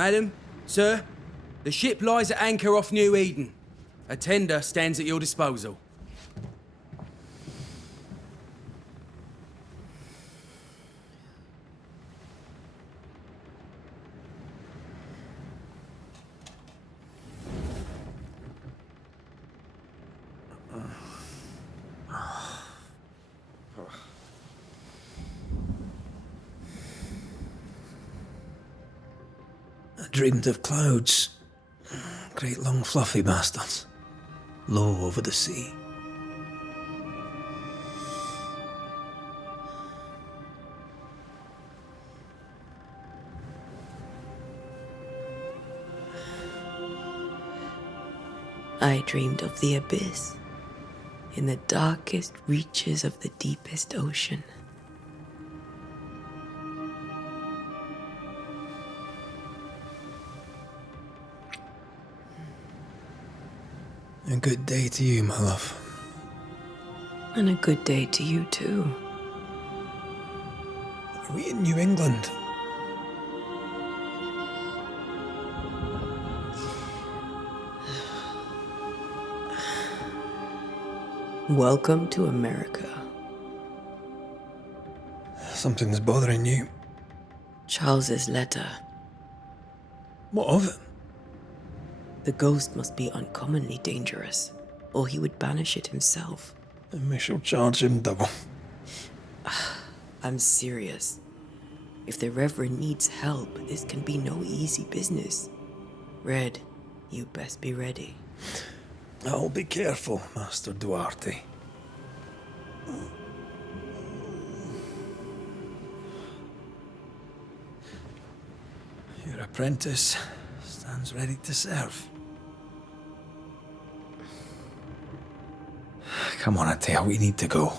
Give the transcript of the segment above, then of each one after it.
Madam, sir, the ship lies at anchor off New Eden. A tender stands at your disposal. I dreamed of clouds. Great long fluffy bastards. Low over the sea. I dreamed of the abyss, in the darkest reaches of the deepest ocean. A good day to you, my love. And a good day to you too. Are we in New England? Welcome to America. Something's bothering you. Charles's letter. What of it? The ghost must be uncommonly dangerous, or he would banish it himself. And we shall charge him double. I'm serious. If the Reverend needs help, this can be no easy business. Red, you best be ready. I'll be careful, Master Duarte. Your apprentice stands ready to serve. Come on, Atea, we need to go.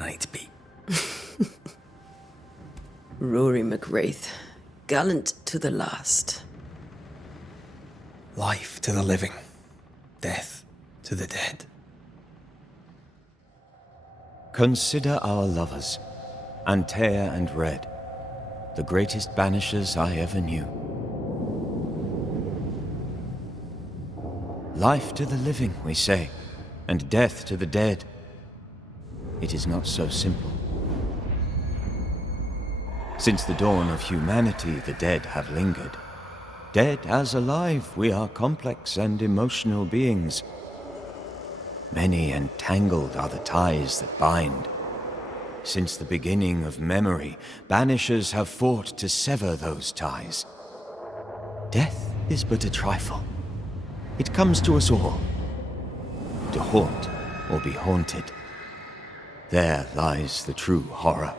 I need to be. Rory McWraith, gallant to the last. Life to the living, death to the dead. Consider our lovers, Antea and Red, the greatest banishers I ever knew. Life to the living, we say, and death to the dead. It is not so simple. Since the dawn of humanity, the dead have lingered. Dead as alive, we are complex and emotional beings. Many and tangled are the ties that bind. Since the beginning of memory, banishers have fought to sever those ties. Death is but a trifle. It comes to us all. To haunt or be haunted. There lies the true horror.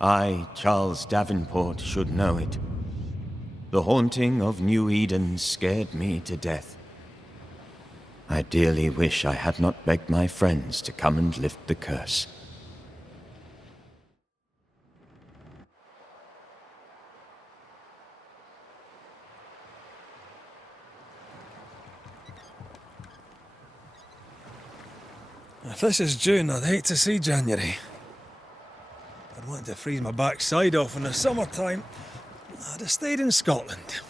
I, Charles Davenport, should know it. The haunting of New Eden scared me to death. I dearly wish I had not begged my friends to come and lift the curse. If this is June, I'd hate to see January. I'd want to freeze my backside off in the summertime. I'd have stayed in Scotland.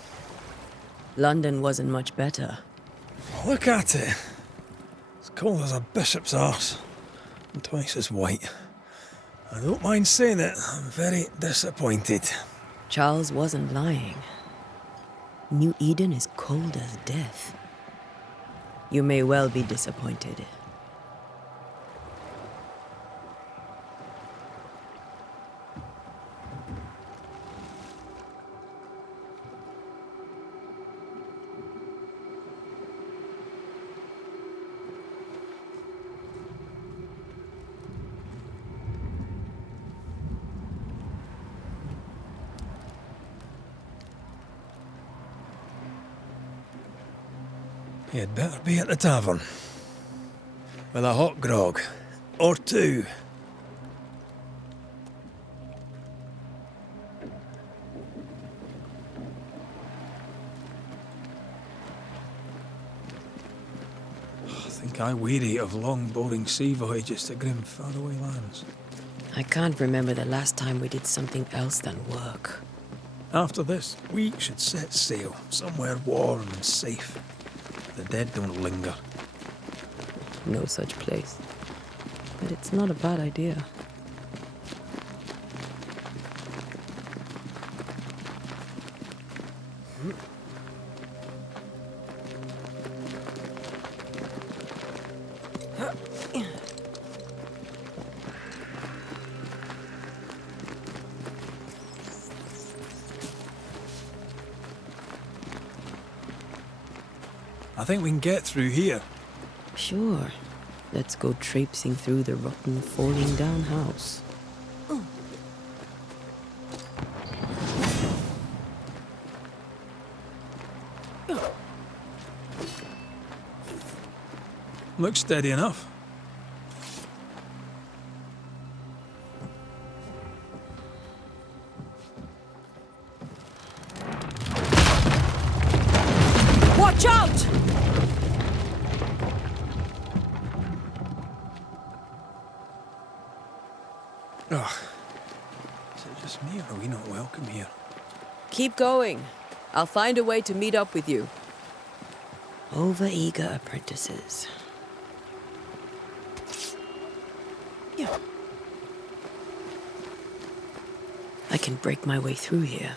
London wasn't much better. Look at it. As cold as a bishop's arse. And twice as white. I don't mind saying it, I'm very disappointed. Charles wasn't lying. New Eden is cold as death. You may well be disappointed. You'd better be at the tavern. With a hot grog. Or two. I think I weary of long, boring sea voyages to grim, faraway lands. I can't remember the last time we did something else than work. After this, we should set sail somewhere warm and safe. The dead don't linger. No such place. But it's not a bad idea. I think we can get through here. Sure. Let's go traipsing through the rotten, falling down house. Looks steady enough. Watch out! Oh, is it just me, or are we not welcome here? Keep going. I'll find a way to meet up with you. Over-eager apprentices. I can break my way through here.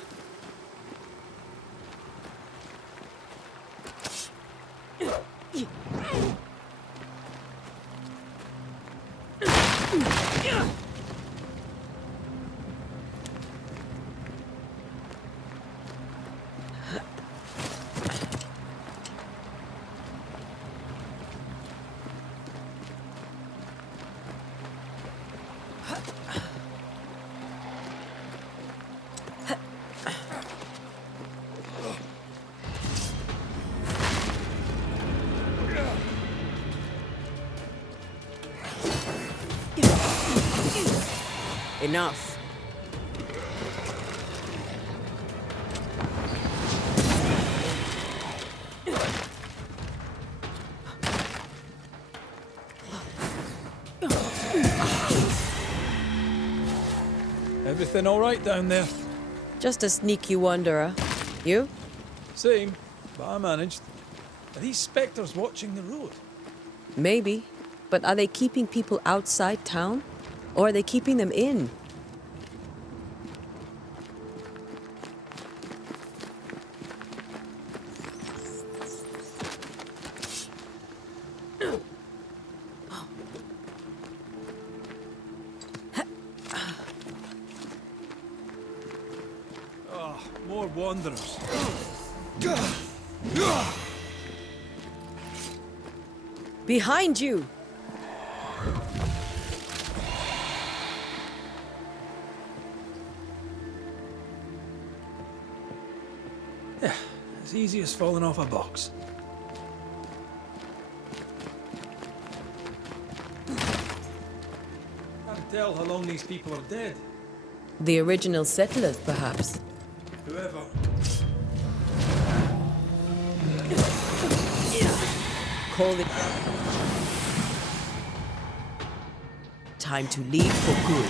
Enough. Everything all right down there? Just a sneaky wanderer. You? Same, but I managed. Are these spectres watching the road? Maybe. But are they keeping people outside town? Or are they keeping them in? Oh, more wanderers. Behind you! Yeah, as easy as falling off a box. Can't tell how long these people are dead. The original settlers, perhaps. Whoever. Call it... Time to leave for good.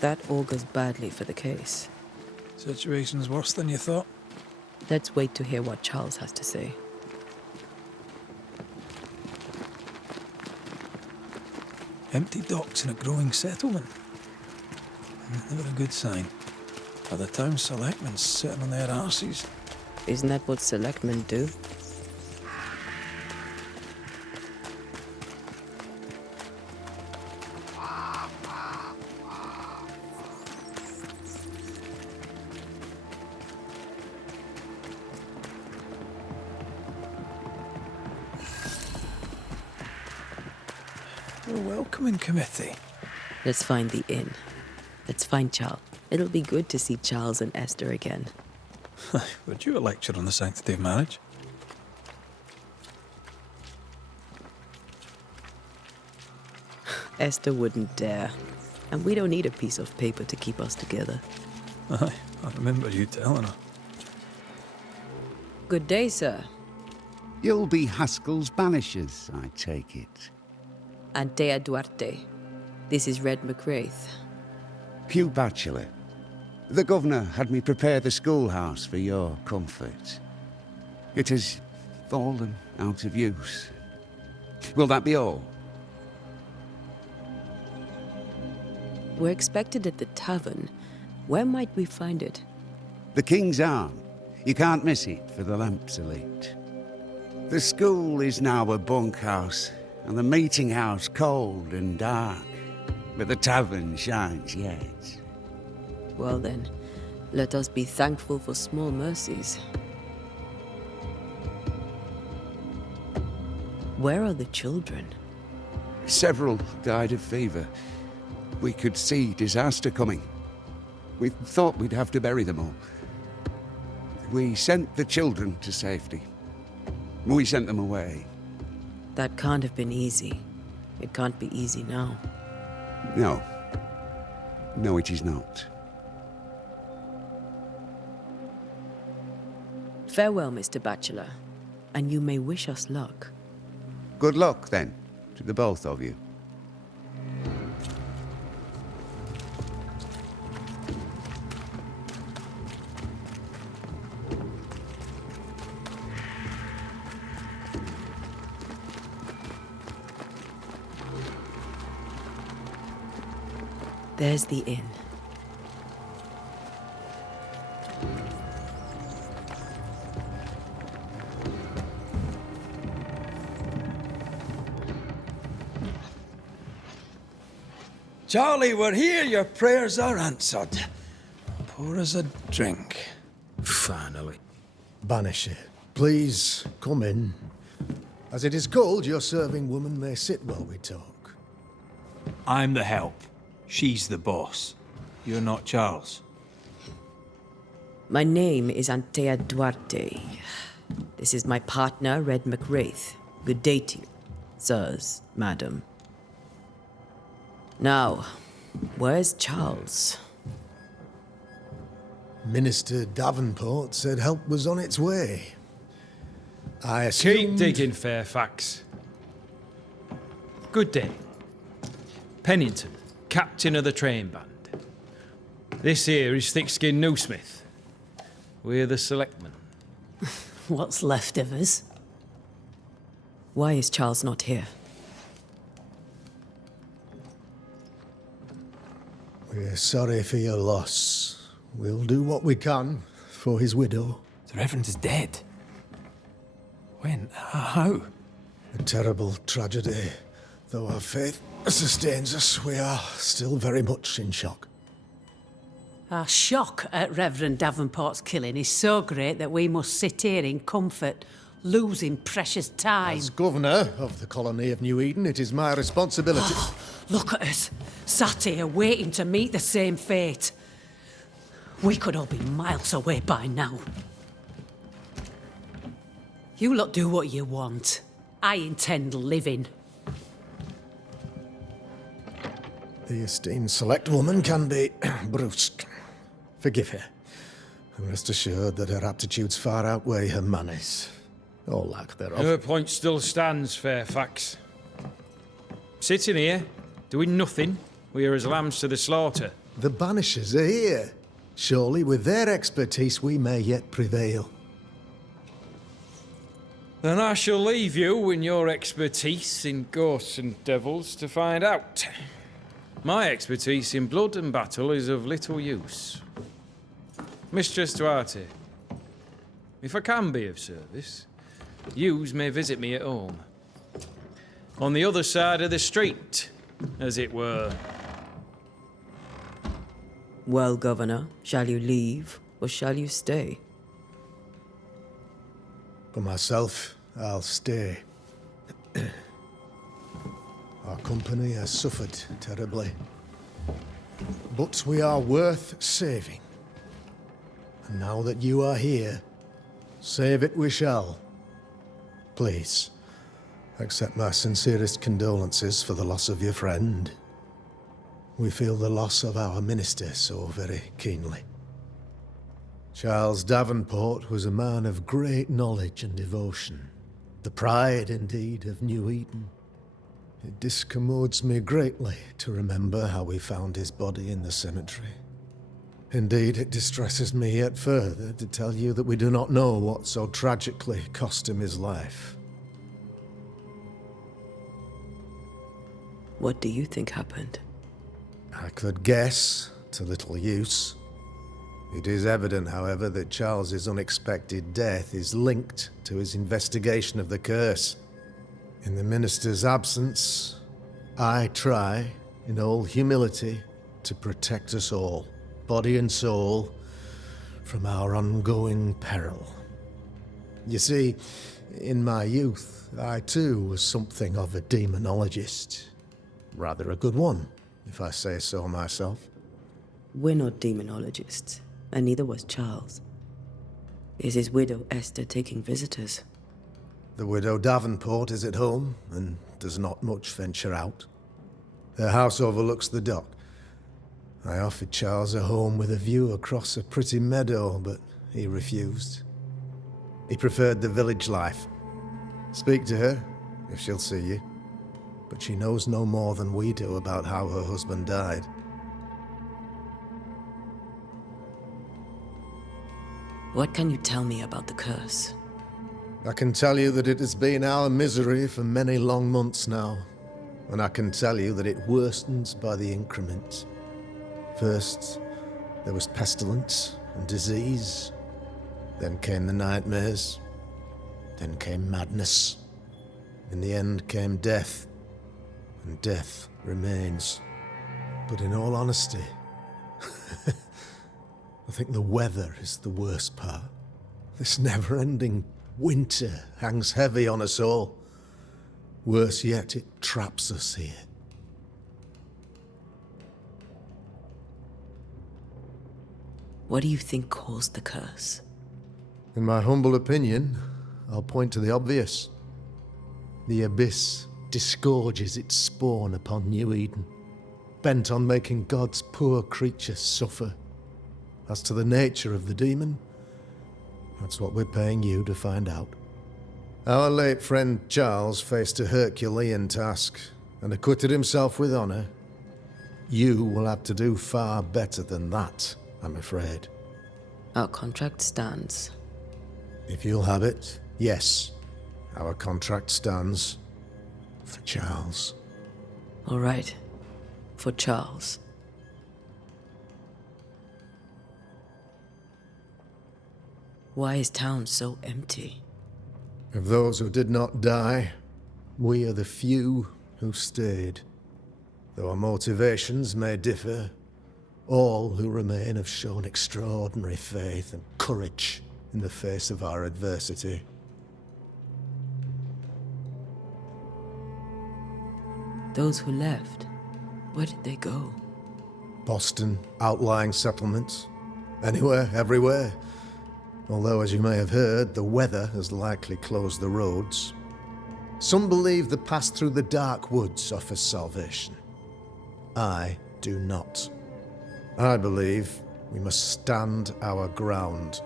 That augurs badly for the case. Situation's worse than you thought. Let's wait to hear what Charles has to say. Empty docks in a growing settlement. Never a good sign. Are the town selectmen sitting on their arses? Isn't that what selectmen do? A welcoming committee. Let's find the inn. Let's find Charles. It'll be good to see Charles and Esther again. Would you a lecture on the sanctity of marriage? Esther wouldn't dare. And we don't need a piece of paper to keep us together. Aye, I remember you telling her. Good day, sir. You'll be Haskell's Banishers, I take it. Antea Duarte. This is Red McWraith. Hugh Bachelor. The governor had me prepare the schoolhouse for your comfort. It has fallen out of use. Will that be all? We're expected at the tavern. Where might we find it? The King's Arm. You can't miss it, for the lamps are lit. The school is now a bunkhouse, and the meeting house cold and dark. But the tavern shines yet. Well then, let us be thankful for small mercies. Where are the children? Several died of fever. We could see disaster coming. We thought we'd have to bury them all. We sent the children to safety. We sent them away. That can't have been easy. It can't be easy now. No. No, it is not. Farewell, Mr. Bachelor, and you may wish us luck. Good luck, then, to the both of you. There's the inn. Charlie, we're here. Your prayers are answered. Pour us a drink. Finally. Banisher, please come in. As it is cold, your serving woman may sit while we talk. I'm the help. She's the boss. You're not Charles. My name is Antea Duarte. This is my partner, Red McWraith. Good day to you, sirs, madam. Now, where's Charles? Minister Davenport said help was on its way. I Keep assumed... digging, Fairfax. Good day. Pennington, captain of the train band. This here is Thick-Skinned Newsmith. We're the selectmen. What's left of us? Why is Charles not here? We're sorry for your loss. We'll do what we can for his widow. The Reverend is dead. When? How? A terrible tragedy. Though our faith sustains us, we are still very much in shock. Our shock at Reverend Davenport's killing is so great that we must sit here in comfort, losing precious time. As governor of the colony of New Eden, it is my responsibility... Look at us, sat here waiting to meet the same fate. We could all be miles away by now. You lot do what you want. I intend living. The esteemed select woman can be brusque. Forgive her. And rest assured that her aptitudes far outweigh her manners. Or lack thereof. Her point still stands, Fairfax. Sitting here, doing nothing, we are as lambs to the slaughter. The Banishers are here. Surely with their expertise we may yet prevail. Then I shall leave you and your expertise in ghosts and devils to find out. My expertise in blood and battle is of little use. Mistress Duarte, if I can be of service, yous may visit me at home. On the other side of the street, as it were. Well, Governor, shall you leave or shall you stay? For myself, I'll stay. Our company has suffered terribly. But we are worth saving. And now that you are here, save it we shall. Please, accept my sincerest condolences for the loss of your friend. We feel the loss of our minister so very keenly. Charles Davenport was a man of great knowledge and devotion. The pride, indeed, of New Eden. It discommodes me greatly to remember how we found his body in the cemetery. Indeed, it distresses me yet further to tell you that we do not know what so tragically cost him his life. What do you think happened? I could guess, to little use. It is evident, however, that Charles's unexpected death is linked to his investigation of the curse. In the minister's absence, I try, in all humility, to protect us all, body and soul, from our ongoing peril. You see, in my youth, I too was something of a demonologist. Rather a good one, if I say so myself. We're not demonologists, and neither was Charles. Is his widow Esther taking visitors? The widow Davenport is at home, and does not much venture out. Her house overlooks the dock. I offered Charles a home with a view across a pretty meadow, but he refused. He preferred the village life. Speak to her, if she'll see you. But she knows no more than we do about how her husband died. What can you tell me about the curse? I can tell you that it has been our misery for many long months now, and I can tell you that it worstens by the increment. First, there was pestilence and disease. Then came the nightmares. Then came madness. In the end came death. And death remains. But in all honesty, I think the weather is the worst part. This never-ending winter hangs heavy on us all. Worse yet, it traps us here. What do you think caused the curse? In my humble opinion, I'll point to the obvious. The abyss disgorges its spawn upon New Eden, bent on making God's poor creatures suffer. As to the nature of the demon, that's what we're paying you to find out. Our late friend Charles faced a Herculean task and acquitted himself with honor. You will have to do far better than that, I'm afraid. Our contract stands. If you'll have it, yes, our contract stands. For Charles. All right. For Charles. Why is town so empty? Of those who did not die, we are the few who stayed. Though our motivations may differ, all who remain have shown extraordinary faith and courage in the face of our adversity. Those who left, where did they go? Boston, outlying settlements. Anywhere, everywhere. Although, as you may have heard, the weather has likely closed the roads. Some believe the path through the dark woods offers salvation. I do not. I believe we must stand our ground.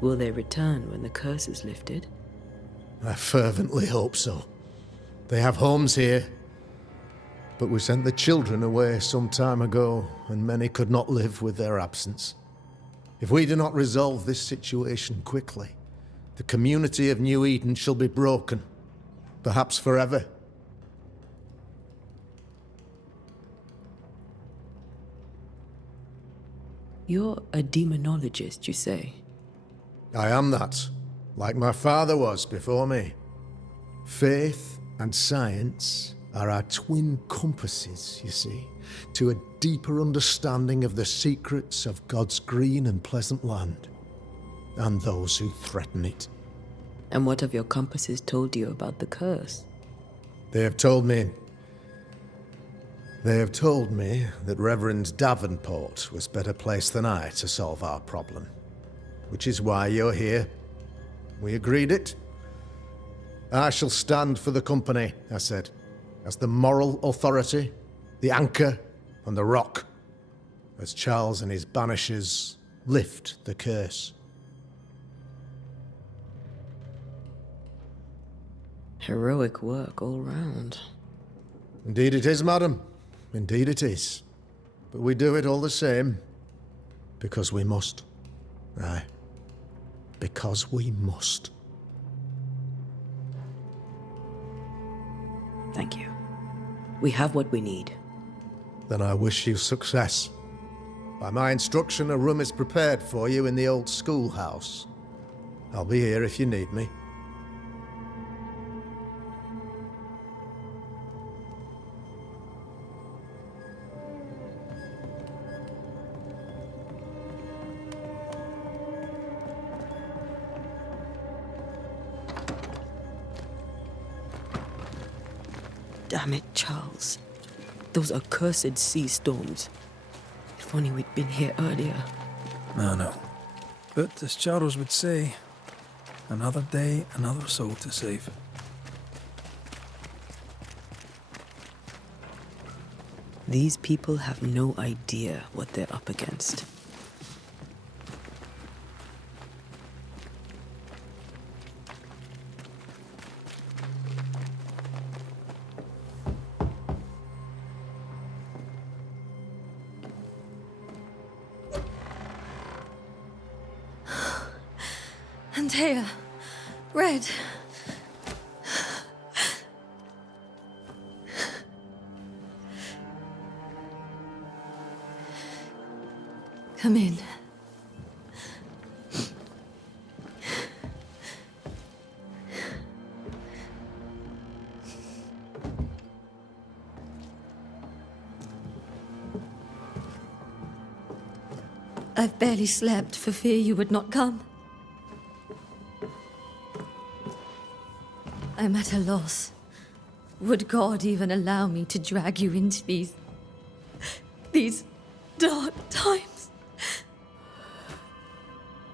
Will they return when the curse is lifted? I fervently hope so. They have homes here. But we sent the children away some time ago, and many could not live with their absence. If we do not resolve this situation quickly, the community of New Eden shall be broken, perhaps forever. You're a demonologist, you say? I am that, like my father was before me. Faith and science are our twin compasses, you see, to a deeper understanding of the secrets of God's green and pleasant land, and those who threaten it. And what have your compasses told you about the curse? They have told me that Reverend Davenport was better placed than I to solve our problem. Which is why you're here. We agreed it. I shall stand for the company, I said, as the moral authority, the anchor, and the rock, as Charles and his Banishers lift the curse. Heroic work all round. Indeed it is, madam. Indeed it is. But we do it all the same. Because we must. Aye. Because we must. Thank you. We have what we need. Then I wish you success. By my instruction, a room is prepared for you in the old schoolhouse. I'll be here if you need me. Damn it, Charles. Those accursed sea storms. If only we'd been here earlier. No. But as Charles would say, another day, another soul to save. These people have no idea what they're up against. Antea, Red. Come in. I've barely slept for fear you would not come. I'm at a loss. Would God even allow me to drag you into these dark times?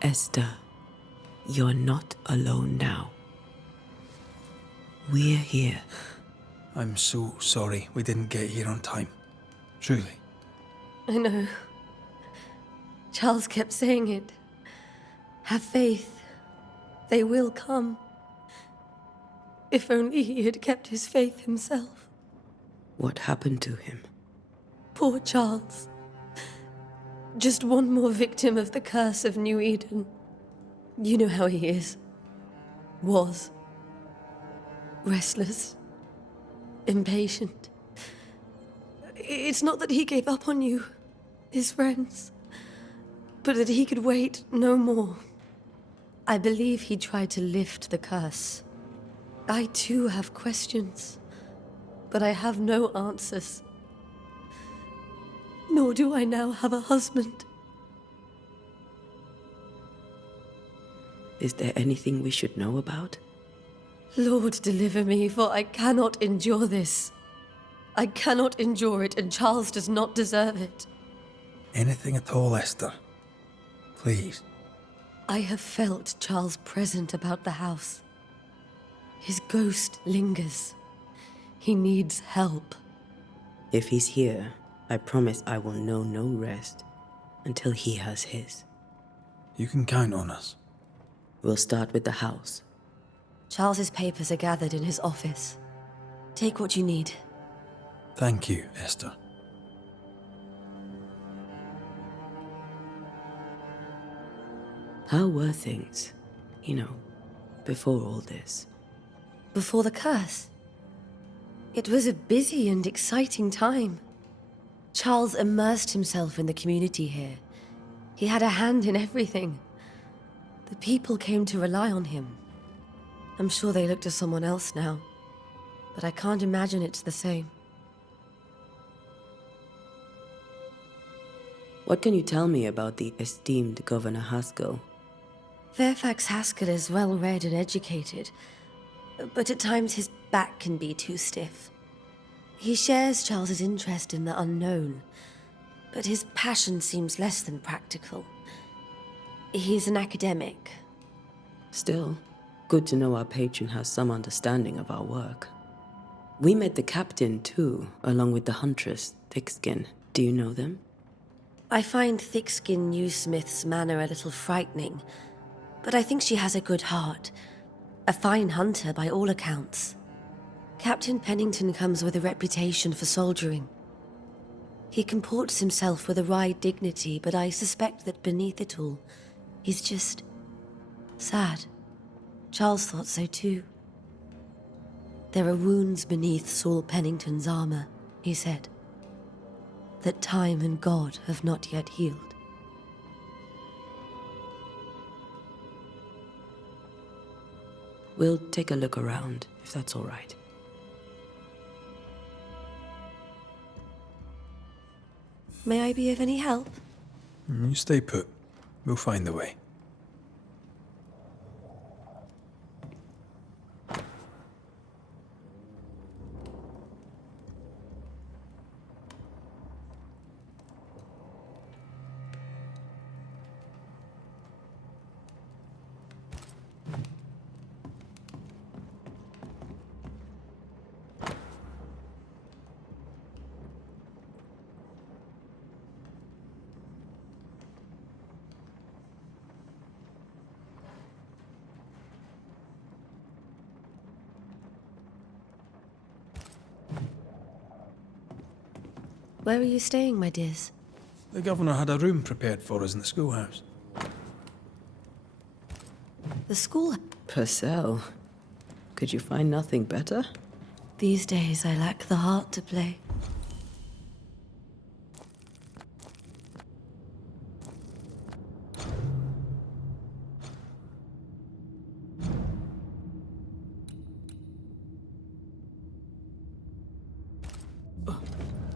Esther, you're not alone now. We're here. I'm so sorry we didn't get here on time. Truly. I know. Charles kept saying it. Have faith. They will come. If only he had kept his faith himself. What happened to him? Poor Charles. Just one more victim of the curse of New Eden. You know how he is. Was. Restless. Impatient. It's not that he gave up on you, his friends, but that he could wait no more. I believe he tried to lift the curse. I too have questions, but I have no answers. Nor do I now have a husband. Is there anything we should know about? Lord, deliver me, for I cannot endure this. I cannot endure it, and Charles does not deserve it. Anything at all, Esther. Please. I have felt Charles present about the house. His ghost lingers. He needs help. If he's here, I promise I will know no rest until he has his. You can count on us. We'll start with the house. Charles's papers are gathered in his office. Take what you need. Thank you, Esther. How were things, before all this? Before the curse. It was a busy and exciting time. Charles immersed himself in the community here. He had a hand in everything. The people came to rely on him. I'm sure they look to someone else now, but I can't imagine it's the same. What can you tell me about the esteemed Governor Haskell? Fairfax Haskell is well read and educated, but at times his back can be too stiff. He shares Charles's interest in the unknown, but his passion seems less than practical. He's an academic. Still, good to know our patron has some understanding of our work. We met the captain, too, along with the huntress, Thickskin. Do you know them? I find Thickskin Newsmith's manner a little frightening, but I think she has a good heart. A fine hunter by all accounts. Captain Pennington comes with a reputation for soldiering. He comports himself with a wry dignity, but I suspect that beneath it all, he's just sad. Charles thought so too. There are wounds beneath Saul Pennington's armor, he said, that time and God have not yet healed. We'll take a look around, if that's all right. May I be of any help? You stay put. We'll find the way. Where are you staying, my dears? The governor had a room prepared for us in the schoolhouse. The school? Purcell, could you find nothing better? These days I lack the heart to play.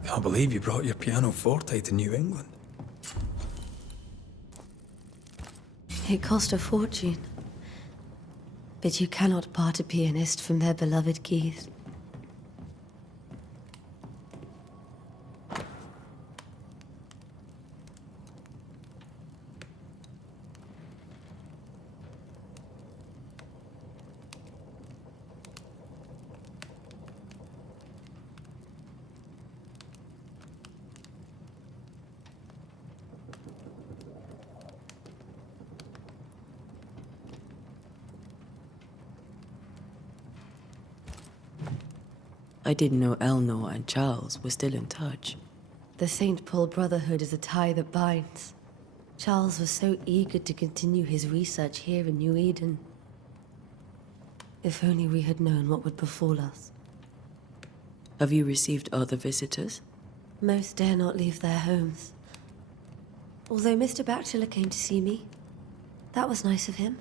Can't believe you brought your pianoforte to New England. It cost a fortune. But you cannot part a pianist from their beloved keys. I didn't know Eleanor and Charles were still in touch. The St. Paul Brotherhood is a tie that binds. Charles was so eager to continue his research here in New Eden. If only we had known what would befall us. Have you received other visitors? Most dare not leave their homes. Although Mr. Bachelor came to see me. That was nice of him.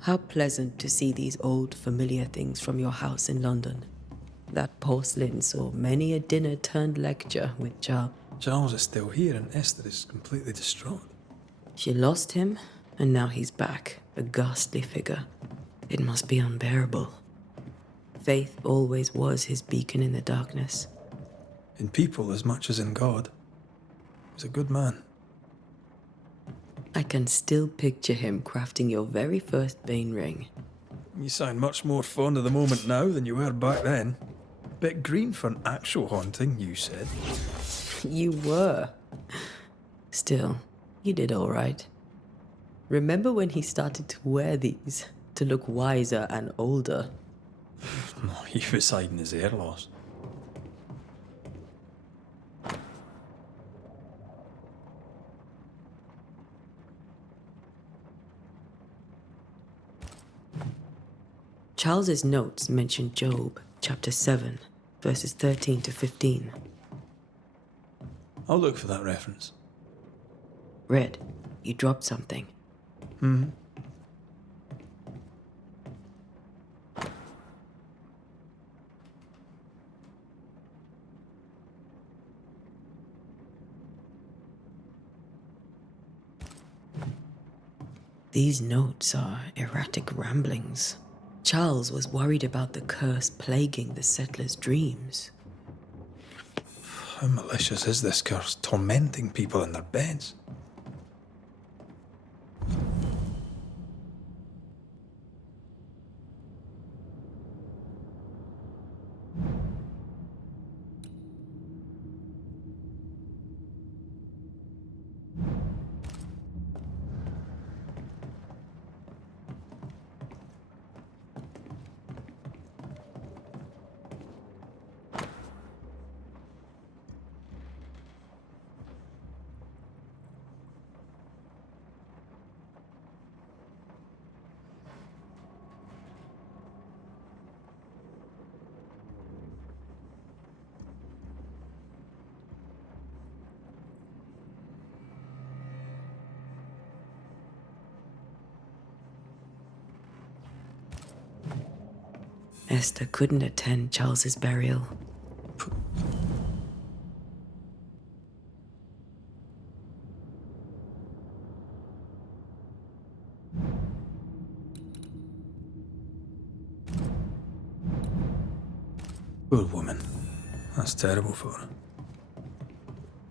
How pleasant to see these old, familiar things from your house in London. That porcelain saw many a dinner-turned-lecture with Charles. Charles is still here and Esther is completely distraught. She lost him, and now he's back, a ghastly figure. It must be unbearable. Faith always was his beacon in the darkness. in people as much as in God. He was a good man. I can still picture him crafting your very first Bane ring. You sound much more fond of the moment now than you were back then. Bit green for an actual haunting, you said. You were. Still, you did all right. Remember when he started to wear these to look wiser and older? He was hiding his hair loss. Charles's notes mention Job, chapter 7, verses 13 to 15. I'll look for that reference. Red, you dropped something. These notes are erratic ramblings. Charles was worried about the curse plaguing the settlers' dreams. How malicious is this curse, tormenting people in their beds? Esther couldn't attend Charles's burial. Poor woman. That's terrible for her.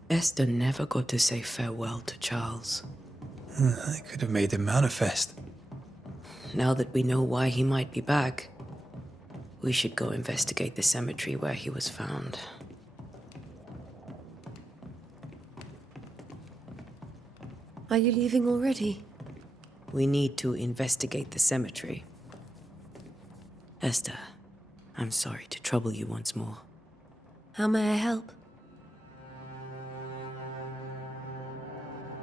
Esther never got to say farewell to Charles. I could have made him manifest. Now that we know why he might be back, we should go investigate the cemetery where he was found. Are you leaving already? We need to investigate the cemetery. Esther, I'm sorry to trouble you once more. How may I help?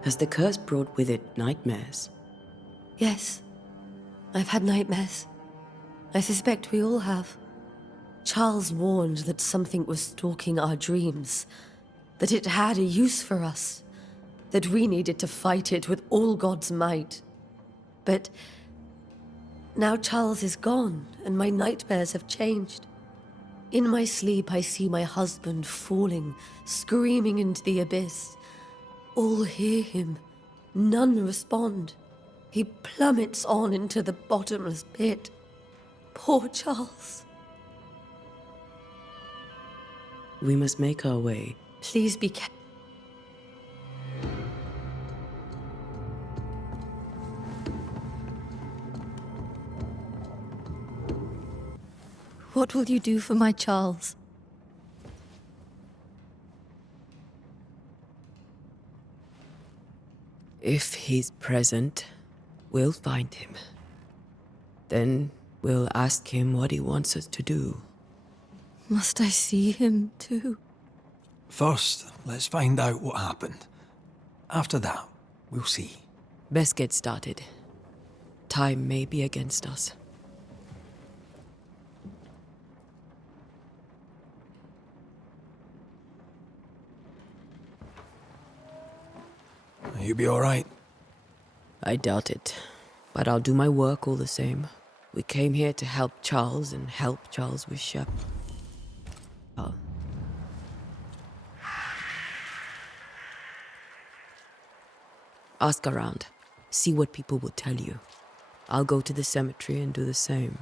Has the curse brought with it nightmares? Yes. I've had nightmares. I suspect we all have. Charles warned that something was stalking our dreams, that it had a use for us, that we needed to fight it with all God's might. But now Charles is gone, and my nightmares have changed. In my sleep, I see my husband falling, screaming into the abyss. All hear him. None respond. He plummets on into the bottomless pit. Poor Charles. We must make our way. Please be careful. What will you do for my Charles? If he's present, we'll find him. Then we'll ask him what he wants us to do. Must I see him too? First, let's find out what happened. After that, we'll see. Best get started. Time may be against us. You be all right? I doubt it, but I'll do my work all the same. We came here to help Charles and help Charles with Shep. Oh. Ask around. See what people will tell you. I'll go to the cemetery and do the same.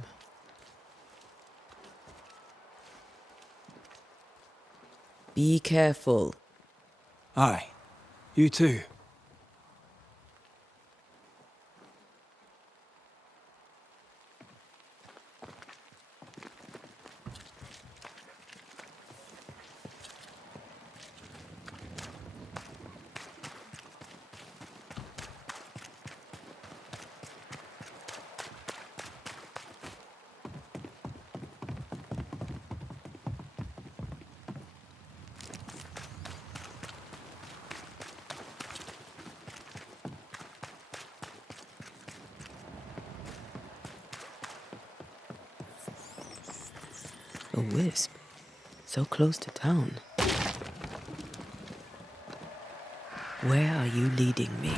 Be careful. Aye. You too. A wisp. So close to town. Where are you leading me?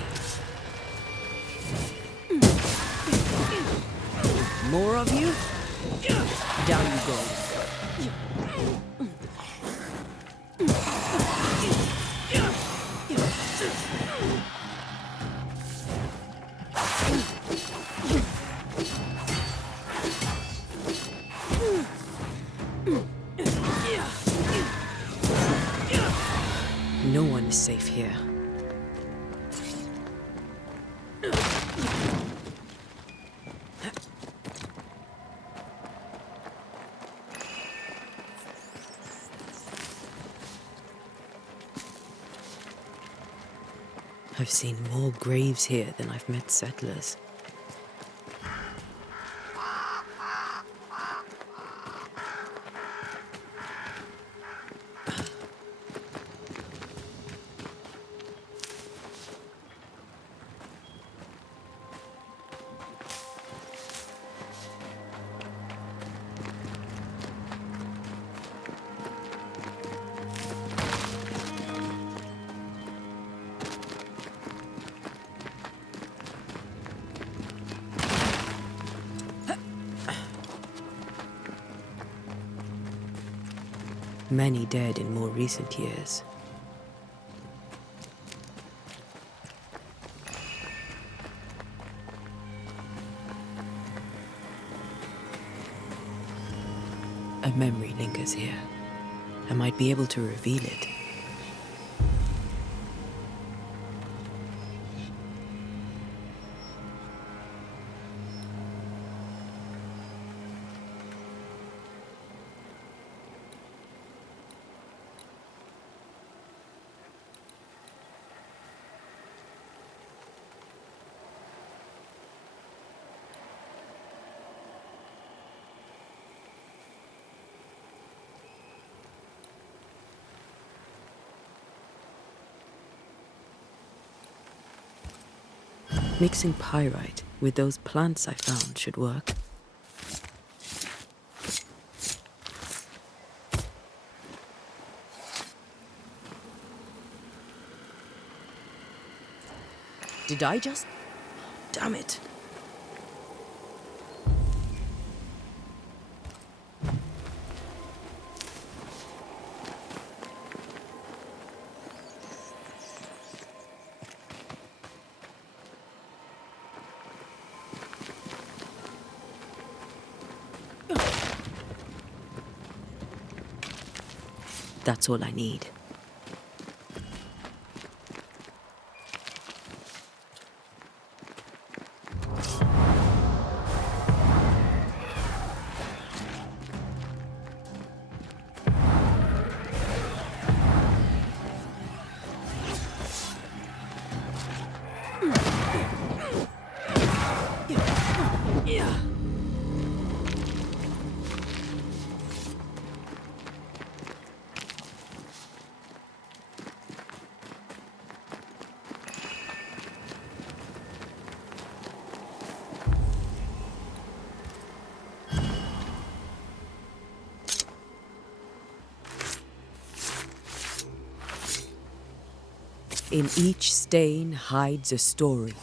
More of you? Down you go. No one is safe here. I've seen more graves here than I've met settlers. Many dead in more recent years. A memory lingers here. I might be able to reveal it. Mixing pyrite with those plants I found should work. Did I just... Damn it. That's all I need. In each stain hides a story.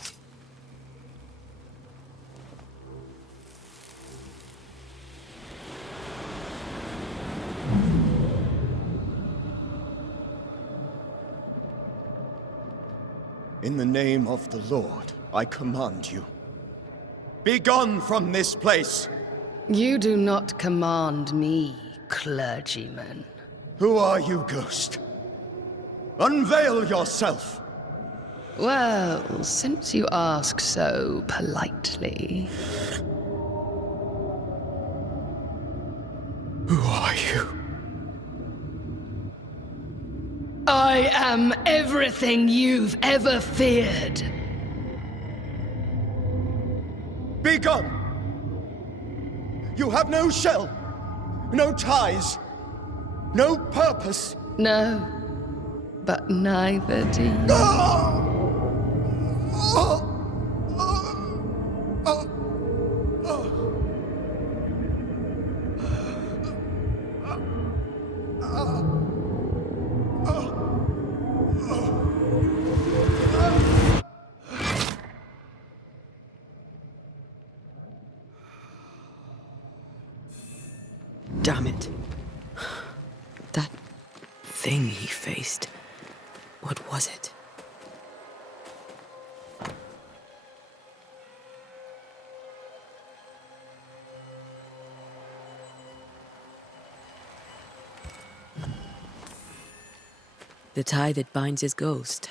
In the name of the Lord, I command you. Be gone from this place! You do not command me, clergyman. Who are you, ghost? Unveil yourself! Well, since you ask so politely. Who are you? I am everything you've ever feared. Be gone! You have no shell, no ties, no purpose. No, but neither do you. Damn it. That thing he faced. What was it? The tie that binds his ghost.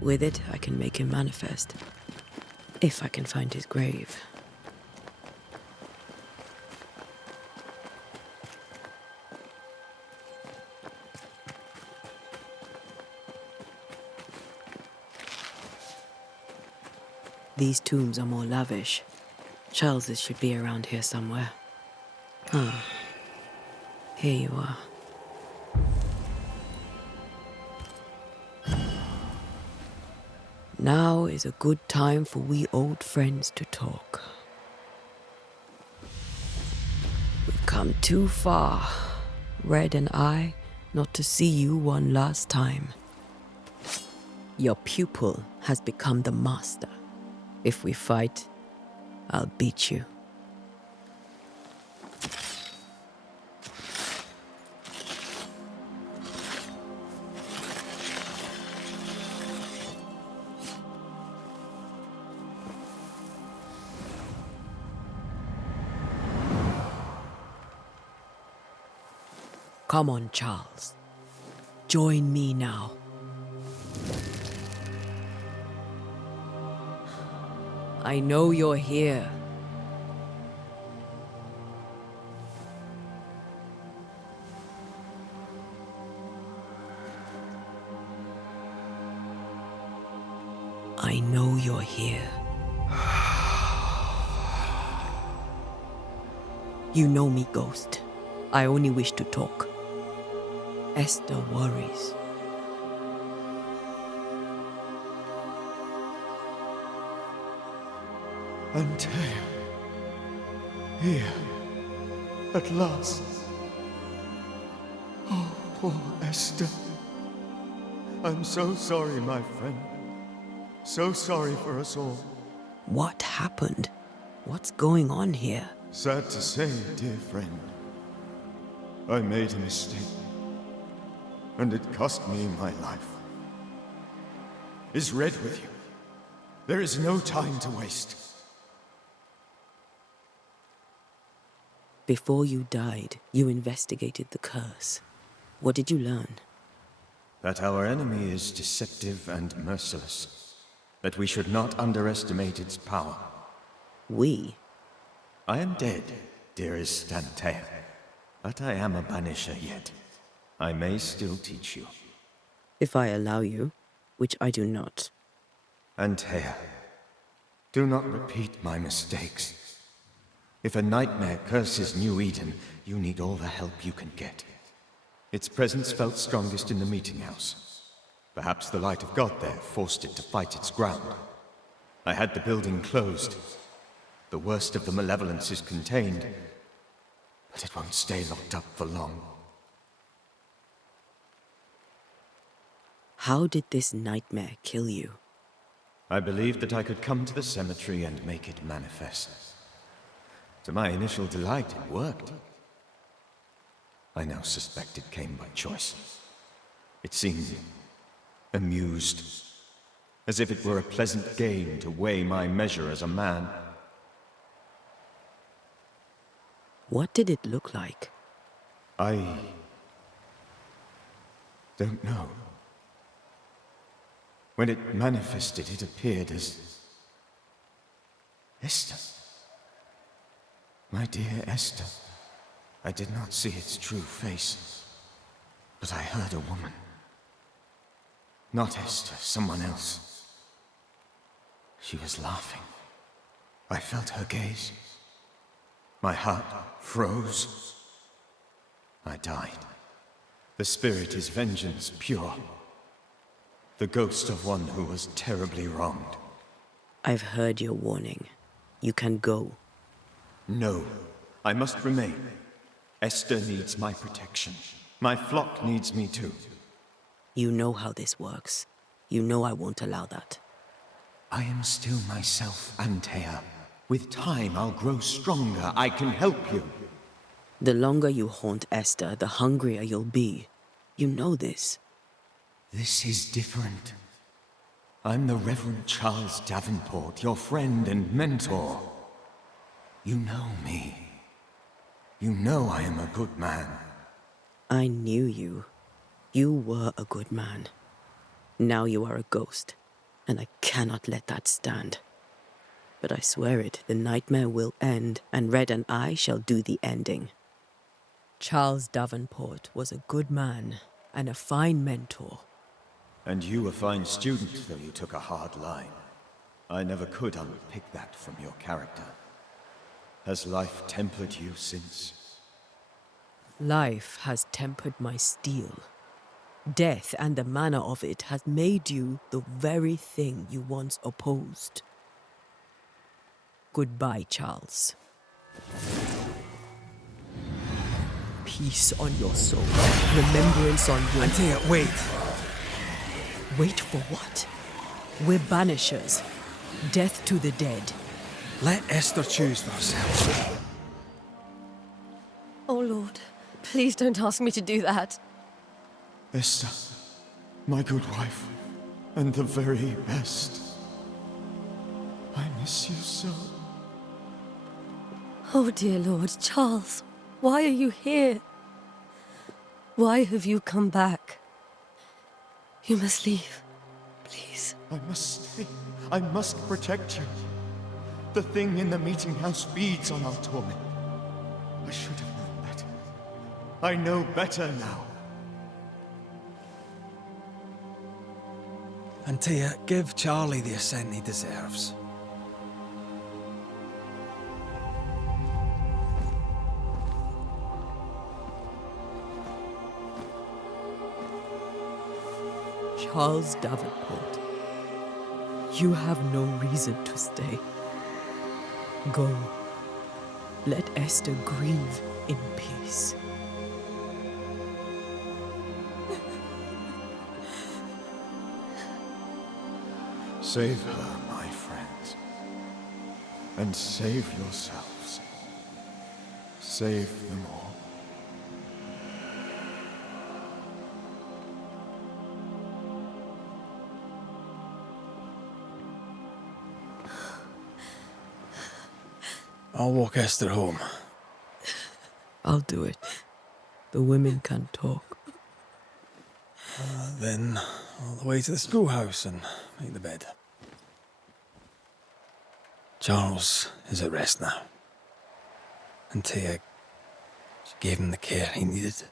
With it, I can make him manifest. If I can find his grave. These tombs are more lavish. Charles's should be around here somewhere. Ah, here you are. Now is a good time for we old friends to talk. We've come too far, Red and I, not to see you one last time. Your pupil has become the master. If we fight, I'll beat you. Come on, Charles. Join me now. I know you're here. I know you're here. You know me, Ghost. I only wish to talk. Esther worries. Antea. Here. At last. Oh, poor Esther. I'm so sorry, my friend. So sorry for us all. What happened? What's going on here? Sad to say, dear friend. I made a mistake. And it cost me my life. Is Red with you? There is no time to waste. Before you died, you investigated the curse. What did you learn? That our enemy is deceptive and merciless. That we should not underestimate its power. We? I am dead, dearest Antea. But I am a Banisher yet. I may still teach you. If I allow you, which I do not. Antea, do not repeat my mistakes. If a nightmare curses New Eden, you need all the help you can get. Its presence felt strongest in the meeting house. Perhaps the light of God there forced it to fight its ground. I had the building closed. The worst of the malevolence is contained, but it won't stay locked up for long. How did this nightmare kill you? I believed that I could come to the cemetery and make it manifest. To my initial delight, it worked. I now suspect it came by choice. It seemed amused, as if it were a pleasant game to weigh my measure as a man. What did it look like? I don't know. When it manifested, it appeared as Esther. My dear Esther. I did not see its true face, but I heard a woman. Not Esther, someone else. She was laughing. I felt her gaze. My heart froze. I died. The spirit is vengeance pure. The ghost of one who was terribly wronged. I've heard your warning. You can go. No, I must remain. Esther needs my protection. My flock needs me too. You know how this works. You know I won't allow that. I am still myself, Antea. With time, I'll grow stronger. I can help you. The longer you haunt Esther, the hungrier you'll be. You know this. This is different. I'm the Reverend Charles Davenport, your friend and mentor. You know me. You know I am a good man. I knew you. You were a good man. Now you are a ghost, and I cannot let that stand. But I swear it, the nightmare will end, and Red and I shall do the ending. Charles Davenport was a good man and a fine mentor. And you a fine student, though you took a hard line. I never could unpick that from your character. Has life tempered you since? Life has tempered my steel. Death and the manner of it has made you the very thing you once opposed. Goodbye, Charles. Peace on your soul. Remembrance on your... Antea, wait. Wait for what? We're banishers. Death to the dead. Let Esther choose for herself. Oh, Lord, please don't ask me to do that. Esther, my good wife, and the very best. I miss you so. Oh, dear Lord, Charles, why are you here? Why have you come back? You must leave, please. I must stay. I must protect you. The thing in the meeting house feeds on our torment. I should have known better. I know better now. Antea, give Charlie the ascent he deserves. Charles Davenport, you have no reason to stay. Go. Let Esther grieve in peace. Save her, my friends. And save yourselves. Save them all. I'll walk Esther home. I'll do it. The women can talk. Then all the way to the schoolhouse and make the bed. Charles is at rest now. Antea gave him the care he needed.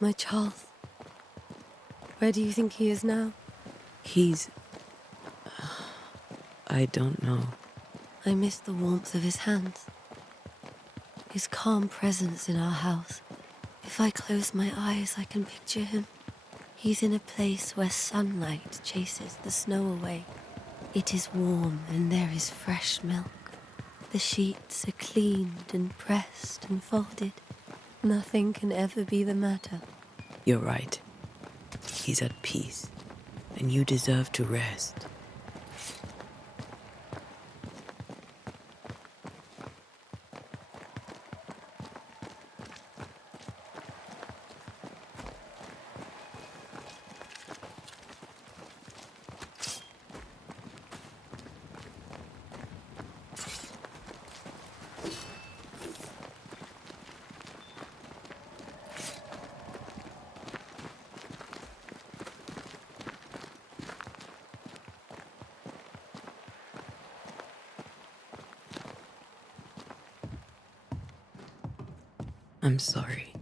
My Charles. Where do you think he is now? He's... I don't know. I miss the warmth of his hands. His calm presence in our house. If I close my eyes, I can picture him. He's in a place where sunlight chases the snow away. It is warm and there is fresh milk. The sheets are cleaned and pressed and folded. Nothing can ever be the matter. You're right. He's at peace, and you deserve to rest. I'm sorry.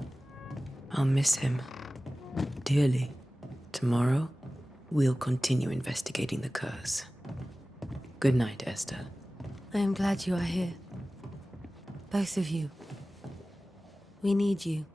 I'll miss him dearly. Tomorrow, we'll continue investigating the curse. Good night, Esther. I am glad you are here. Both of you. We need you.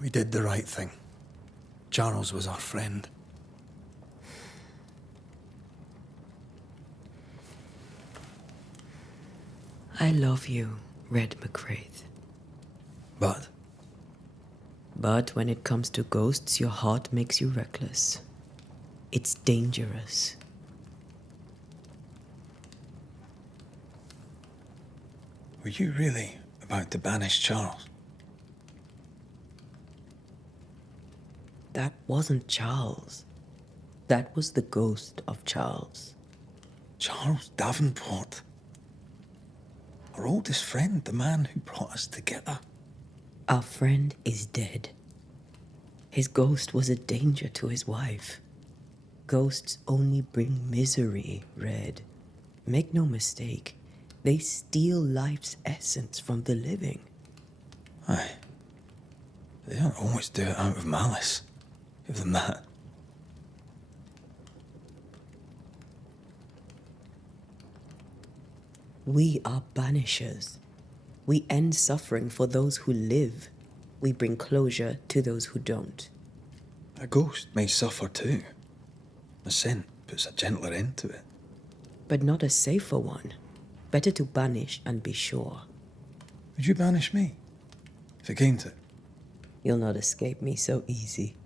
We did the right thing. Charles was our friend. I love you, Red McCraith. But But when it comes to ghosts, your heart makes you reckless. It's dangerous. were you really about to banish Charles? That wasn't Charles. That was the ghost of Charles. Charles Davenport. Our oldest friend, the man who brought us together. Our friend is dead. His ghost was a danger to his wife. Ghosts only bring misery, Red. Make no mistake, they steal life's essence from the living. Aye. They don't always do it out of malice. Give them that. We are banishers. We end suffering for those who live. We bring closure to those who don't. A ghost may suffer too. A sin puts a gentler end to it. But not a safer one. Better to banish and be sure. Would you banish me? If it came to it? You'll not escape me so easy.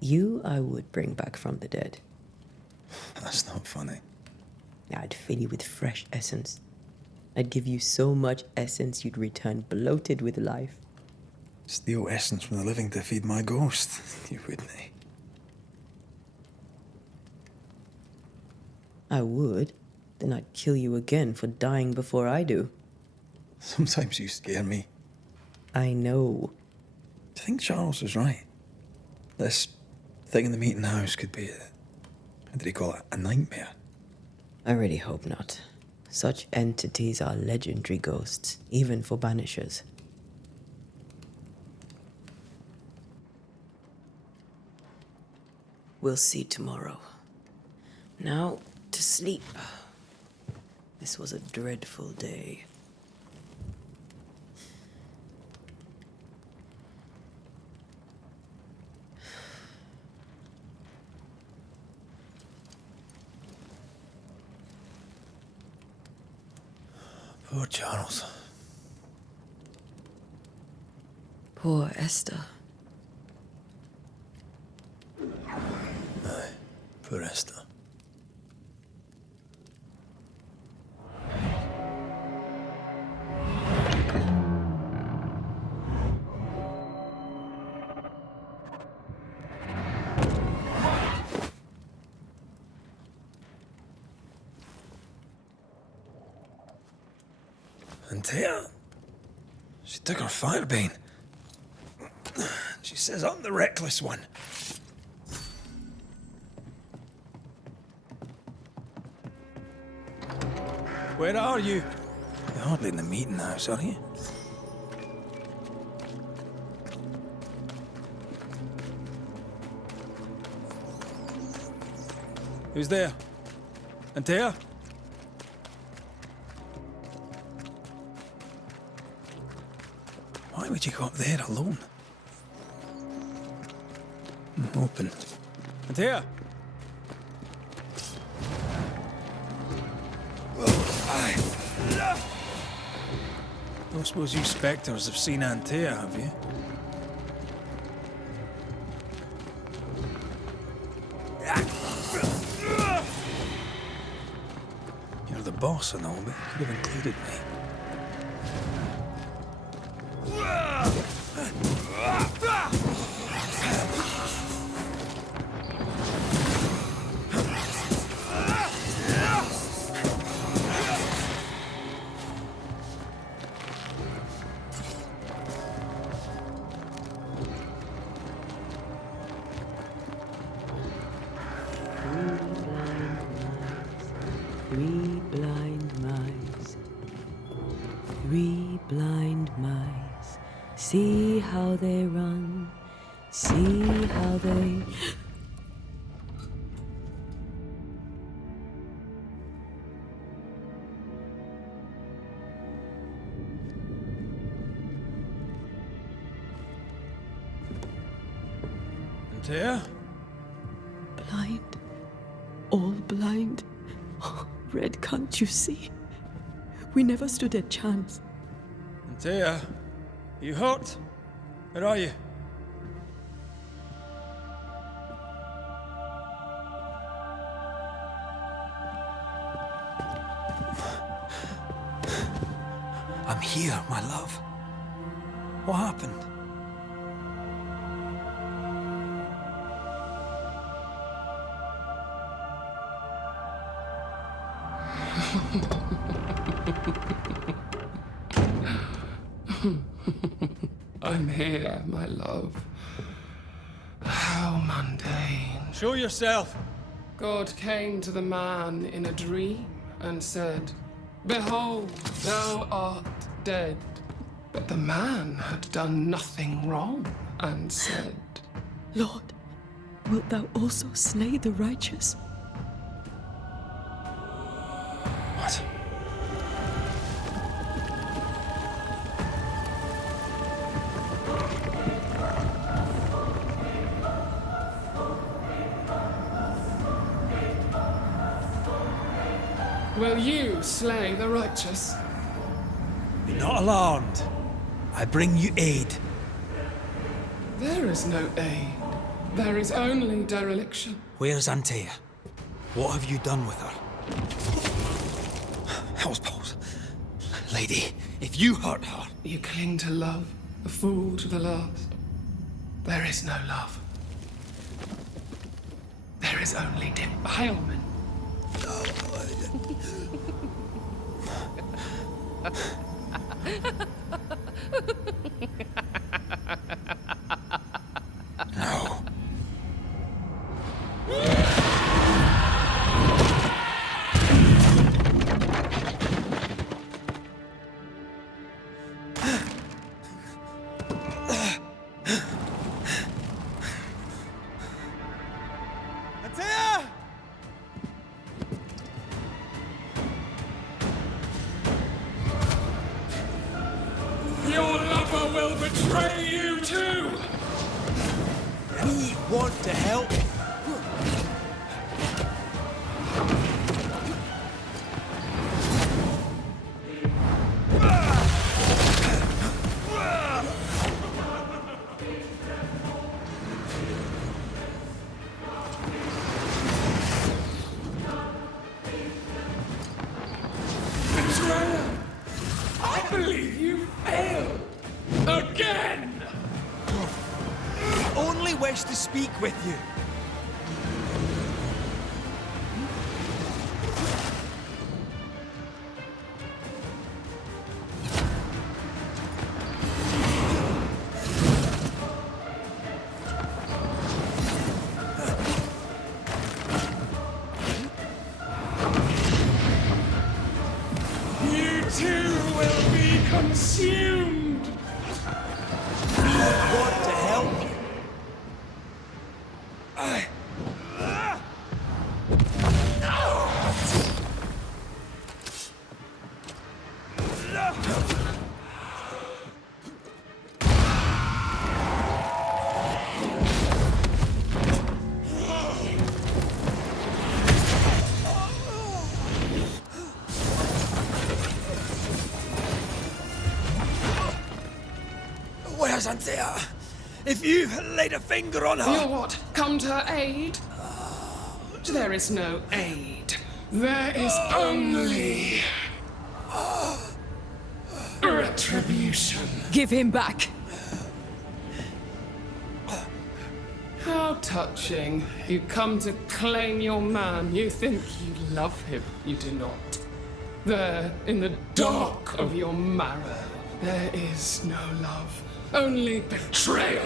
You I would bring back from the dead. That's not funny. I'd fill you with fresh essence. I'd give you so much essence you'd return bloated with life. Steal essence from the living to feed my ghost. You wouldn't. I would. Then I'd kill you again for dying before I do. Sometimes you scare me. I know. Do you think Charles was right? This thing in the meeting house could be how did he call it? A nightmare? I really hope not. Such entities are legendary ghosts, even for banishers. We'll see tomorrow. Now, to sleep. This was a dreadful day. Poor Charles. Poor Esther. Aye, poor Esther. Antea, she took her firebane. She says I'm the reckless one. Where are you? You're hardly in the meeting house, are you? Who's there? Antea? Why would you go up there alone? Open. Antea! Don't suppose you spectres have seen Antea, have you? You're the boss and all, but you could have included me. Three blind mice, three blind mice. See how they run, see how they... Antea? Blind, all blind. Red, can't you see? We never stood a chance. Antea, you hurt? Where are you? I'm here, my love. What happened? I'm here, my love. How mundane. Show yourself. God came to the man in a dream and said, "Behold, thou art dead." But the man had done nothing wrong and said, Lord, wilt thou also slay the righteous? What? "Will you slay the righteous?" Be not alarmed. I bring you aid. There is no aid. There is only dereliction. Where's Antea? What have you done with her? Hellsballs. Lady, if you hurt her... You cling to love, a fool to the last. There is no love. There is only defilement. No. Antea! Your lover will betray you too! We want to help. only wish to speak with you. You too will be consumed! Want to help you? Where's Antea? If you laid a finger on her... You're what? Come to her aid? There is no aid. There is only... retribution. Give him back! How touching. You come to claim your man. You think you love him. You do not. There, in the dark of your marrow, there is no love. Only betrayal.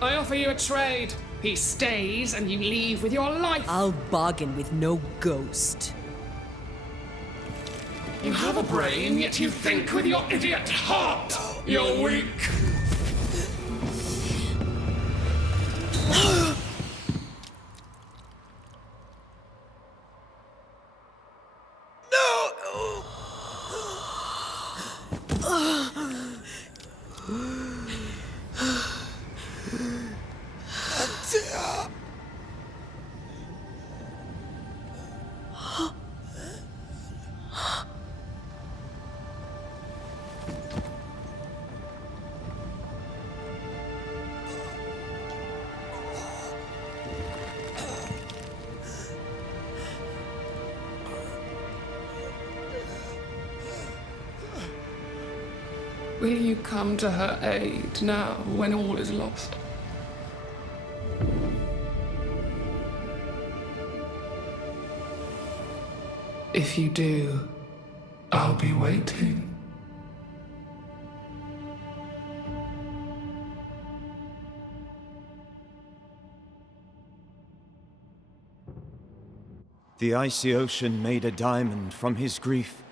I offer you a trade. He stays and you leave with your life. I'll bargain with no ghost. You have a brain, yet you think with your idiot heart. You're weak. Will you come to her aid now, when all is lost? If you do, I'll be waiting. The icy ocean made a diamond from his grief,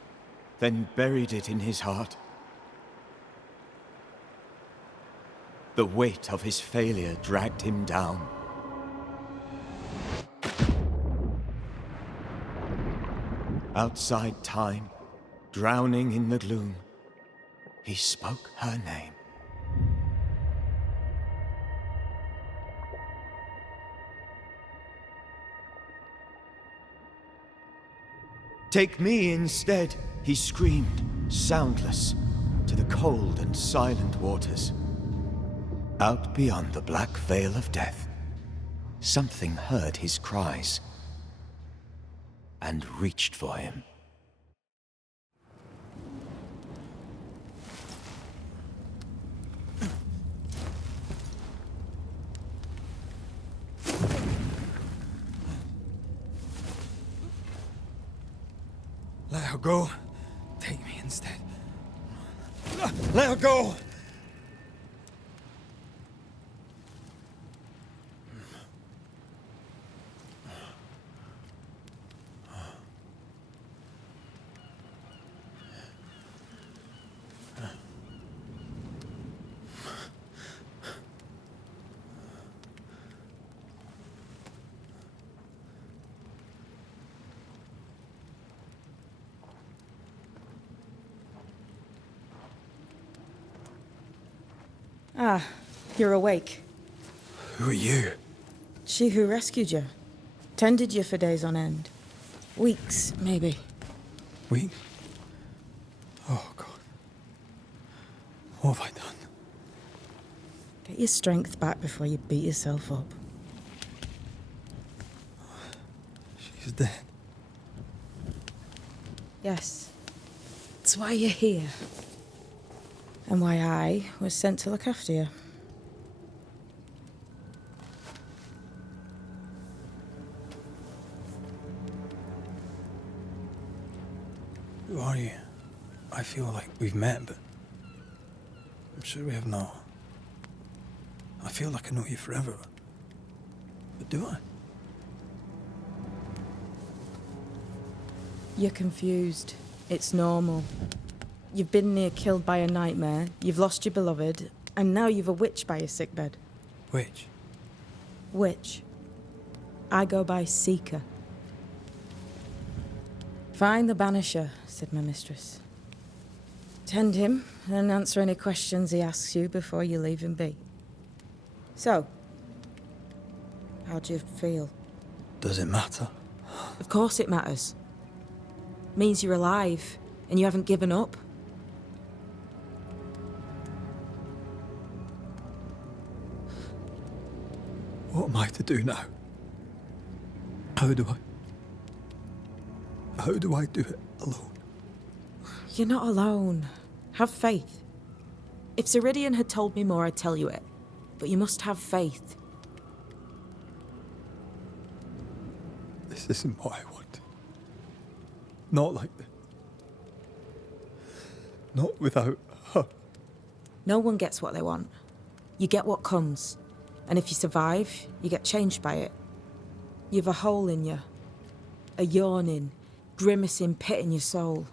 then buried it in his heart. The weight of his failure dragged him down. Outside time, drowning in the gloom, he spoke her name. Take me instead, he screamed, soundless, to the cold and silent waters. Out beyond the black veil of death, something heard his cries and reached for him. Let her go. Take me instead. Let her go! Ah, you're awake. Who are you? She who rescued you. Tended you for days on end. Weeks, maybe. Weeks? Oh, God. What have I done? Get your strength back before you beat yourself up. She's dead. Yes. That's why you're here. And why I was sent to look after you. Who are you? I feel like we've met, but I'm sure we have not. I feel like I know you forever, but do I? You're confused. It's normal. You've been near killed by a nightmare, you've lost your beloved, and now you've a witch by your sickbed. Which? Witch. I go by Seeker. Find the Banisher, said my mistress. Tend him, and answer any questions he asks you before you leave him be. So, how do you feel? Does it matter? Of course it matters. Means you're alive, and you haven't given up. What am I to do now? How do I do it alone? You're not alone. Have faith. If Ceridian had told me more, I'd tell you it. But you must have faith. This isn't what I want. Not like this. Not without her. No one gets what they want. You get what comes. And if you survive, you get changed by it. You've a hole in you. A yawning, grimacing pit in your soul.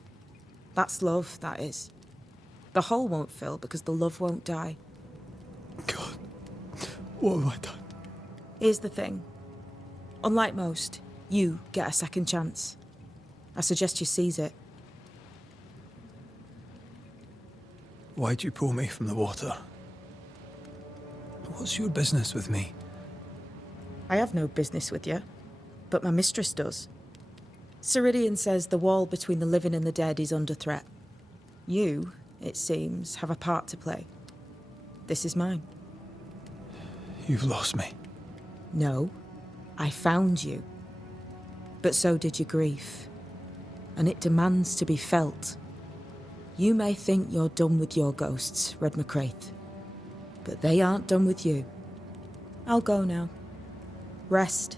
That's love, that is. The hole won't fill because the love won't die. God, what have I done? Here's the thing. Unlike most, you get a second chance. I suggest you seize it. Why'd you pull me from the water? What's your business with me? I have no business with you, but my mistress does. Ceridian says the wall between the living and the dead is under threat. You, it seems, have a part to play. This is mine. You've lost me. No, I found you. But so did your grief. And it demands to be felt. You may think you're done with your ghosts, Red McCraith. But they aren't done with you. I'll go now. Rest.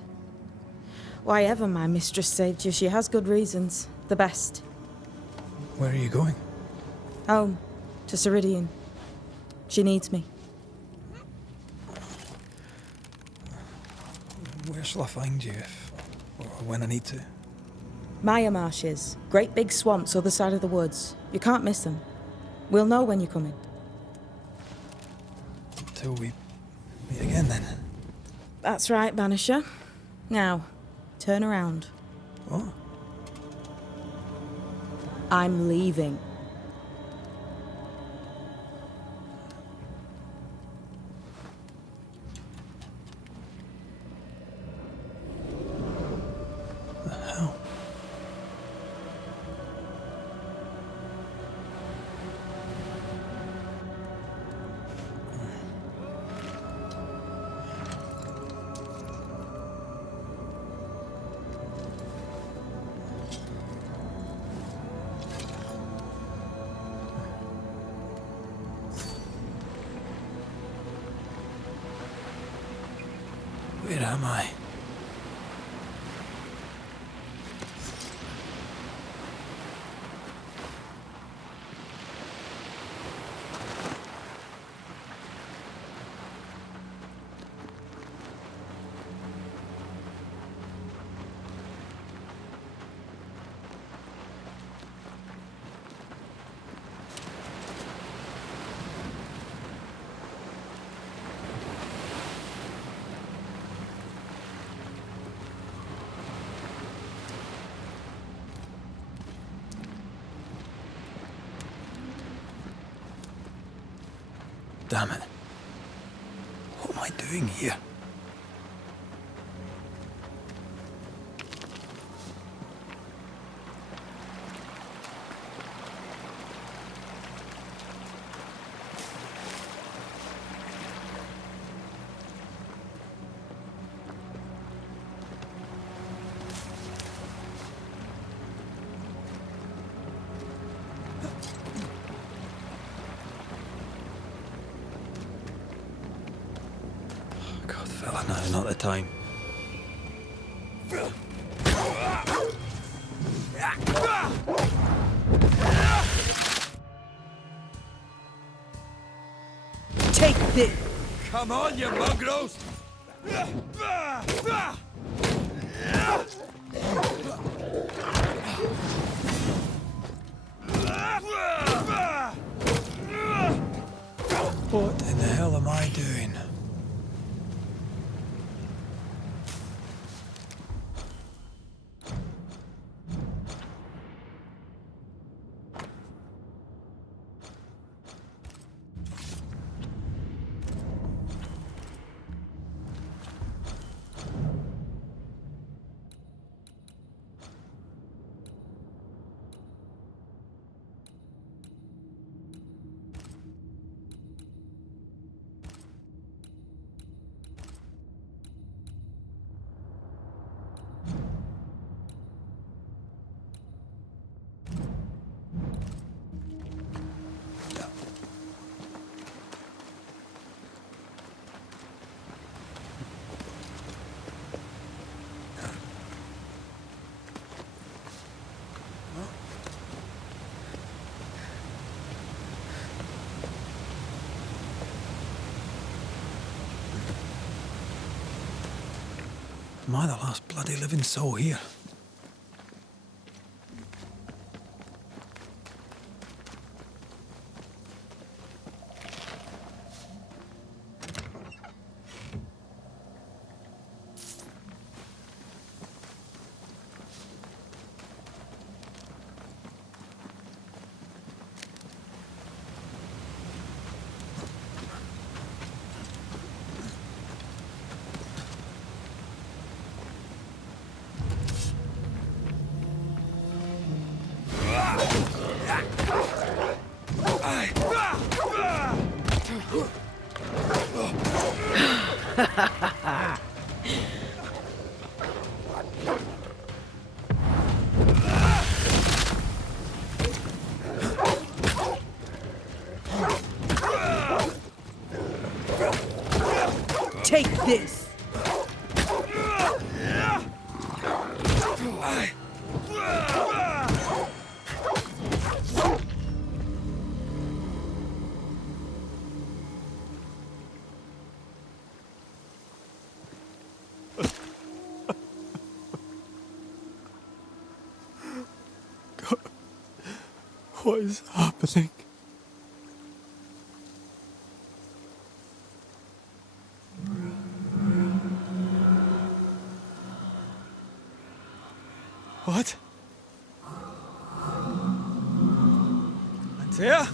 Why ever my mistress saved you, she has good reasons. The best. Where are you going? Home. To Ceridian. She needs me. Where shall I find you if, or when I need to? Maya Marshes. Great big swamps other side of the woods. You can't miss them. We'll know when you're coming. Until we meet again, then. That's right, Banisher. Now, turn around. What? I'm leaving. The hell? Where am I? Damn it. What am I doing here? God, fella, now's not the time. this. Come on, you mongrels! What in the hell am I doing? Am I the last bloody living soul here? Take this. What is happening? What? Antea?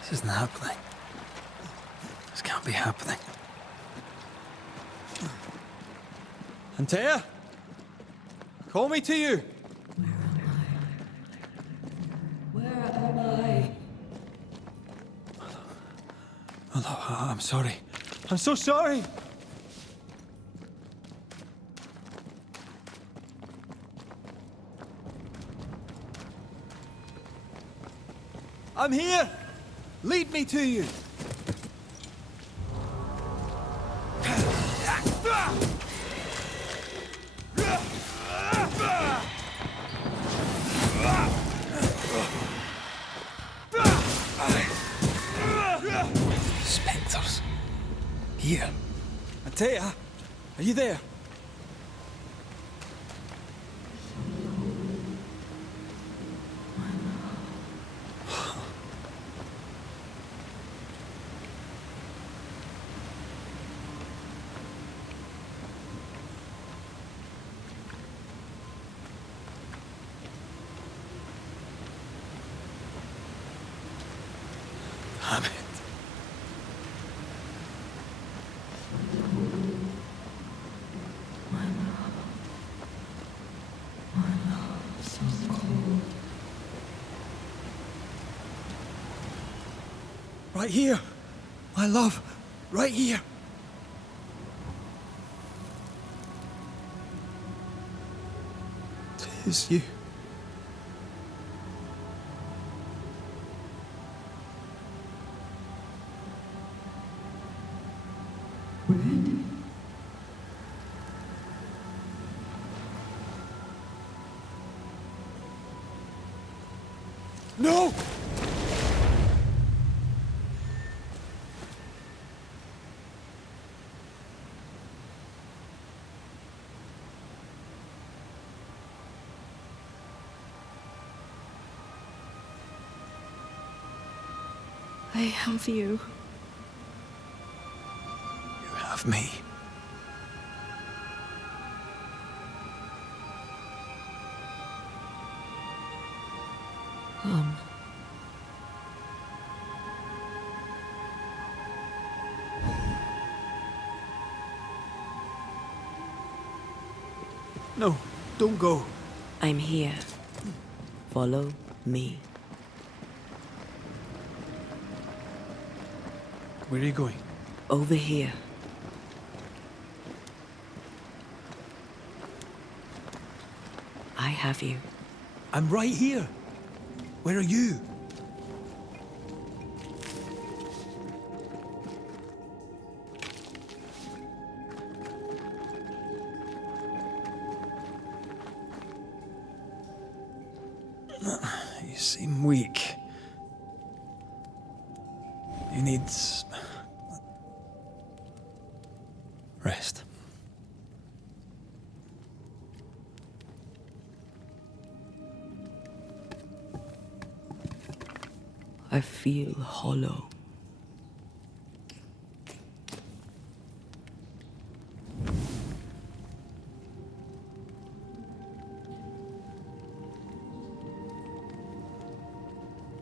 This isn't happening. This can't be happening. Antea? Call me to you! Where am I? Oh, I'm sorry. I'm so sorry! I'm here! Lead me to you! Spectres. Here. Antea, are you there? Damn it. Right here. My love. Right here. Tis you. No! I have you. You have me. No, don't go. I'm here. Follow me. Where are you going? Over here. I have you. I'm right here. Where are you? You seem weak. You need rest. I feel hollow.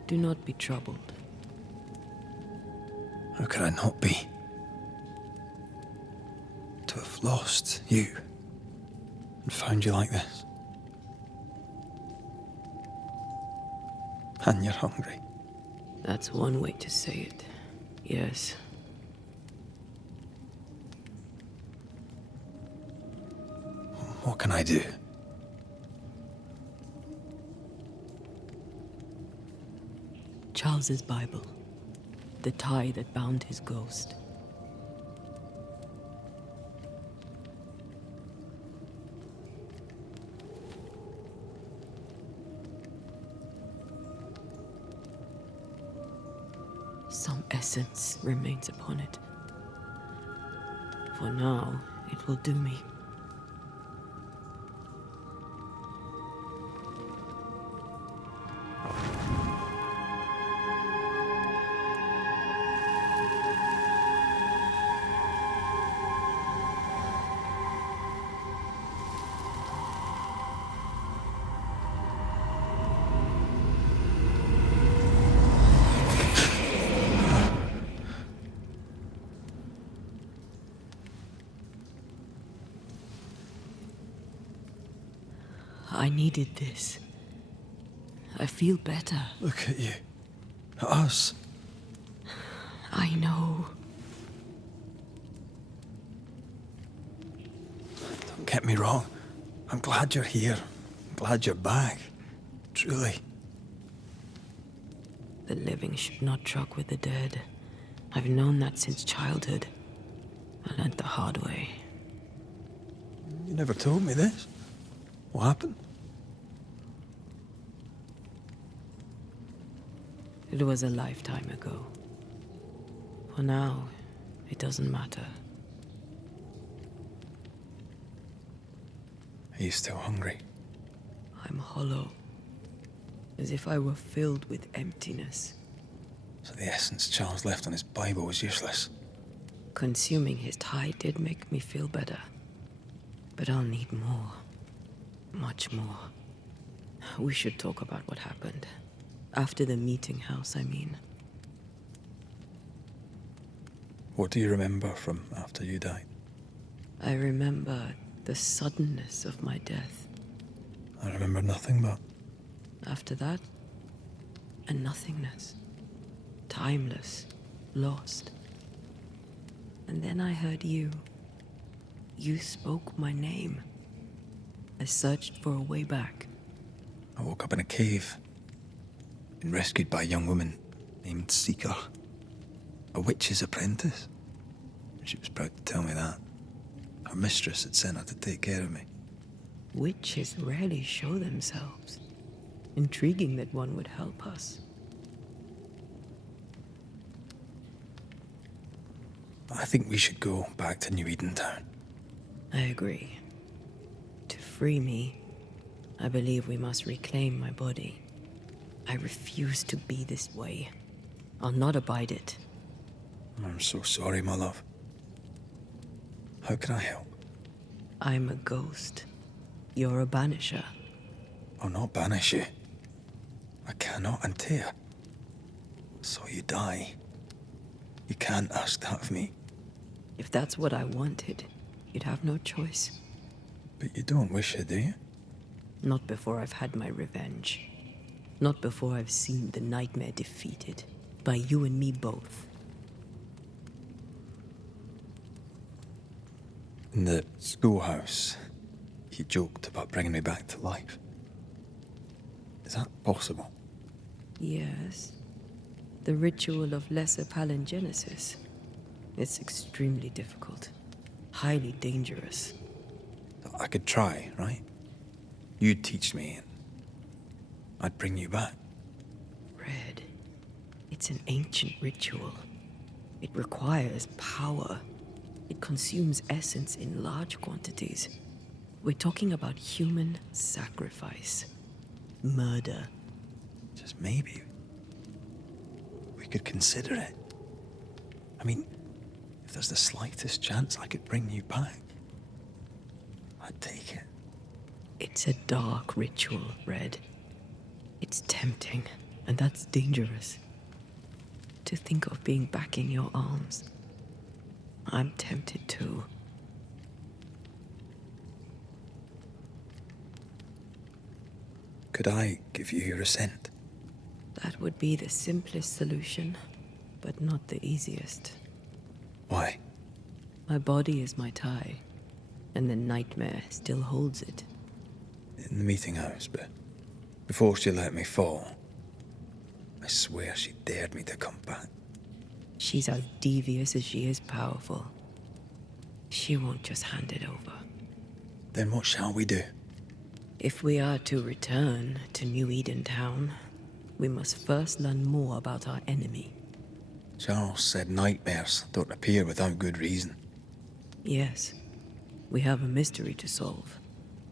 Do not be troubled. How could I not be? To have lost you and found you like this. And you're hungry. That's one way to say it. Yes. What can I do? Charles's Bible. The tie that bound his ghost. Some essence remains upon it. For now, it will do me. I needed this. I feel better. Look at you. At us. I know. Don't get me wrong. I'm glad you're here. I'm glad you're back. Truly. The living should not truck with the dead. I've known that since childhood. I learned the hard way. You never told me this. What happened? It was a lifetime ago. For now, it doesn't matter. Are you still hungry? I'm hollow. As if I were filled with emptiness. So the essence Charles left on his Bible was useless. Consuming his tie did make me feel better. But I'll need more. Much more. We should talk about what happened. After the meeting house, I mean. What do you remember from after you died? I remember the suddenness of my death. I remember nothing but... After that, a nothingness. Timeless, lost. And then I heard you. You spoke my name. I searched for a way back. I woke up in a cave. Been rescued by a young woman named Seeker. A witch's apprentice. She was proud to tell me that. Her mistress had sent her to take care of me. Witches rarely show themselves. Intriguing that one would help us. I think we should go back to New Edentown. I agree. To free me, I believe we must reclaim my body. I refuse to be this way. I'll not abide it. I'm so sorry, my love. How can I help? I'm a ghost. You're a banisher. I'll not banish you. I cannot Antea. So you die. You can't ask that of me. If that's what I wanted, you'd have no choice. But you don't wish it, do you? Not before I've had my revenge. Not before I've seen the nightmare defeated. By you and me both. In the schoolhouse, he joked about bringing me back to life. Is that possible? Yes. The ritual of lesser palingenesis. It's extremely difficult. Highly dangerous. I could try, right? You'd teach me, and I'd bring you back. Red. It's an ancient ritual. It requires power. It consumes essence in large quantities. We're talking about human sacrifice. Murder. Just maybe we could consider it. I mean, if there's the slightest chance I could bring you back, I'd take it. It's a dark ritual, Red. It's tempting, and that's dangerous. To think of being back in your arms. I'm tempted too. Could I give you your assent? That would be the simplest solution, but not the easiest. Why? My body is my tie, and the nightmare still holds it. In the meeting house, but before she let me fall, I swear she dared me to come back. She's as devious as she is powerful. She won't just hand it over. Then what shall we do? If we are to return to New Edentown, we must first learn more about our enemy. Charles said nightmares don't appear without good reason. Yes, we have a mystery to solve,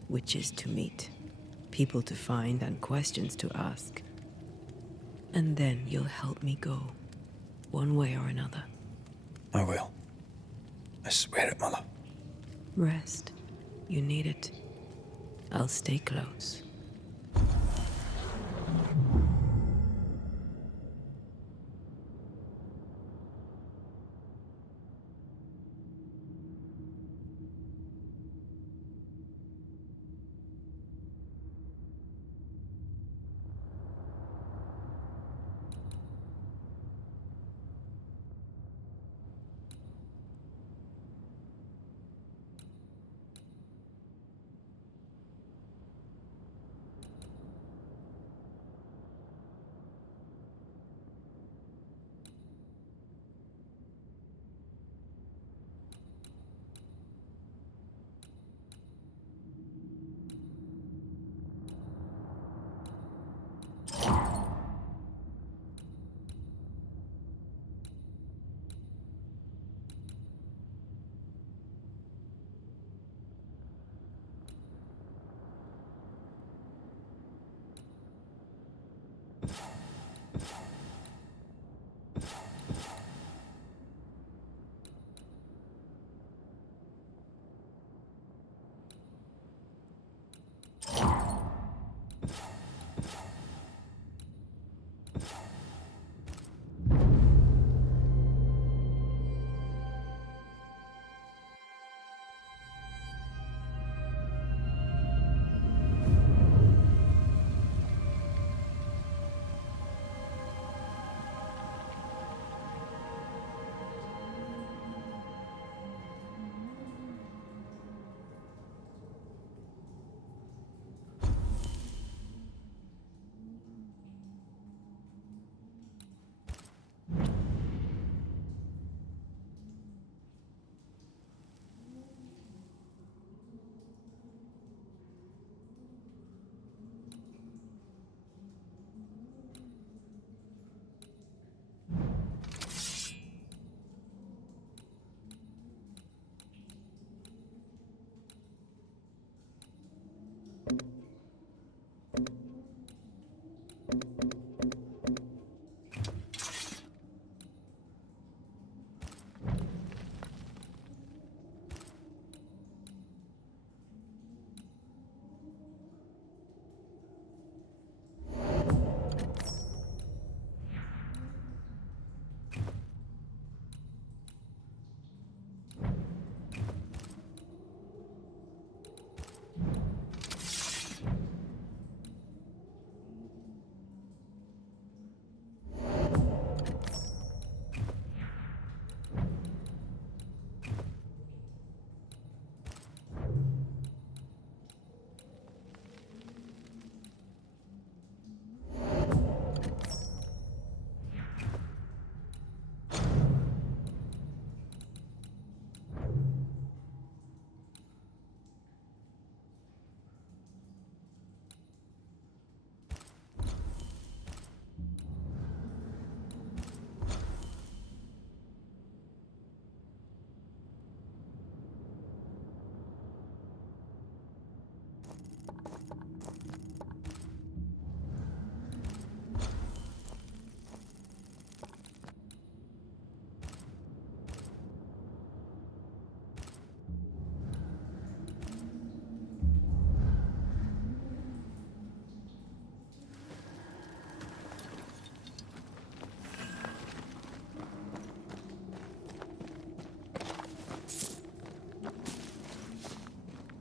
witches to meet, people to find, and questions to ask. And then you'll help me go, one way or another. I will. I swear it, Mother. Rest. You need it. I'll stay close.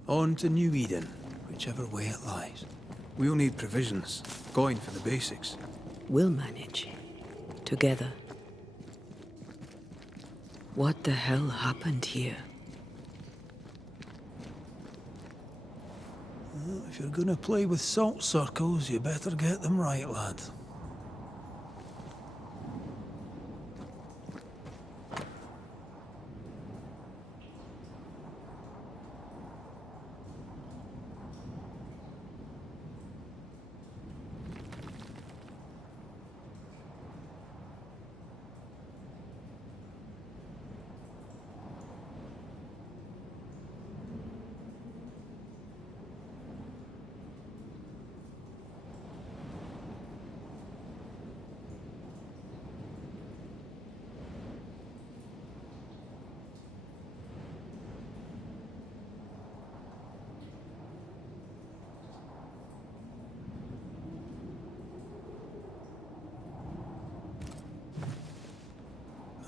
On to New Eden, whichever way it lies. We'll need provisions, going for the basics. We'll manage. Together. What the hell happened here? Well, if you're gonna play with salt circles, you better get them right, lad.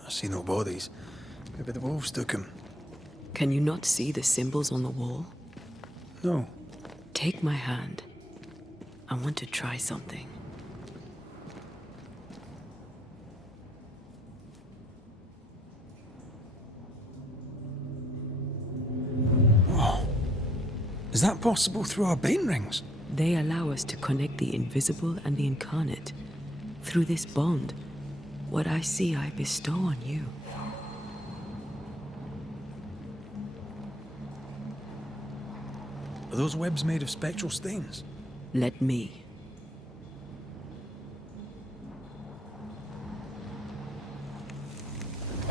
I see no bodies. Maybe the wolves took him. Can you not see the symbols on the wall? No. Take my hand. I want to try something. Whoa. Is that possible through our bane rings? They allow us to connect the invisible and the incarnate. Through this bond, what I see I bestow on you. Are those webs made of spectral stains? Let me.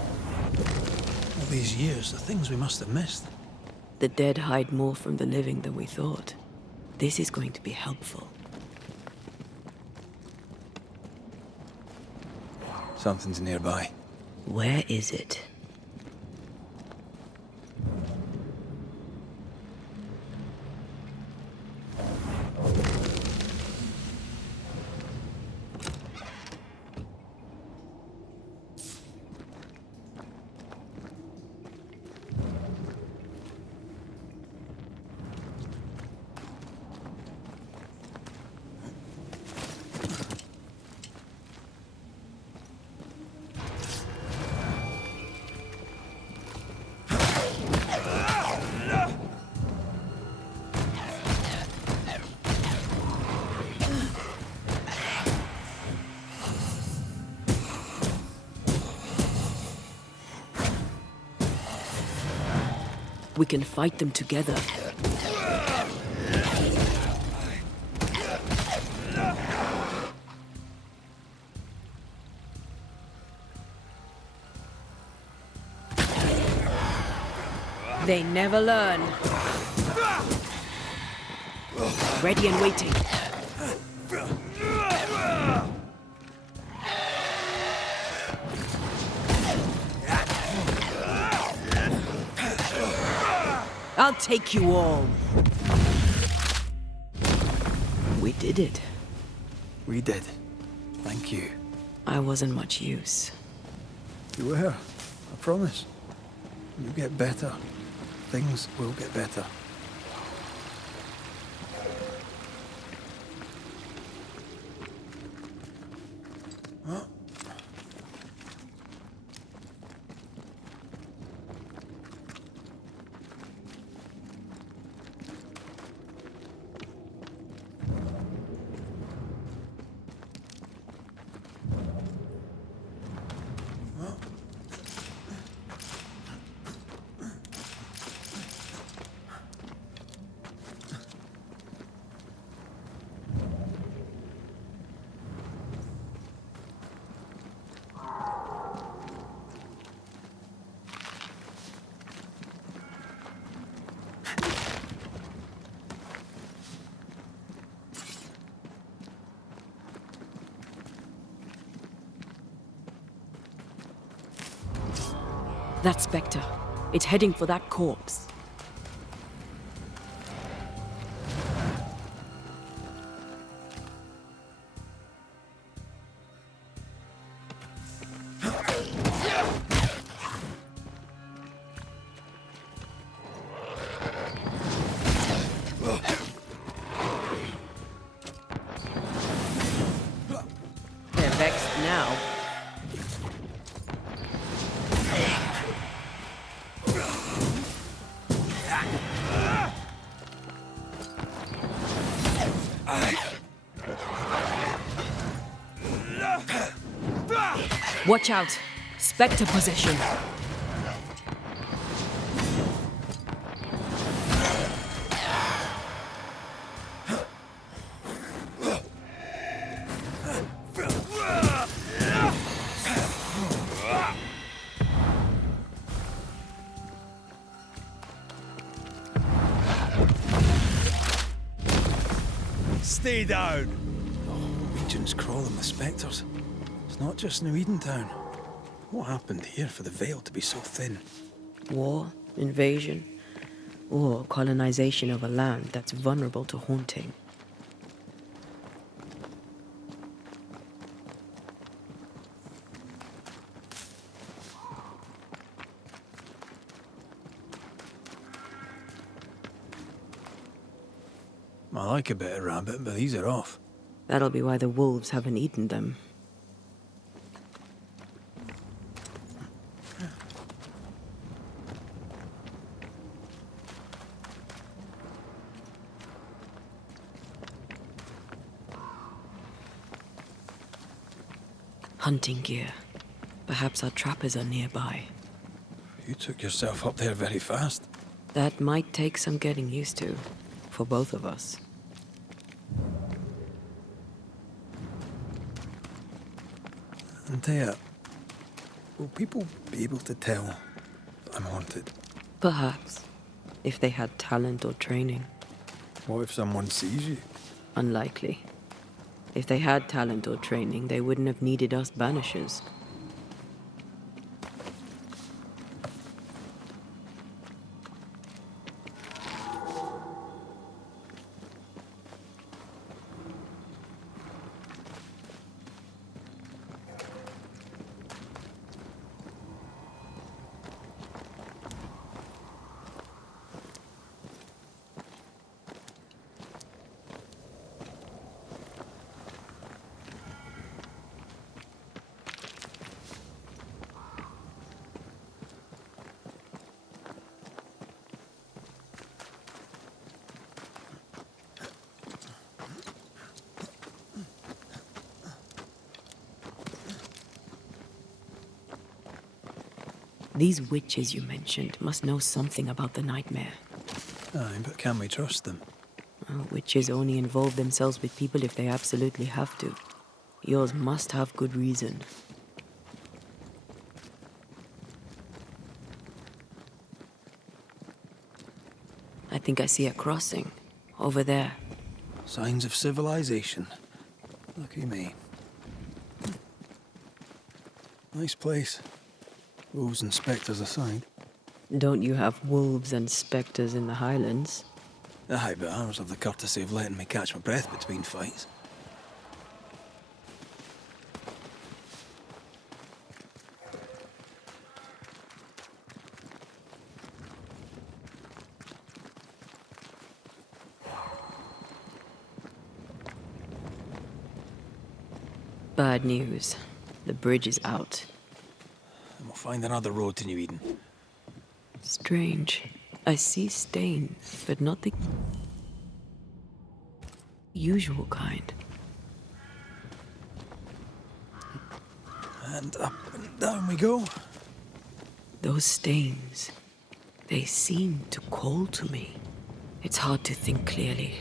All these years, the things we must have missed. The dead hide more from the living than we thought. This is going to be helpful. Something's nearby. Where is it? We can fight them together. They never learn. Ready and waiting. I'll take you all. We did it. We did. Thank you. I wasn't much use. You were. I promise. You get better. Things will get better. Huh? That Spectre. It's heading for that corpse. vexed now. Watch out! Spectre possession. Stay down! The whole region's crawling with spectres. It's not just New Edentown. What happened here for the veil to be so thin? War, invasion, or colonization of a land that's vulnerable to haunting. I like a bit of rabbit, but these are off. That'll be why the wolves haven't eaten them. Hunting gear. Perhaps our trappers are nearby. You took yourself up there very fast. That might take some getting used to, for both of us. Antea, will people be able to tell that I'm haunted? Perhaps, if they had talent or training. What if someone sees you? Unlikely. If they had talent or training, they wouldn't have needed us Banishers. These witches you mentioned must know something about the nightmare. Aye, but can we trust them? Well, witches only involve themselves with people if they absolutely have to. Yours must have good reason. I think I see a crossing. Over there. Signs of civilization. Lucky me. Nice place. Wolves and spectres aside. Don't you have wolves and spectres in the Highlands? Aye, but ours have the courtesy of letting me catch my breath between fights. Bad news. The bridge is out. And we'll find another road to New Eden. Strange. I see stains, but not the usual kind. And up and down we go. Those stains, they seem to call to me. It's hard to think clearly.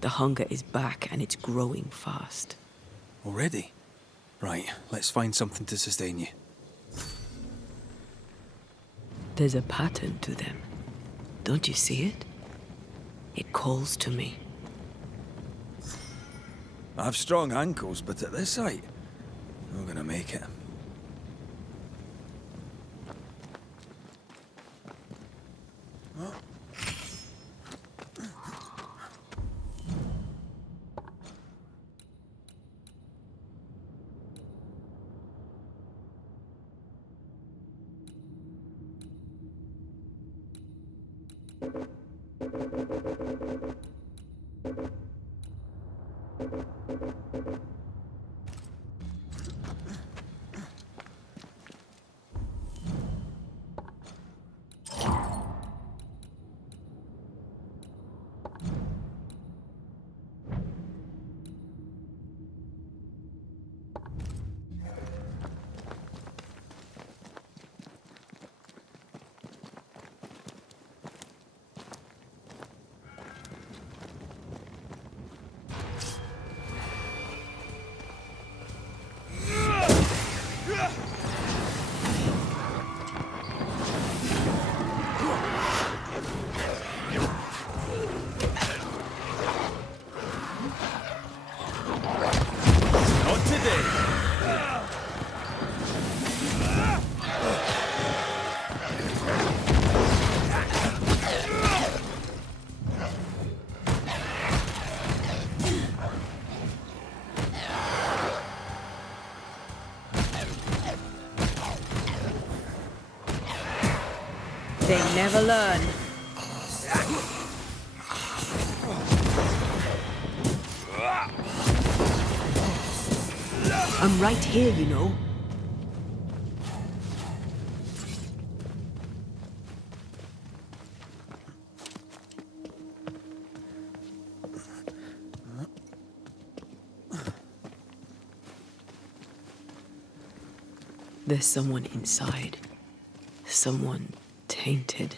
The hunger is back and it's growing fast. Already? Right, let's find something to sustain you. There's a pattern to them. Don't you see it? It calls to me. I have strong ankles, but at this height, we're gonna make it. They never learn. I'm right here, you know. There's someone inside. Someone tainted.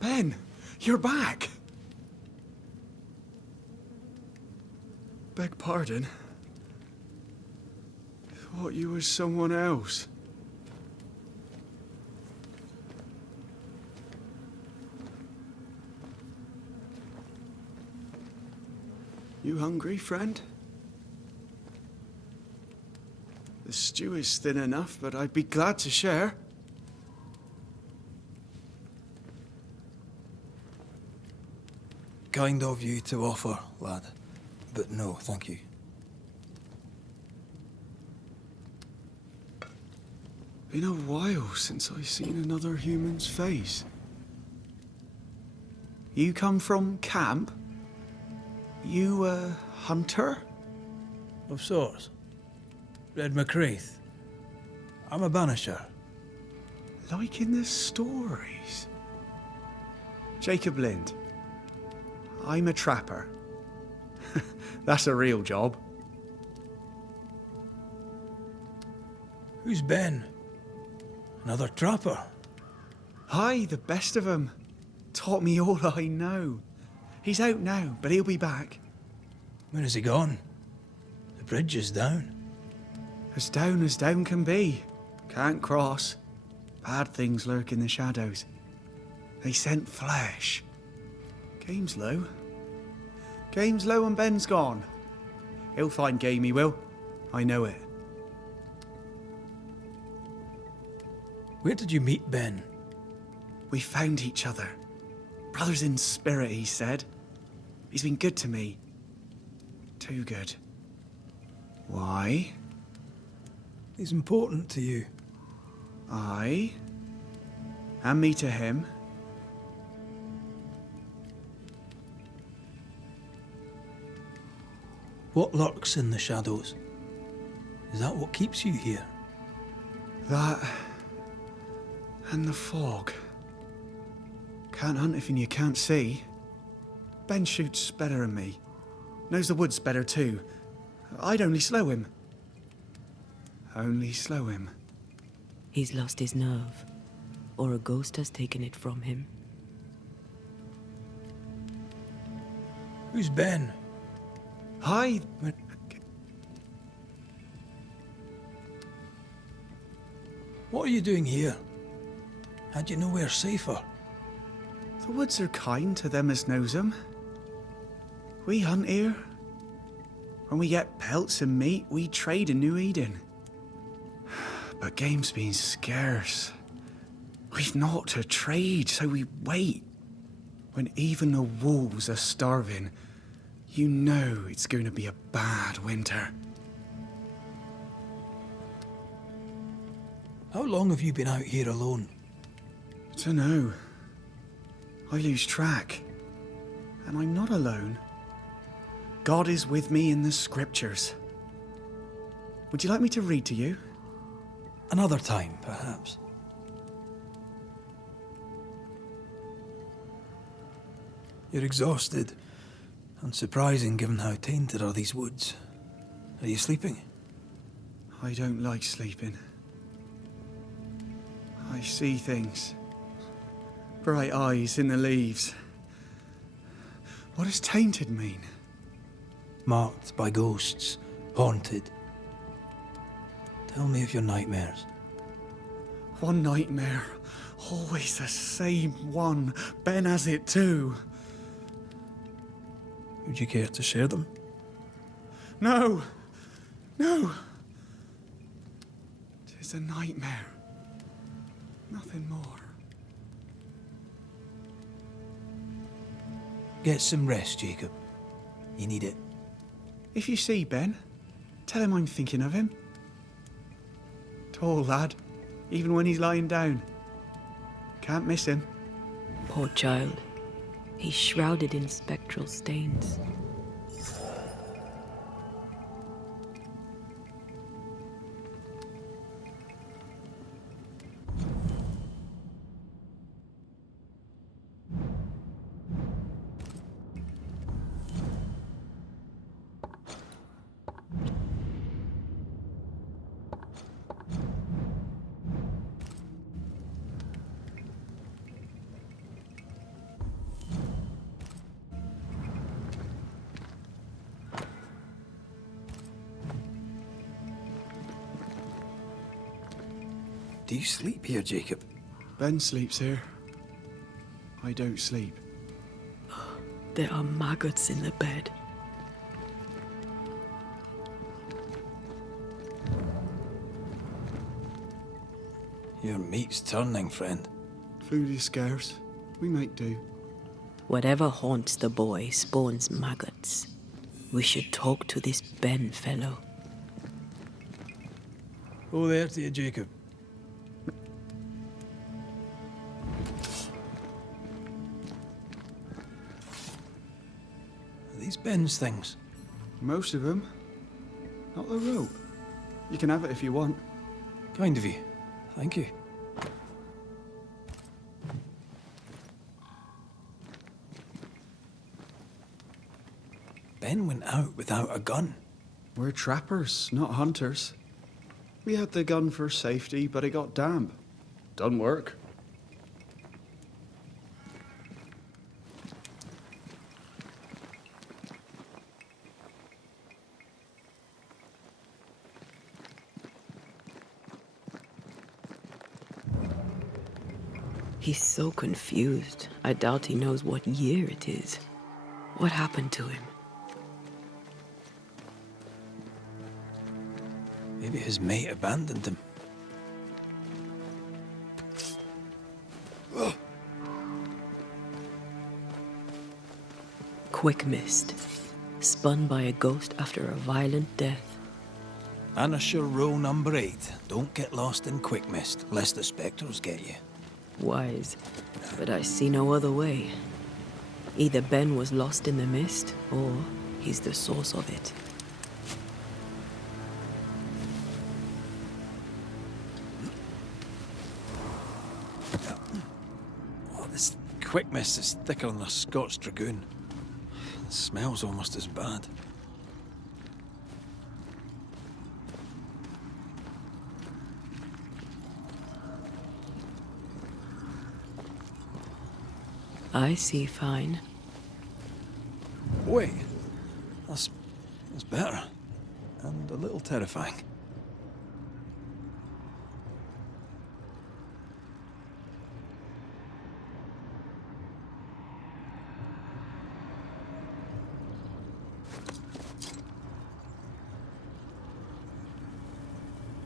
Ben, you're back. Beg pardon. Thought you was someone else. You hungry, friend? The stew is thin enough, but I'd be glad to share. Kind of you to offer, lad. But no, thank you. Been a while since I seen another human's face. You come from camp? You a hunter? Of sorts. Red McCreath. I'm a banisher. Like in the stories. Jacob Lind. I'm a trapper. That's a real job. Who's Ben? Another trapper? Aye, the best of 'em. Taught me all I know. He's out now, but he'll be back. When is he gone? The bridge is down. As down can be. Can't cross. Bad things lurk in the shadows. They scent flesh. Game's low. Game's low and Ben's gone. He'll find game, he will. I know it. Where did you meet Ben? We found each other. Brothers in spirit, he said. He's been good to me. Too good. Why? He's important to you. Aye. And me to him. What lurks in the shadows? Is that what keeps you here? That... and the fog. Can't hunt if you can't see. Ben shoots better than me. Knows the woods better too. I'd only slow him. Only slow him. He's lost his nerve. Or a ghost has taken it from him. Who's Ben? Hi. What are you doing here? Had you nowhere safer? The woods are kind to them as knows 'em. We hunt here. When we get pelts and meat, we trade in New Eden. But game's been scarce. We've naught to trade, so we wait. When even the wolves are starving, you know it's going to be a bad winter. How long have you been out here alone? Dunno. I lose track. And I'm not alone. God is with me in the scriptures. Would you like me to read to you? Another time, perhaps. You're exhausted. Unsurprising given how tainted are these woods. Are you sleeping? I don't like sleeping. I see things. Bright eyes in the leaves. What does tainted mean? Marked by ghosts. Haunted. Tell me of your nightmares. One nightmare. Always the same one. Ben has it too. Would you care to share them? No! No! 'Tis a nightmare. Nothing more. Get some rest, Jacob. You need it. If you see Ben, tell him I'm thinking of him. Tall lad, even when he's lying down. Can't miss him. Poor child. He's shrouded in spectral stains. Do you sleep here, Jacob? Ben sleeps here. I don't sleep. There are maggots in the bed. Your meat's turning, friend. Food is scarce. We make do. Whatever haunts the boy spawns maggots. We should talk to this Ben fellow. Oh, there to you, Jacob. Are these Ben's things? Most of them. Not the rope. You can have it if you want. Kind of you. Thank you. Ben went out without a gun. We're trappers, not hunters. We had the gun for safety, but it got damp. Done work. He's so confused. I doubt he knows what year it is. What happened to him? Maybe his mate abandoned him. Quick mist. Spun by a ghost after a violent death. Banisher row number 8. Don't get lost in quick mist, lest the spectres get you. Wise, but I see no other way. Either Ben was lost in the mist, or he's the source of it. Oh, this quick mist is thicker than a Scots dragoon. It smells almost as bad. I see fine. Wait, that's better. And a little terrifying.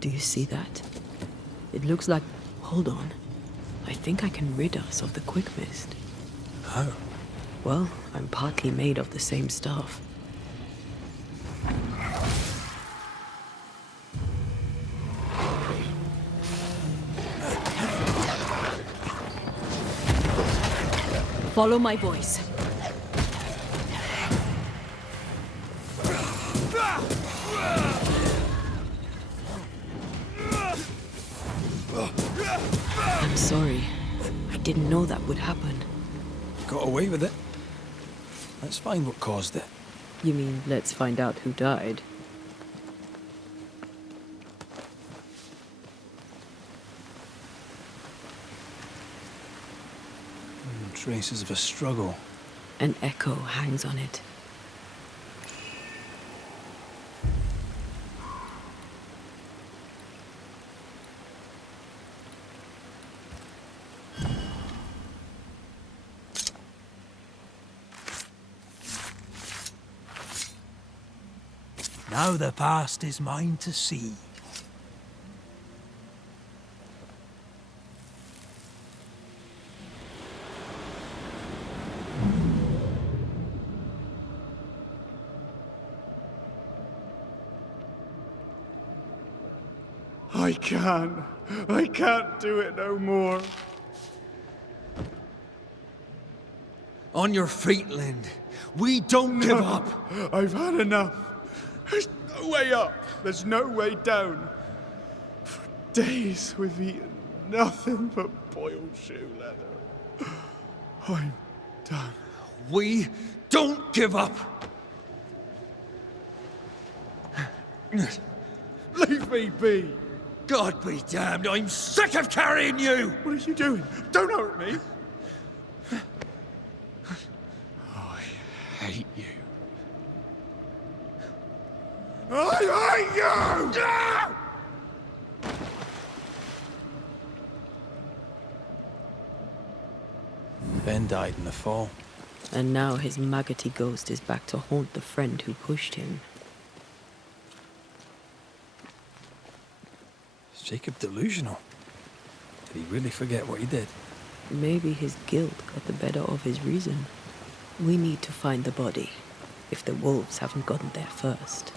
Do you see that? It looks like... Hold on. I think I can rid us of the quick mist. How? Well, I'm partly made of the same stuff. Follow my voice. I'm sorry. I didn't know that would happen. Got away with it. Let's find what caused it. You mean, let's find out who died? Traces of a struggle. An echo hangs on it. Now the past is mine to see. I can't do it no more. On your feet, Lind. We don't give up. I've had enough. There's no way up. There's no way down. For days we've eaten nothing but boiled shoe leather. I'm done. We don't give up. Leave me be. God be damned, I'm sick of carrying you! What are you doing? Don't hurt me. I hate you. I hate you! Ben died in the fall. And now his maggoty ghost is back to haunt the friend who pushed him. Is Jacob delusional? Did he really forget what he did? Maybe his guilt got the better of his reason. We need to find the body, if the wolves haven't gotten there first.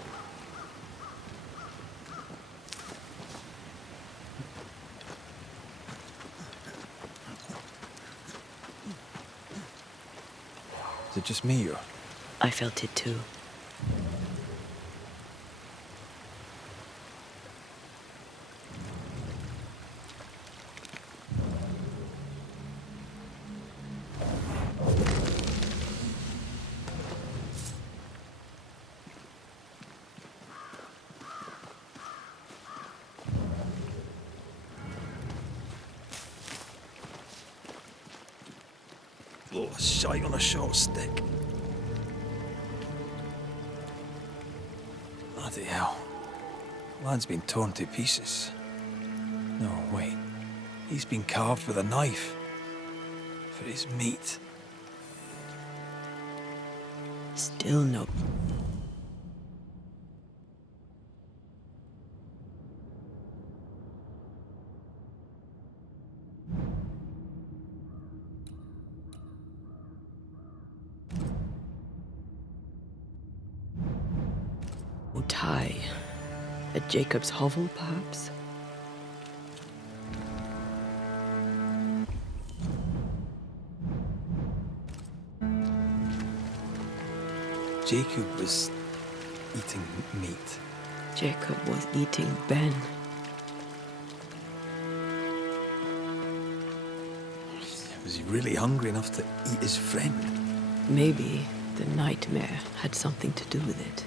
Is it just me or? I felt it too. Oh, shite on a short stick. Bloody hell. Lad's been torn to pieces. No, wait. He's been carved with a knife. For his meat. Still no. Tie. At Jacob's hovel, perhaps? Jacob was eating meat. Jacob was eating Ben. Was he really hungry enough to eat his friend? Maybe the nightmare had something to do with it.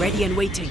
Ready and waiting.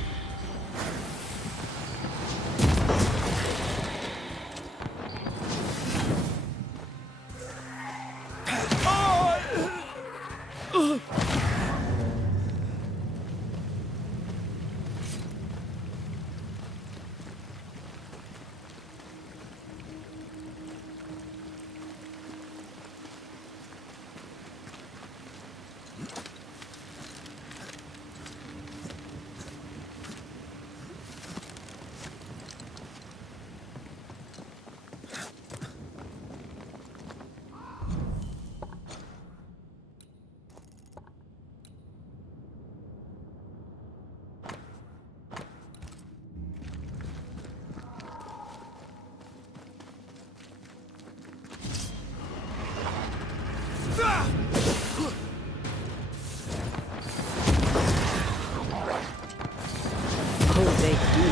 Oh, they do.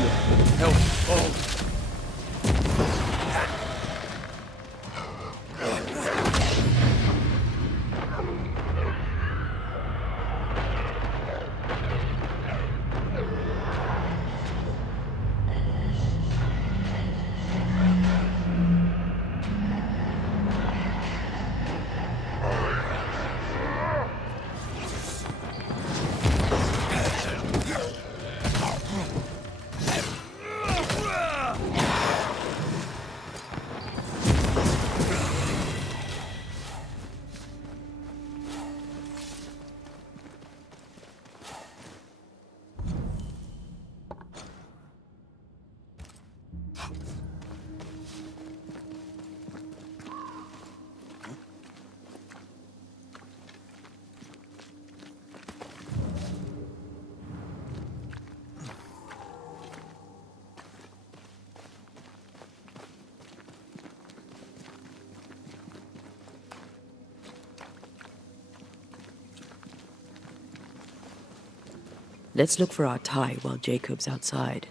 Help! Oh! Let's look for our tie while Jacob's outside.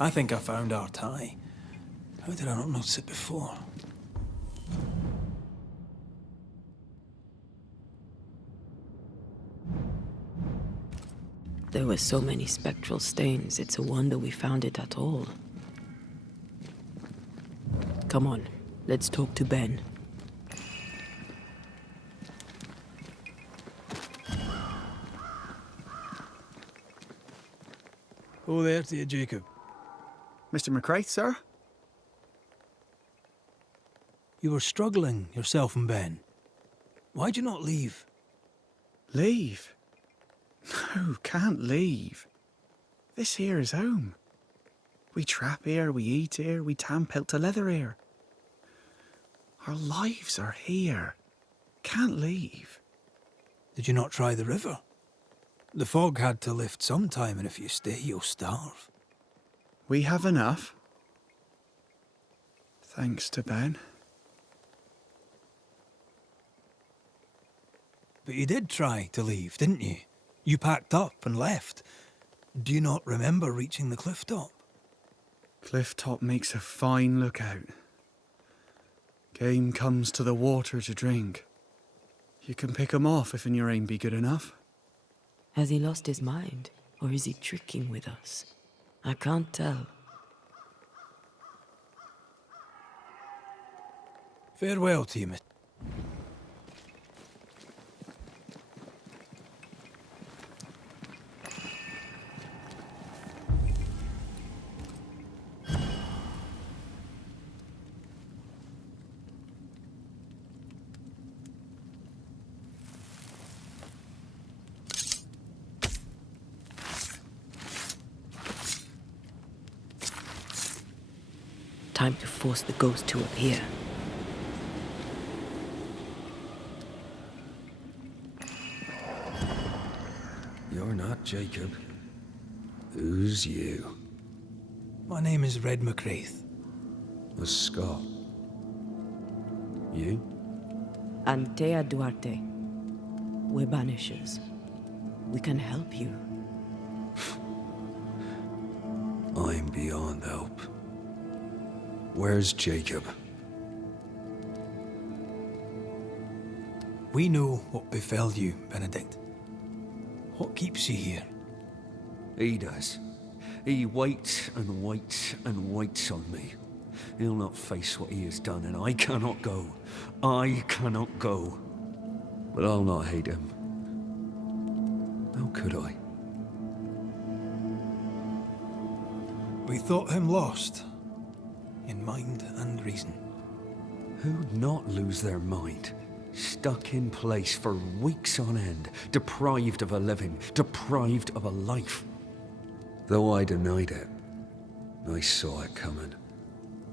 I think I found our tie. How did I not notice it before? There were so many spectral stains, it's a wonder we found it at all. Come on, let's talk to Ben. Oh, there to you, Jacob. Mr. McCraith, sir? You were struggling, yourself and Ben. Why'd you not leave? Leave? No, can't leave. This here is home. We trap here, we eat here, we tan pelt to leather here. Our lives are here. Can't leave. Did you not try the river? The fog had to lift sometime, and if you stay, you'll starve. We have enough. Thanks to Ben. But you did try to leave, didn't you? You packed up and left. Do you not remember reaching the cliff top? Cliff top makes a fine lookout. Game comes to the water to drink. You can pick 'em off if your aim be good enough. Has he lost his mind, or is he tricking with us? I can't tell. Farewell to you, miss. Time to force the ghost to appear. You're not Jacob. Who's you? My name is Red McCraith. A Scot. You? Antea Duarte. We're Banishers. We can help you. I'm beyond help. Where's Jacob? We know what befell you, Benedict. What keeps you here? He does. He waits and waits and waits on me. He'll not face what he has done, and I cannot go. I cannot go. But I'll not hate him. How could I? We thought him lost, in mind and reason. Who'd not lose their mind? Stuck in place for weeks on end, deprived of a living, deprived of a life. Though I denied it, I saw it coming.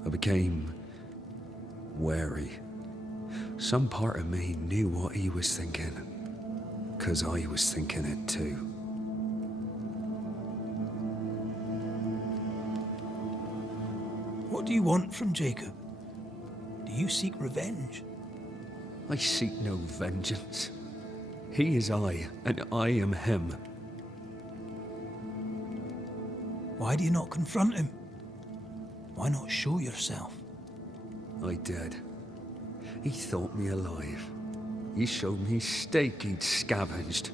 I became wary. Some part of me knew what he was thinking, 'cause I was thinking it too. What do you want from Jacob? Do you seek revenge? I seek no vengeance. He is I, and I am him. Why do you not confront him? Why not show yourself? I did. He thought me alive. He showed me steak he'd scavenged.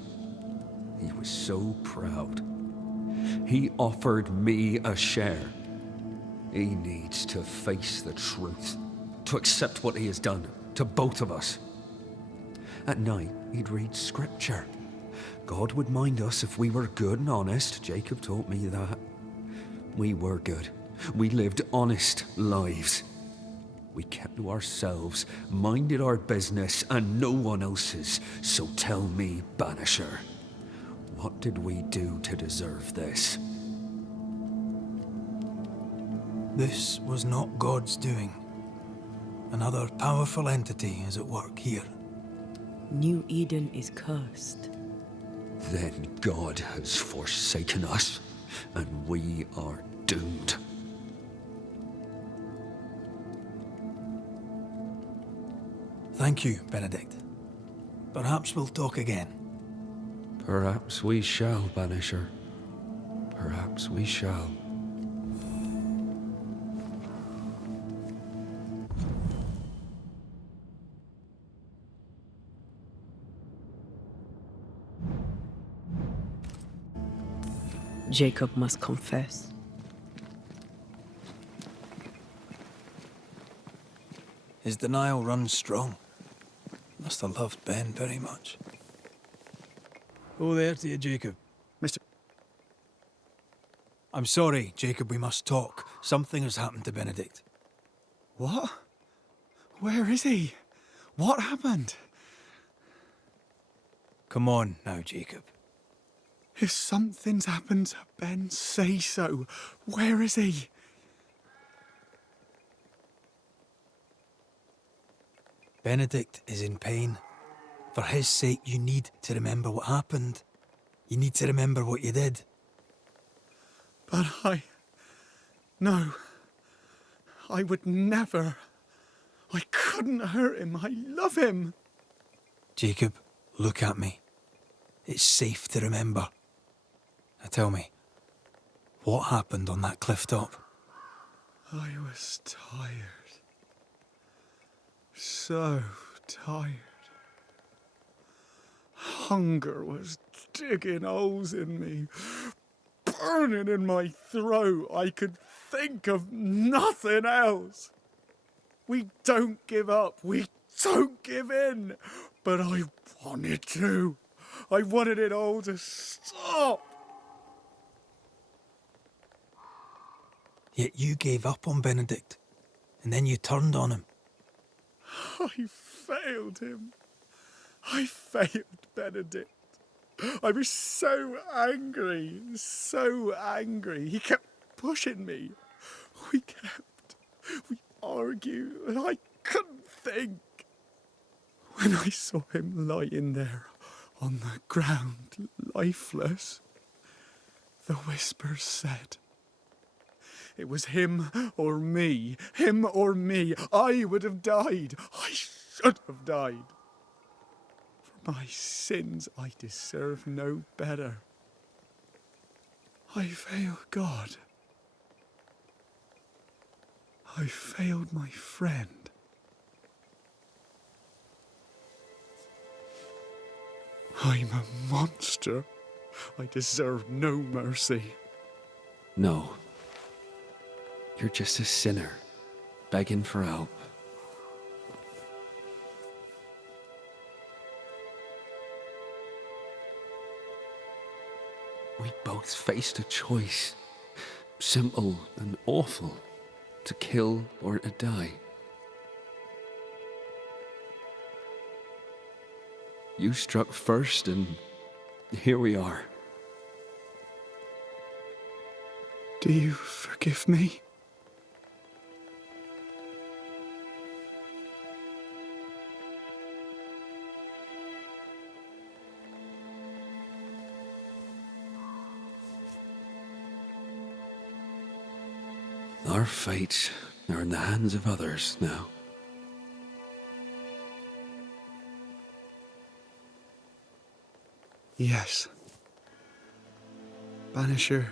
He was so proud. He offered me a share. He needs to face the truth, to accept what he has done to both of us. At night, he'd read scripture. God would mind us if we were good and honest. Jacob taught me that. We were good. We lived honest lives. We kept to ourselves, minded our business and no one else's. So tell me, Banisher, what did we do to deserve this? This was not God's doing. Another powerful entity is at work here. New Eden is cursed. Then God has forsaken us, and we are doomed. Thank you, Benedict. Perhaps we'll talk again. Perhaps we shall, Banisher. Perhaps we shall. Jacob must confess. His denial runs strong. Must have loved Ben very much. Oh, there to you, Jacob. Mr. I'm sorry, Jacob, we must talk. Something has happened to Benedict. What? Where is he? What happened? Come on now, Jacob. If something's happened to Ben, say so. Where is he? Benedict is in pain. For his sake, you need to remember what happened. You need to remember what you did. But No. I would never. I couldn't hurt him. I love him. Jacob, look at me. It's safe to remember. Now tell me, what happened on that cliff top? I was tired. So tired. Hunger was digging holes in me, burning in my throat. I could think of nothing else. We don't give up. We don't give in. But I wanted to. I wanted it all to stop. Yet you gave up on Benedict, and then you turned on him. I failed him. I failed Benedict. I was so angry, so angry. He kept pushing me. We argued, and I couldn't think. When I saw him lying there on the ground, lifeless, the whispers said, it was him or me, him or me. I would have died. I should have died. My sins, I deserve no better. I failed God. I failed my friend. I'm a monster. I deserve no mercy. No. You're just a sinner, begging for help. We both faced a choice, simple and awful, to kill or to die. You struck first, and here we are. Do you forgive me? Our fates are in the hands of others now. Yes. Banisher,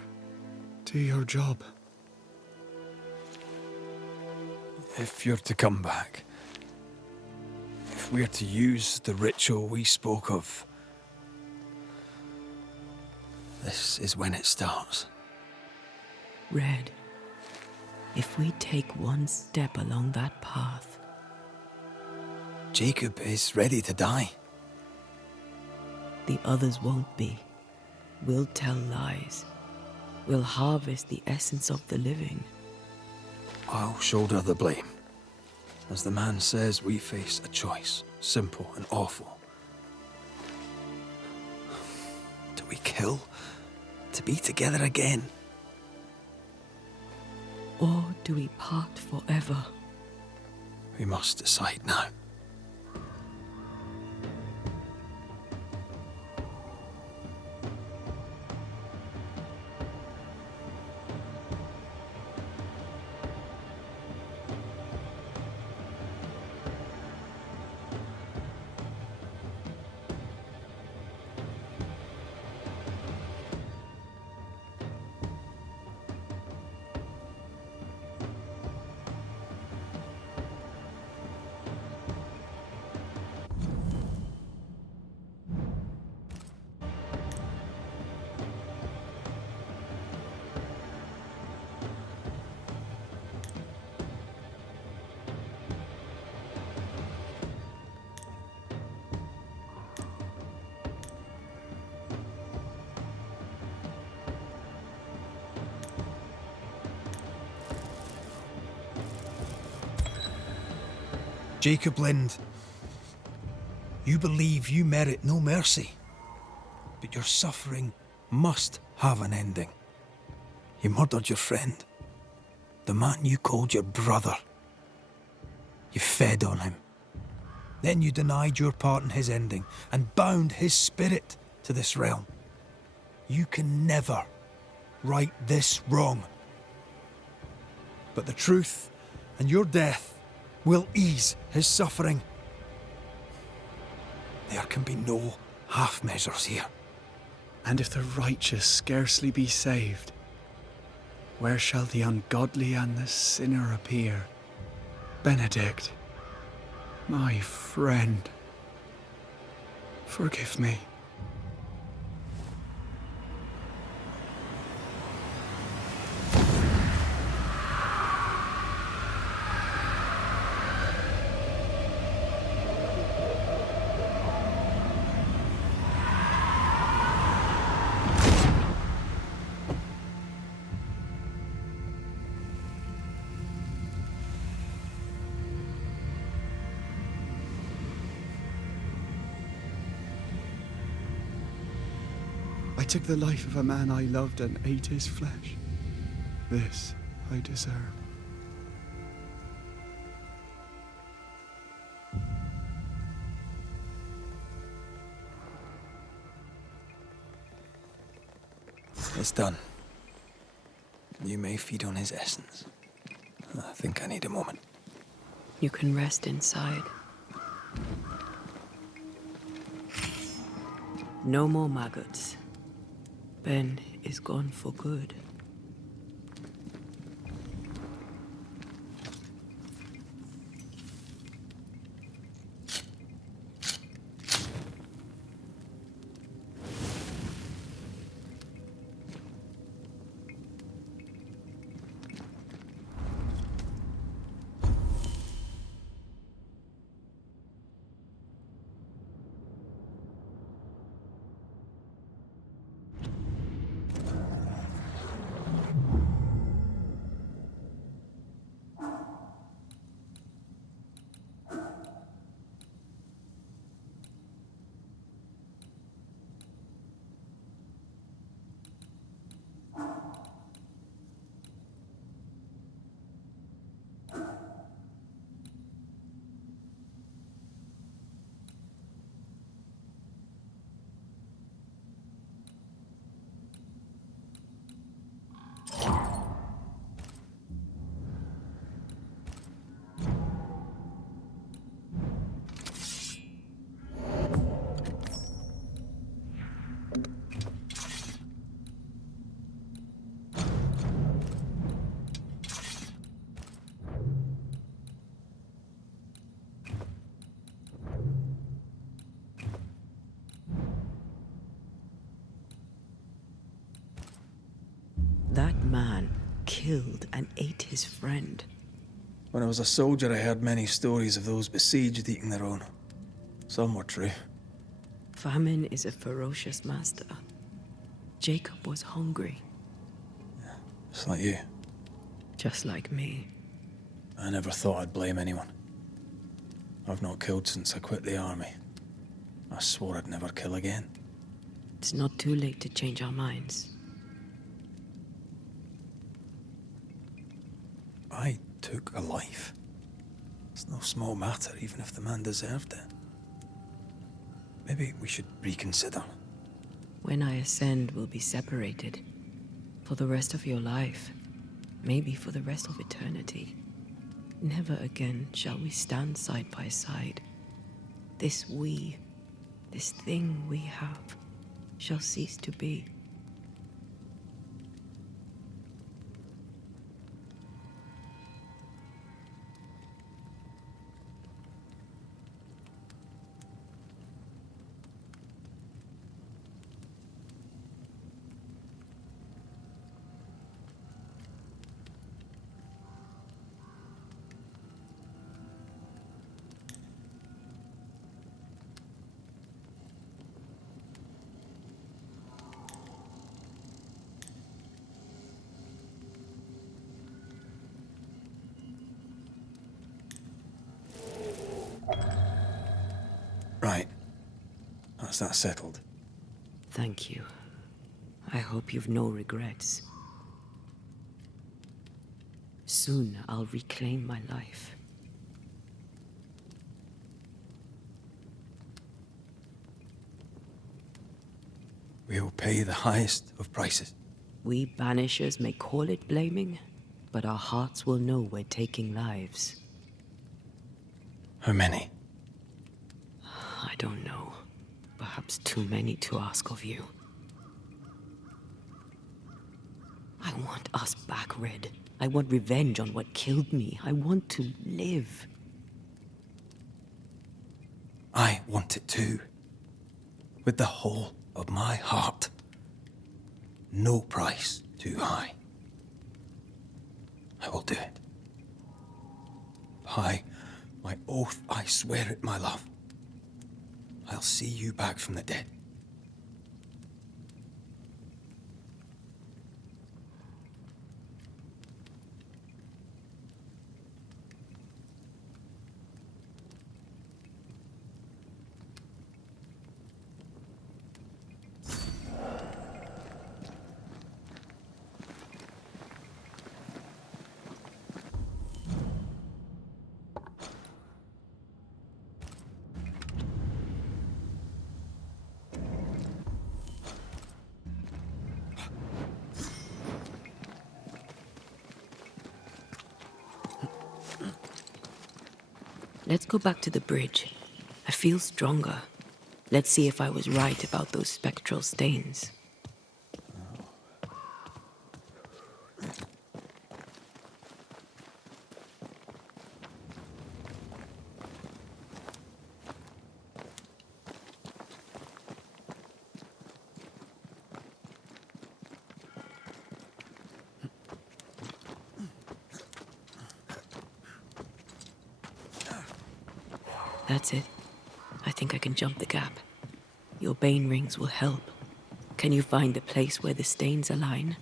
do your job. If you're to come back, if we're to use the ritual we spoke of, this is when it starts. Red, if we take one step along that path, Jacob is ready to die. the others won't be. We'll tell lies. We'll harvest the essence of the living. I'll shoulder the blame. As the man says, we face a choice, simple and awful. Do we kill to be together again? Or do we part forever? We must decide now. Jacob Lind, you believe you merit no mercy, but your suffering must have an ending. You murdered your friend, the man you called your brother. You fed on him. Then you denied your part in his ending and bound his spirit to this realm. You can never right this wrong. But the truth and your death will ease his suffering. There can be no half measures here. And if the righteous scarcely be saved, where shall the ungodly and the sinner appear? Benedict, my friend, forgive me. I took the life of a man I loved and ate his flesh. This I deserve. It's done. You may feed on his essence. I think I need a moment. You can rest inside. No more maggots. Ben is gone for good. That man killed and ate his friend. When I was a soldier, I heard many stories of those besieged eating their own. Some were true. Famine is a ferocious master. Jacob was hungry. Just like you. Just like me. I never thought I'd blame anyone. I've not killed since I quit the army. I swore I'd never kill again. It's not too late to change our minds. I took a life. It's no small matter, even if the man deserved it. Maybe we should reconsider. When I ascend, we'll be separated. For the rest of your life. Maybe for the rest of eternity. Never again shall we stand side by side. This thing we have, shall cease to be. Right. That's that settled. Thank you. I hope you've no regrets. Soon I'll reclaim my life. We'll pay the highest of prices. We Banishers may call it blaming, but our hearts will know we're taking lives. How many? I don't know. Perhaps too many to ask of you. I want us back, Red. I want revenge on what killed me. I want to live. I want it too. With the whole of my heart. No price too high. I will do it. By my oath, I swear it, my love. I'll see you back from the dead. Let's go back to the bridge. I feel stronger. Let's see if I was right about those spectral stains. That's it. I think I can jump the gap. Your bane rings will help. Can you find the place where the stains align?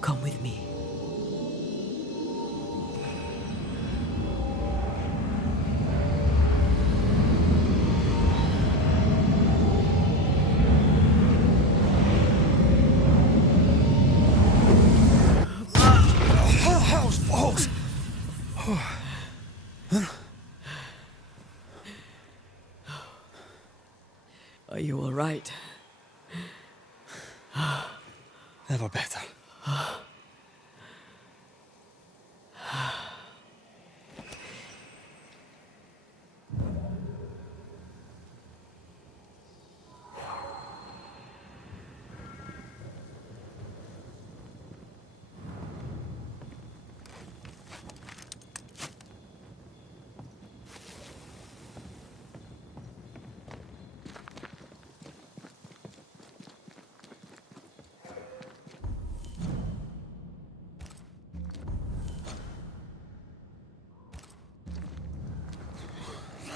Come with me. Are you all right? Never better.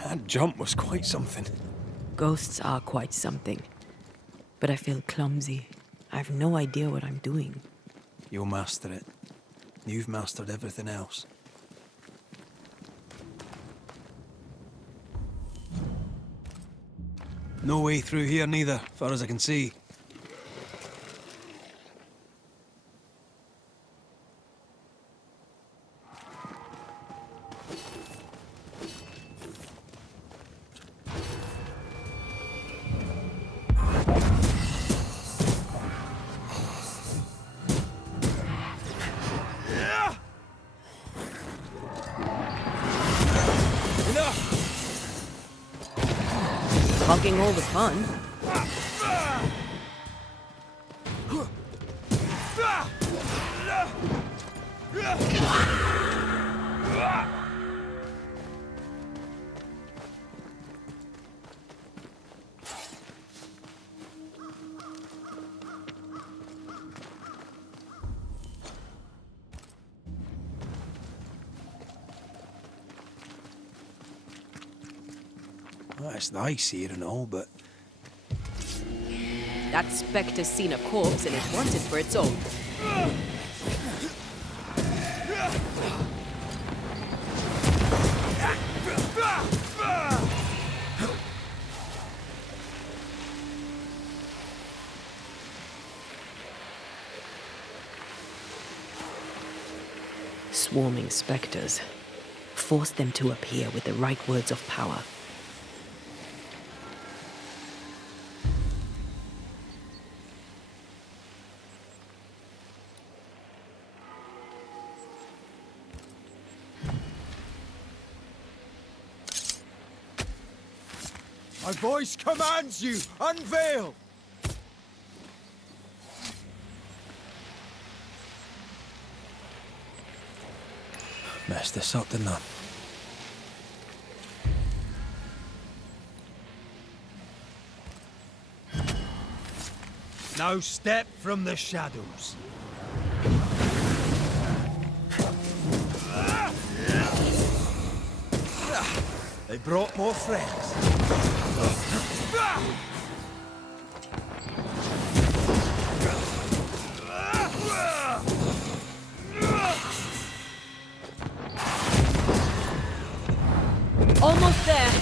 That jump was quite something. Ghosts are quite something. But I feel clumsy. I have no idea what I'm doing. You'll master it. You've mastered everything else. No way through here neither, far as I can see. Hogging all the fun. Well, it's nice here and all, but That spectre's seen a corpse and it wants it for its own. Swarming spectres. Force them to appear with the right words of power. My voice commands you, unveil! Messed this up, didn't I? Now step from the shadows. They brought more friends. Almost there.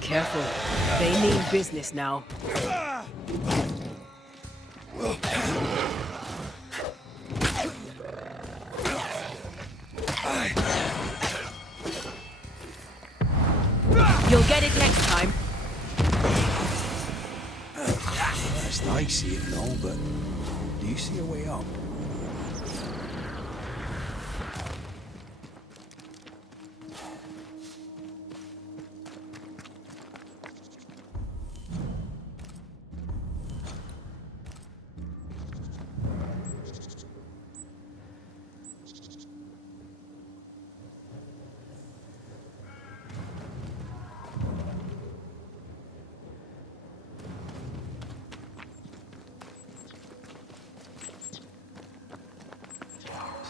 Careful. They mean business now. You'll get it next time. Best I see it and all, but do you see a way up?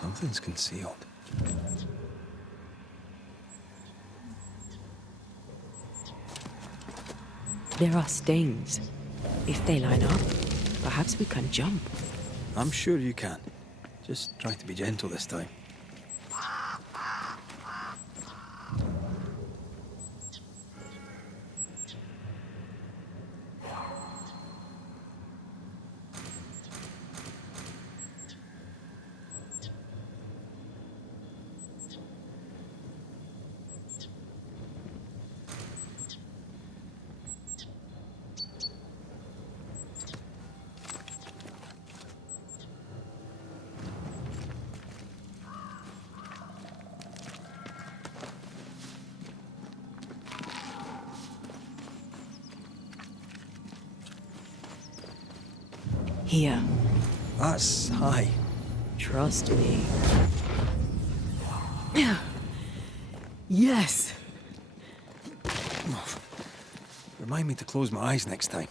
Something's concealed. There are stains. If they line up, perhaps we can jump. I'm sure you can. Just try to be gentle this time. Here. That's high. Trust me. Yes! Remind me to close my eyes next time.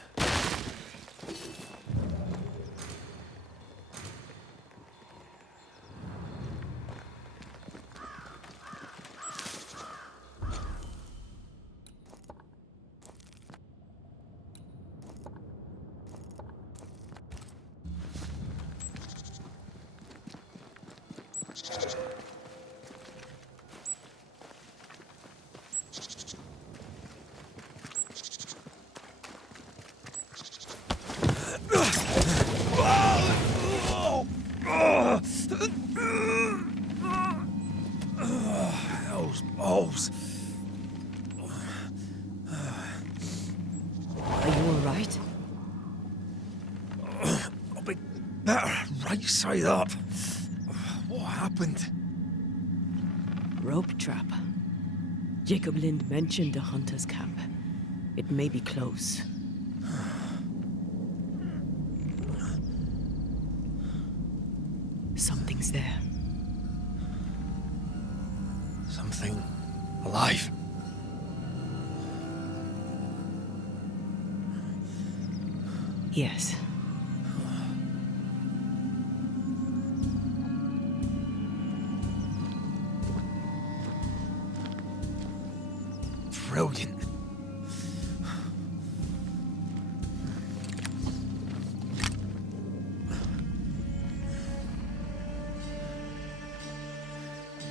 Those balls. Are you all right? I'll be better right side up. What happened? Rope trap. Jacob Lind mentioned a hunter's camp. It may be close. Something's there. Something alive. Yes. Brilliant.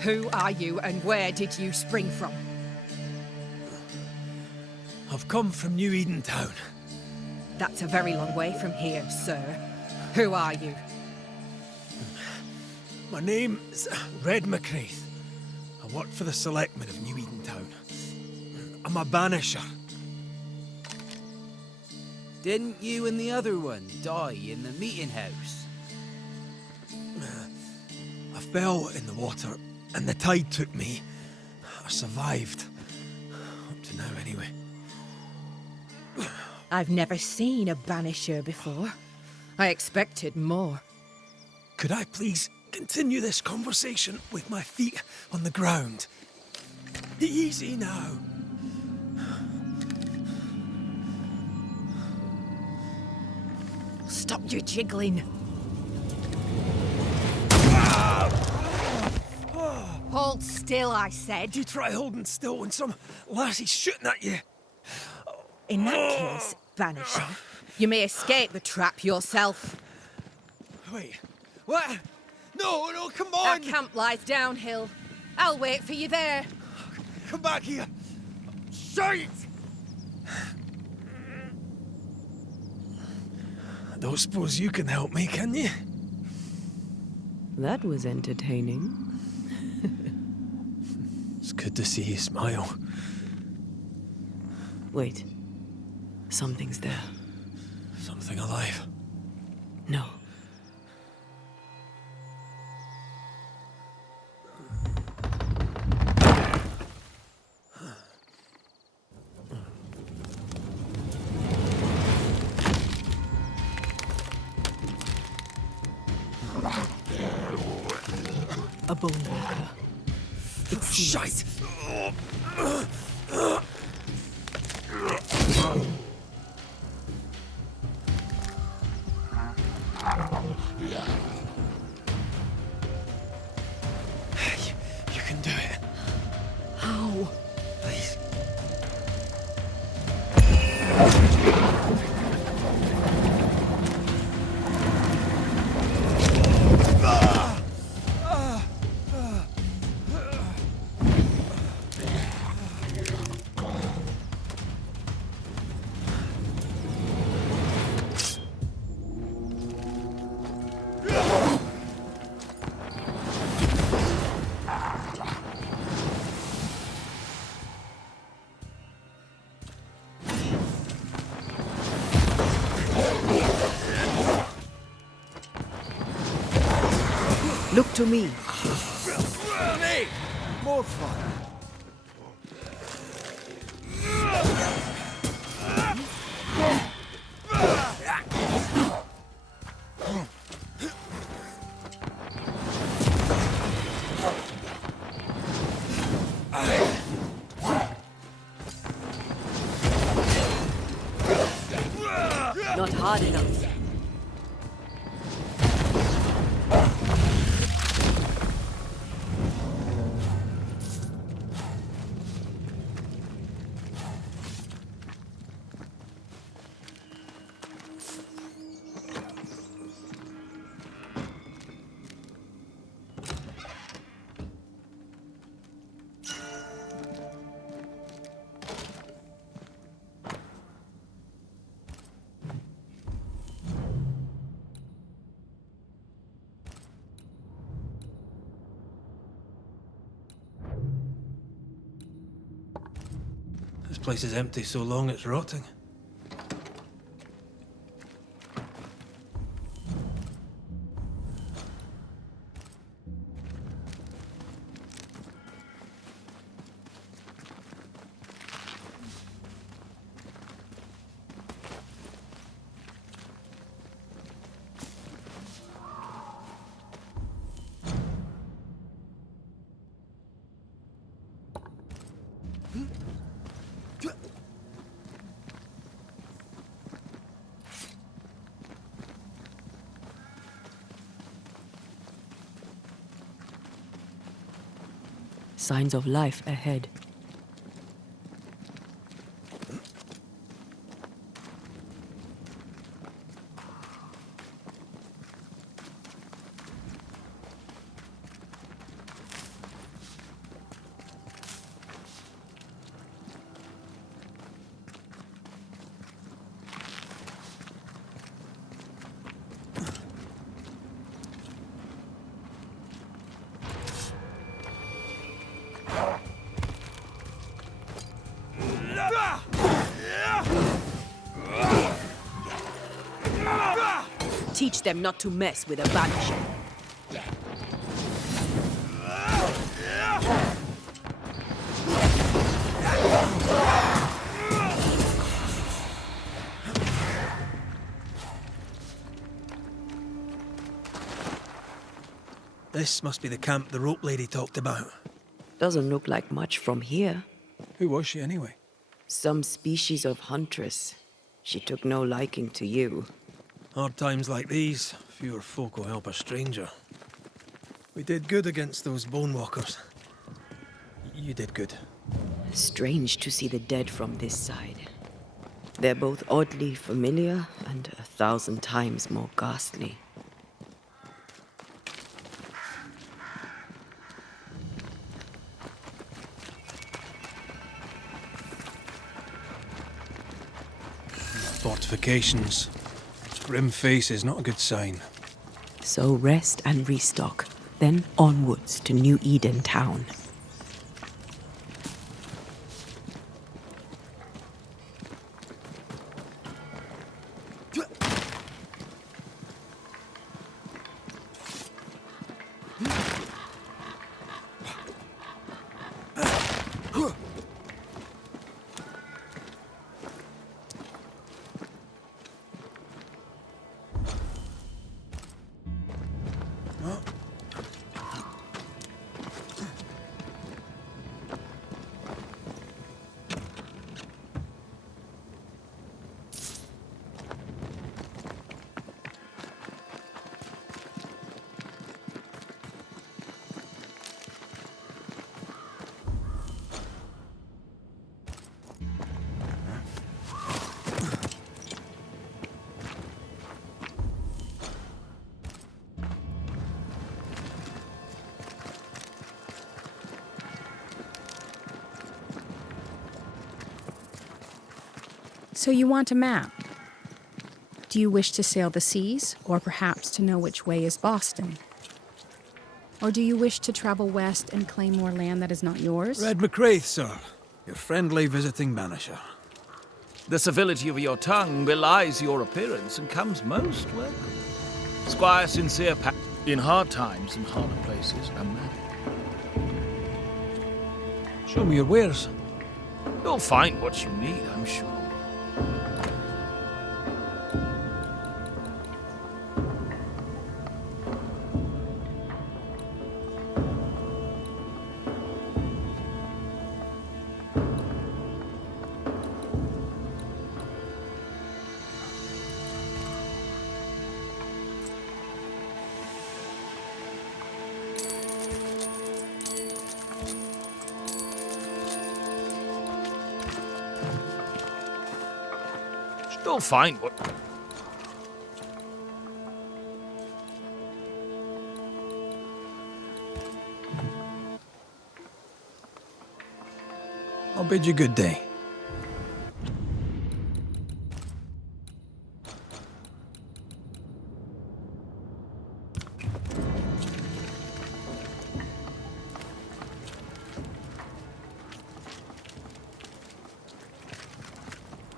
Who are you and where did you spring from? I've come from New Eden Town. That's a very long way from here, sir. Who are you? My name's Red McCraith. I work for the selectmen of New Eden Town. I'm a banisher. Didn't you and the other one die in the meeting house? I fell in the water and the tide took me. I survived. Up to now, anyway. I've never seen a banisher before. I expected more. Could I please continue this conversation with my feet on the ground? Easy now. Stop your jiggling. Hold still, I said. You try holding still when some lassie's shooting at you. In that case, Banisher, you may escape the trap yourself. Wait, what? No, no, come on! Our camp lies downhill. I'll wait for you there. Come back here. Shite! I don't suppose you can help me, can you? That was entertaining. It's good to see you smile. Wait. Something's there. Something alive. No. A bone walker. It's Shite! You can do it. How? Please. Look to me. Me! More fun. Not hard enough. place is empty so long it's rotting. Signs of life ahead. Teach them not to mess with a Banisher. This must be the camp the rope lady talked about. Doesn't look like much from here. Who was she anyway? Some species of huntress. She took no liking to you. Hard times like these, fewer folk will help a stranger. We did good against those bone walkers. You did good. Strange to see the dead from this side. They're both oddly familiar and 1,000 times more ghastly. Fortifications. Grim face is not a good sign. So rest and restock, then onwards to New Eden town. So you want a map? Do you wish to sail the seas, or perhaps to know which way is Boston? Or do you wish to travel west and claim more land that is not yours? Red McCraith, sir. Your friendly visiting banisher. The civility of your tongue belies your appearance and comes most welcome. Squire Sincere in hard times and harder places, a man. Show me your wares. You'll find what you need, I'm sure. You'll find what... I'll bid you good day.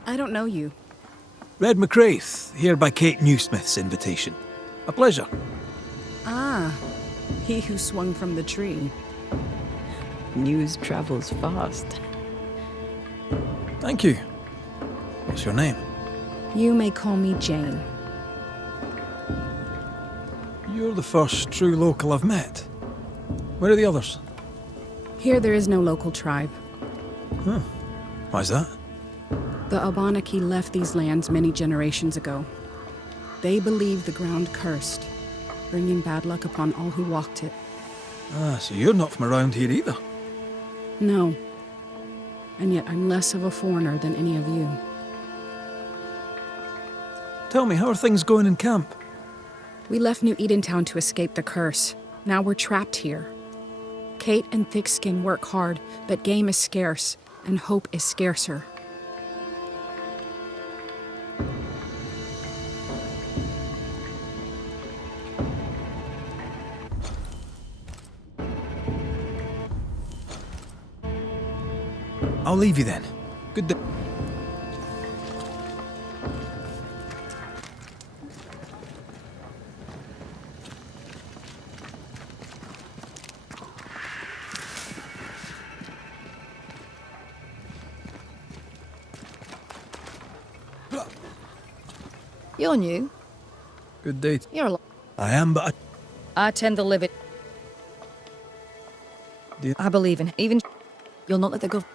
I don't know you. Red McCraith, here by Kate Newsmith's invitation. A pleasure. Ah, he who swung from the tree. News travels fast. Thank you. What's your name? You may call me Jane. You're the first true local I've met. Where are the others? Here there is no local tribe. Huh. Why's that? The Abenaki left these lands many generations ago. They believe the ground cursed, bringing bad luck upon all who walked it. Ah, so you're not from around here either. No. And yet I'm less of a foreigner than any of you. Tell me, how are things going in camp? We left New Edentown to escape the curse. Now we're trapped here. Kate and Thickskin work hard, but game is scarce, and hope is scarcer. I'll leave you then. Good day. You're new. Good day. You're a I am, but I tend to live it. I believe in even. You'll not let the government.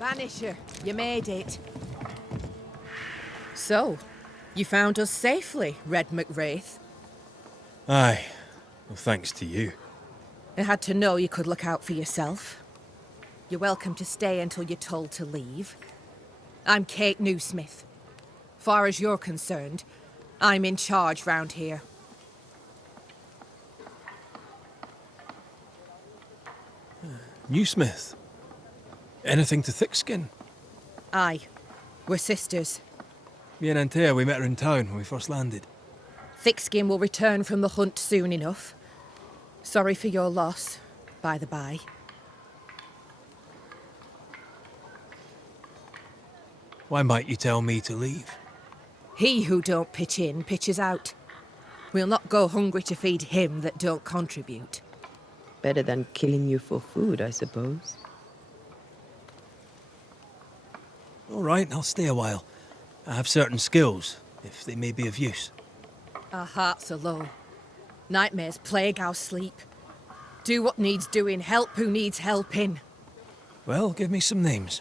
Banisher, you made it. So, you found us safely, Red McWraith. aye. Well, thanks to you. I had to know you could look out for yourself. You're welcome to stay until you're told to leave. I'm Kate Newsmith. Far as you're concerned, I'm in charge round here. Newsmith. Anything to Thickskin? Aye. We're sisters. Me and Antea, we met her in town when we first landed. Thickskin will return from the hunt soon enough. Sorry for your loss, by the by. Why might you tell me to leave? He who don't pitch in, pitches out. We'll not go hungry to feed him that don't contribute. Better than killing you for food, I suppose. All right, I'll stay a while. I have certain skills, if they may be of use. Our hearts are low. Nightmares plague our sleep. Do what needs doing, help who needs helping. Well, give me some names.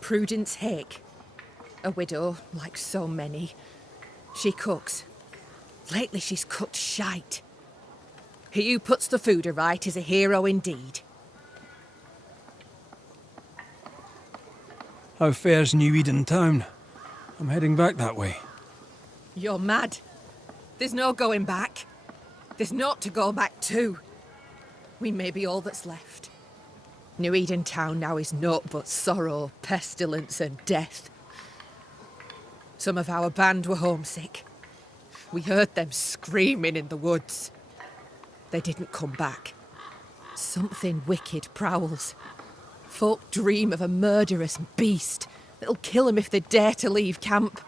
Prudence Hake. A widow, like so many. She cooks. Lately she's cooked shite. He who puts the food aright is a hero indeed. How fares New Eden town? I'm heading back that way. You're mad. There's no going back. There's naught to go back to. We may be all that's left. New Eden town now is naught but sorrow, pestilence and death. Some of our band were homesick. We heard them screaming in the woods. They didn't come back. Something wicked prowls. Folk dream of a murderous beast that'll kill them if they dare to leave camp.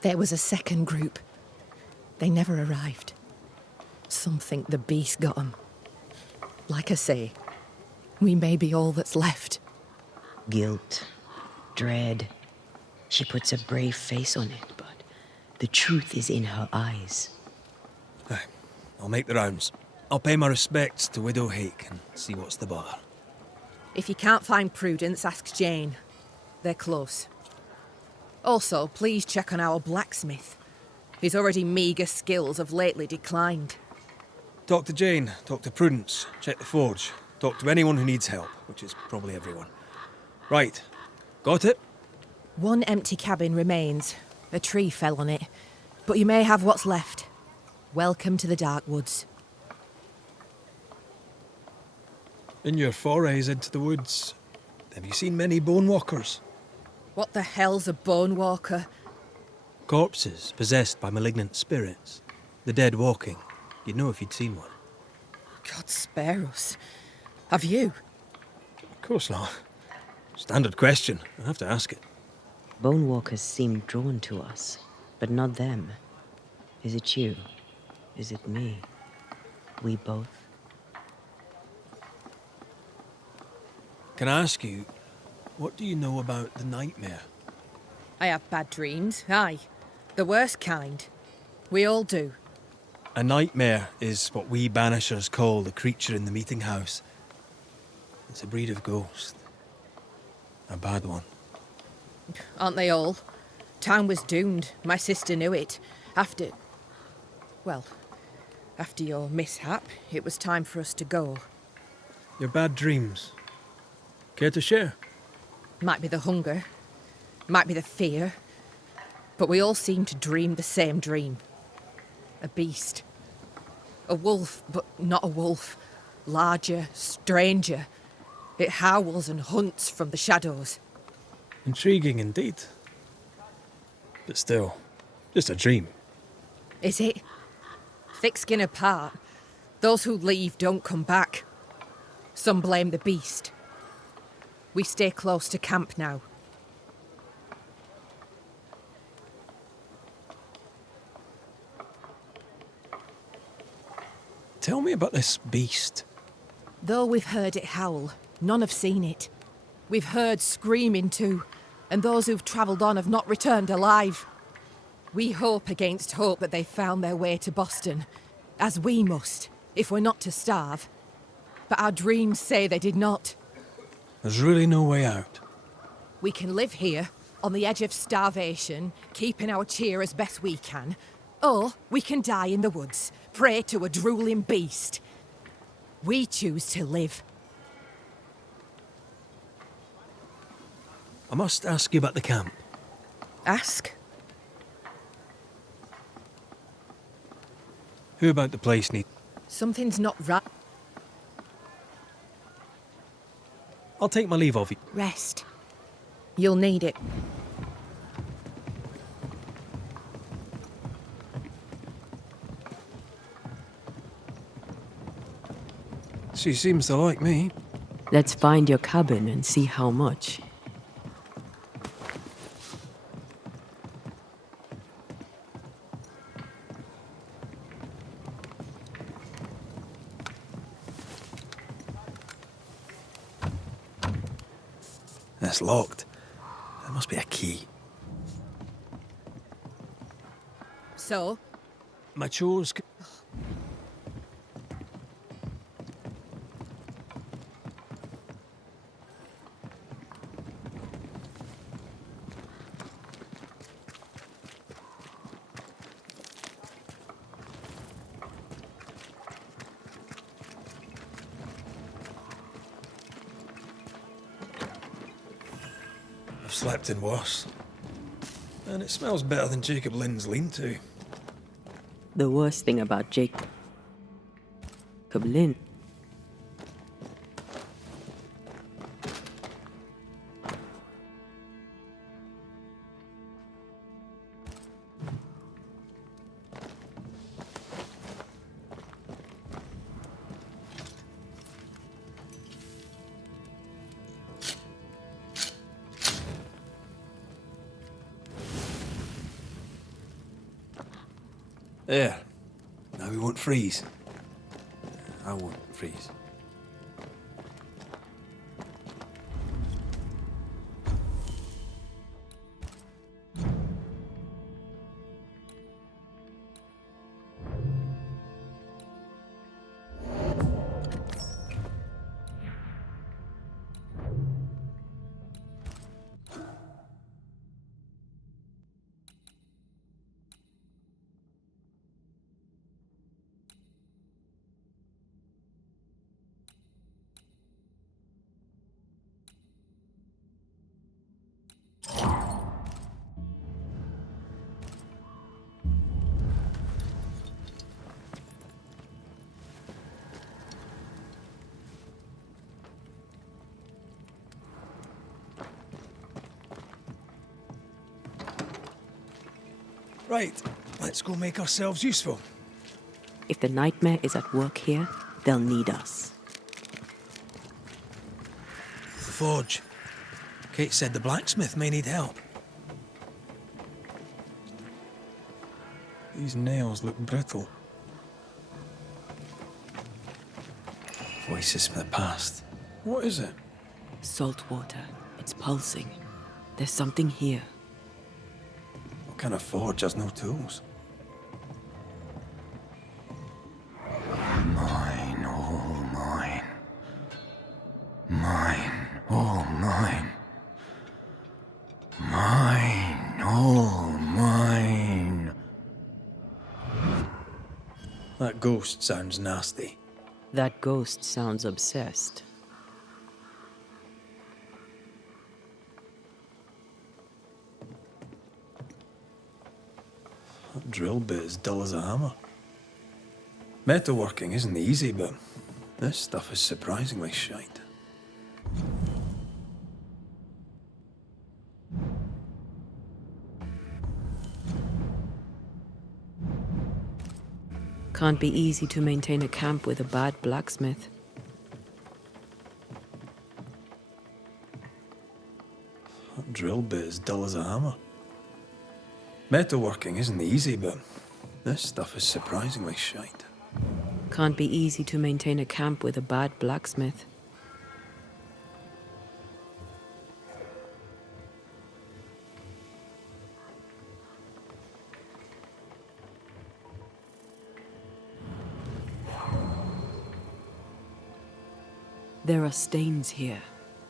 There was a second group. They never arrived. Some think the beast got them. Like I say, we may be all that's left. Guilt, dread. She puts a brave face on it, but the truth is in her eyes. Aye, I'll make the rounds. I'll pay my respects to Widow Hake and see what's the bother. If you can't find Prudence, ask Jane. They're close. Also, please check on our blacksmith. His already meagre skills have lately declined. Talk to Jane, talk to Prudence, check the forge, talk to anyone who needs help, which is probably everyone. Right, got it? One empty cabin remains. A tree fell on it. But you may have what's left. Welcome to the Dark Woods. In your forays into the woods, have you seen many bone walkers? What the hell's a bone walker? Corpses possessed by malignant spirits. The dead walking. You'd know if you'd seen one. God spare us. Have you? Of course not. Standard question. I have to ask it. Bone walkers seem drawn to us, but not them. Is it you? Is it me? We both? Can I ask you, what do you know about the nightmare? I have bad dreams, aye. The worst kind. We all do. A nightmare is what we Banishers call the creature in the meeting house. It's a breed of ghost. A bad one. Aren't they all? Town was doomed. My sister knew it. After your mishap, it was time for us to go. Your bad dreams. Care to share? Might be the hunger. Might be the fear. But we all seem to dream the same dream. A beast. A wolf, but not a wolf. Larger, stranger. It howls and hunts from the shadows. Intriguing indeed. But still, just a dream. Is it? Thick skin apart, those who leave don't come back. Some blame the beast. We stay close to camp now. Tell me about this beast. Though we've heard it howl, none have seen it. We've heard screaming too, and those who've travelled on have not returned alive. We hope against hope that they found their way to Boston, as we must, if we're not to starve. But our dreams say they did not. There's really no way out. We can live here, on the edge of starvation, keeping our cheer as best we can. Or we can die in the woods, prey to a drooling beast. We choose to live. I must ask you about the camp. Ask? Who about the place need... Something's not right. I'll take my leave of you. Rest. You'll need it. She seems to like me. Let's find your cabin and see how much. That's locked. There must be a key. So? My chores... I've slept in worse. And it smells better than Jacob Lynn's lean-to. The worst thing about Jacob Lynn. There. Now we won't freeze. I won't freeze. Right, let's go make ourselves useful. If the nightmare is at work here, they'll need us. The forge. Kate said the blacksmith may need help. These nails look brittle. Voices from the past. What is it? Salt water. It's pulsing. There's something here. What kind of forge has no tools? Mine, all mine. Mine, all mine. Mine, all mine. That ghost sounds nasty. That ghost sounds obsessed. That drill bit is dull as a hammer. Metalworking isn't easy, but this stuff is surprisingly shite. Can't be easy to maintain a camp with a bad blacksmith. That drill bit is dull as a hammer. Metalworking isn't easy, but this stuff is surprisingly shite. Can't be easy to maintain a camp with a bad blacksmith. There are stains here.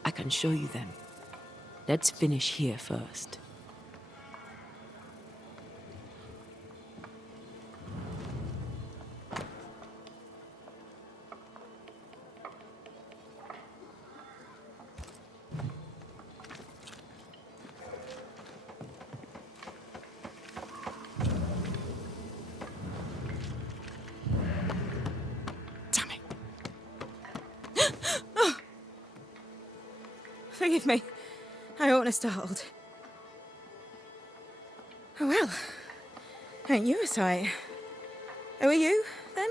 I can show you them. Let's finish here first. Forgive me. I oughtn't have startled. Oh well. Ain't you a sight? Who are you, then?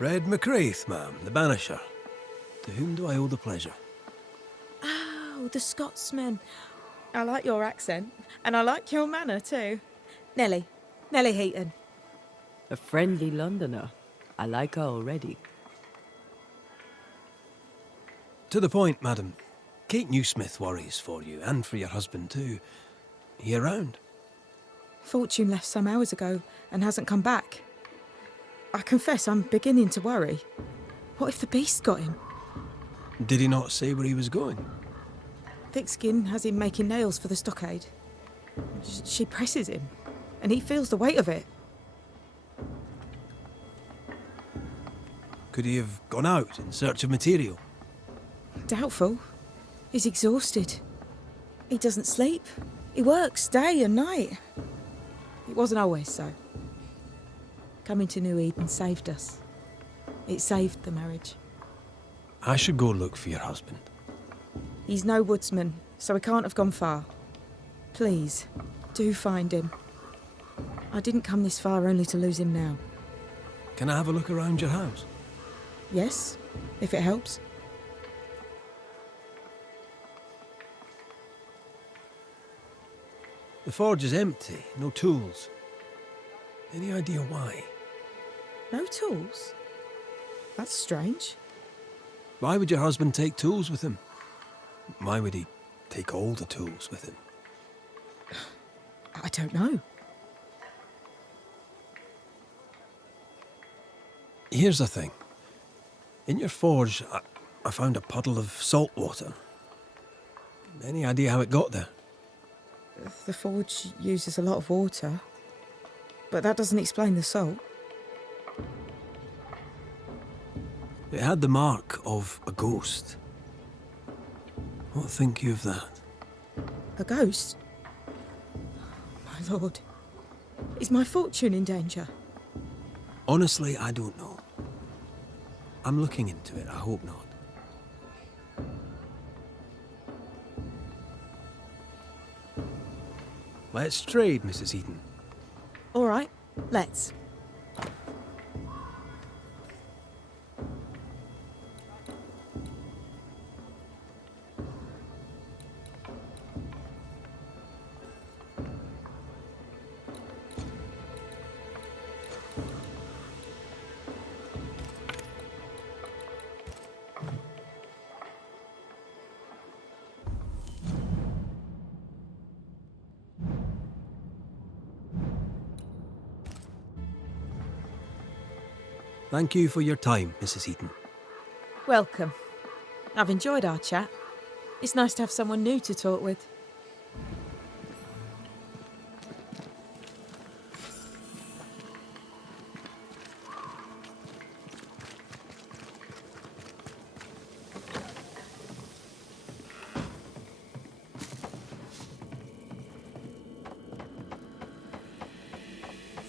Red McCraith, ma'am, the Banisher. To whom do I owe the pleasure? Oh, the Scotsman. I like your accent, and I like your manner too. Nellie. Nellie Heaton. A friendly Londoner. I like her already. To the point, madam. Kate Newsmith worries for you, and for your husband too. He around? Fortune left some hours ago and hasn't come back. I confess I'm beginning to worry. What if the beast got him? Did he not say where he was going? Thick Skin has him making nails for the stockade. She presses him, and he feels the weight of it. Could he have gone out in search of material? Doubtful. He's exhausted. He doesn't sleep. He works day and night. It wasn't always so. Coming to New Eden saved us. It saved the marriage. I should go look for your husband. He's no woodsman, so he can't have gone far. Please, do find him. I didn't come this far only to lose him now. Can I have a look around your house? Yes, if it helps. The forge is empty, no tools. Any idea why? No tools? That's strange. Why would your husband take tools with him? Why would he take all the tools with him? I don't know. Here's the thing. In your forge, I found a puddle of salt water. Any idea how it got there? The forge uses a lot of water, but that doesn't explain the salt. It had the mark of a ghost. What think you of that? A ghost? My lord. Is my fortune in danger? Honestly, I don't know. I'm looking into it, I hope not. Let's trade, Mrs. Eden. All right, let's. Thank you for your time, Mrs. Eaton. Welcome. I've enjoyed our chat. It's nice to have someone new to talk with.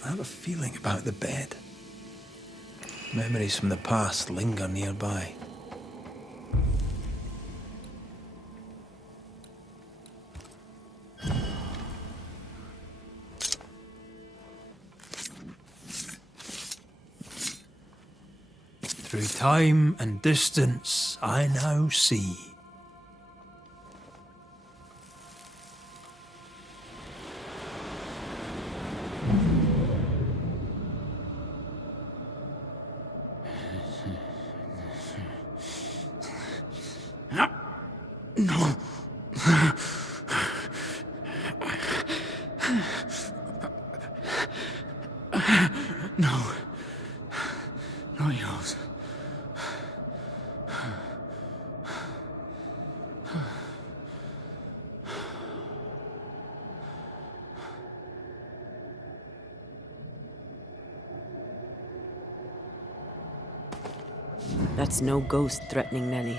I have a feeling about the bed. Memories from the past linger nearby. Through time and distance, I now see. No. No. Not yours. That's no ghost threatening Nellie.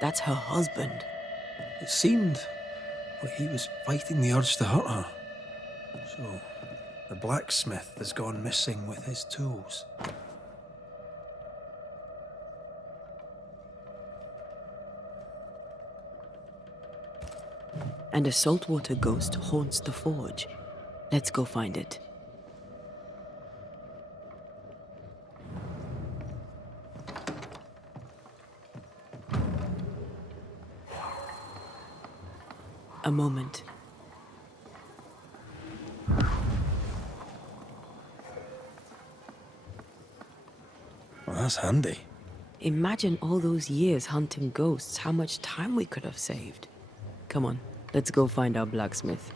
That's her husband. It seemed like he was fighting the urge to hurt her. So, the blacksmith has gone missing with his tools. And a saltwater ghost haunts the forge. Let's go find it. A moment. Well, that's handy. Imagine all those years hunting ghosts, how much time we could have saved. Come on, let's go find our blacksmith.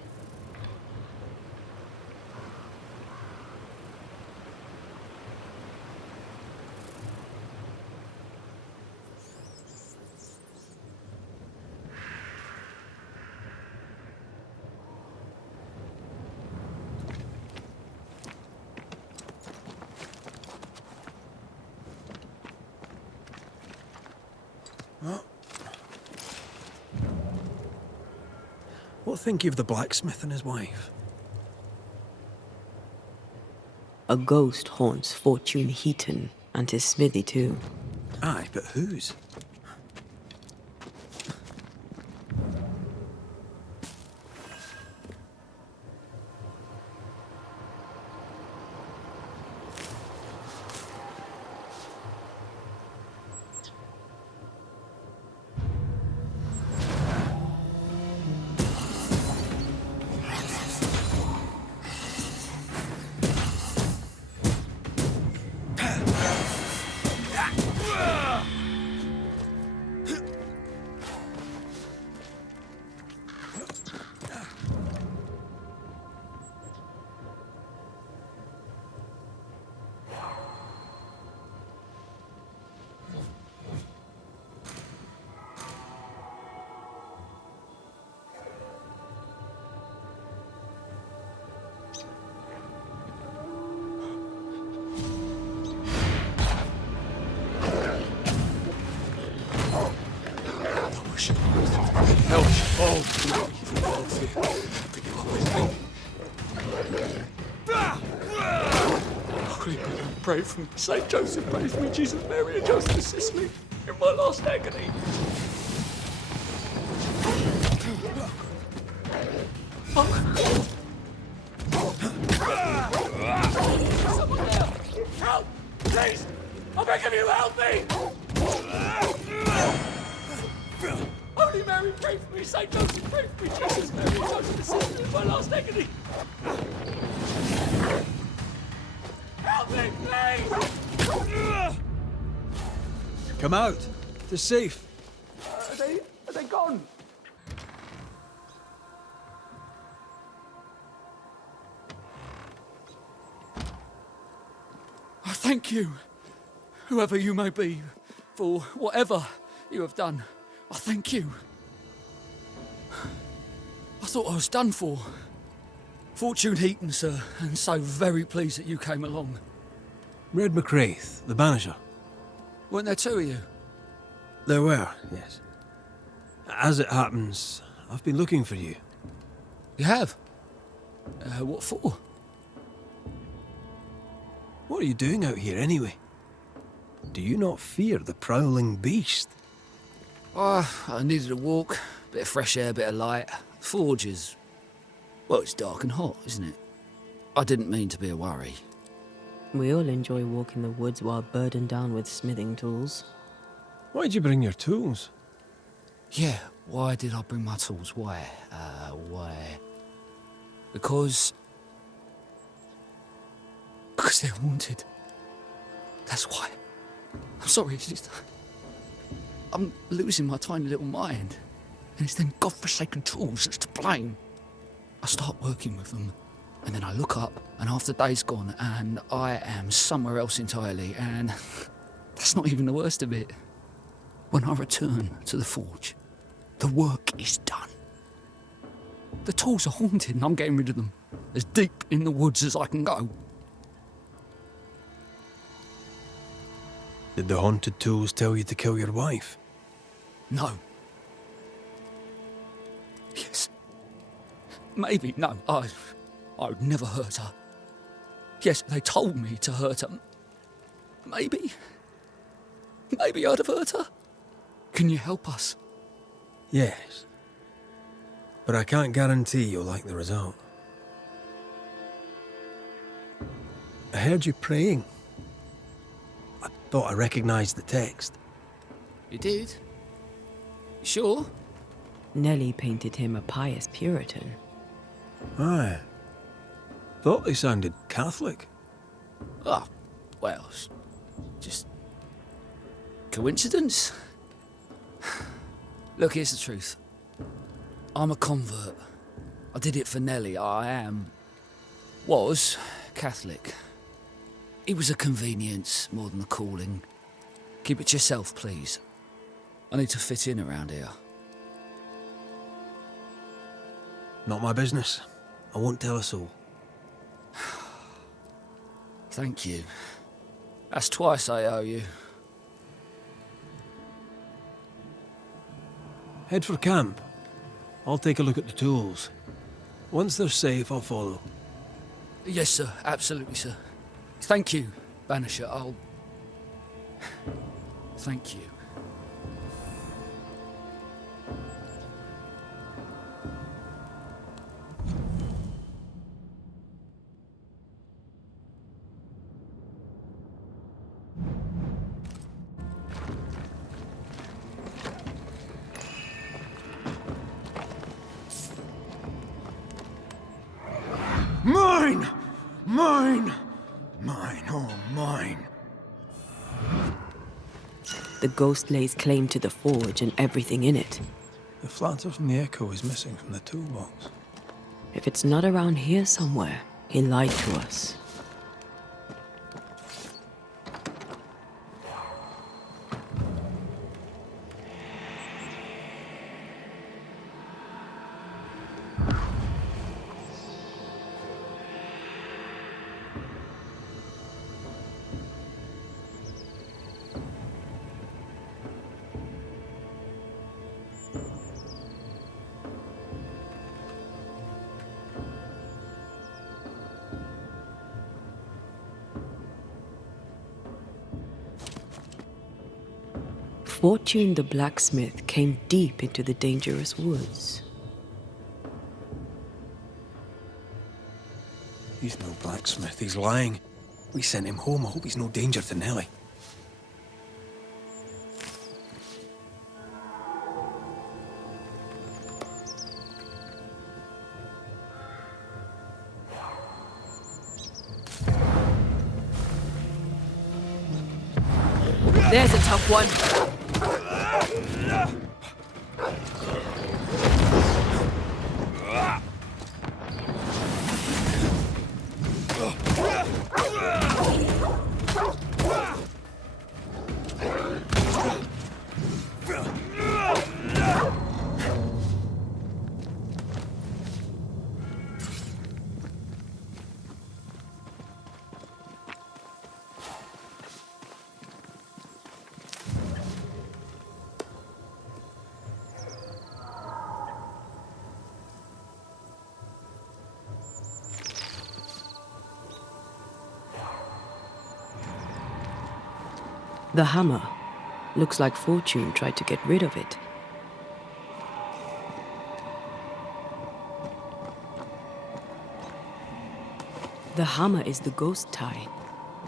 What think you of the blacksmith and his wife? A ghost haunts Fortune Heaton and his smithy too. Aye, but whose? Pray for me. Saint Joseph, pray for me. Jesus, Mary, and Joseph, assist me in my last agony. I beg of you, help me! Holy Mary, pray for me. Saint Joseph, pray for me. Jesus, Mary, and Joseph, assist me in my last agony. Help me, please! Come out. It's safe. Are they gone? I thank you, whoever you may be, for whatever you have done. I thank you. I thought I was done for. Fortune Heaton, sir, and so very pleased that you came along. Red McCraith, the Banisher. Weren't there two of you? There were, yes. As it happens, I've been looking for you. You have? What for? What are you doing out here anyway? Do you not fear the prowling beast? I needed a walk, bit of fresh air, bit of light. Forge is... well, it's dark and hot, isn't it? I didn't mean to be a worry. We all enjoy walking the woods while burdened down with smithing tools. Why'd you bring your tools? Yeah, why did I bring my tools? Why? Because they're haunted. That's why. I'm sorry, it's just... I'm losing my tiny little mind. And it's them godforsaken tools that's to blame. I start working with them, and then I look up, and half the day's gone, and I am somewhere else entirely, and that's not even the worst of it. When I return to the forge, the work is done. The tools are haunted, and I'm getting rid of them. As deep in the woods as I can go. Did the haunted tools tell you to kill your wife? No. Yes. Maybe, no. I would never hurt her. Yes, they told me to hurt her. Maybe I'd have hurt her. Can you help us? Yes. But I can't guarantee you'll like the result. I heard you praying. I thought I recognized the text. You did? You sure? Nellie painted him a pious Puritan. Aye. Thought they sounded Catholic. Oh, well, just... coincidence? Look, here's the truth. I'm a convert. I did it for Nellie. Was Catholic. It was a convenience more than a calling. Keep it to yourself, please. I need to fit in around here. Not my business. I won't tell a soul. Thank you. That's twice I owe you. Head for camp. I'll take a look at the tools. Once they're safe, I'll follow. Yes, sir. Absolutely, sir. Thank you, Banisher. Thank you. Mine! Mine! Mine, oh mine. The ghost lays claim to the forge and everything in it. The flatter from the echo is missing from the toolbox. If it's not around here somewhere, he lied to us. Fortune the blacksmith came deep into the dangerous woods. He's no blacksmith, he's lying. We sent him home, I hope he's no danger to Nellie. There's a tough one. The hammer. Looks like Fortune tried to get rid of it. The hammer is the ghost tie.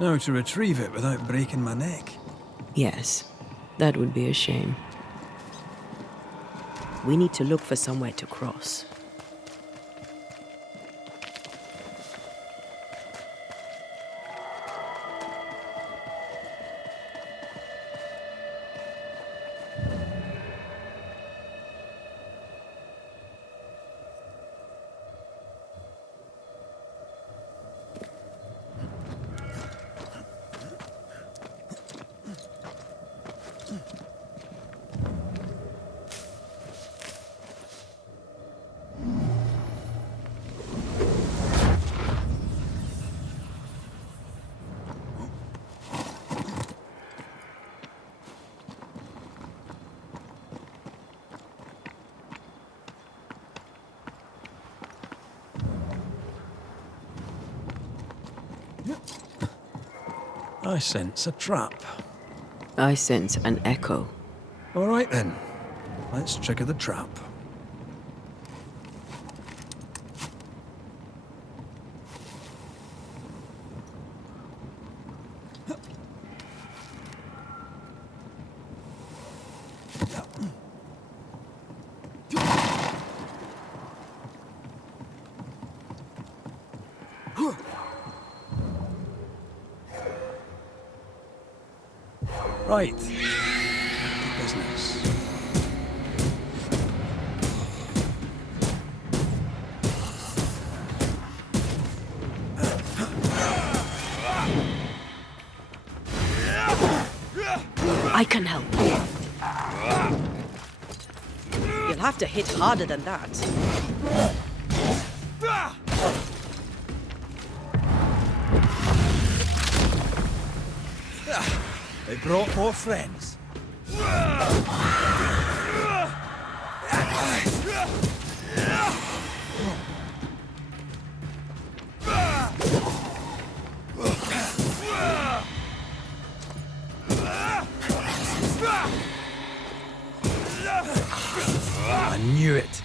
Now to retrieve it without breaking my neck. Yes, that would be a shame. We need to look for somewhere to cross. I sense a trap. I sense an echo. All right then. Let's trigger the trap. Right. Business. I can help. You'll have to hit harder than that. They brought more friends. I knew it.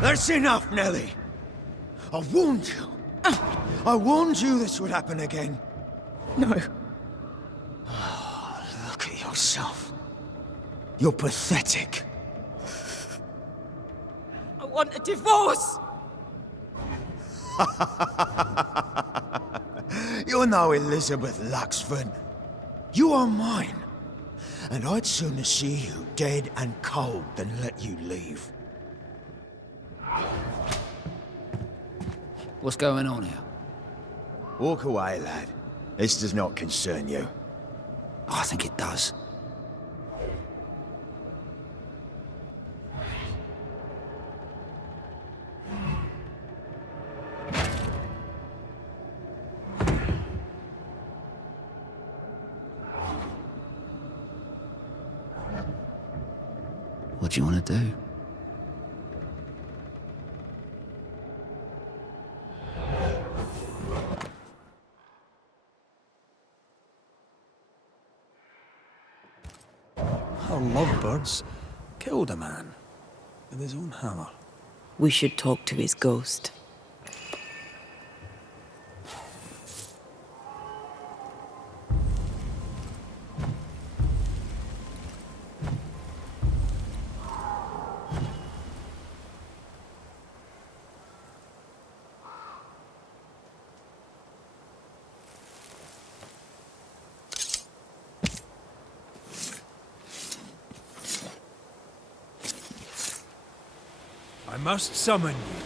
That's enough, Nellie. I warned you. I warned you this would happen again. No. Oh, look at yourself. You're pathetic. I want a divorce! You're no Elizabeth Luxford. You are mine. And I'd sooner see you dead and cold than let you leave. What's going on here? Walk away, lad. This does not concern you. I think it does. What do you want to do? our lovebirds killed a man with his own hammer. We should talk to his ghost. I must summon you.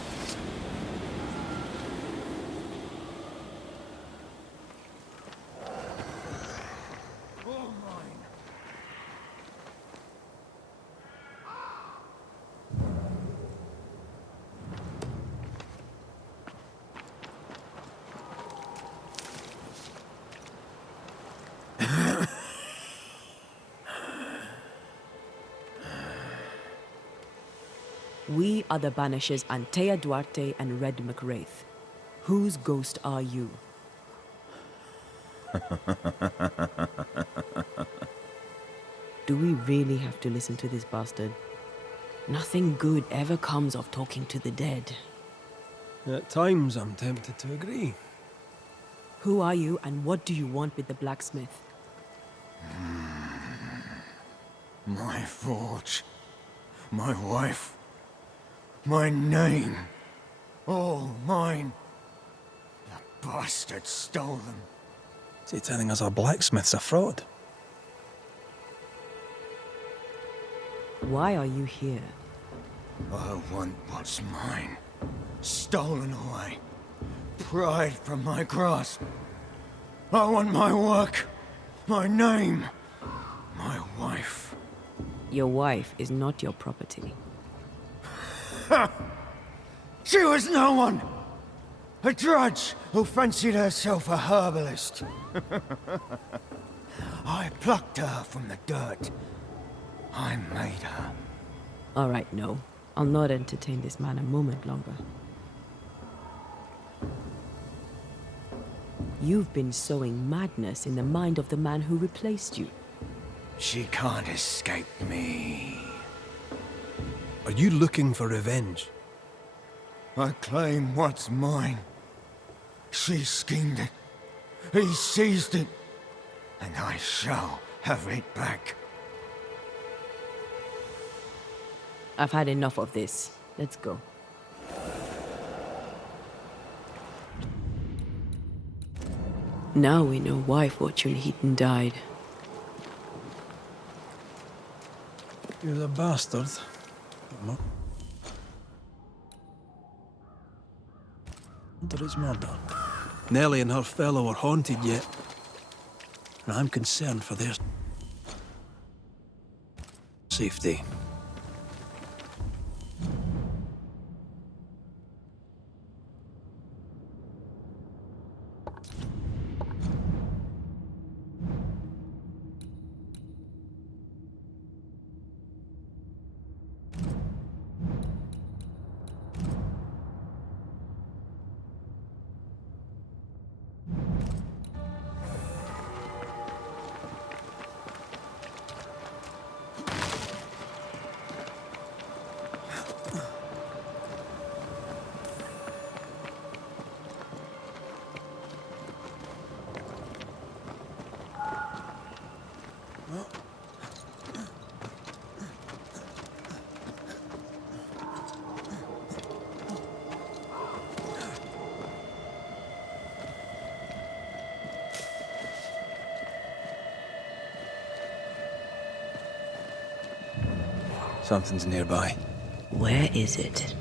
We are the Banishers Antea Duarte and Red McWraith. Whose ghost are you? Do we really have to listen to this bastard? Nothing good ever comes of talking to the dead. At times, I'm tempted to agree. Who are you and what do you want with the blacksmith? My forge, my wife, my name, all mine. The bastard stole them. Is he telling us our blacksmith's a fraud? Why are you here? I want what's mine. Stolen away. Pried from my grasp. I want my work, my name, my wife. Your wife is not your property. She was no one! A drudge who fancied herself a herbalist. I plucked her from the dirt. I made her. All right, no. I'll not entertain this man a moment longer. You've been sowing madness in the mind of the man who replaced you. She can't escape me. Are you looking for revenge? I claim what's mine. She schemed it. He seized it. And I shall have it back. I've had enough of this. Let's go. Now we know why Fortune Heaton died. He was a bastard. Under his murder. Nellie and her fellow are haunted yet. And I'm concerned for their safety. Something's nearby. Where is it?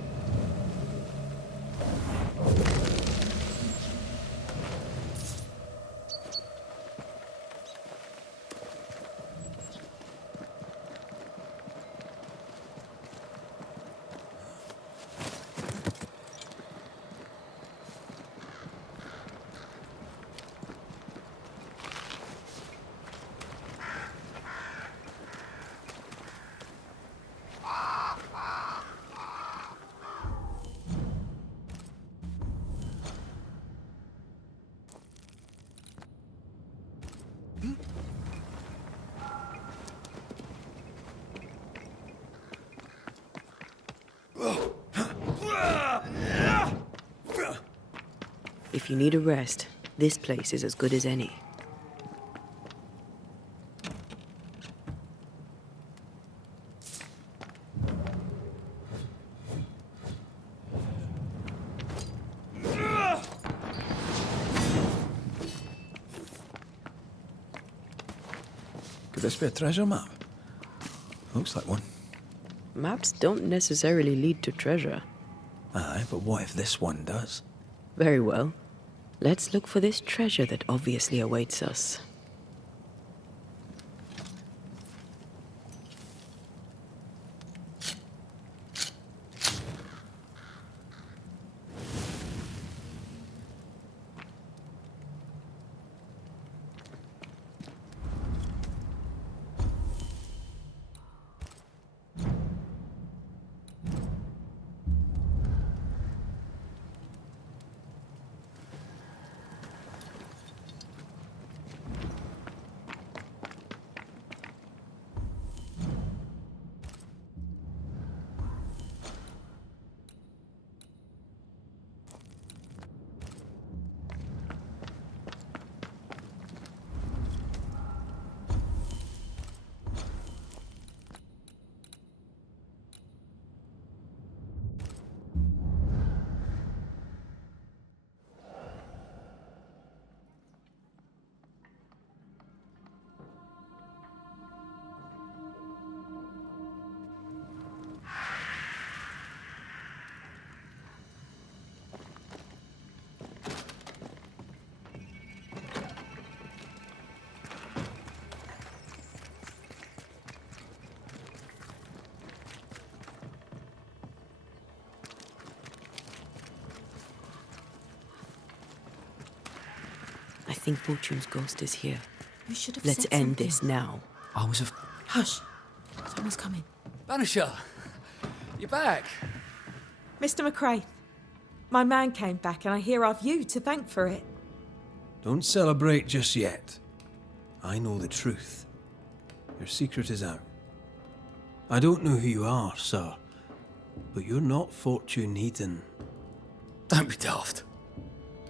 If you need a rest, this place is as good as any. Could this be a treasure map? Looks like one. Maps don't necessarily lead to treasure. Aye, but what if this one does? Very well. Let's look for this treasure that obviously awaits us. I think Fortune's ghost is here. You should have Let's said end something. this now. I was of. Hush. Someone's coming. Banisher! You're back! Mr. McCrae, my man came back and I hear I've you to thank for it. Don't celebrate just yet. I know the truth. Your secret is out. I don't know who you are, sir, but you're not Fortune Heaton. Don't be daft.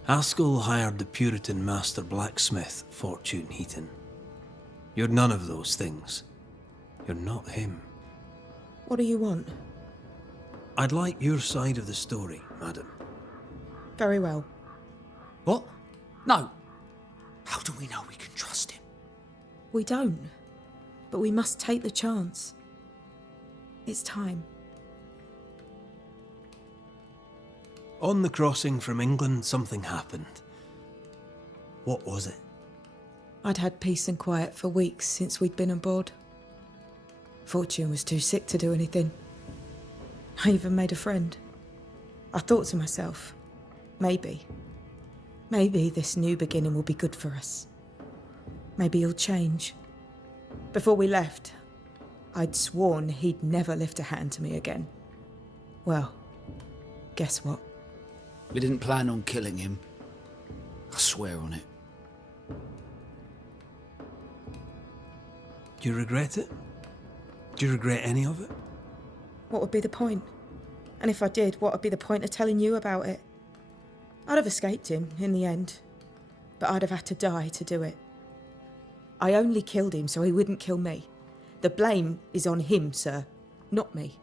Haskell hired the Puritan master blacksmith, Fortune Heaton. You're none of those things. You're not him. What do you want? I'd like your side of the story, madam. Very well. What? No. How do we know we can trust him? We don't. But we must take the chance. It's time. On the crossing from England, something happened. What was it? I'd had peace and quiet for weeks since we'd been aboard. Fortune was too sick to do anything. I even made a friend. I thought to myself, maybe this new beginning will be good for us. Maybe he'll change. Before we left, I'd sworn he'd never lift a hand to me again. Well, guess what? We didn't plan on killing him. I swear on it. Do you regret it? Do you regret any of it? What would be the point? And if I did, what would be the point of telling you about it? I'd have escaped him in the end, but I'd have had to die to do it. I only killed him so he wouldn't kill me. The blame is on him, sir, not me.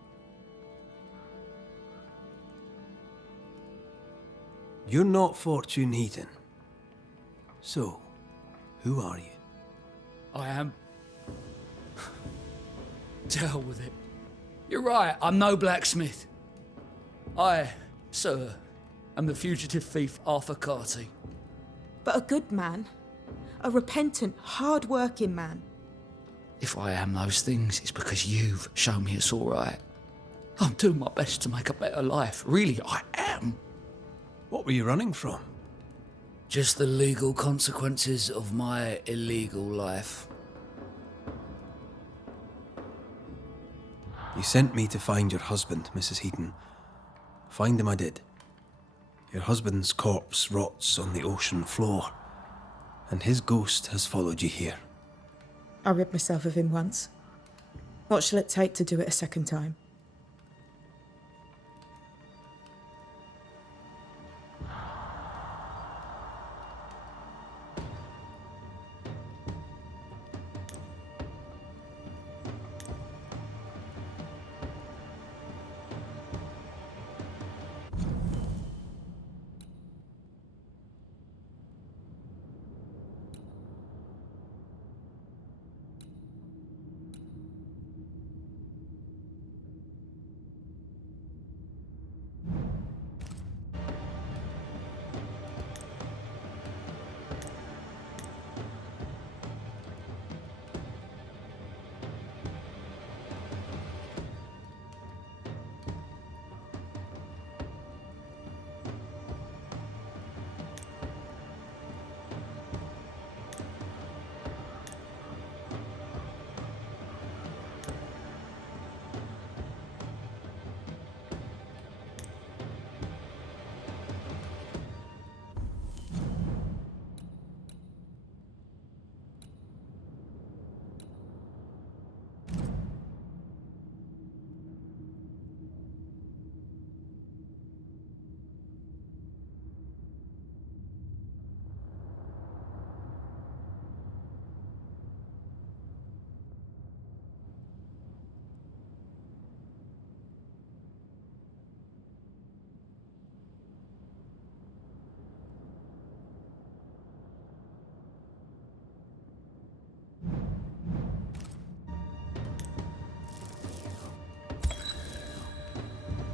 You're not Fortune Heaton. So, who are you? I am. To hell with it. You're right, I'm no blacksmith. I, sir, am the fugitive thief Arthur Carty. But a good man. A repentant, hard-working man. If I am those things, it's because you've shown me it's all right. I'm doing my best to make a better life. Really, I am. What were you running from? Just the legal consequences of my illegal life. You sent me to find your husband, Mrs. Heaton. Find him I did. Your husband's corpse rots on the ocean floor, and his ghost has followed you here. I rid myself of him once. What shall it take to do it a second time?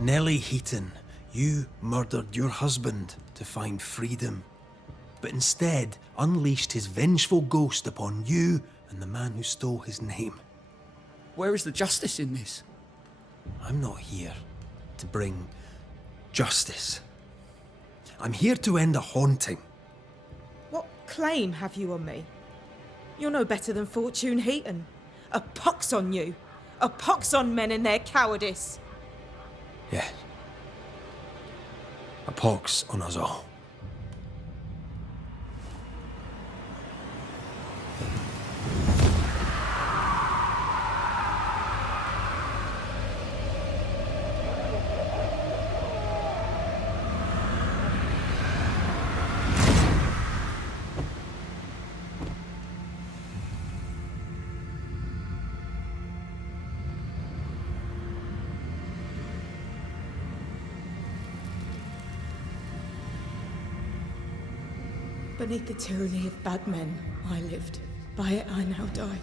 Nellie Heaton, you murdered your husband to find freedom, but instead unleashed his vengeful ghost upon you and the man who stole his name. Where is the justice in this? I'm not here to bring justice. I'm here to end a haunting. What claim have you on me? You're no better than Fortune Heaton. A pox on you. A pox on men and their cowardice. Yes. A pox on us all. Beneath the tyranny of bad men, I lived. By it, I now die.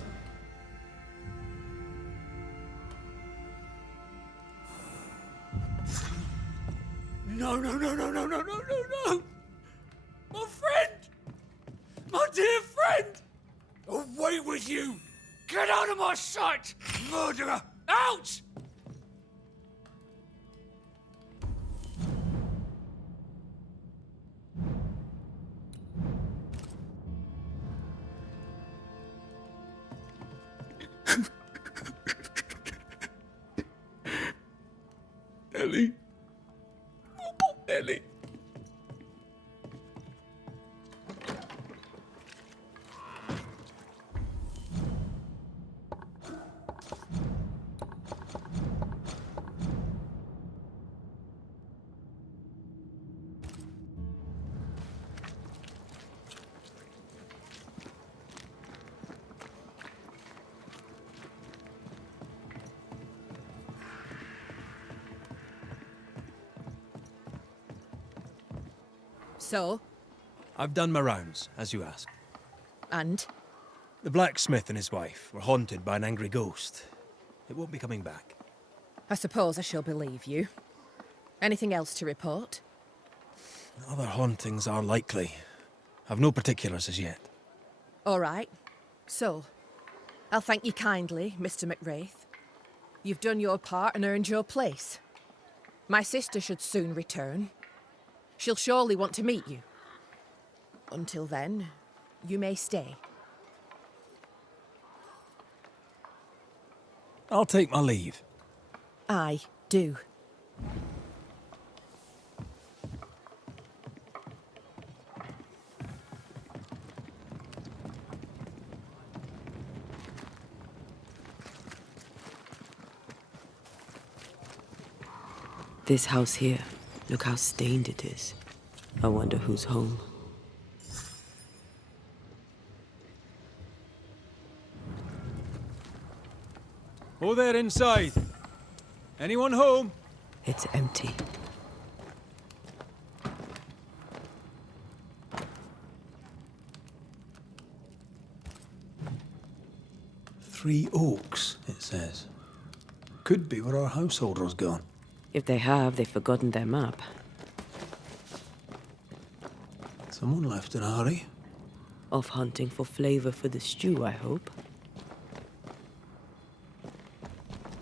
No, no, no, no, no, no, no, no, no! My friend! My dear friend! Away with you! Get out of my sight! Murderer! Out! Ellie. Ellie. So? I've done my rounds, as you asked. And? The blacksmith and his wife were haunted by an angry ghost. It won't be coming back. I suppose I shall believe you. Anything else to report? Other hauntings are likely. I've no particulars as yet. All right. So, I'll thank you kindly, Mr. McWraith. You've done your part and earned your place. My sister should soon return. She'll surely want to meet you. Until then, you may stay. I'll take my leave. I do. This house here, look how stained it is. I wonder who's home. Oh, there inside. Anyone home? It's empty. Three Oaks, it says. Could be where our householder's gone. If they have, they've forgotten their map. Someone left in a hurry. Off hunting for flavor for the stew, I hope.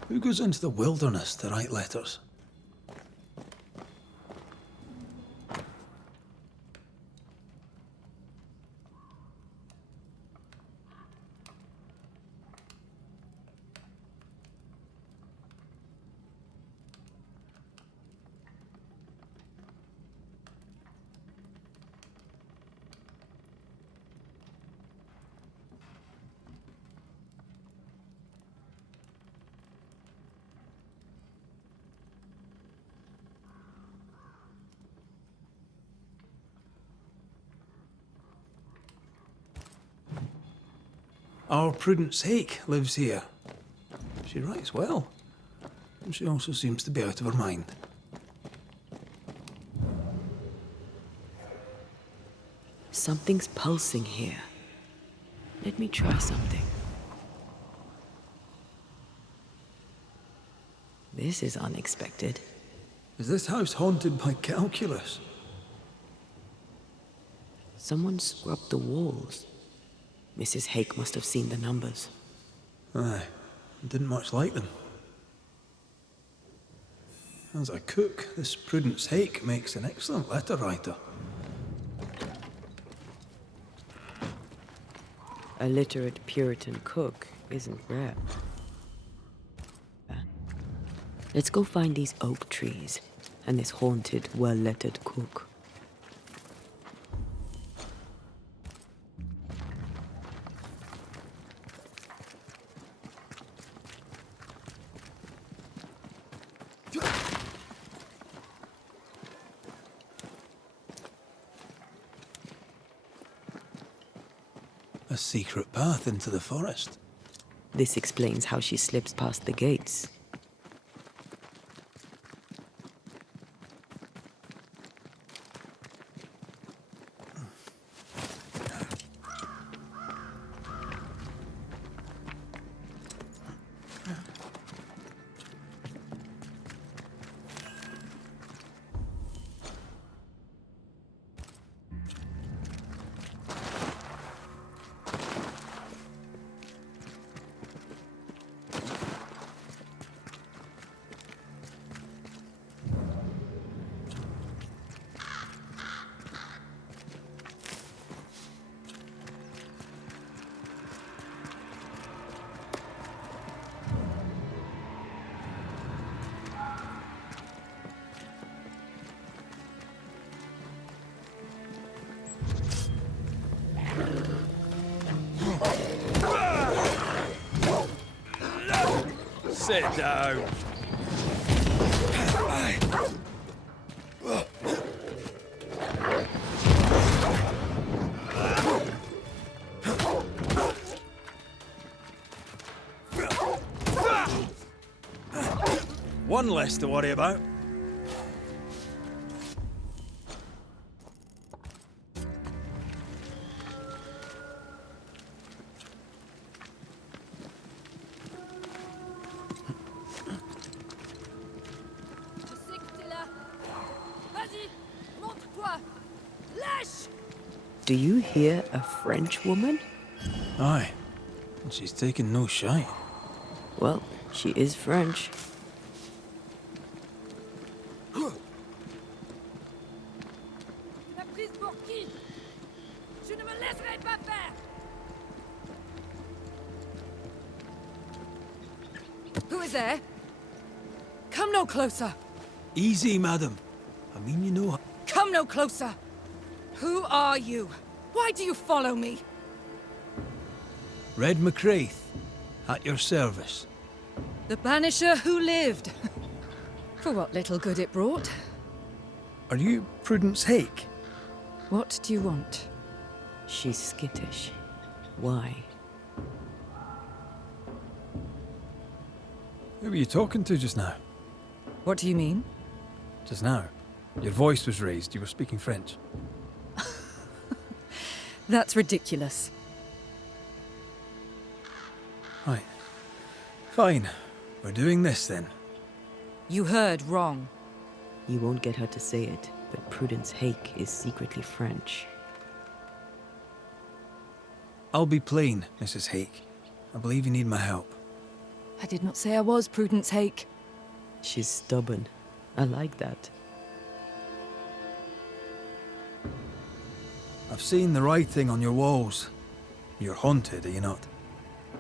Who goes into the wilderness to write letters? Our Prudence Hake lives here. She writes well, and she also seems to be out of her mind. Something's pulsing here. Let me try something. This is unexpected. Is this house haunted by calculus? Someone scrubbed the walls. Mrs. Hake must have seen the numbers. Aye, didn't much like them. As a cook, this Prudence Hake makes an excellent letter writer. A literate Puritan cook isn't rare. Let's go find these oak trees and this haunted, well-lettered cook. A secret path into the forest. This explains how she slips past the gates. Sit down. One less to worry about. Do you hear a French woman? Aye, and she's taken no shine. Well, she is French. Who is there? Come no closer. Easy, madam. I mean, you know... Come no closer. Who are you? Why do you follow me? Red McCraith, at your service. The banisher who lived. For what little good it brought. Are you Prudence Hake? What do you want? She's skittish. Why? Who were you talking to just now? What do you mean? Just now. Your voice was raised. You were speaking French. That's ridiculous. Right. Fine. We're doing this then. You heard wrong. You won't get her to say it, but Prudence Hake is secretly French. I'll be plain, Mrs. Hake. I believe you need my help. I did not say I was Prudence Hake. She's stubborn. I like that. I've seen the writing on your walls. You're haunted, are you not?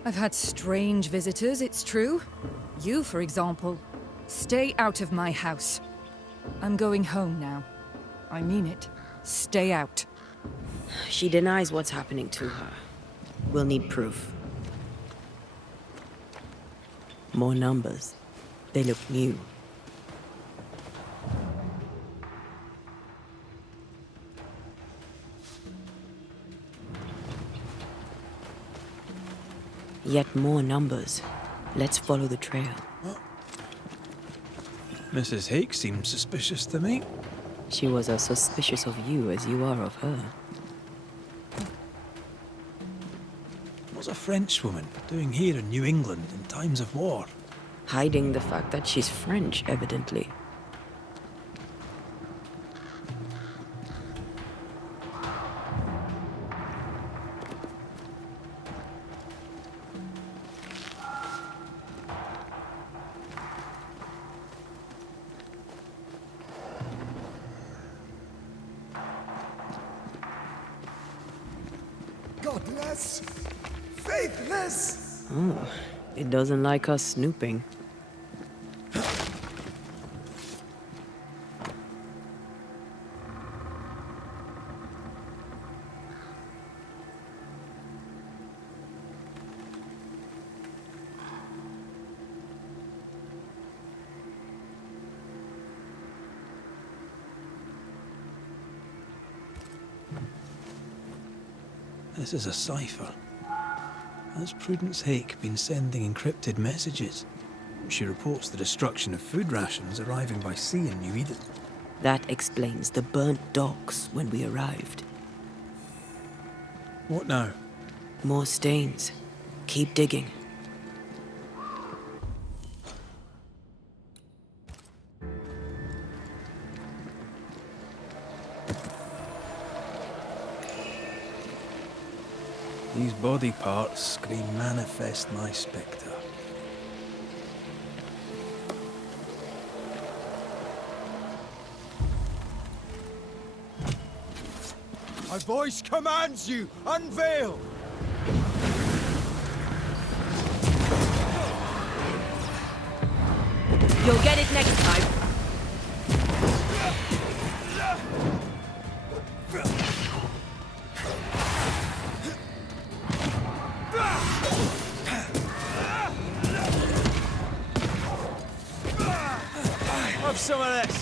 I've had strange visitors, it's true. You, for example. Stay out of my house. I'm going home now. I mean it. Stay out. She denies what's happening to her. We'll need proof. More numbers. They look new. Yet more numbers. Let's follow the trail. Mrs. Hake seems suspicious to me. She was as suspicious of you as you are of her. What's a French woman doing here in New England in times of war? Hiding the fact that she's French, evidently. Godless! Faithless! Oh, it doesn't like us snooping. This is a cipher. Has Prudence Hake been sending encrypted messages? She reports the destruction of food rations arriving by sea in New Eden. That explains the burnt docks when we arrived. What now? More stains. Keep digging. These body parts scream manifest my spectre. My voice commands you! Unveil! You'll get it next time. Have some of this!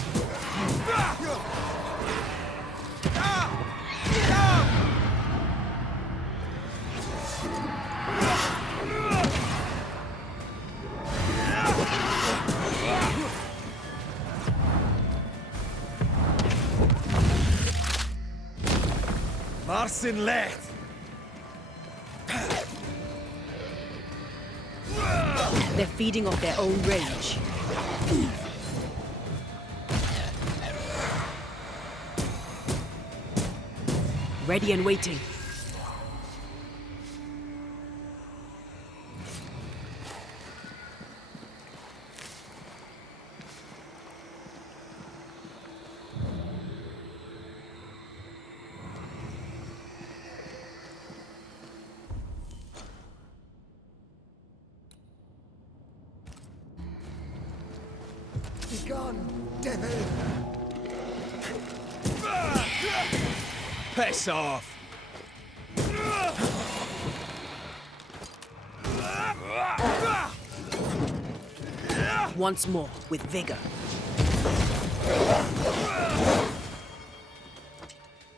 Marcin Leth! They're feeding off their own rage. Ready and waiting. Begone, devil! Piss off! Once more, with vigor.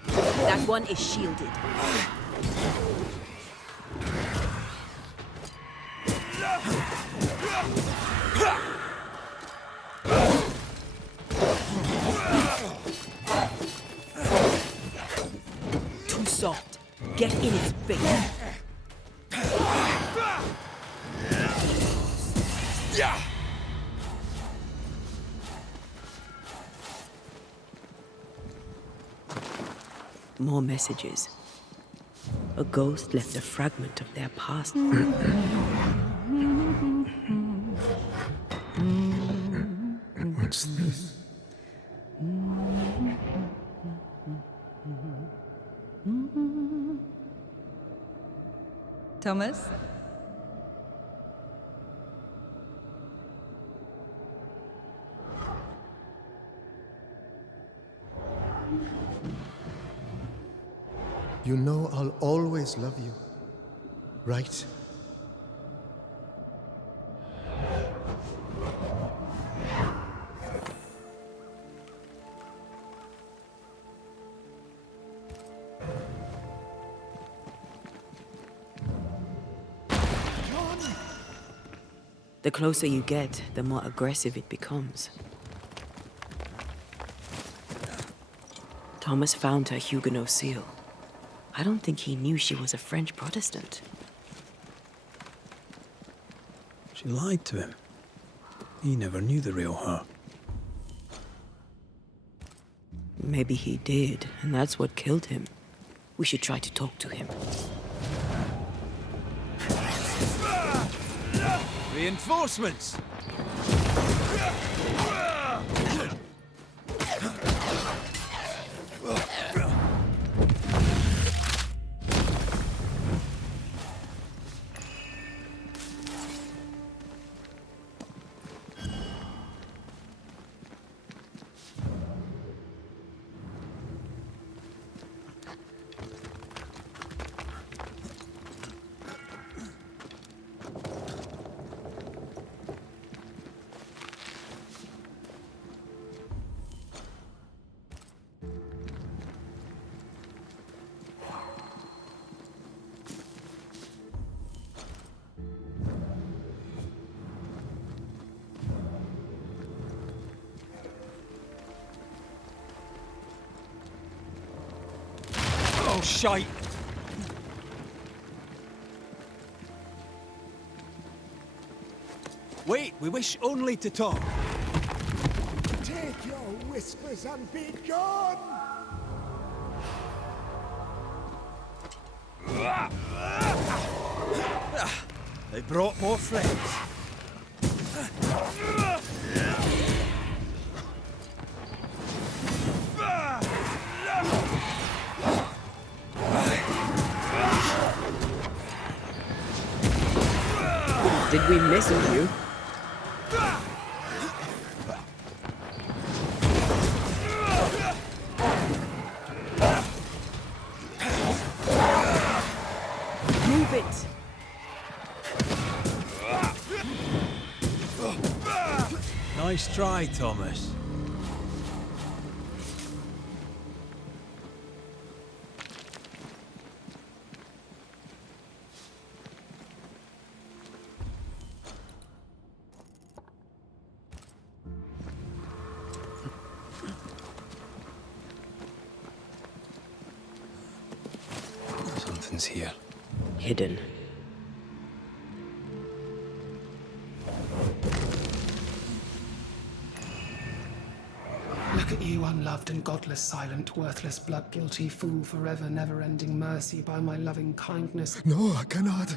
That one is shielded. Too soft. Get in its face. More messages. A ghost left a fragment of their past. What's this? Thomas? You know I'll always love you, right? The closer you get, the more aggressive it becomes. Thomas found her Huguenot seal. I don't think he knew she was a French Protestant. She lied to him. He never knew the real her. Maybe he did, and that's what killed him. We should try to talk to him. Reinforcements! all shite. Wait, we wish only to talk. Take your whispers and be gone! They brought more friends. Did we miss you? Move it! Nice try, Thomas. Something's here. Hidden. Look at you, unloved and godless, silent, worthless, blood-guilty fool, forever, never-ending mercy by my loving kindness. No, I cannot.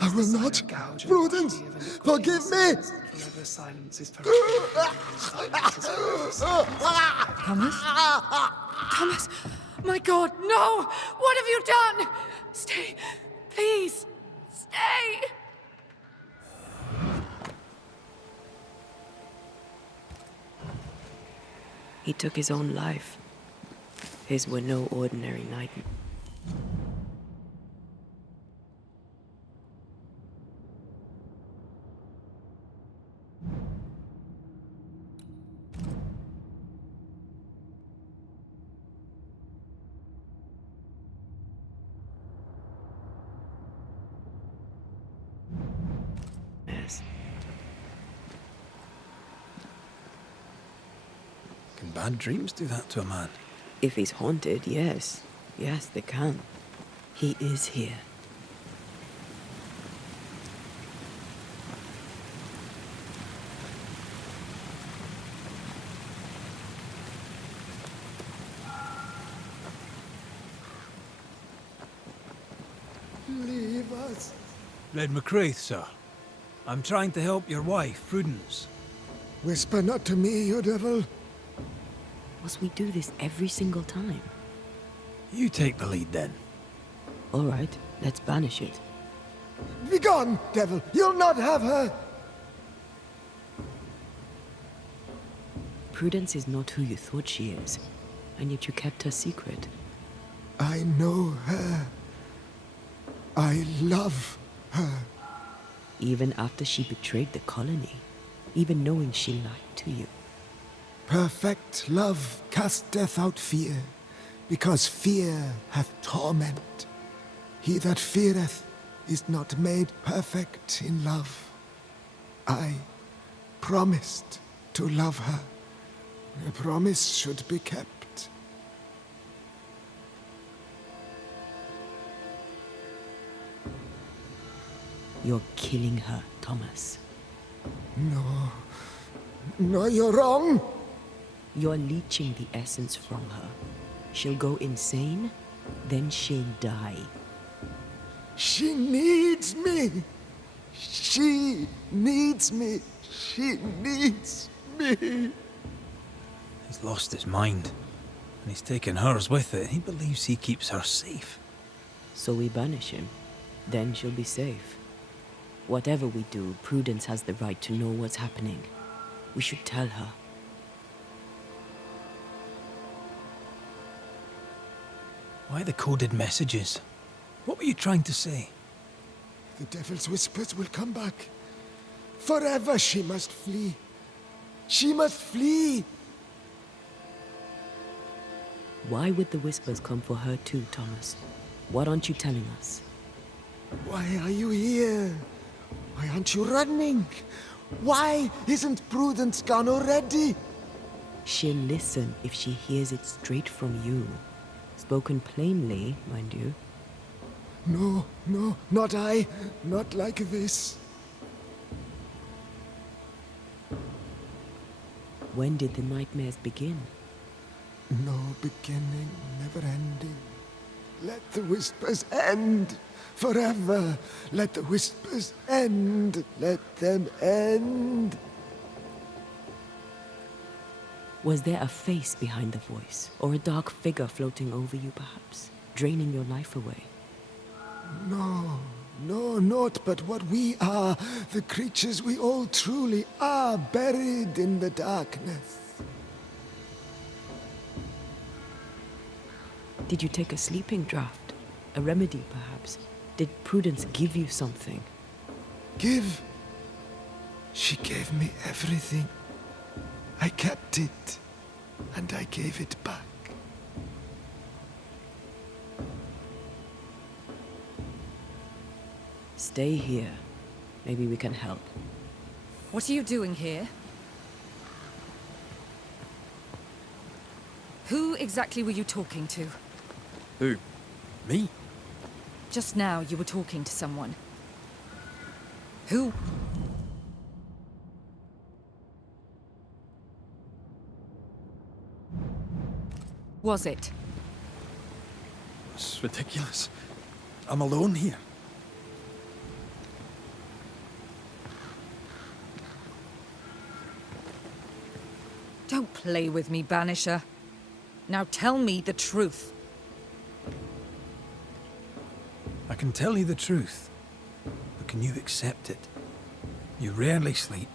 I will not. Prudence, forgive me! Forever silence is forever. Silence is forever. Thomas? Thomas! My God, no! What have you done? Stay, please. Stay! He took his own life. His were no ordinary nightmare. Yes. Can bad dreams do that to a man? If he's haunted, yes. Yes, they can. He is here. Leave us. Red McCraith, sir. I'm trying to help your wife, Prudence. Whisper not to me, you devil. Must we do this every single time? You take the lead then. All right, let's banish it. Begone, devil! You'll not have her! Prudence is not who you thought she is, and yet you kept her secret. I know her. I love her. Even after she betrayed the colony, even knowing she lied to you. Perfect love casteth out fear, because fear hath torment. He that feareth is not made perfect in love. I promised to love her. A promise should be kept. You're killing her, Thomas. No. No, you're wrong. You're leeching the essence from her. She'll go insane, then she'll die. She needs me. She needs me. She needs me. He's lost his mind, and he's taken hers with it. He believes he keeps her safe. So we banish him. Then she'll be safe. Whatever we do, Prudence has the right to know what's happening. We should tell her. Why the coded messages? What were you trying to say? The devil's whispers will come back. Forever she must flee. She must flee. Why would the whispers come for her too, Thomas? What aren't you telling us? Why are you here? Why aren't you running? Why isn't Prudence gone already? She'll listen if she hears it straight from you. spoken plainly, mind you. No, no, not I. Not like this. When did the nightmares begin? No beginning, never ending. Let the whispers end forever. Let the whispers end. Let them end. Was there a face behind the voice, or a dark figure floating over you, perhaps, draining your life away? No, no, not but what we are, the creatures we all truly are, buried in the darkness. Did you take a sleeping draught? A remedy, perhaps? Did Prudence give you something? Give? She gave me everything. I kept it, and I gave it back. Stay here. Maybe we can help. What are you doing here? Who exactly were you talking to? Who? Me? Just now you were talking to someone. Who? Was it? It's ridiculous. I'm alone here. Don't play with me, Banisher. Now tell me the truth. I can tell you the truth, but can you accept it? You rarely sleep.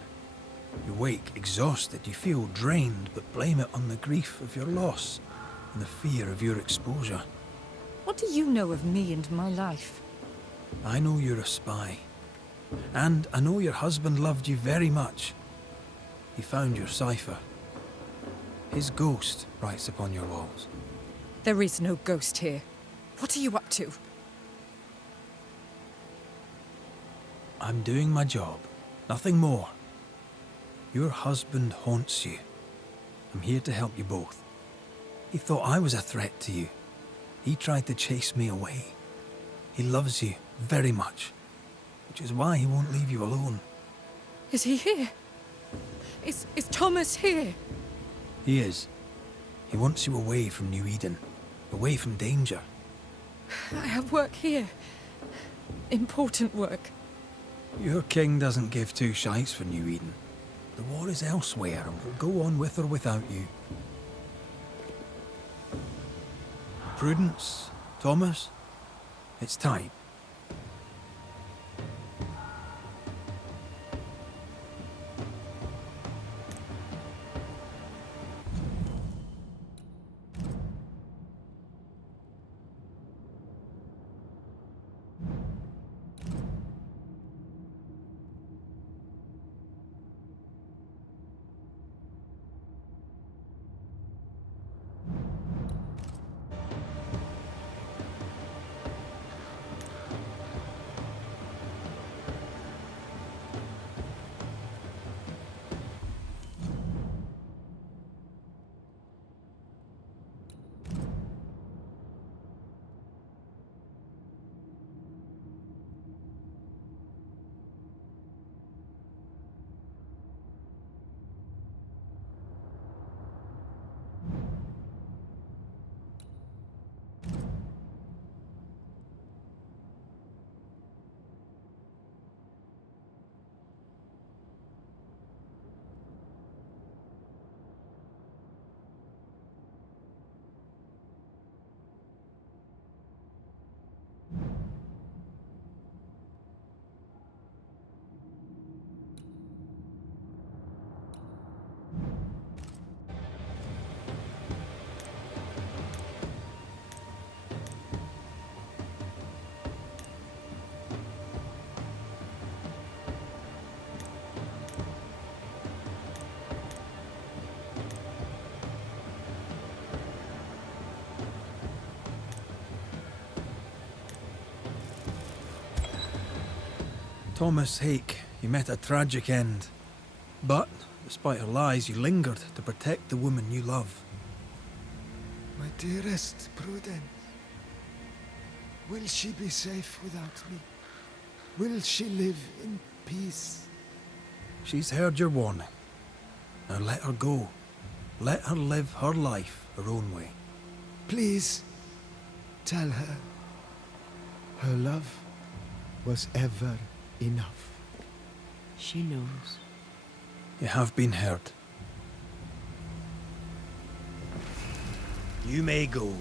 You wake exhausted, you feel drained, but blame it on the grief of your loss and the fear of your exposure. What do you know of me and my life? I know you're a spy. And I know your husband loved you very much. He found your cipher. His ghost writes upon your walls. There is no ghost here. What are you up to? I'm doing my job. Nothing more. Your husband haunts you. I'm here to help you both. He thought I was a threat to you. He tried to chase me away. He loves you very much, which is why he won't leave you alone. Is he here? Is Thomas here? He is. He wants you away from New Eden, away from danger. I have work here. Important work. Your king doesn't give two shites for New Eden. The war is elsewhere and will go on with or without you. Prudence, Thomas, it's time. Thomas Hake, you met a tragic end. But, despite her lies, you lingered to protect the woman you love. My dearest Prudence, will she be safe without me? Will she live in peace? She's heard your warning. Now let her go. Let her live her life her own way. Please, tell her her love was ever enough. She knows. You have been heard. You may go.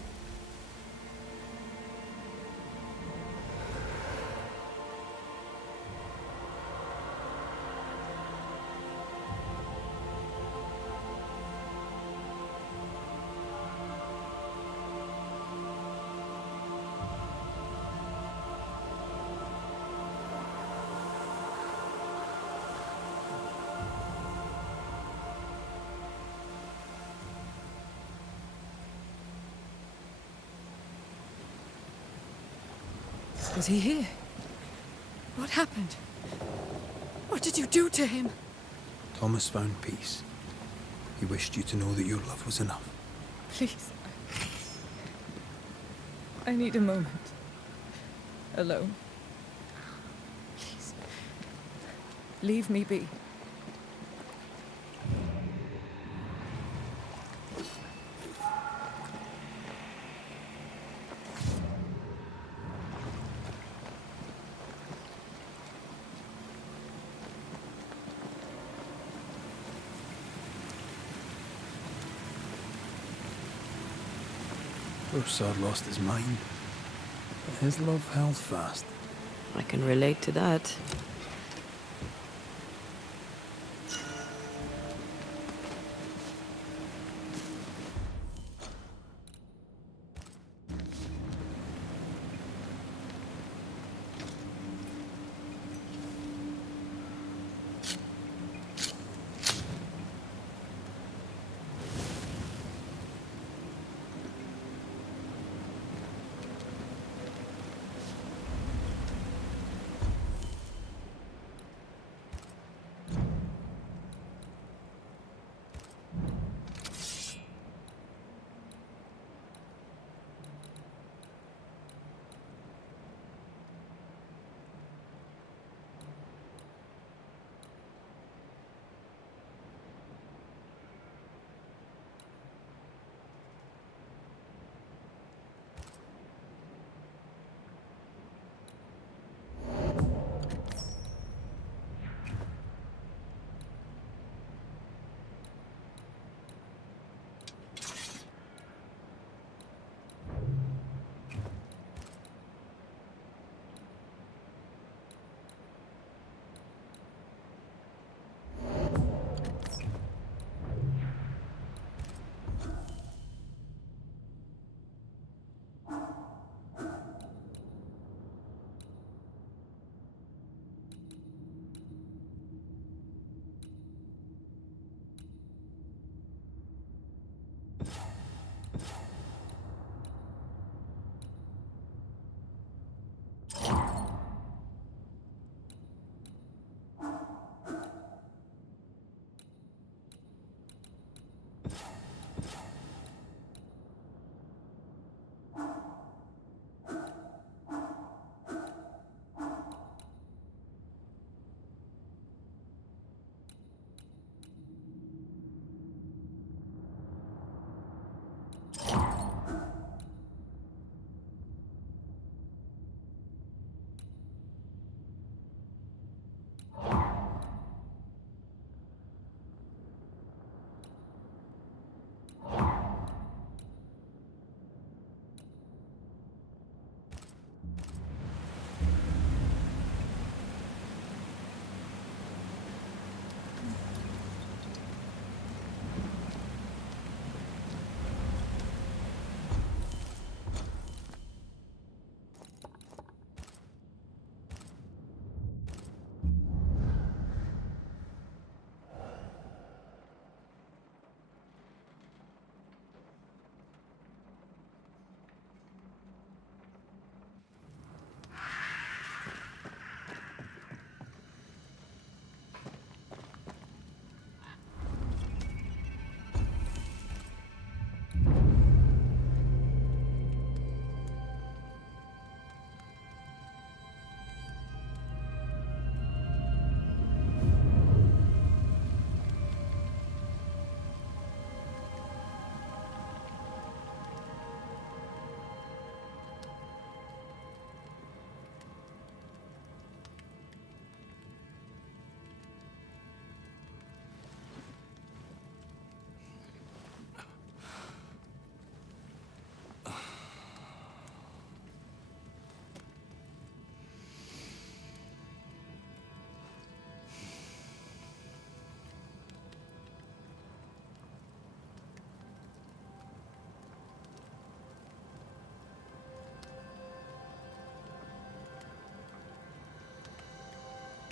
Was he here? What happened? What did you do to him? Thomas found peace. He wished you to know that your love was enough. Please. I need a moment. Alone. Please. Leave me be. Poor sod lost his mind, but his love held fast. I can relate to that.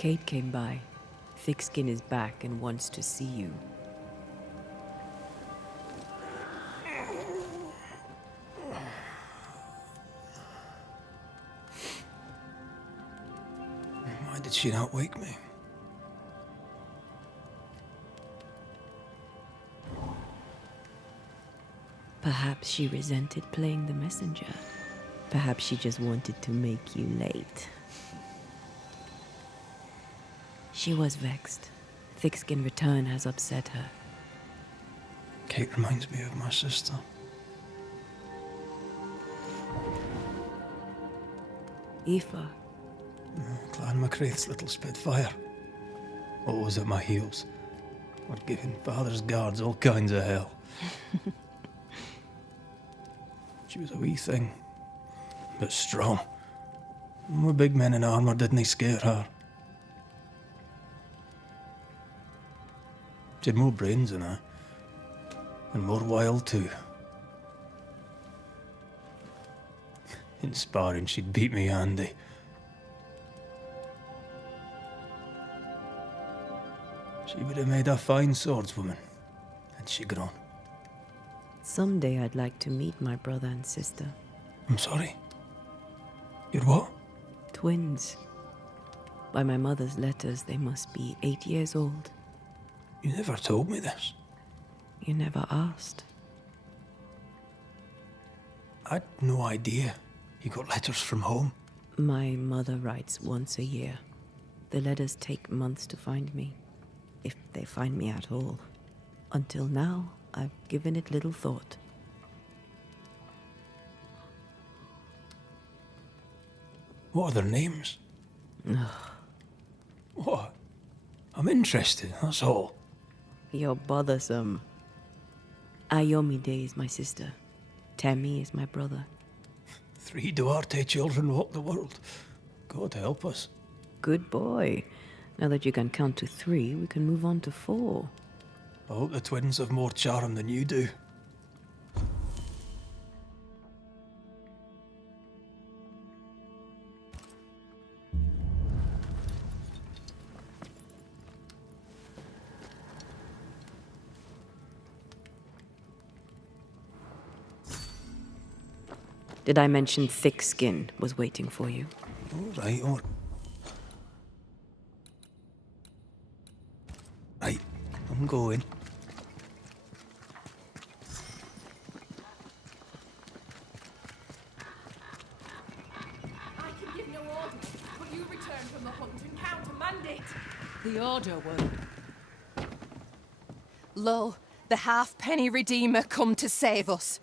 Kate came by. Thickskin is back and wants to see you. Why did she not wake me? Perhaps she resented playing the messenger. Perhaps she just wanted to make you late. She was vexed. Thickskin return has upset her. Kate reminds me of my sister. Aoife. Clan MacRaith's little Spitfire. Always at my heels. Or giving father's guards all kinds of hell. She was a wee thing, but strong. My big men in armour didn't scare her. She had more brains than I, and more wild too. In sparring, she'd beat me handy. She would have made a fine swordswoman, had she grown. Someday I'd like to meet my brother and sister. I'm sorry. You're what? Twins. By my mother's letters, they must be 8 years old. You never told me this. You never asked. I'd no idea you got letters from home. My mother writes once a year. The letters take months to find me, if they find me at all. Until now, I've given it little thought. What are their names? What? I'm interested, that's all. You're bothersome. Ayomide is my sister. Tammy is my brother. 3 Duarte children walk the world. God help us. Good boy. Now that you can count to 3, we can move on to 4. I hope the twins have more charm than you do. Did I mention Thickskin was waiting for you? All right, Right, I'm going. I can give no order, but you return from the hunt and countermand it. The order will. Lo, the halfpenny Redeemer come to save us.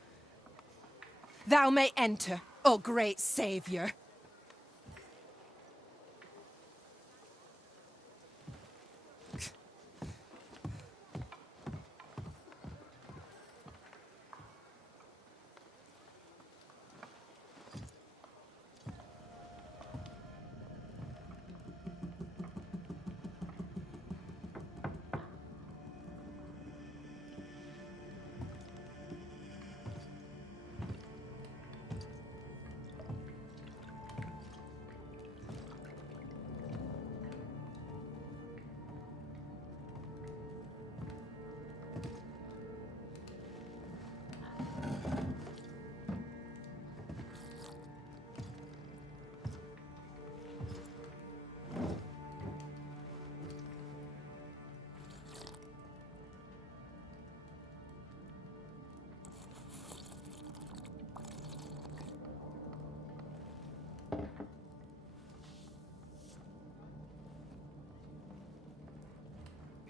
Thou may enter, O great Saviour.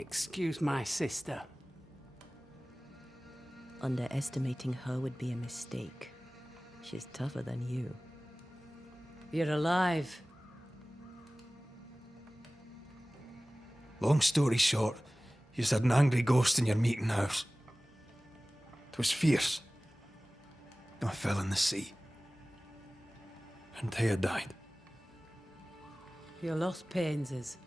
Excuse my sister. Underestimating her would be a mistake. She's tougher than you. You're alive. Long story short, you had an angry ghost in your meeting house. It was fierce. I fell in the sea. And Thea died. Your loss pains us,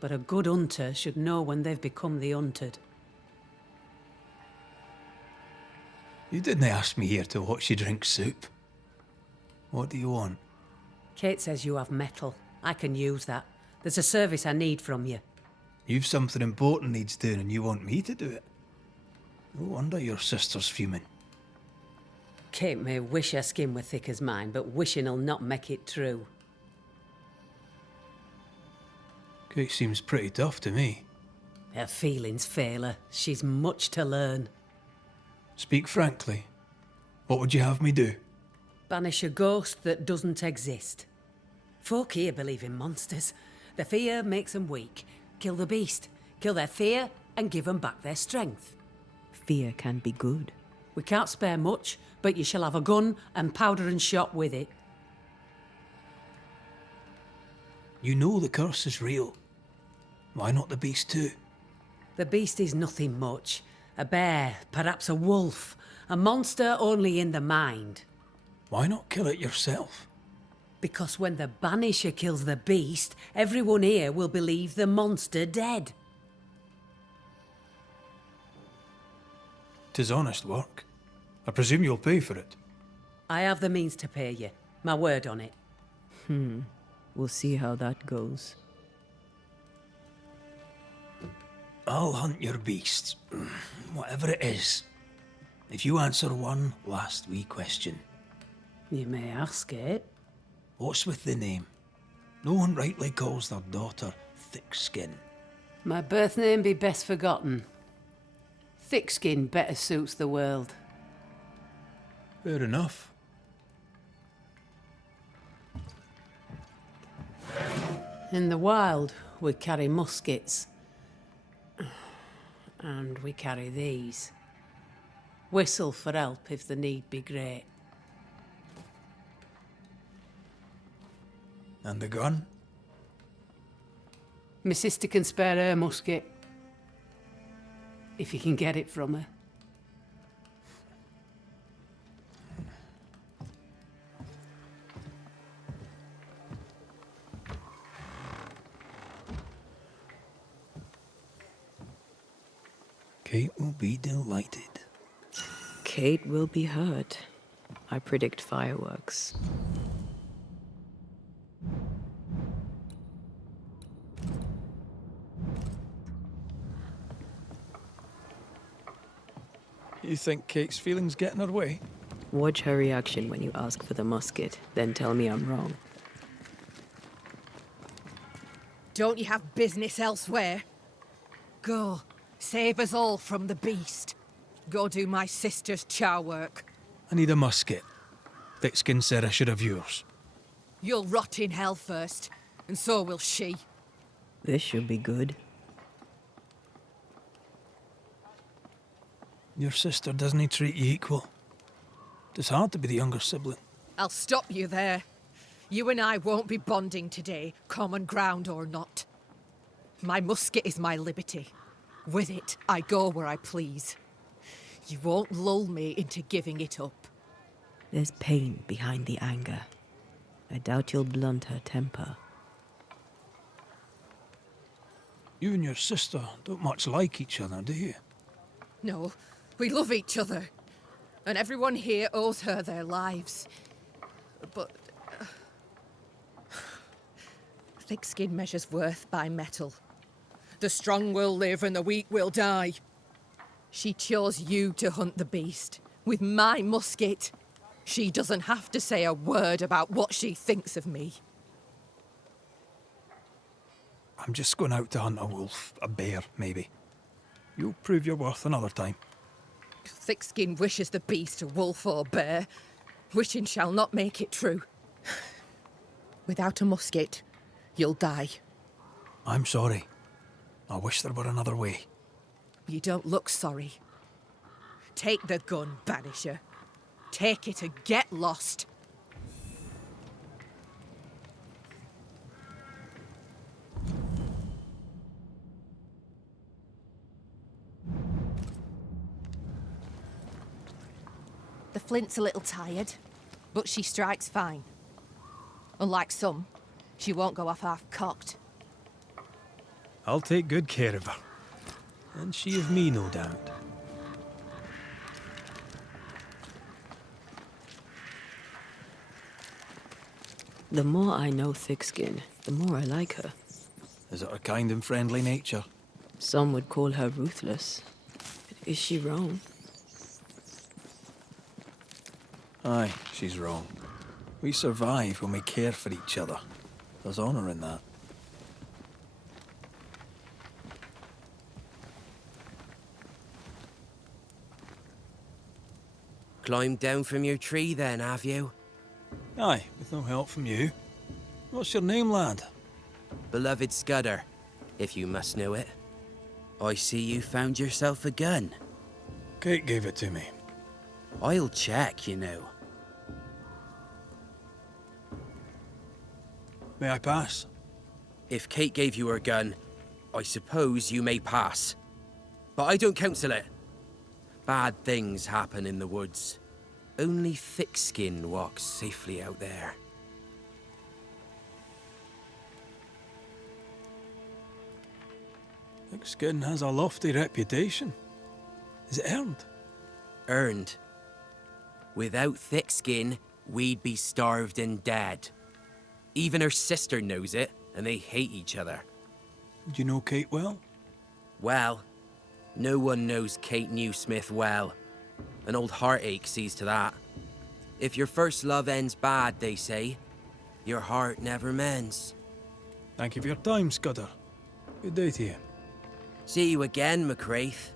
but a good hunter should know when they've become the hunted. You didn't ask me here to watch you drink soup. What do you want? Kate says you have metal. I can use that. There's a service I need from you. You've something important needs doing and you want me to do it. No wonder your sister's fuming. Kate may wish her skin were thick as mine, but wishing'll not make it true. Kate seems pretty tough to me. Her feelings fail her. She's much to learn. Speak frankly. What would you have me do? Banish a ghost that doesn't exist. Folk here believe in monsters. Their fear makes them weak. Kill the beast. Kill their fear and give them back their strength. Fear can be good. We can't spare much, but you shall have a gun and powder and shot with it. You know the curse is real. Why not the beast too? The beast is nothing much. A bear, perhaps a wolf. A monster only in the mind. Why not kill it yourself? Because when the Banisher kills the beast, everyone here will believe the monster dead. 'Tis honest work. I presume you'll pay for it. I have the means to pay you. My word on it. We'll see how that goes. I'll hunt your beast, whatever it is, if you answer one last wee question. You may ask it. What's with the name? No one rightly calls their daughter Thickskin. My birth name be best forgotten. Thickskin better suits the world. Fair enough. In the wild, we carry muskets. And we carry these. Whistle for help if the need be great. And the gun? My sister can spare her musket. If you can get it from her. Kate will be delighted. Kate will be hurt. I predict fireworks. You think Kate's feelings get in her way? Watch her reaction when you ask for the musket, then tell me I'm wrong. Don't you have business elsewhere? Go, save us all from the beast. Go do my sister's char work. I need a musket. Thickskin said I should have yours. You'll rot in hell first, and so will she. This should be good. Your sister doesn't treat you equal. It's hard to be the younger sibling. I'll stop you there. You and I won't be bonding today, common ground or not. My musket is my liberty. With it, I go where I please. You won't lull me into giving it up. There's pain behind the anger. I doubt you'll blunt her temper. You and your sister don't much like each other, do you? No, we love each other. And everyone here owes her their lives. But... thick-skin measures worth by metal. The strong will live and the weak will die. She chose you to hunt the beast. With my musket. She doesn't have to say a word about what she thinks of me. I'm just going out to hunt a wolf, a bear, maybe. You'll prove your worth another time. Thick-skin wishes the beast a wolf or bear. Wishing shall not make it true. Without a musket, you'll die. I'm sorry. I wish there were another way. You don't look sorry. Take the gun, Banisher. Take it and get lost. The flint's a little tired, but she strikes fine. Unlike some, she won't go off half-cocked. I'll take good care of her. And she of me, no doubt. The more I know Thickskin, the more I like her. Is it her kind and friendly nature? Some would call her ruthless. But is she wrong? Aye, she's wrong. We survive when we care for each other. There's honour in that. Climbed down from your tree then, have you? Aye, with no help from you. What's your name, lad? Beloved Scudder, if you must know it. I see you found yourself a gun. Kate gave it to me. I'll check, you know. May I pass? If Kate gave you her gun, I suppose you may pass. But I don't counsel it. Bad things happen in the woods. Only thick skin walks safely out there. Thick skin has a lofty reputation. Is it earned? Earned. Without thick skin, we'd be starved and dead. Even her sister knows it, and they hate each other. Do you know Kate well? Well, no one knows Kate Newsmith well. An old heartache sees to that. If your first love ends bad, they say, your heart never mends. Thank you for your time, Scudder. Good day to you. See you again, McCraith.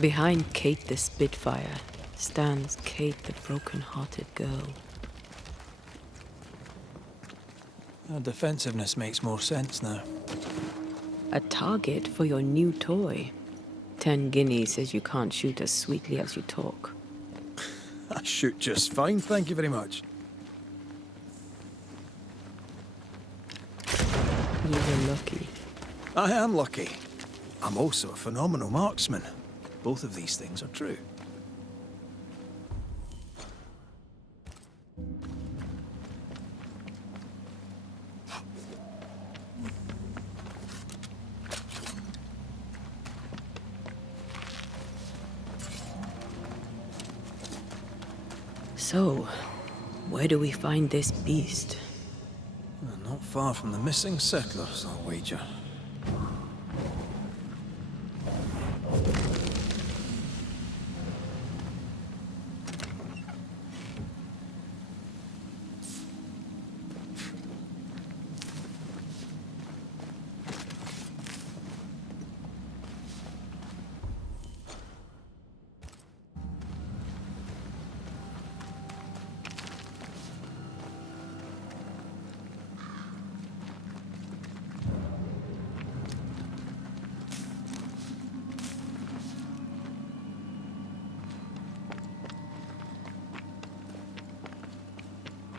Behind Kate the Spitfire stands Kate the broken-hearted girl. Her defensiveness makes more sense now. A target for your new toy. 10 guineas says you can't shoot as sweetly as you talk. I shoot just fine, thank you very much. You were lucky. I am lucky. I'm also a phenomenal marksman. Both of these things are true. So, where do we find this beast? Not far from the missing settlers, I'll wager.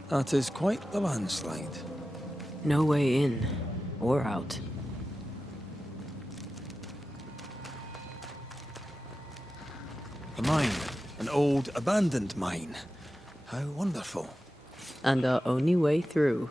That is quite the landslide. No way in or out. A mine. An old, abandoned mine. How wonderful. And our only way through.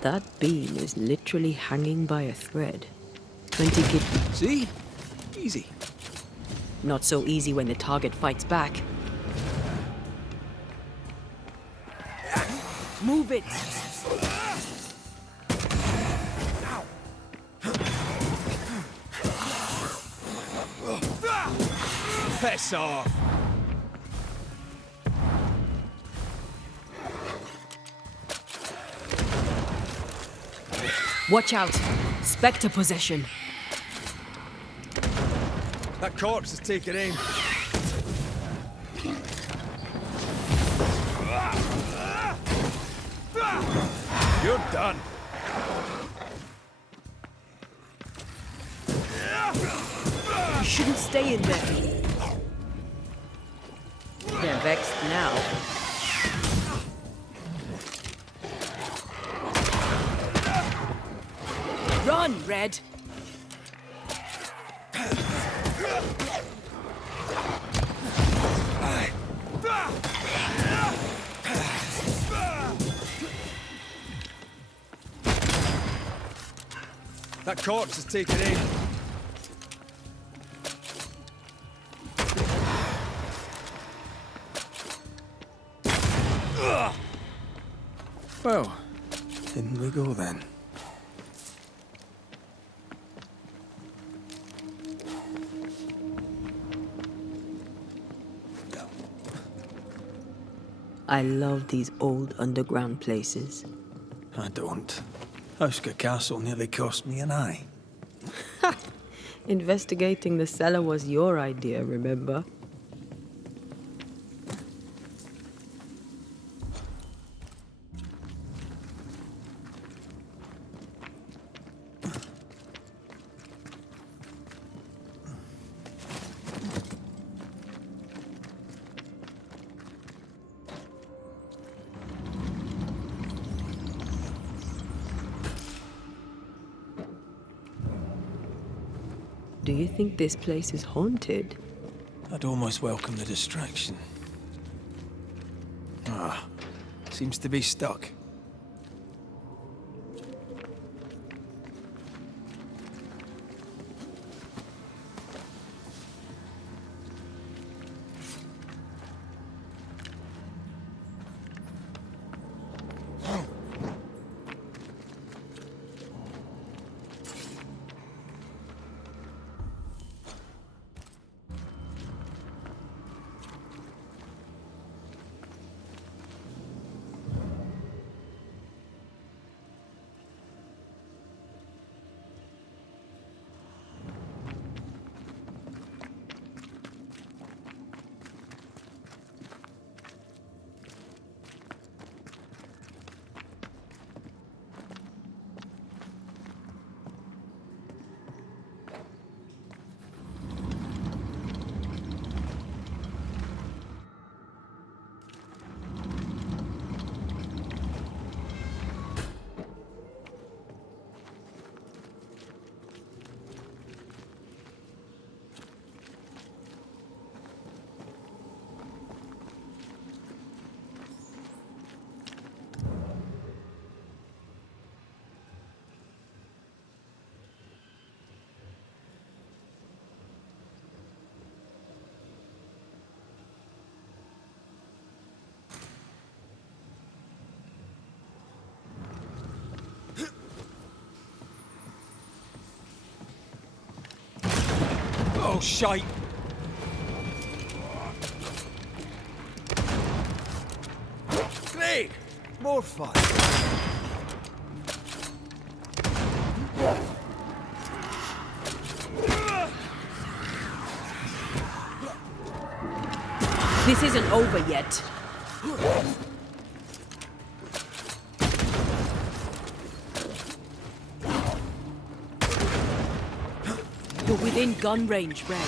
That beam is literally hanging by a thread. 20 kid. See? Easy. Not so easy when the target fights back. Move it! Piss off! Watch out! Spectre possession! That corpse is taking aim. You're done. You shouldn't stay in there. They're vexed now. Run, Red! That corpse is taken aim. Well, in we go then. I love these old underground places. I don't. Auska Castle nearly cost me an eye. Investigating the cellar was your idea, remember? Do you think this place is haunted? I'd almost welcome the distraction. Seems to be stuck. Oh, shite! Great! More fun! This isn't over yet. You're within gun range, Red.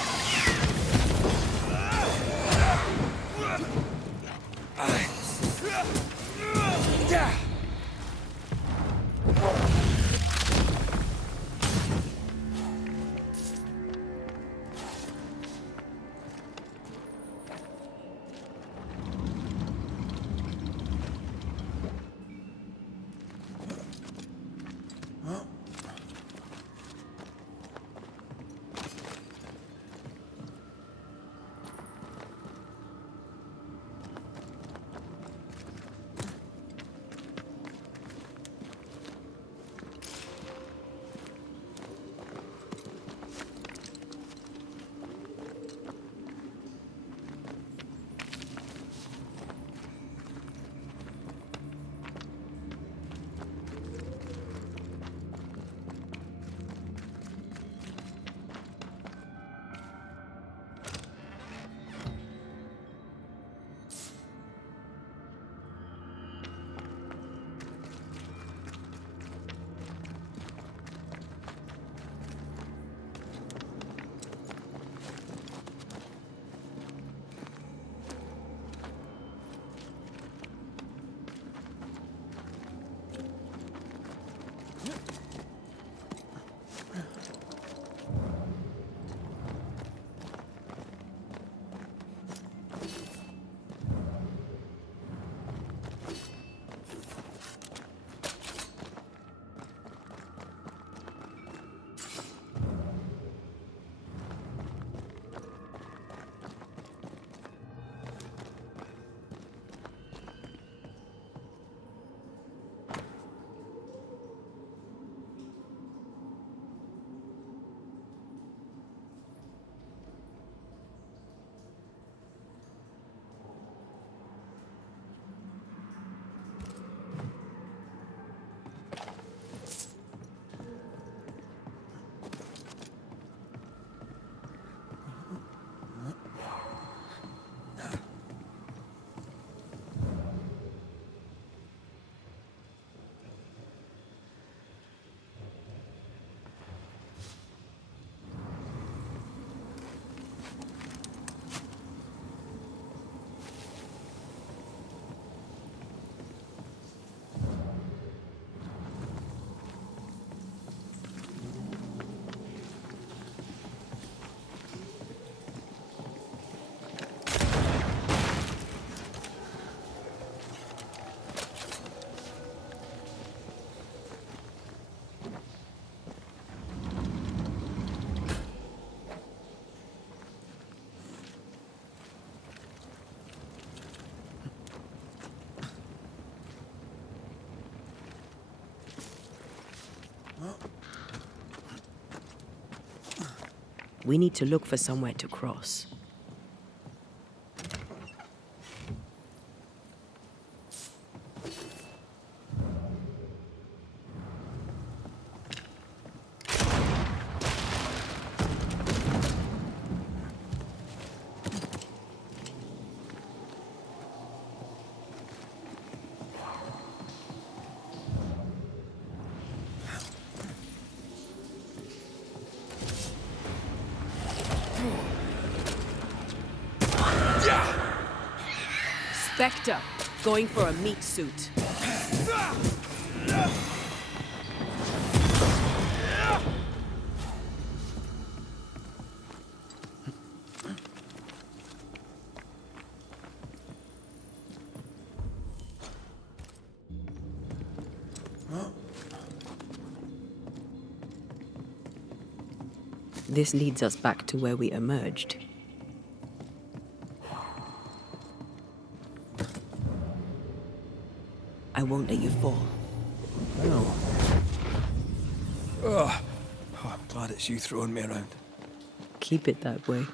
We need to look for somewhere to cross. Spectre, going for a meat suit. This leads us back to where we emerged. I won't let you fall. No. Oh, I'm glad it's you throwing me around. Keep it that way.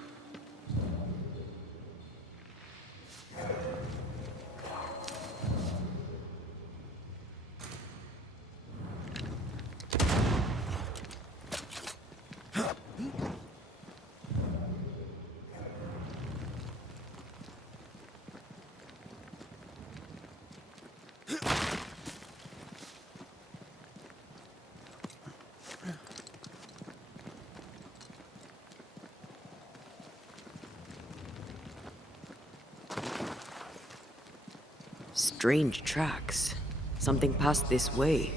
Strange tracks. Something passed this way.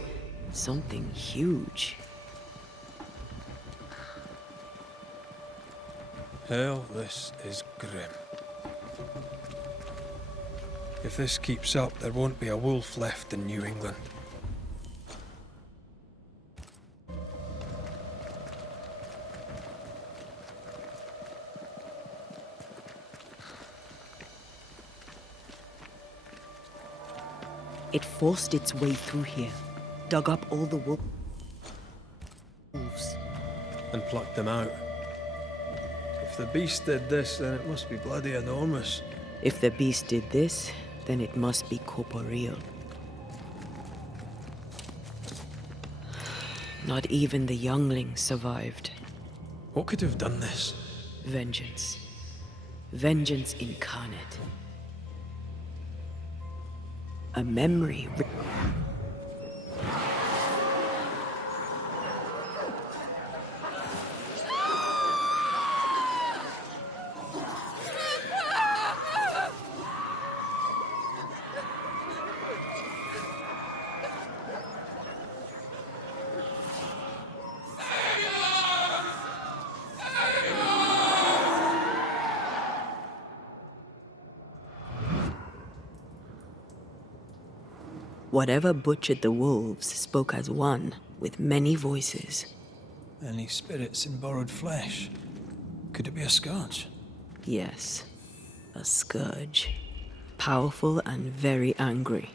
Something huge. Hell, this is grim. If this keeps up, there won't be a wolf left in New England. It forced its way through here, dug up all the wolves. And plucked them out. If the beast did this, then it must be bloody enormous. If the beast did this, then it must be corporeal. Not even the youngling survived. What could have done this? Vengeance. Vengeance incarnate. A memory. Whatever butchered the wolves spoke as one, with many voices. Any spirits in borrowed flesh? Could it be a scourge? Yes, a scourge. Powerful and very angry.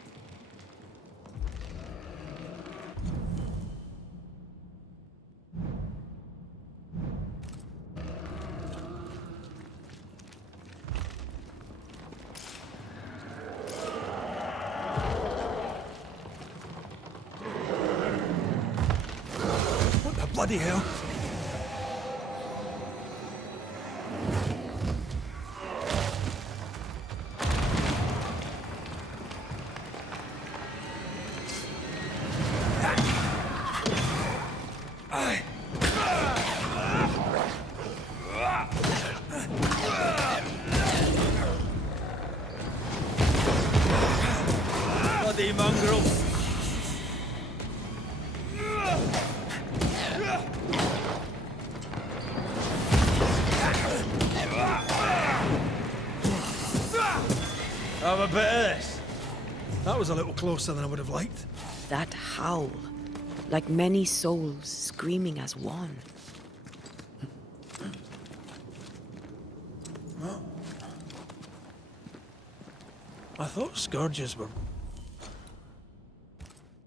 Bloody hell. Bloody mongrel. Have a bit of this. That was a little closer than I would have liked. That howl, like many souls screaming as one. I thought scourges were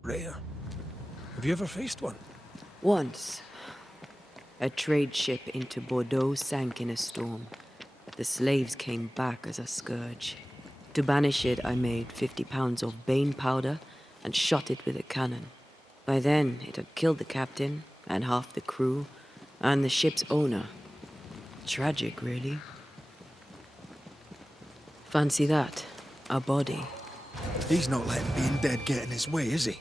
rare. Have you ever faced one? Once. A trade ship into Bordeaux sank in a storm. The slaves came back as a scourge. To banish it, I made 50 pounds of bane powder and shot it with a cannon. By then, it had killed the captain and half the crew and the ship's owner. Tragic, really. Fancy that. A body. He's not letting being dead get in his way, is he?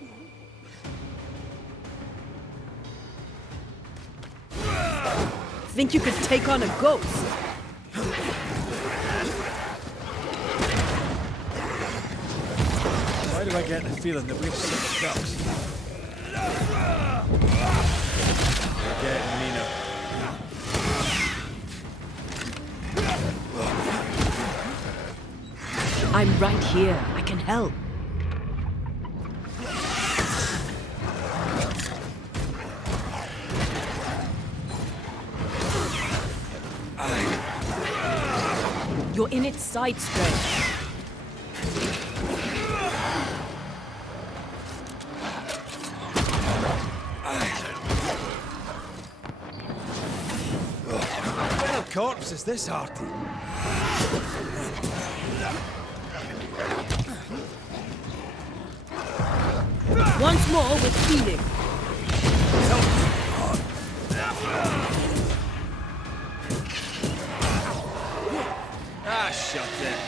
Think you could take on a ghost? Why do I get the feeling that we've set the ducks? We're getting meaner. I'm right here. I can help. You're in its side stretch. What a corpse is this, Artie? Once more with feeling. Ah, shut it.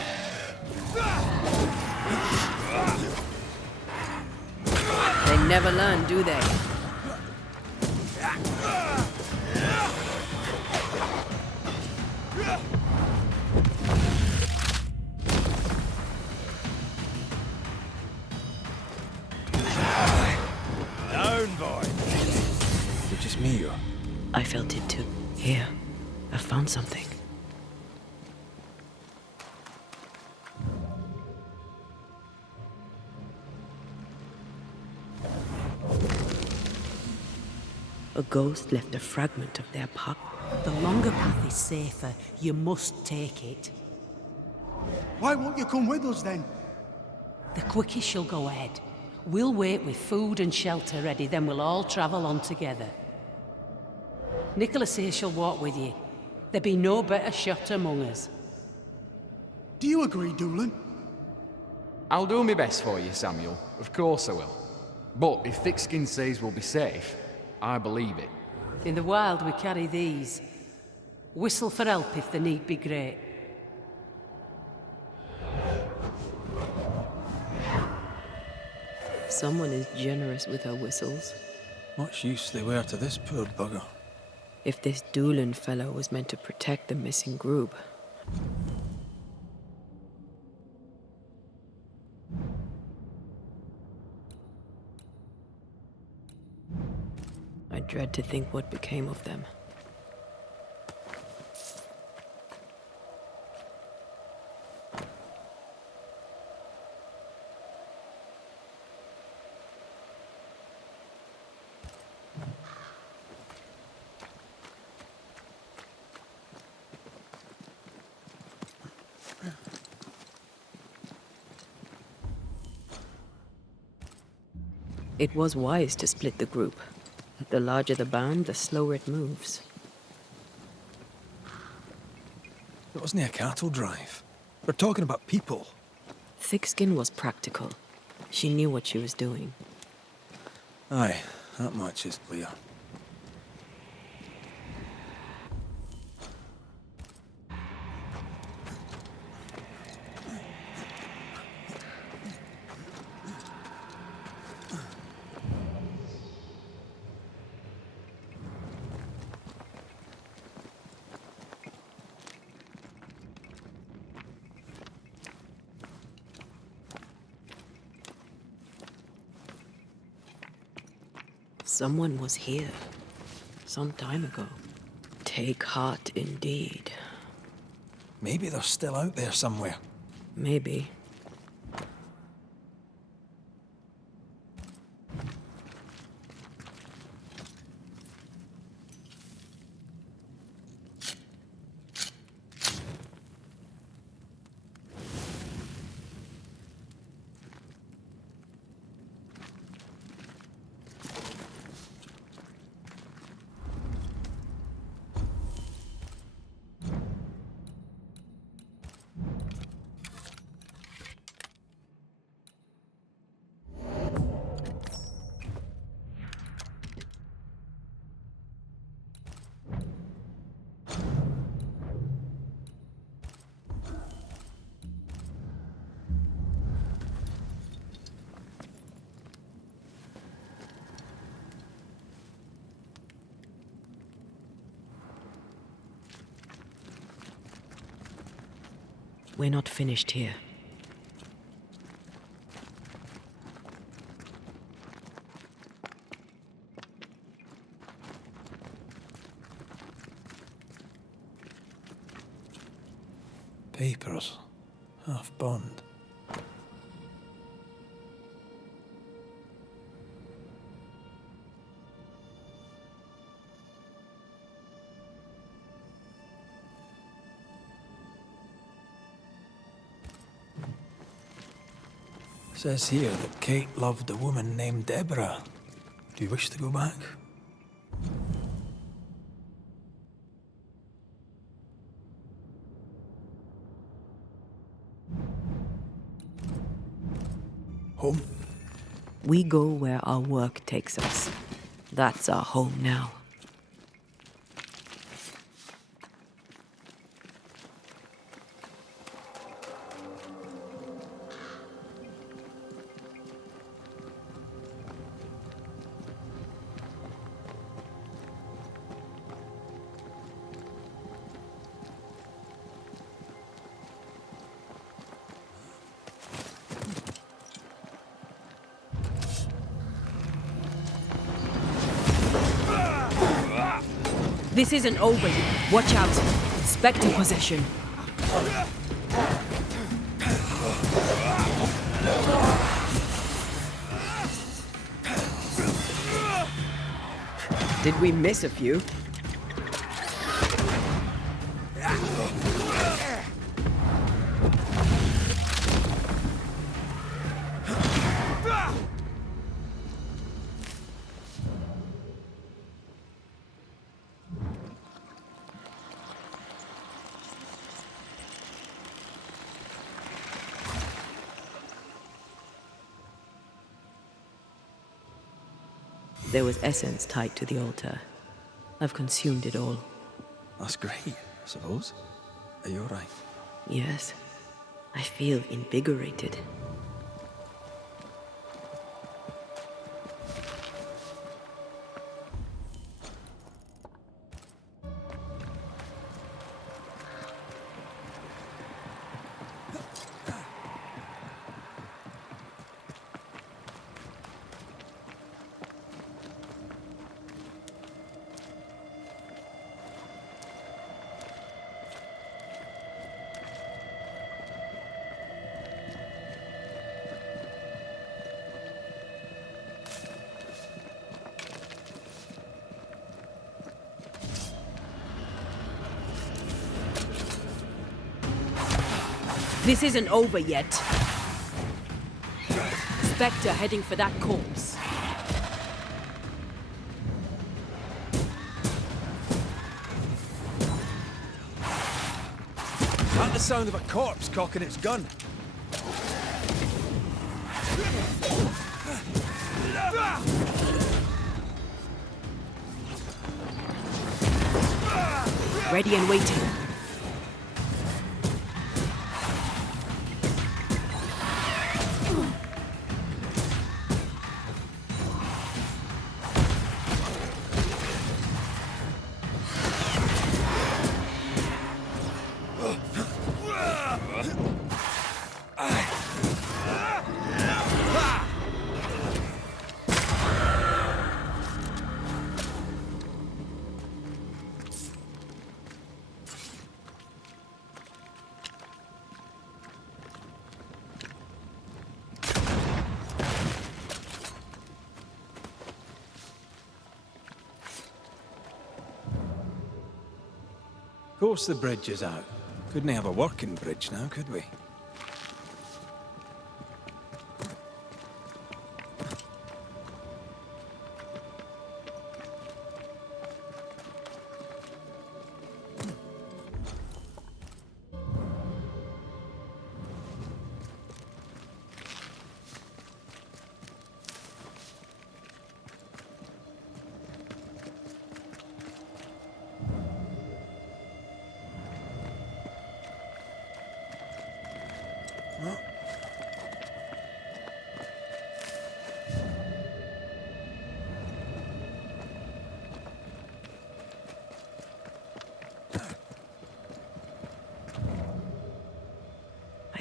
They never learn, do they? Down, boy. Is it just me, or? I felt it too. Here, I found something. A ghost left a fragment of their pup. The longer path is safer. You must take it. Why won't you come with us then? The quickest she'll go ahead. We'll wait with food and shelter ready, then we'll all travel on together. Nicholas here shall walk with you. There be no better shot among us. Do you agree, Doolin? I'll do my best for you, Samuel. Of course I will. But if Thickskin says we'll be safe, I believe it. In the wild we carry these. Whistle for help if the need be great. Someone is generous with her whistles. Much use they were to this poor bugger. If this Doolin fellow was meant to protect the missing group. I dread to think what became of them. It was wise to split the group. The larger the band, the slower it moves. It wasn't a cattle drive. We're talking about people. Thickskin was practical. She knew what she was doing. Aye, that much is clear. Someone was here. Some time ago. Take heart indeed. Maybe they're still out there somewhere. Maybe. we're not finished here. Papers. Half bond. Says here that Kate loved a woman named Deborah. Do you wish to go back? Home? We go where our work takes us. That's our home now. This isn't over yet. Watch out. Spectre possession. Did we miss a few? There was essence tied to the altar. I've consumed it all. That's great, I suppose. Are you alright? Yes. I feel invigorated. This isn't over yet. Spectre heading for that corpse. Not the sound of a corpse cocking its gun. Ready and waiting. Of course the bridge is out. Couldn't have a working bridge now, could we?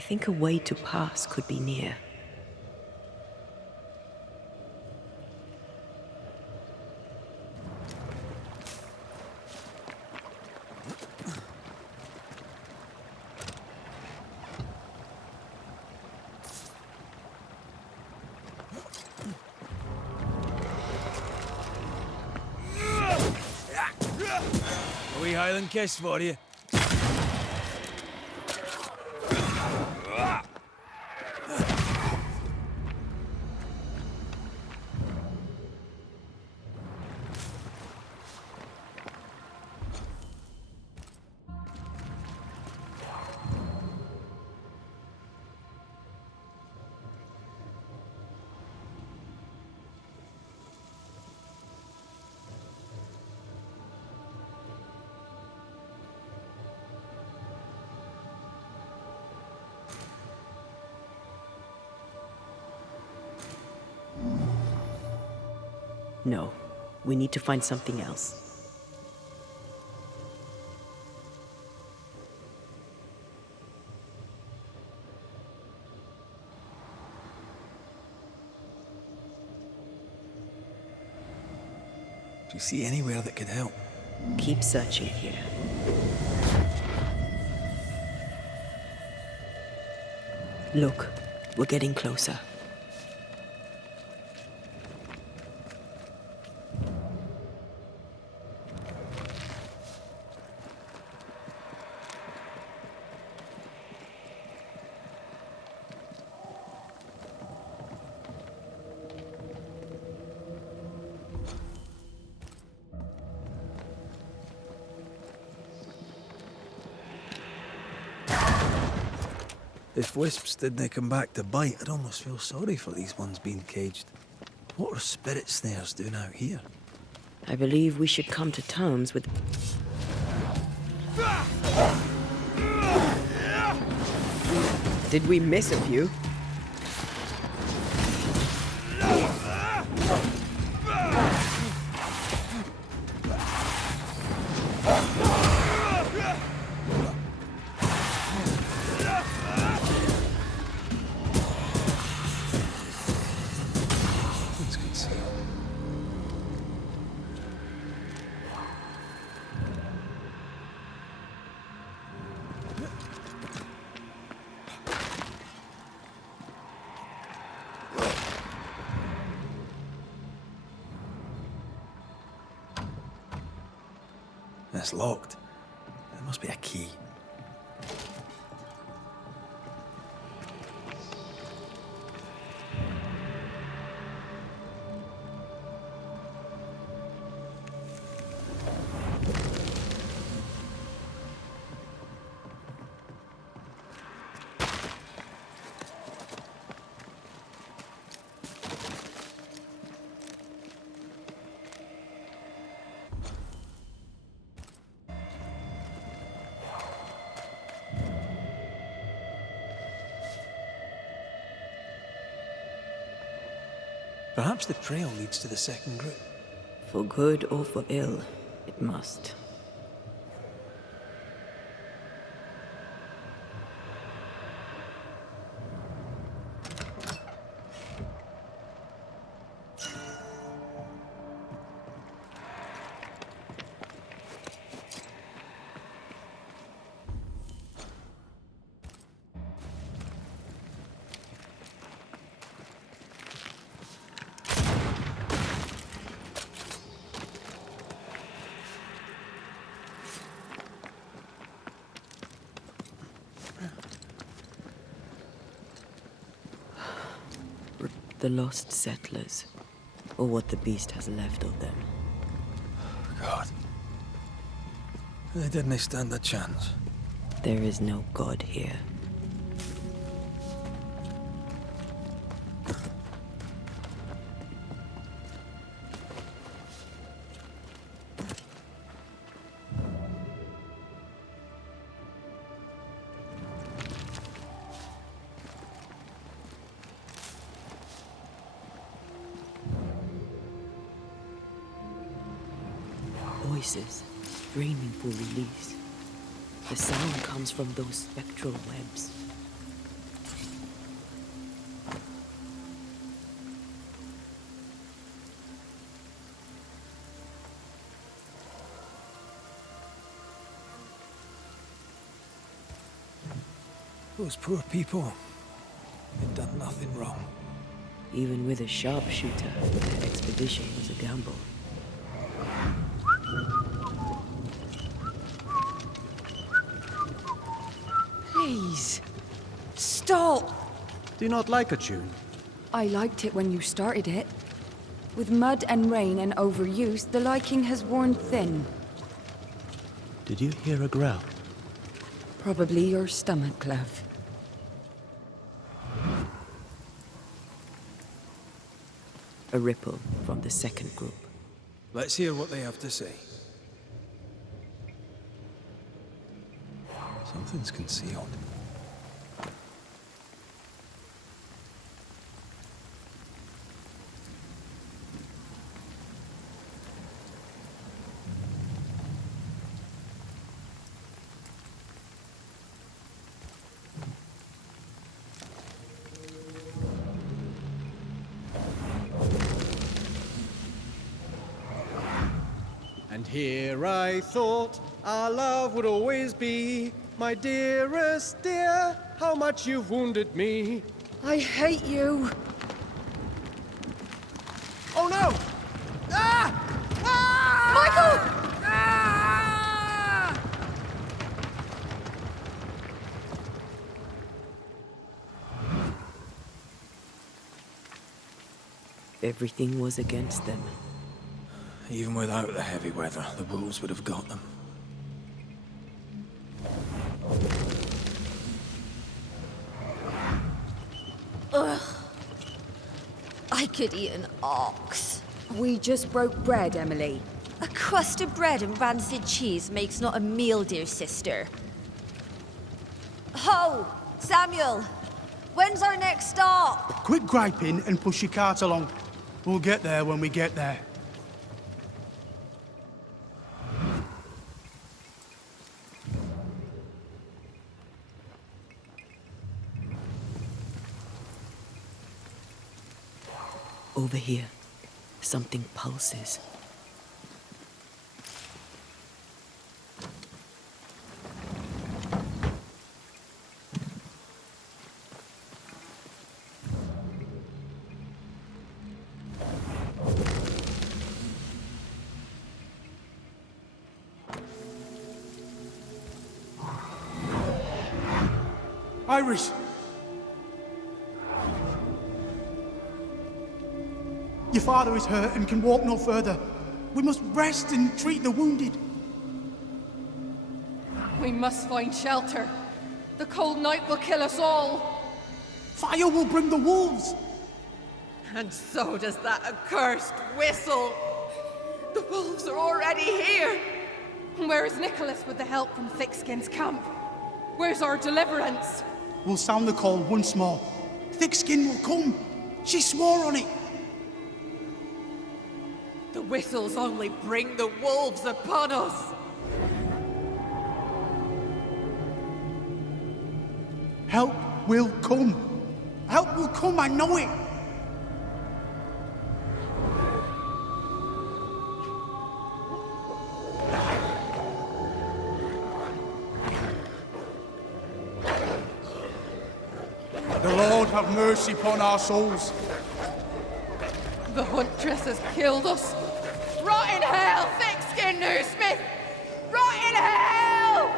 think a way to pass could be near. A wee Highland kiss for you. No, we need to find something else. Do you see anywhere that could help? Keep searching here. Look, we're getting closer. If wisps didn't come back to bite, I'd almost feel sorry for these ones being caged. What are spirit snares doing out here? I believe we should come to terms with... Did we miss a few? It's locked. There must be a key. Perhaps the trail leads to the second group. For good or for ill, it must. The lost settlers, or what the beast has left of them. God. They didn't stand a chance. There is no God here. Voices, straining for release. The sound comes from those spectral webs. Those poor people. They'd done nothing wrong. Even with a sharpshooter, the expedition was a gamble. Please, stop! Do you not like a tune? I liked it when you started it. With mud and rain and overuse, the liking has worn thin. Did you hear a growl? Probably your stomach, love. A ripple from the second group. Let's hear what they have to say. Something's concealed. And here I thought our love would always be. My dearest dear, how much you've wounded me. I hate you! Oh no! Ah! Ah! Michael! Ah! Everything was against them. Even without the heavy weather, the wolves would have got them. Ugh. I could eat an ox. We just broke bread, Emily. A crust of bread and rancid cheese makes not a meal, dear sister. Ho! Samuel! When's our next stop? Quit griping and push your cart along. We'll get there when we get there. Over here, something pulses. Iris! Your father is hurt and can walk no further. We must rest and treat the wounded. We must find shelter. The cold night will kill us all. Fire will bring the wolves. And so does that accursed whistle. The wolves are already here. Where is Nicholas with the help from Thickskin's camp? Where's our deliverance? We'll sound the call once more. Thickskin will come. She swore on it. The whistles only bring the wolves upon us. Help will come. Help will come, I know it. The Lord have mercy upon our souls. The huntress has killed us. Rot in hell, Thickskin Newsmith! Rot in hell!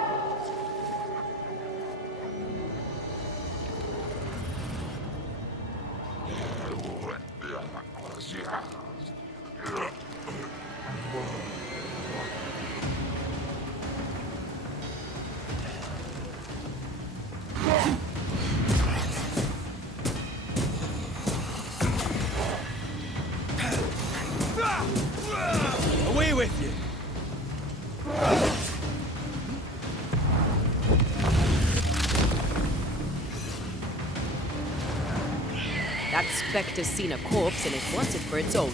Away with you! That spectre's seen a corpse and it wants it for its own.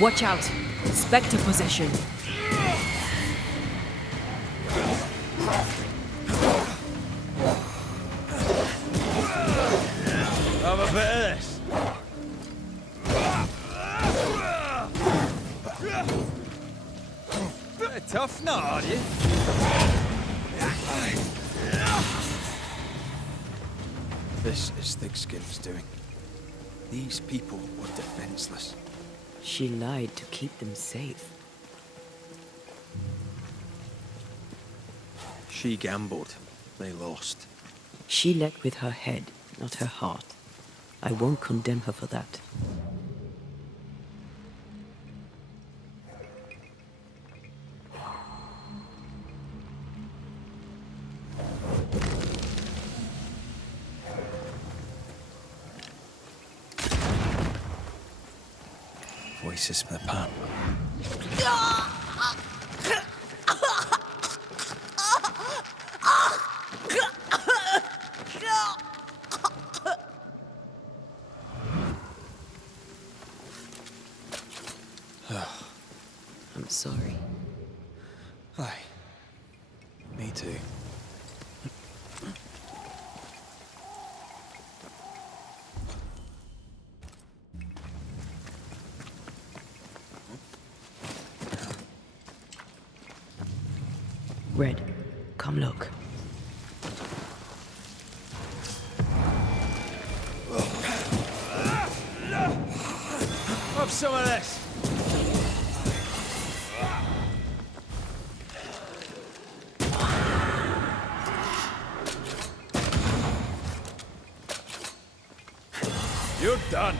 Watch out! Spectre possession! Have a bit of this. Bit tough now, are you? This is Thickskin's doing. These people were defenseless. She lied to keep them safe. She gambled. They lost. She led with her head, not her heart. I won't condemn her for that. Voices from the pan. I'm sorry. Aye. Me too. Red, come look. Have some of this. You're done.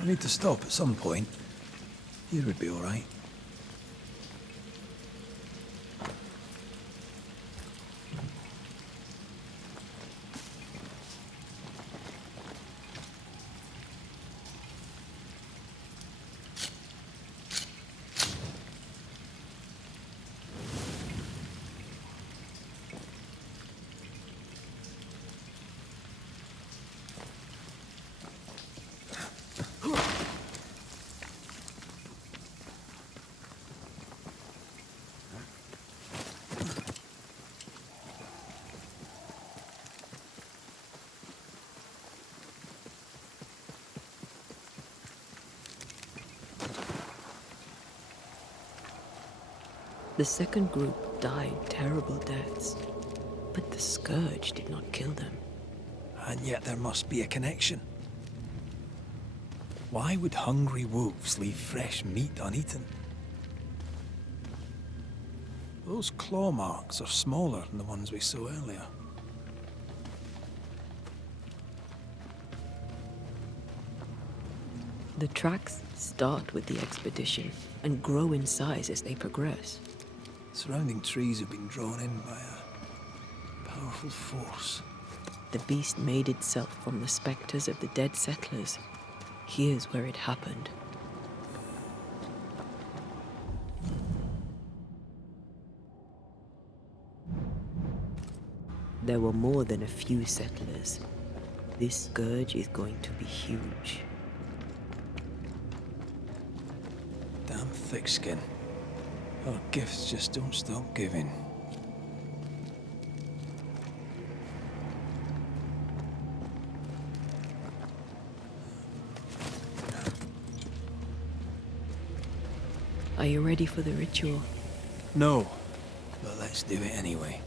I need to stop at some point. Here would be all right. The second group died terrible deaths, but the scourge did not kill them. And yet there must be a connection. Why would hungry wolves leave fresh meat uneaten? Those claw marks are smaller than the ones we saw earlier. The tracks start with the expedition and grow in size as they progress. Surrounding trees have been drawn in by a powerful force. The beast made itself from the specters of the dead settlers. Here's where it happened. There were more than a few settlers. This scourge is going to be huge. Damn thick-skin. Our gifts just don't stop giving. Are you ready for the ritual? No, but let's do it anyway.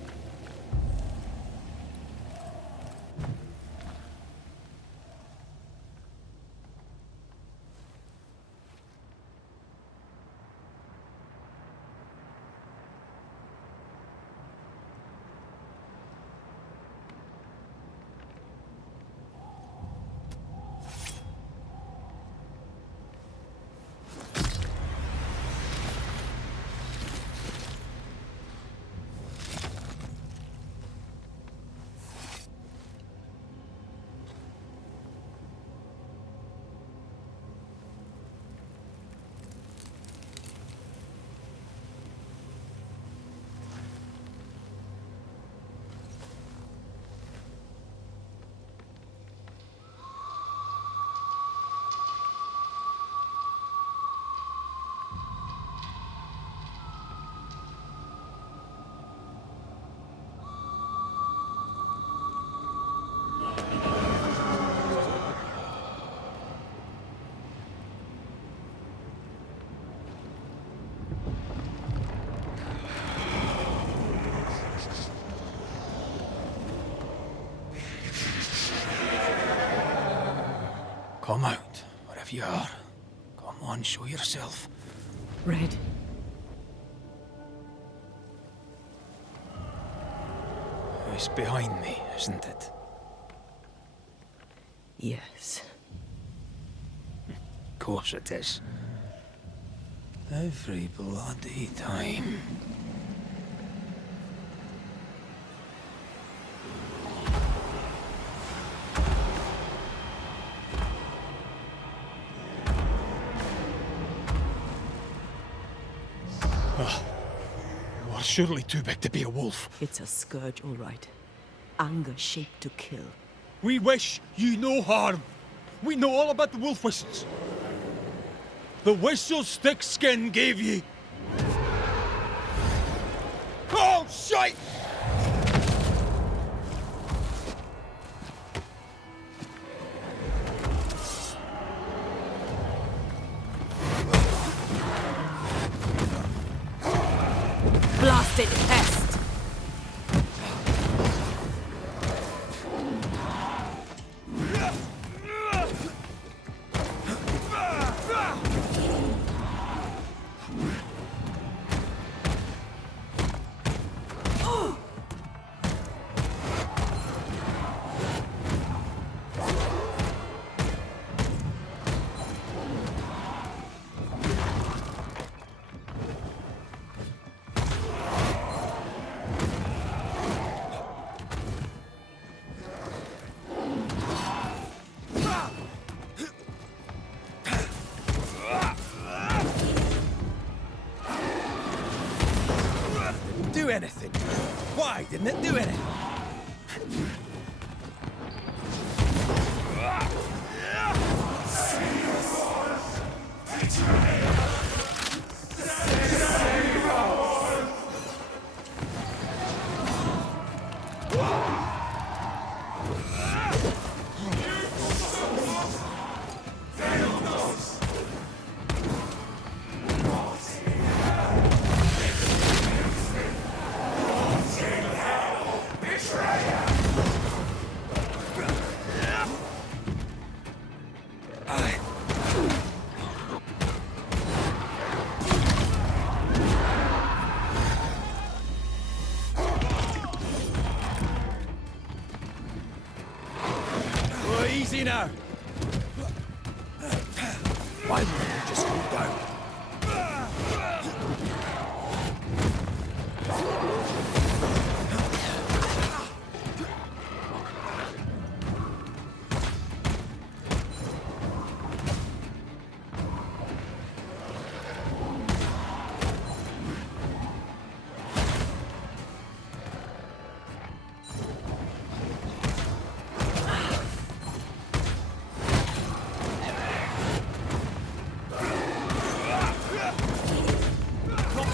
Come out, wherever you are. Come on, show yourself. Red. It's behind me, isn't it? Yes. Of course it is. Every bloody time. You are surely too big to be a wolf. It's a scourge, all right. Anger shaped to kill. We wish you no harm. We know all about the wolf whistles. The whistles Thickskin gave ye. Oh, shite! Blasted pest! Do anything. Why didn't it do anything? Easy now. Why wouldn't you just go down?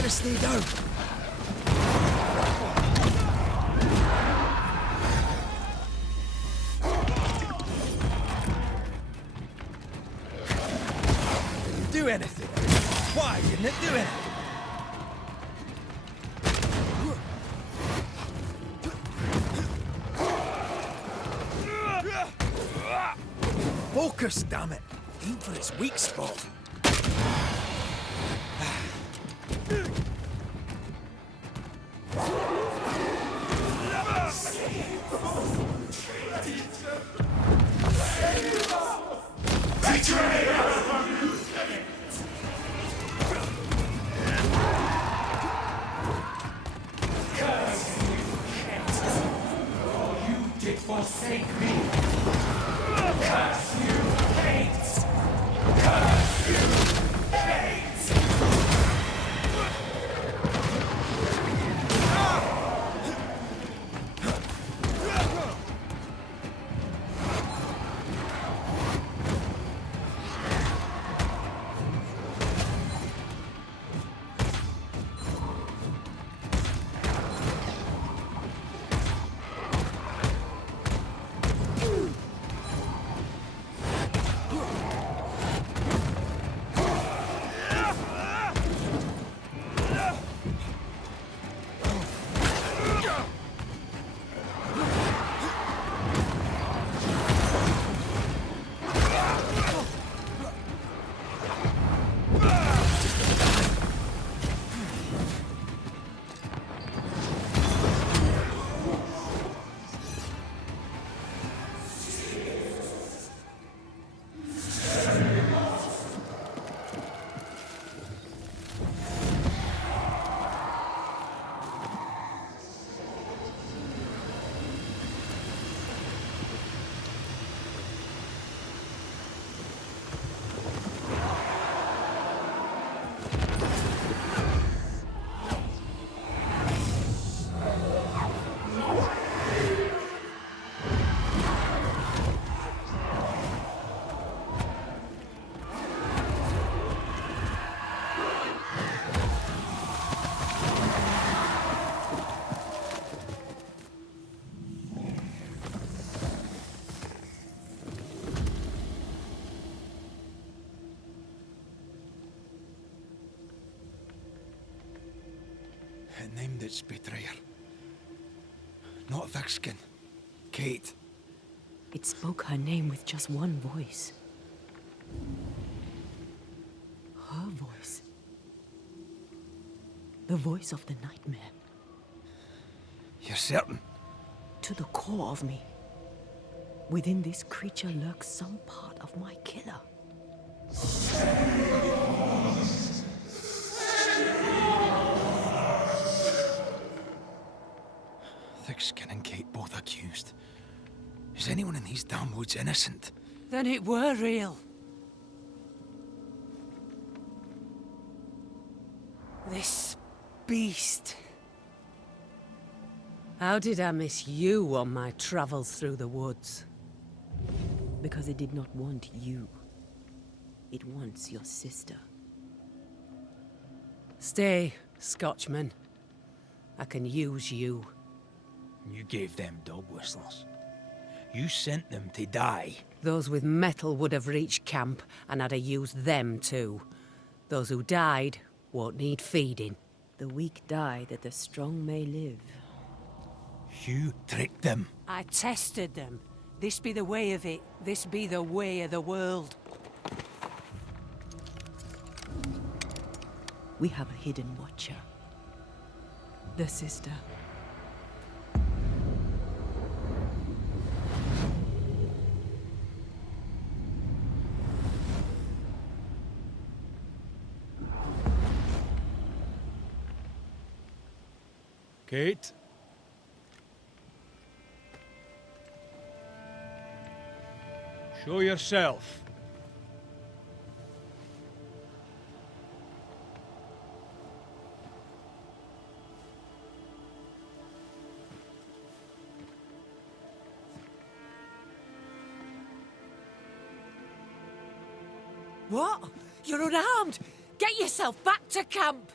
Stay down. Do anything. Why didn't it do anything? Focus, damn it. Aim for its weak spot. Forsake me. Curse you, hate. Curse you, hate. named its betrayer. Not Thickskin. Kate. It spoke her name with just one voice. Her voice. The voice of the nightmare. You're certain? To the core of me. Within this creature lurks some part of my killer. Thickskin and Kate both accused. Is anyone in these damn woods innocent? Then it were real. This beast. How did I miss you on my travels through the woods? Because it did not want you. It wants your sister. Stay, Scotchman. I can use you. You gave them dog whistles. You sent them to die. Those with metal would have reached camp, and I'd have used them too. Those who died won't need feeding. The weak die that the strong may live. You tricked them. I tested them. This be the way of it. This be the way of the world. We have a hidden watcher. The sister. Kate? Show yourself. What? You're unarmed! Get yourself back to camp!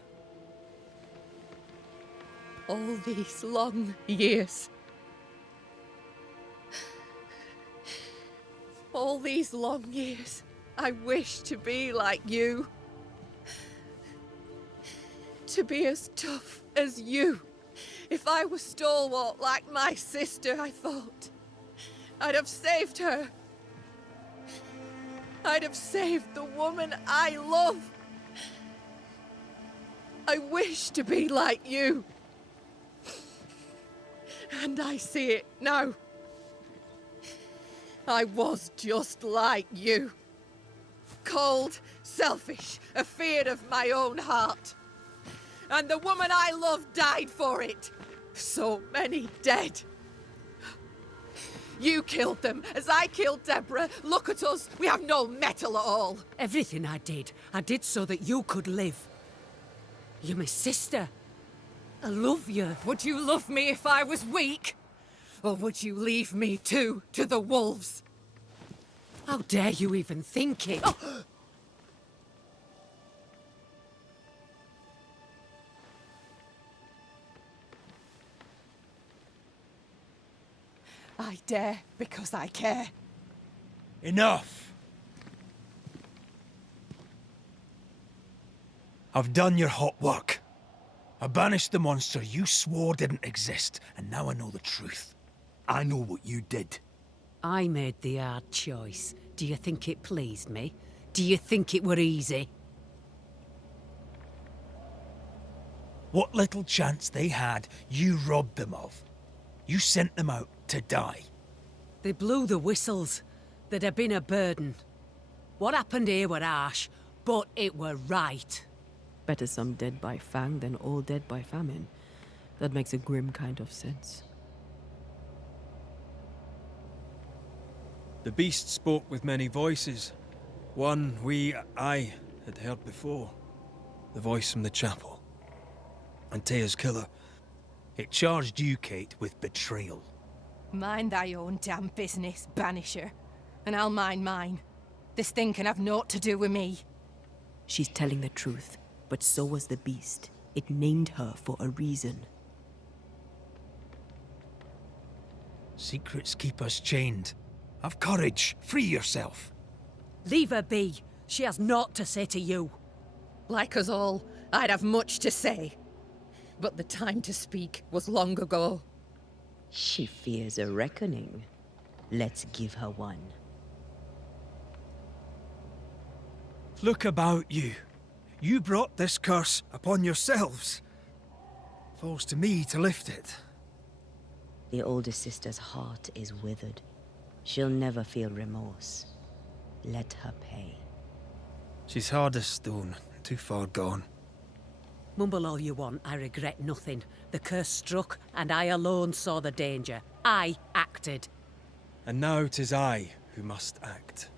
All these long years. All these long years, I wish to be like you. To be as tough as you. If I were stalwart like my sister, I thought, I'd have saved her. I'd have saved the woman I love. I wish to be like you. And I see it now. I was just like you. Cold, selfish, afeard of my own heart. And the woman I love died for it. So many dead. You killed them, as I killed Deborah. Look at us, we have no metal at all. Everything I did so that you could live. You're my sister. I love you. Would you love me if I was weak? Or would you leave me too to the wolves? How dare you even think it? Oh. I dare because I care. Enough! I've done your hot work. I banished the monster you swore didn't exist, and now I know the truth. I know what you did. I made the hard choice. Do you think it pleased me? Do you think it were easy? What little chance they had, you robbed them of. You sent them out to die. They blew the whistles. There'd have been a burden. What happened here were harsh, but it were right. Better some dead by fang than all dead by famine. That makes a grim kind of sense. The beast spoke with many voices. One I had heard before. The voice from the chapel. Antea's killer. It charged you, Kate, with betrayal. Mind thy own damn business, Banisher. And I'll mind mine. This thing can have naught to do with me. She's telling the truth, but so was the beast. It named her for a reason. Secrets keep us chained. Have courage. Free yourself. Leave her be. She has naught to say to you. Like us all, I'd have much to say. but the time to speak was long ago. She fears a reckoning. Let's give her one. Look about you. You brought this curse upon yourselves. Falls to me to lift it. The older sister's heart is withered. She'll never feel remorse. Let her pay. She's hard as stone, too far gone. Mumble all you want, I regret nothing. The curse struck, and I alone saw the danger. I acted. And now 'tis I who must act.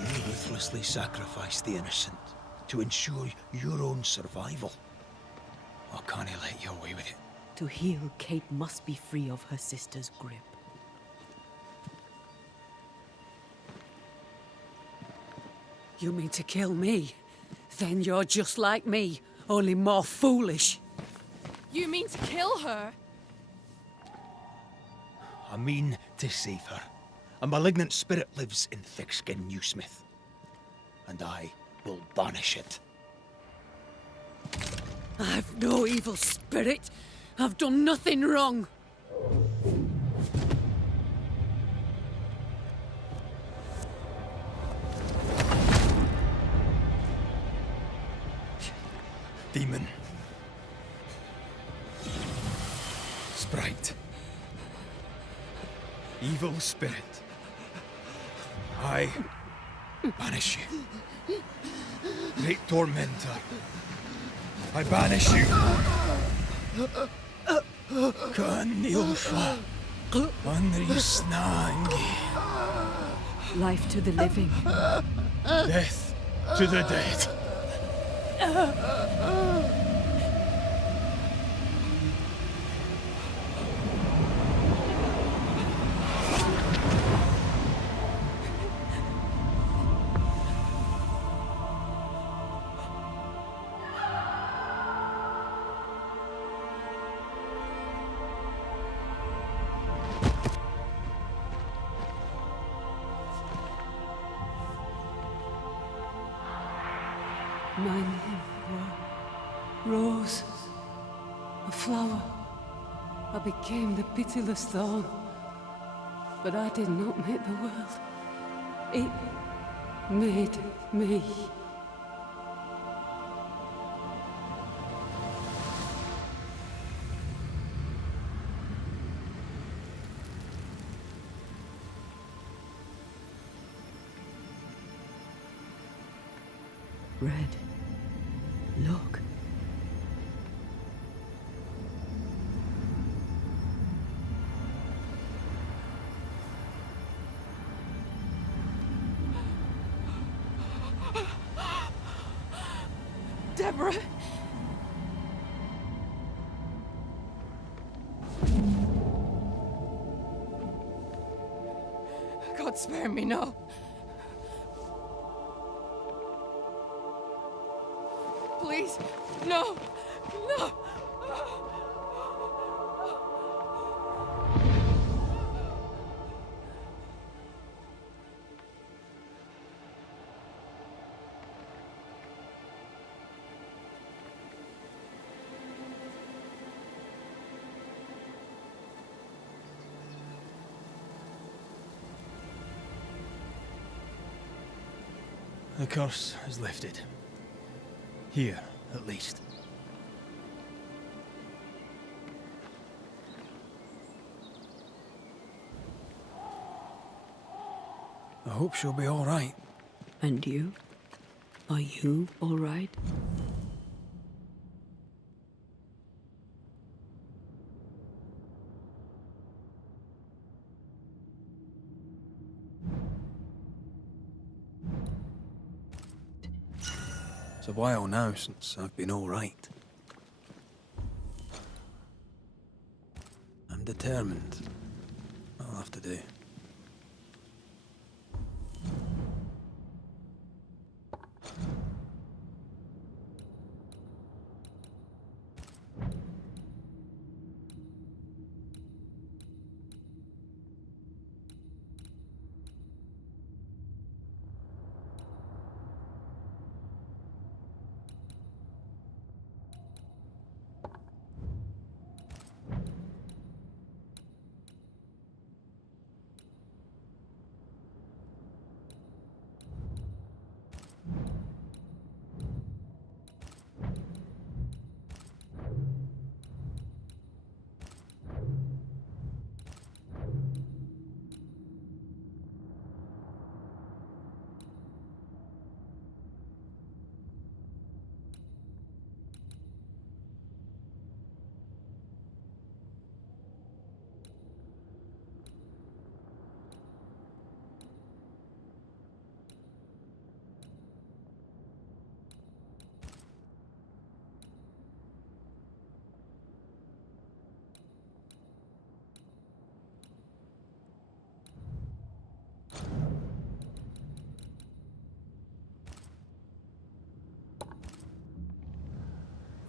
You ruthlessly sacrifice the innocent to ensure your own survival. Why can't he let you away with it? To heal, Kate must be free of her sister's grip. You mean to kill me? Then you're just like me, only more foolish. You mean to kill her? I mean to save her. A malignant spirit lives in thick-skinned Newsmith. And I will banish it. I've no evil spirit. I've done nothing wrong. Demon. Sprite. Evil spirit. I banish you. Great tormentor. I banish you. Kanilfa. Anrisnangi. Life to the living. Death to the dead. My name Rose, a flower. I became the pitiless thorn. But I did not make the world. It made me. Red, look. Deborah! God spare me, no. Please, no, no. The curse is lifted. Here, at least. I hope she'll be all right. And you? Are you all right? It's a while now since I've been all right. I'm determined. I'll have to do.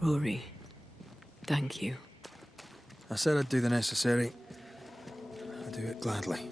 Rory, thank you. I said I'd do the necessary. I'd do it gladly.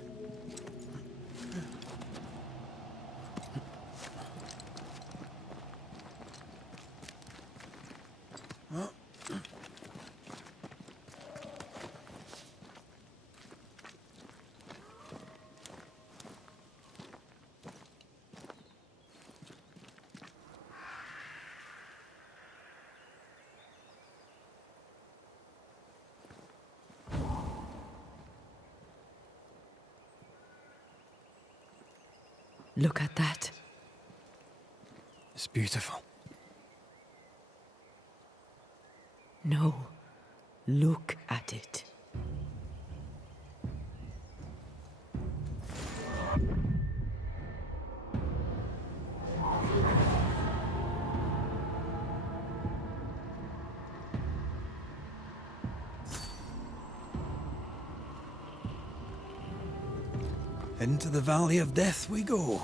Look at that. It's beautiful. No, look at it. Into the Valley of Death we go.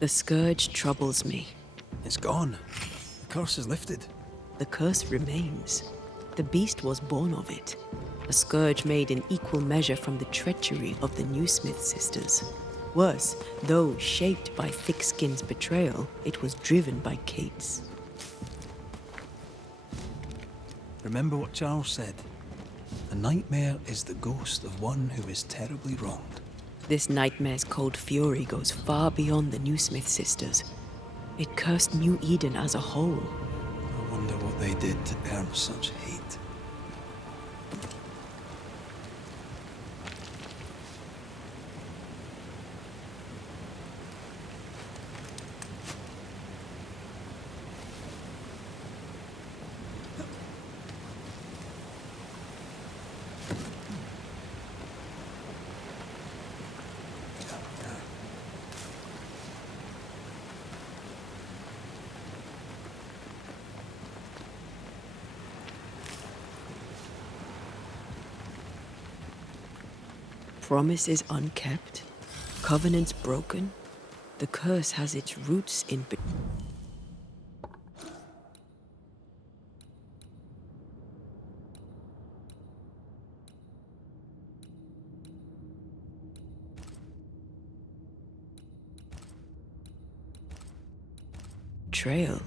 The scourge troubles me. It's gone. The curse is lifted. The curse remains. The beast was born of it. A scourge made in equal measure from the treachery of the Newsmith sisters. Worse, though shaped by Thickskin's betrayal, it was driven by Kate's. Remember what Charles said. A nightmare is the ghost of one who is terribly wronged. This nightmare's cold fury goes far beyond the Newsmith sisters. It cursed New Eden as a whole. I wonder what they did to earn such hate. Promises unkept, covenants broken. The curse has its roots in betrayal,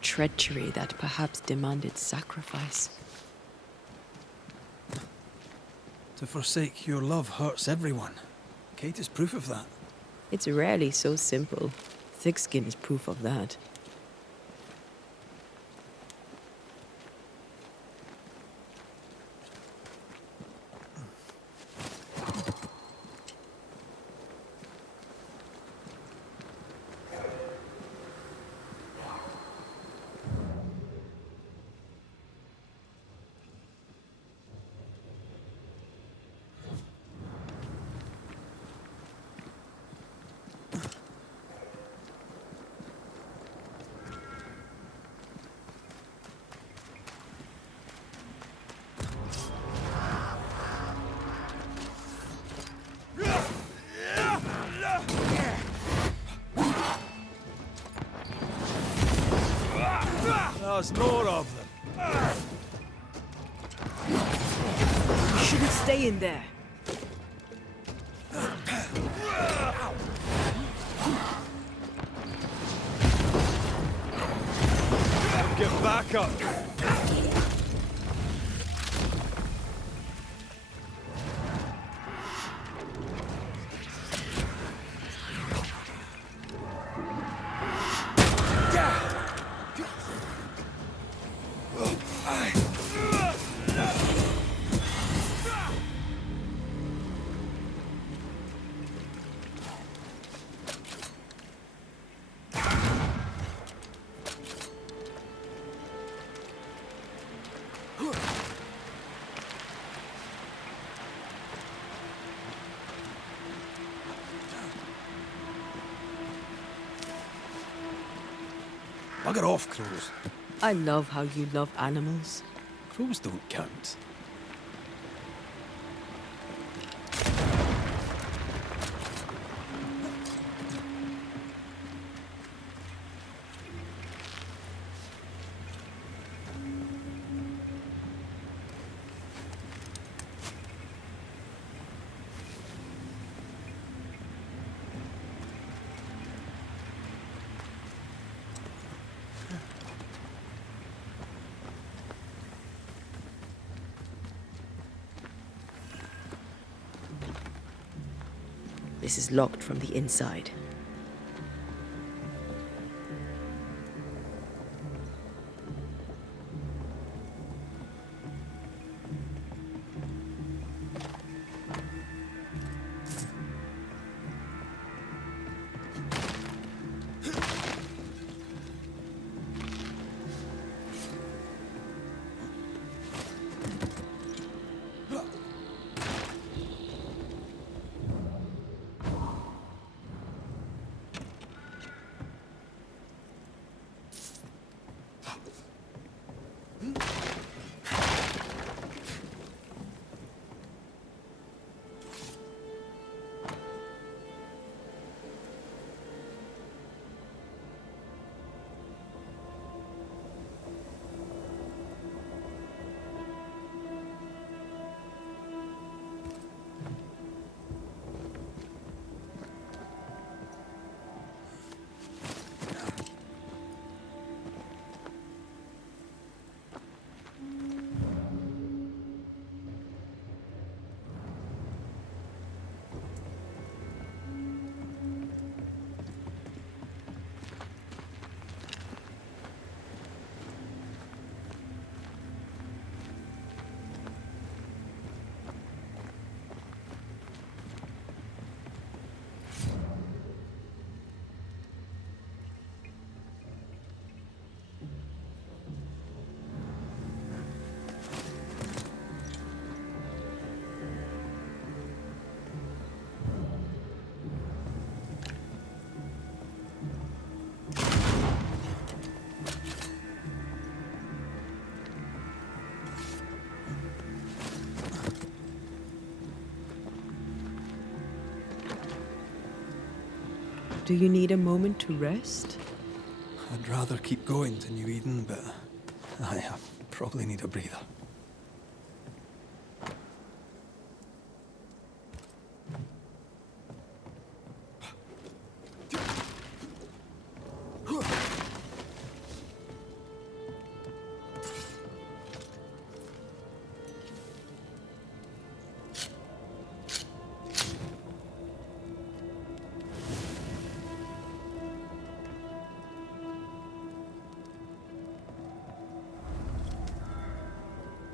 treachery that perhaps demanded sacrifice. To forsake your love hurts everyone. Kate is proof of that. It's rarely so simple. Thickskin is proof of that. There's more of them. You shouldn't stay in there. Get back up. Bugger off, crows. I love how you love animals. Crows don't count. This is locked from the inside. Do you need a moment to rest? I'd rather keep going to New Eden, but I probably need a breather.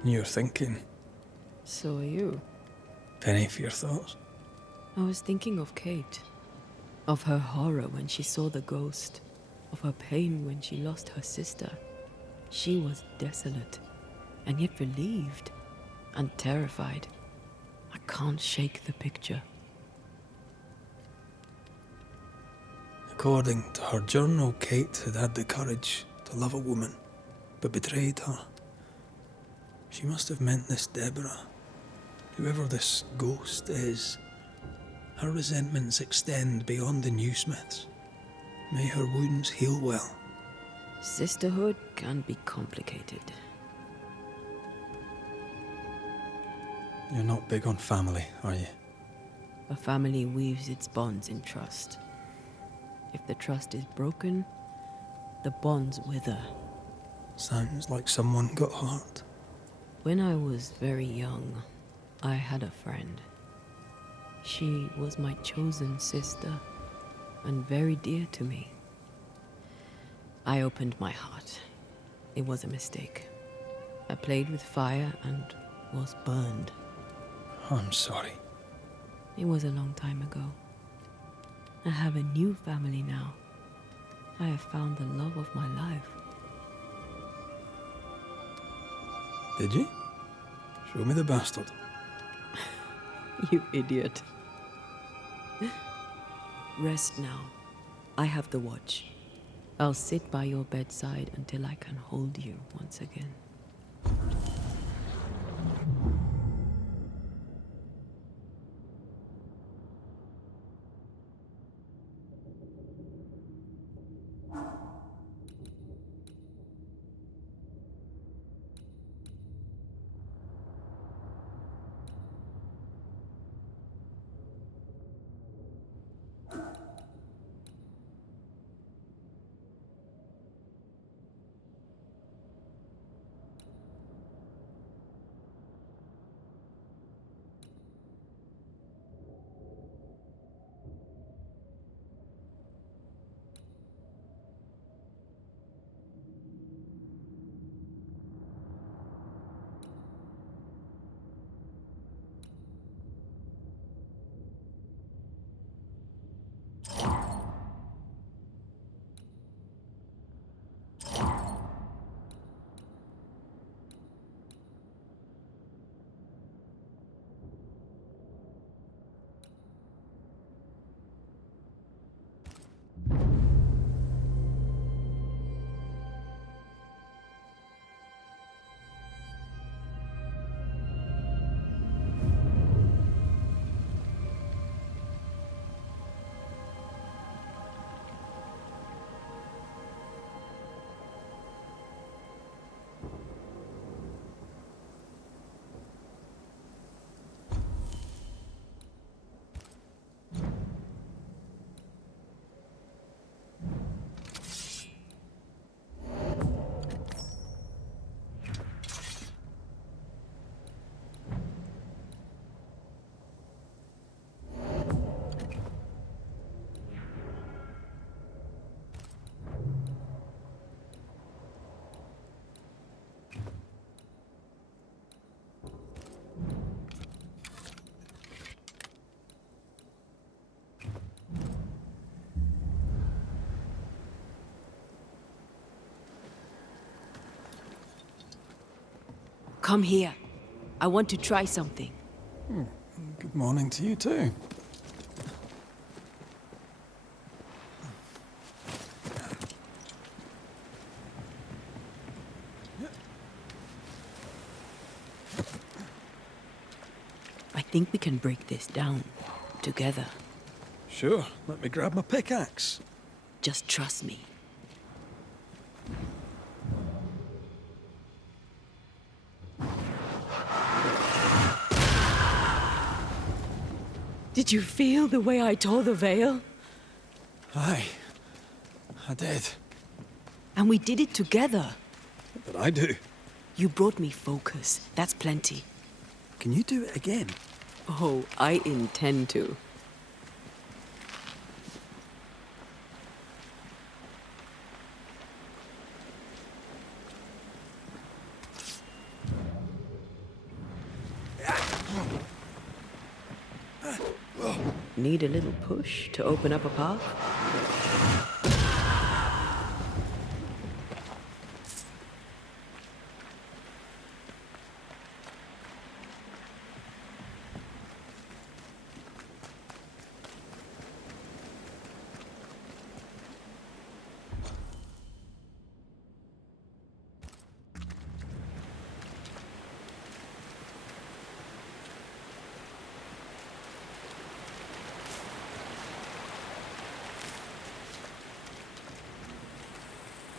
You're thinking. So are you. Penny for your thoughts. I was thinking of Kate. Of her horror when she saw the ghost. Of her pain when she lost her sister. She was desolate, and yet relieved, and terrified. I can't shake the picture. According to her journal, Kate had the courage to love a woman, but betrayed her. She must have meant this Deborah. Whoever this ghost is, her resentments extend beyond the Newsmiths. May her wounds heal well. Sisterhood can be complicated. You're not big on family, are you? A family weaves its bonds in trust. If the trust is broken, the bonds wither. Sounds like someone got hurt. When I was very young, I had a friend. She was my chosen sister, and very dear to me. I opened my heart. It was a mistake. I played with fire and was burned. I'm sorry. It was a long time ago. I have a new family now. I have found the love of my life. Did you? Show me the bastard. You idiot. Rest now. I have the watch. I'll sit by your bedside until I can hold you once again. Come here. I want to try something. Good morning to you too. I think we can break this down together. Sure, let me grab my pickaxe. Just trust me. Did you feel the way I tore the veil? Aye, I did. And we did it together. What did I do? You brought me focus. That's plenty. Can you do it again? Oh, I intend to. Need a little push to open up a path?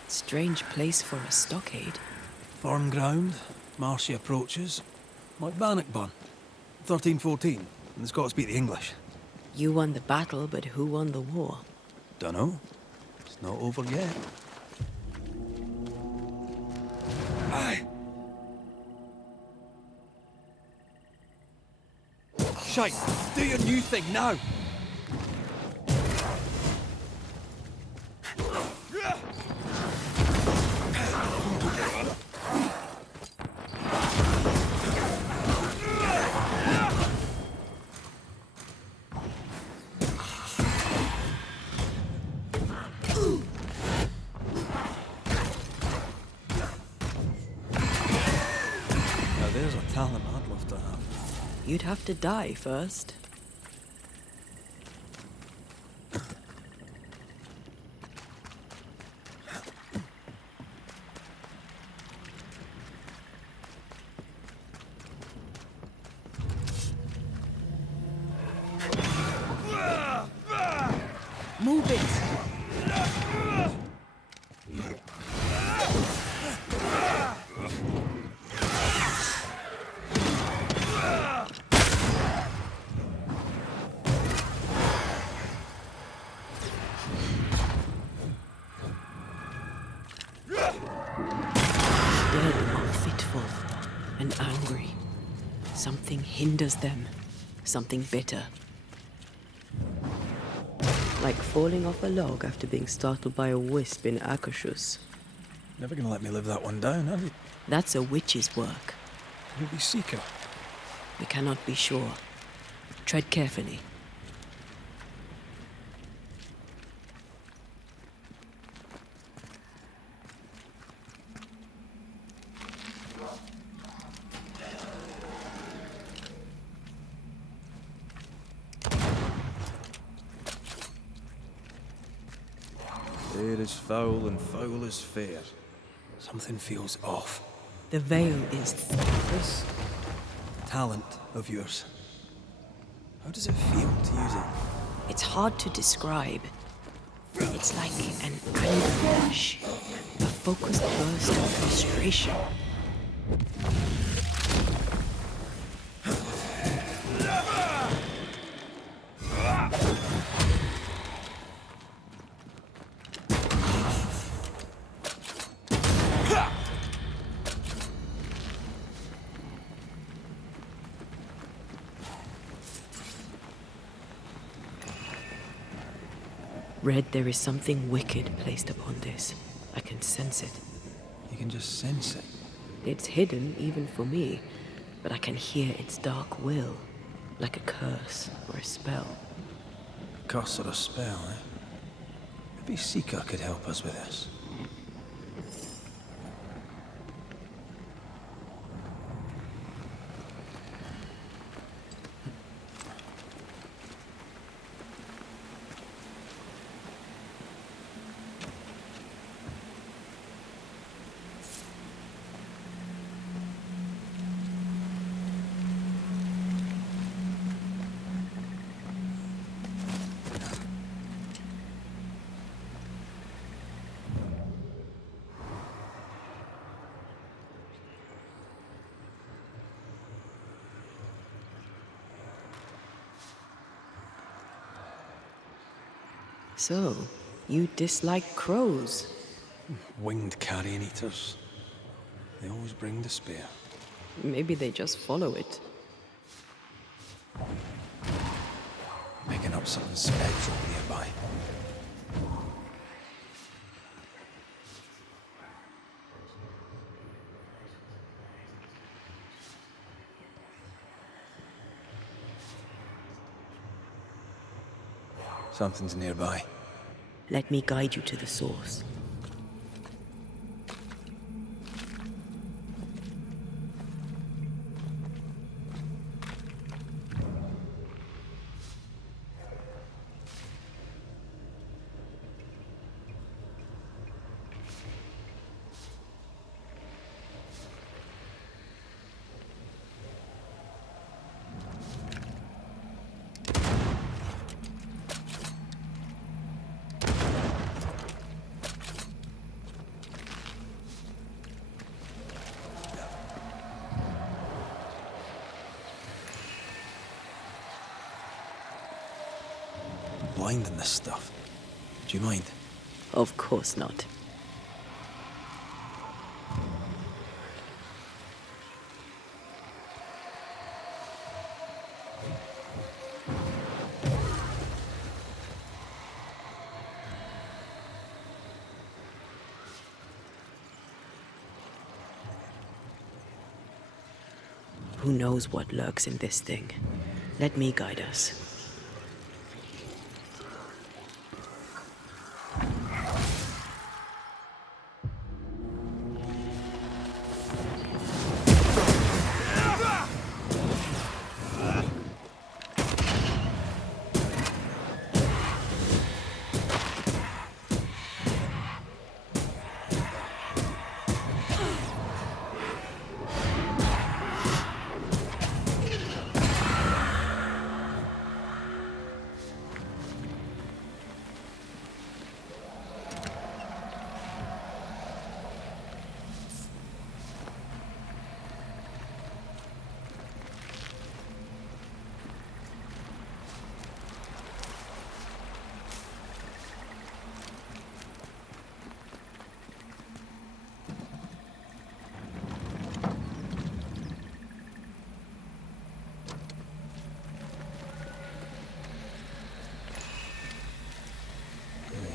Strange place for a stockade. Firm ground, marshy approaches. Like Bannockburn. 1314, and the Scots beat the English. You won the battle, but who won the war? Dunno. It's not over yet. Aye. Shite! Do your new thing now! There's a talent I'd love to have. You'd have to die first. Move it! And angry. Something hinders them. Something bitter. Like falling off a log after being startled by a wisp in Acquaintances. Never gonna let me live that one down, are you? That's a witch's work. Could it be Seeker? We cannot be sure. Tread carefully. Fair is foul and foul is fair. Something feels off. The veil is This talent of yours. How does it feel to use it? It's hard to describe. It's like an anger rush. A focused burst of frustration. Red, there is something wicked placed upon this. I can sense it. You can just sense it. It's hidden, even for me, but I can hear its dark will, like a curse or a spell. A curse or a spell, eh? Maybe Seeker could help us with this. So, you dislike crows? Winged carrion eaters. They always bring despair. Maybe they just follow it. Picking up something spectral nearby. Something's nearby. Let me guide you to the source. Blind in this stuff. Do you mind? Of course not. Who knows what lurks in this thing? Let me guide us.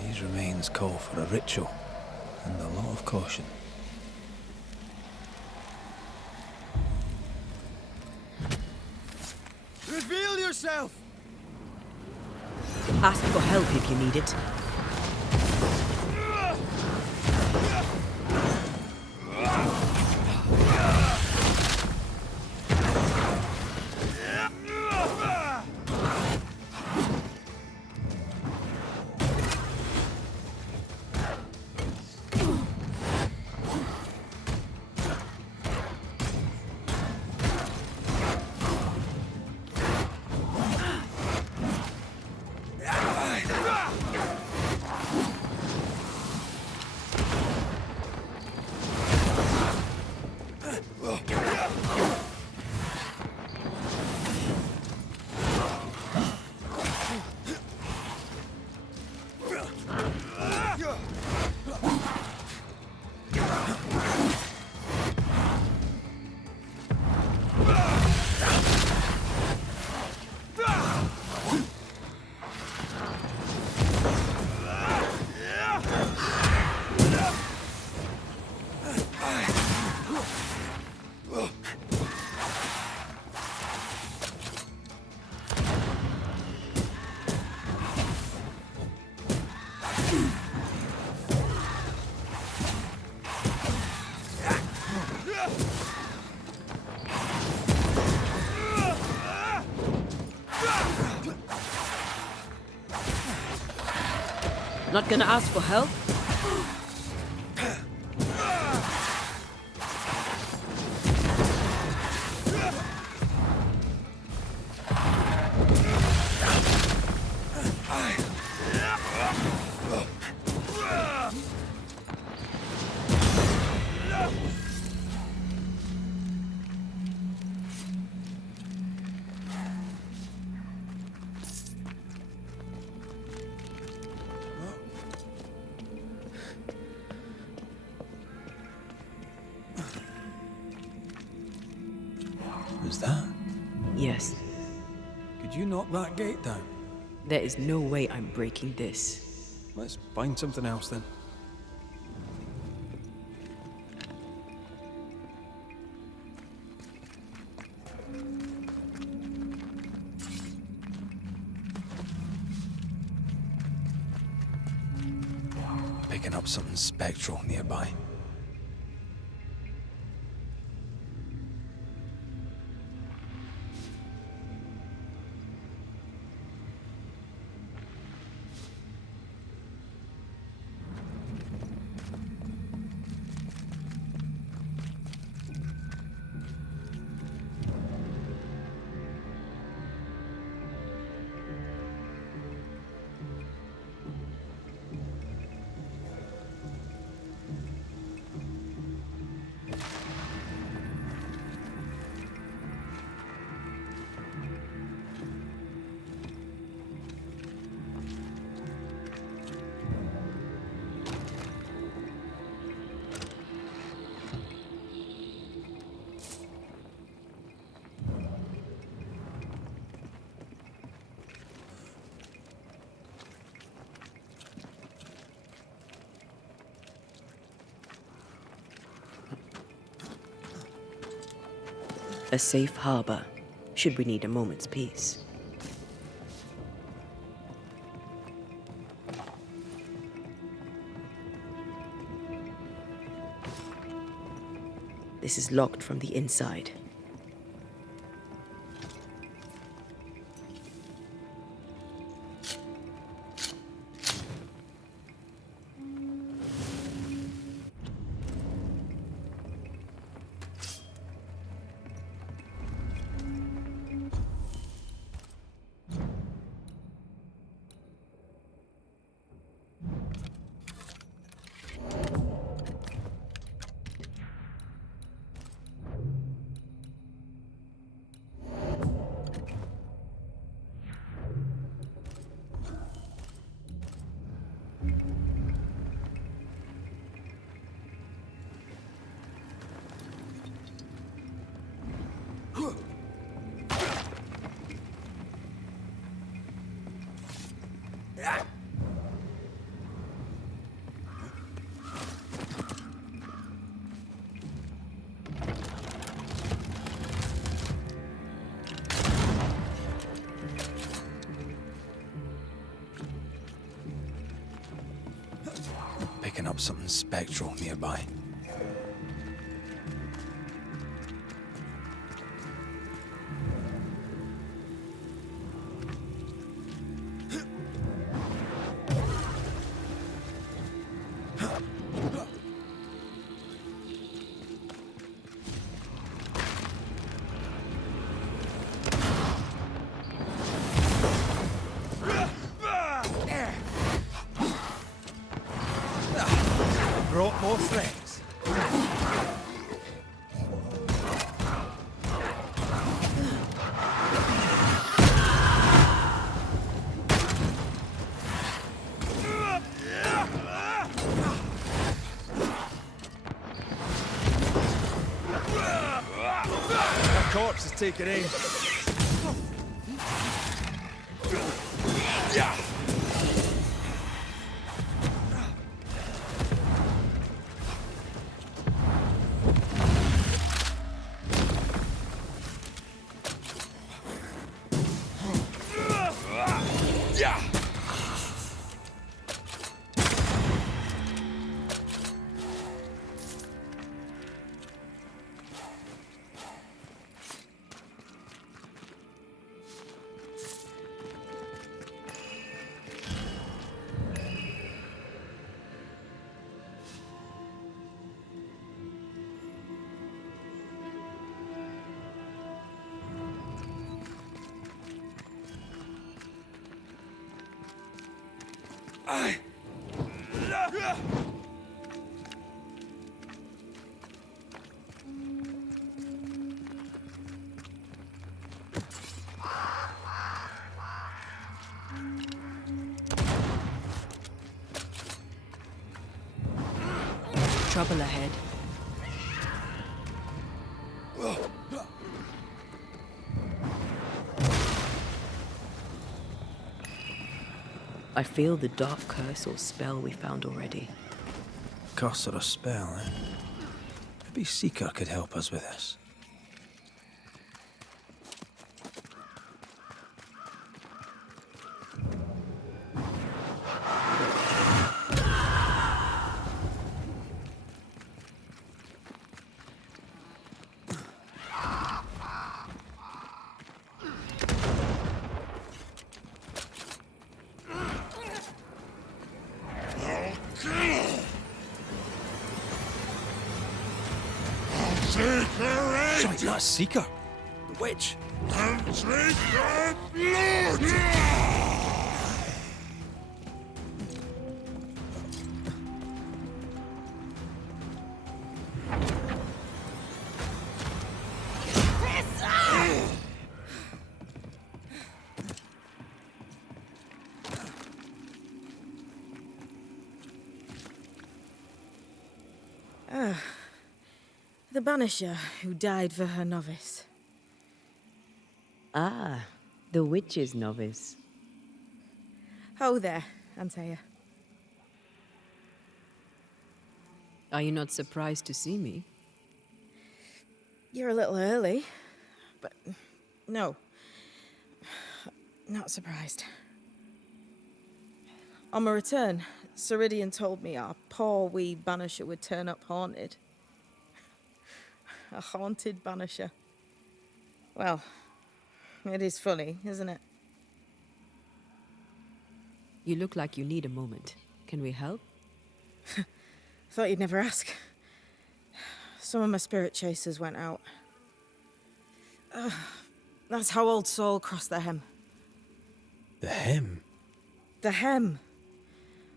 These remains call for a ritual and a lot of caution. Reveal yourself! Ask for help if you need it. Not gonna ask for help? Was that? Yes. Could you knock that gate down? There is no way I'm breaking this. Let's find something else then. Picking up something spectral nearby. A safe harbor, should we need a moment's peace. This is locked from the inside. Picking up something spectral nearby. Brought more friends. That corpse is taking aim. Trouble ahead. I feel the dark curse or spell we found already. Curse or a spell, eh? Maybe Seeker could help us with this. Sorry, not Seeker. The witch. And take her blood! The Banisher who died for her novice. Ah, the witch's novice. Oh, there, Antea. Are you not surprised to see me? You're a little early, but no, not surprised. On my return, Ceridian told me our poor wee Banisher would turn up haunted. A haunted Banisher. Well, it is funny, isn't it? You look like you need a moment. Can we help? Thought you'd never ask. Some of my spirit chasers went out. That's how old Saul crossed the hem. The hem? The hem.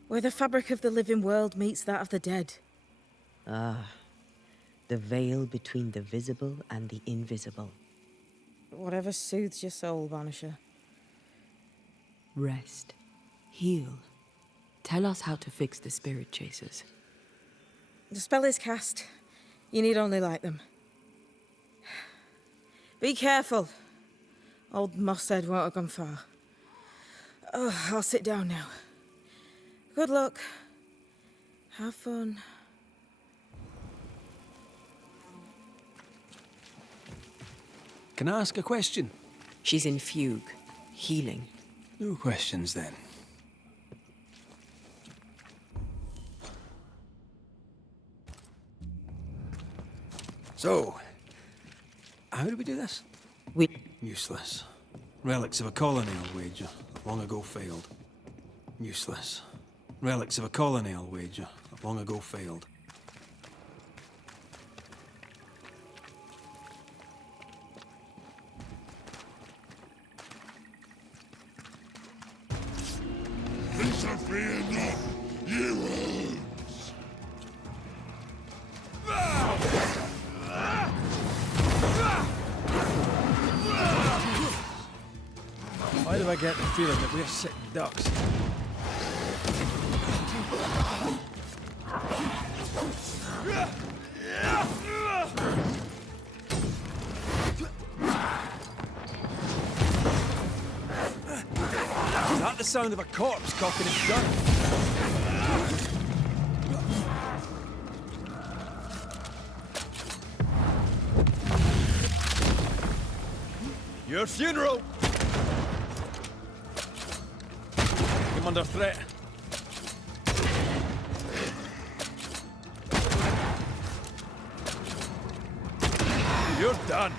Where the fabric of the living world meets that of the dead. Ah, the veil between the visible and the invisible. Whatever soothes your soul, Banisher. Rest. Heal. Tell us how to fix the spirit chasers. The spell is cast. You need only light them. Be careful. Old Mosshead won't have gone far. Oh, I'll sit down now. Good luck. Have fun. Can I ask a question? She's in fugue. Healing. No questions then. So, how do we do this? Useless. Relics of a colony, I'll wager. Long ago failed. Useless. Relics of a colony, I'll wager. Long ago failed. Fear not, you wolves! Why do I get the feeling that we're sitting ducks? Is that the sound of a corpse cocking its gun? Your funeral! I'm under threat. You're done.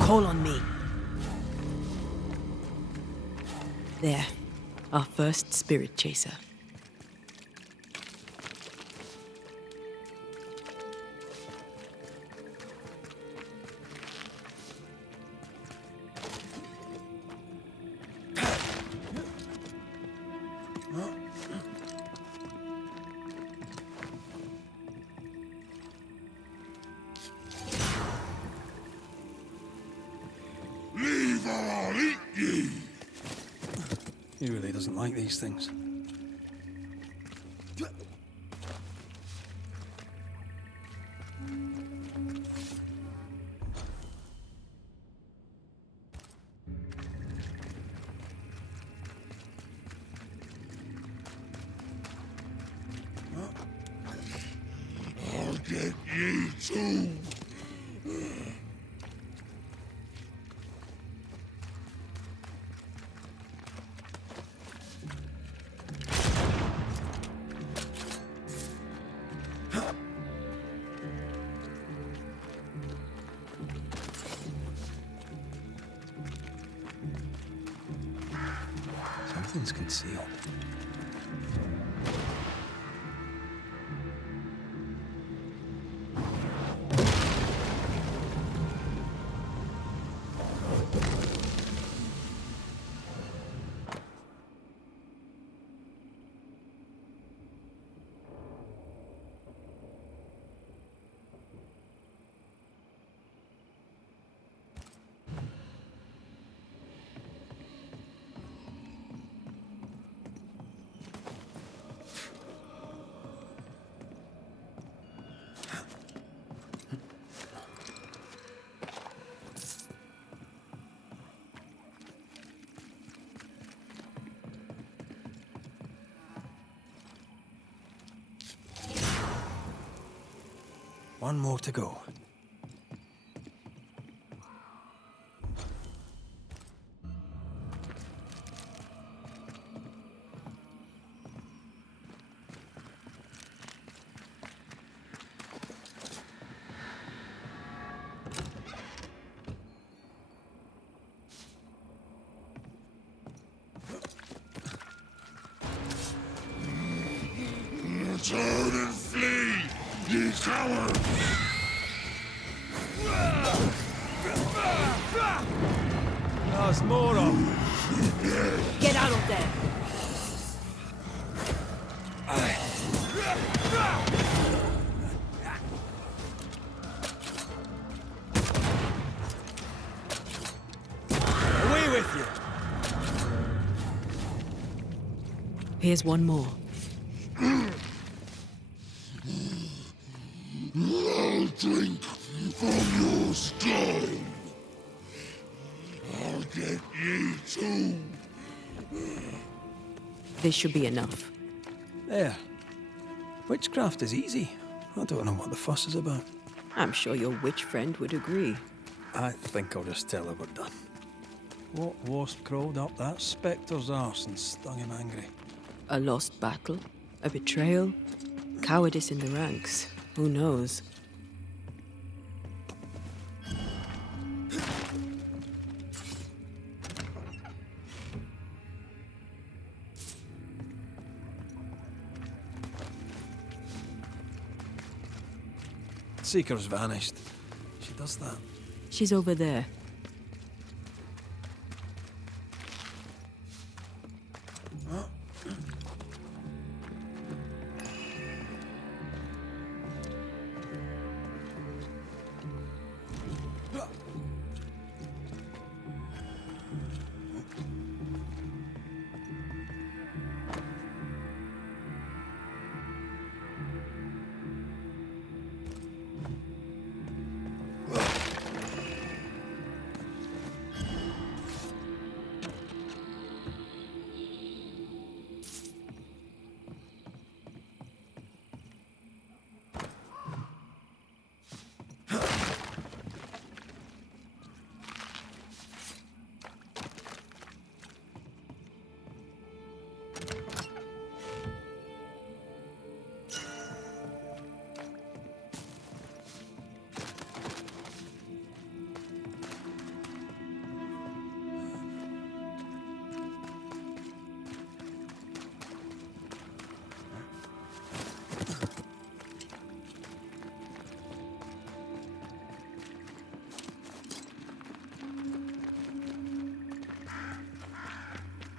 Call on me. There. Our first spirit chaser. Leave or I'll eat ye! He really doesn't like these things. too. Something's concealed. One more to go. Turn and flee, ye cowards! There's more of them. Get out of there! Away with you! Here's one more. I'll drink from your stone. I'll get ye too. This should be enough. There. Witchcraft is easy. I don't know what the fuss is about. I'm sure your witch friend would agree. I think I'll just tell her we're done. What wasp crawled up that spectre's arse and stung him angry? A lost battle? A betrayal? Cowardice in the ranks? Who knows? Seeker's vanished. She does that. She's over there.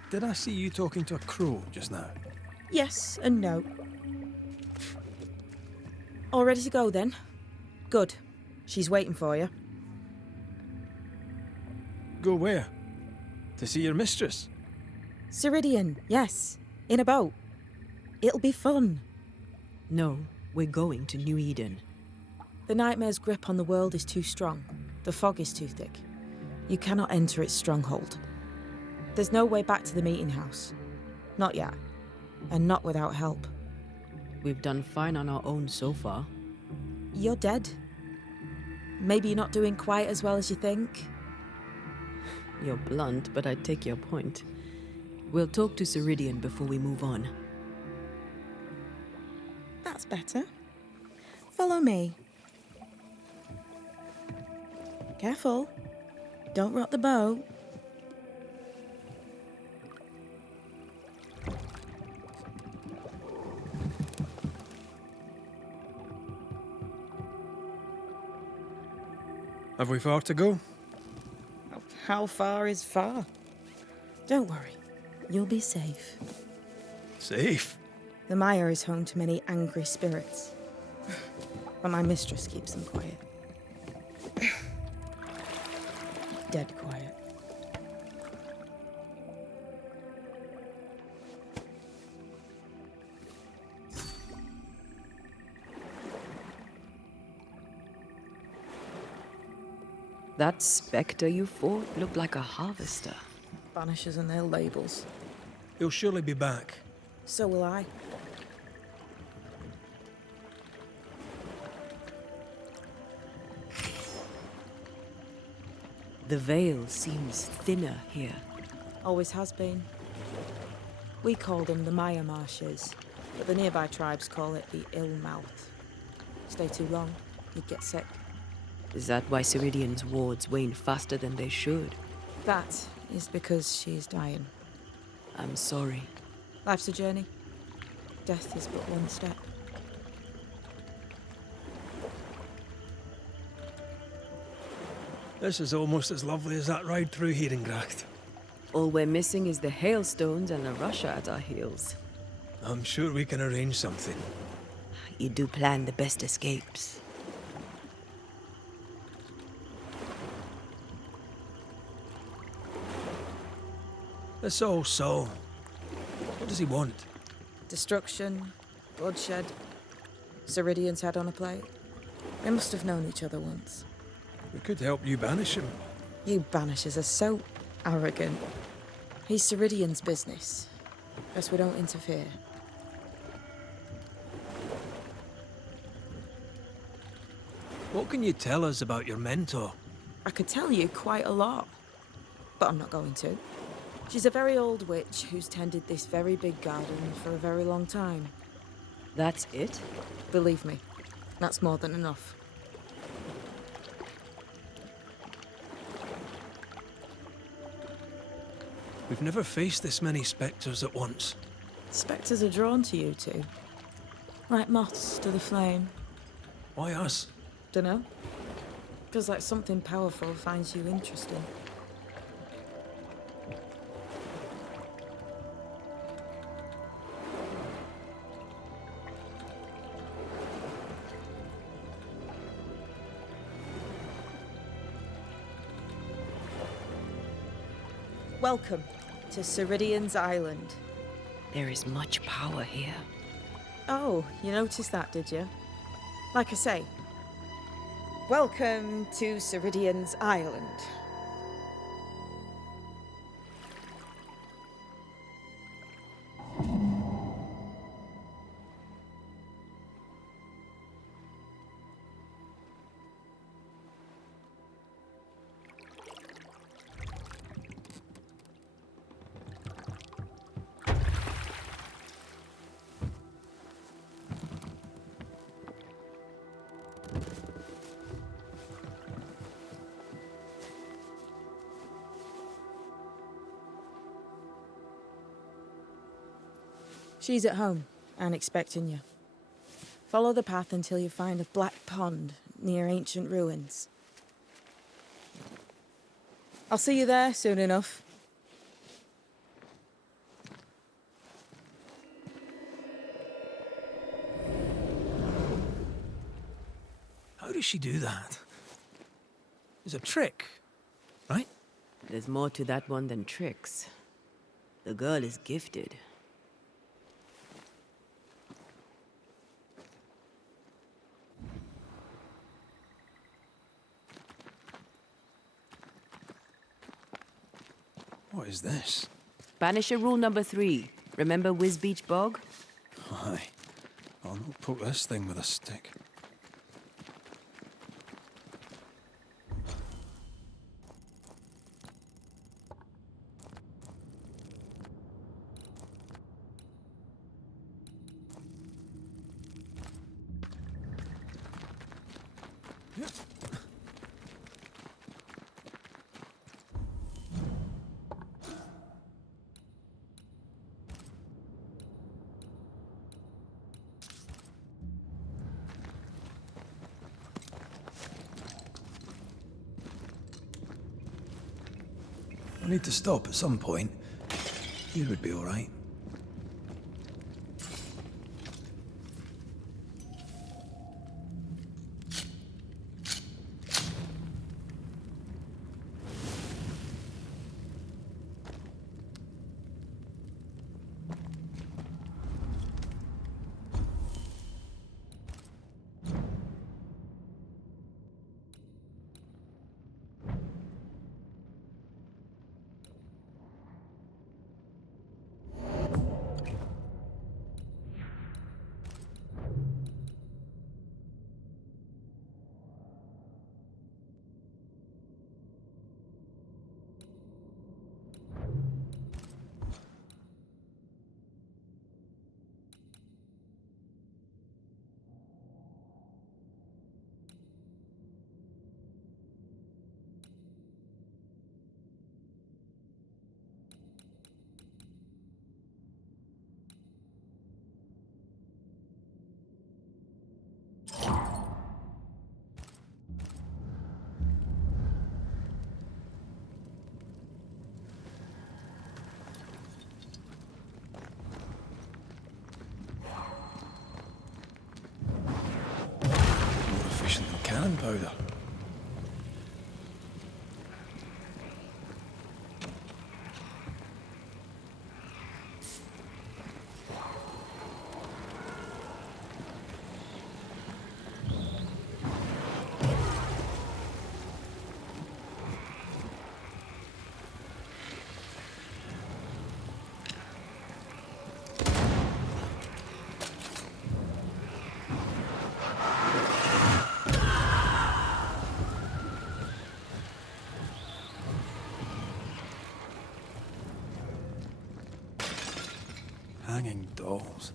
Did I see you talking to a crow just now? Yes and no. All ready to go then? Good. She's waiting for you. Go where? To see your mistress? Ceridian, yes. In a boat. It'll be fun. No, we're going to New Eden. The nightmare's grip on the world is too strong. The fog is too thick. You cannot enter its stronghold. There's no way back to the meeting house. Not yet. And not without help. We've done fine on our own so far. You're dead. Maybe you're not doing quite as well as you think. You're blunt, but I take your point. We'll talk to Ceridian before we move on. That's better. Follow me. Careful. Don't rock the boat. Have we far to go? How far is far? Don't worry. You'll be safe. Safe? The mire is home to many angry spirits. But my mistress keeps them quiet. Dead quiet. That spectre you fought looked like a harvester. Banishers and their labels. He'll surely be back. So will I. The veil seems thinner here. Always has been. We call them the Mire Marshes, but the nearby tribes call it the Ill Mouth. Stay too long, you'd get sick. Is that why Ceridian's wards wane faster than they should? That is because she's dying. I'm sorry. Life's a journey. Death is but one step. This is almost as lovely as that ride through Herengracht. All we're missing is the hailstones and the Russia at our heels. I'm sure we can arrange something. You do plan the best escapes. This old soul. What does he want? Destruction, bloodshed. Ceridian's head on a plate. They must have known each other once. We could help you banish him. You Banishers are so arrogant. He's Ceridian's business. Best we don't interfere. What can you tell us about your mentor? I could tell you quite a lot, but I'm not going to. She's a very old witch who's tended this very big garden for a very long time. That's it? Believe me, that's more than enough. We've never faced this many spectres at once. Spectres are drawn to you two. Like moths to the flame. Why us? Dunno. Feels like something powerful finds you interesting. Welcome to Ceridian's Island. There is much power here. Oh, you noticed that, did you? Like I say, welcome to Ceridian's Island. She's at home and expecting you. Follow the path until you find a black pond near ancient ruins. I'll see you there soon enough. How does she do that? It's a trick, right? There's more to that one than tricks. The girl is gifted. What is this? Banisher rule number 3. Remember Wisbeach Bog? Aye. I'll not poke this thing with a stick. I need to stop at some point. You would be all right. Cannon powder. Hanging dolls.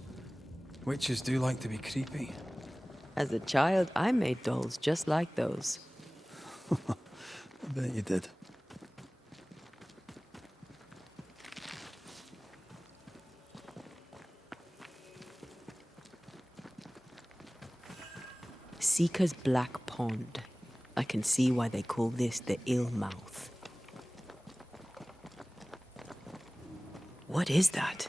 Witches do like to be creepy. As a child, I made dolls just like those. I bet you did. Seeker's Black Pond. I can see why they call this the Ill Mouth. What is that?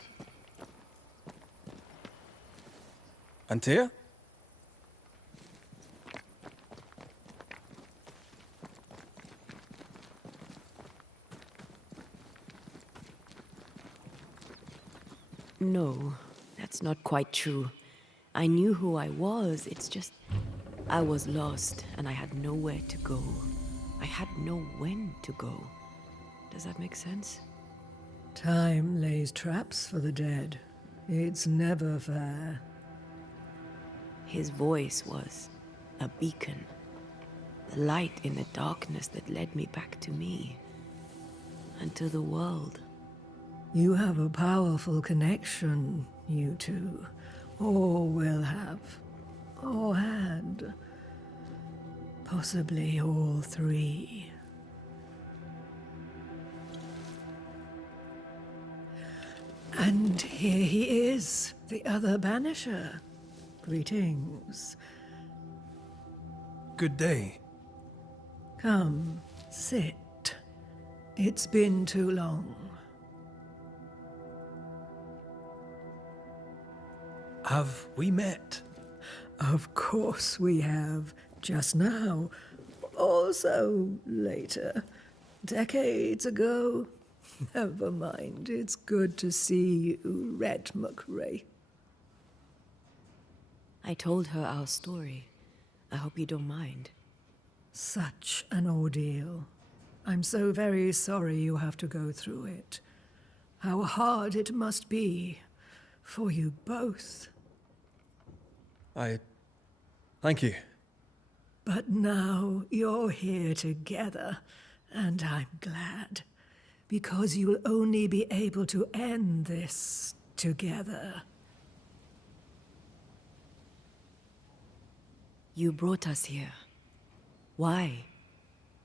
Antea? No, that's not quite true. I knew who I was, it's just... I was lost, and I had nowhere to go. I had no when to go. Does that make sense? Time lays traps for the dead. It's never fair. His voice was a beacon. The light in the darkness that led me back to me. And to the world. You have a powerful connection, you two. Or will have. Or had. Possibly all three. And here he is, the other Banisher. Greetings. Good day. Come, sit. It's been too long. Have we met? Of course we have. Just now. Also later. Decades ago. Never mind. It's good to see you, Red McRae. I told her our story. I hope you don't mind. Such an ordeal. I'm so very sorry you have to go through it. How hard it must be for you both. Thank you. But now you're here together, and I'm glad. Because you'll only be able to end this together. You brought us here. Why?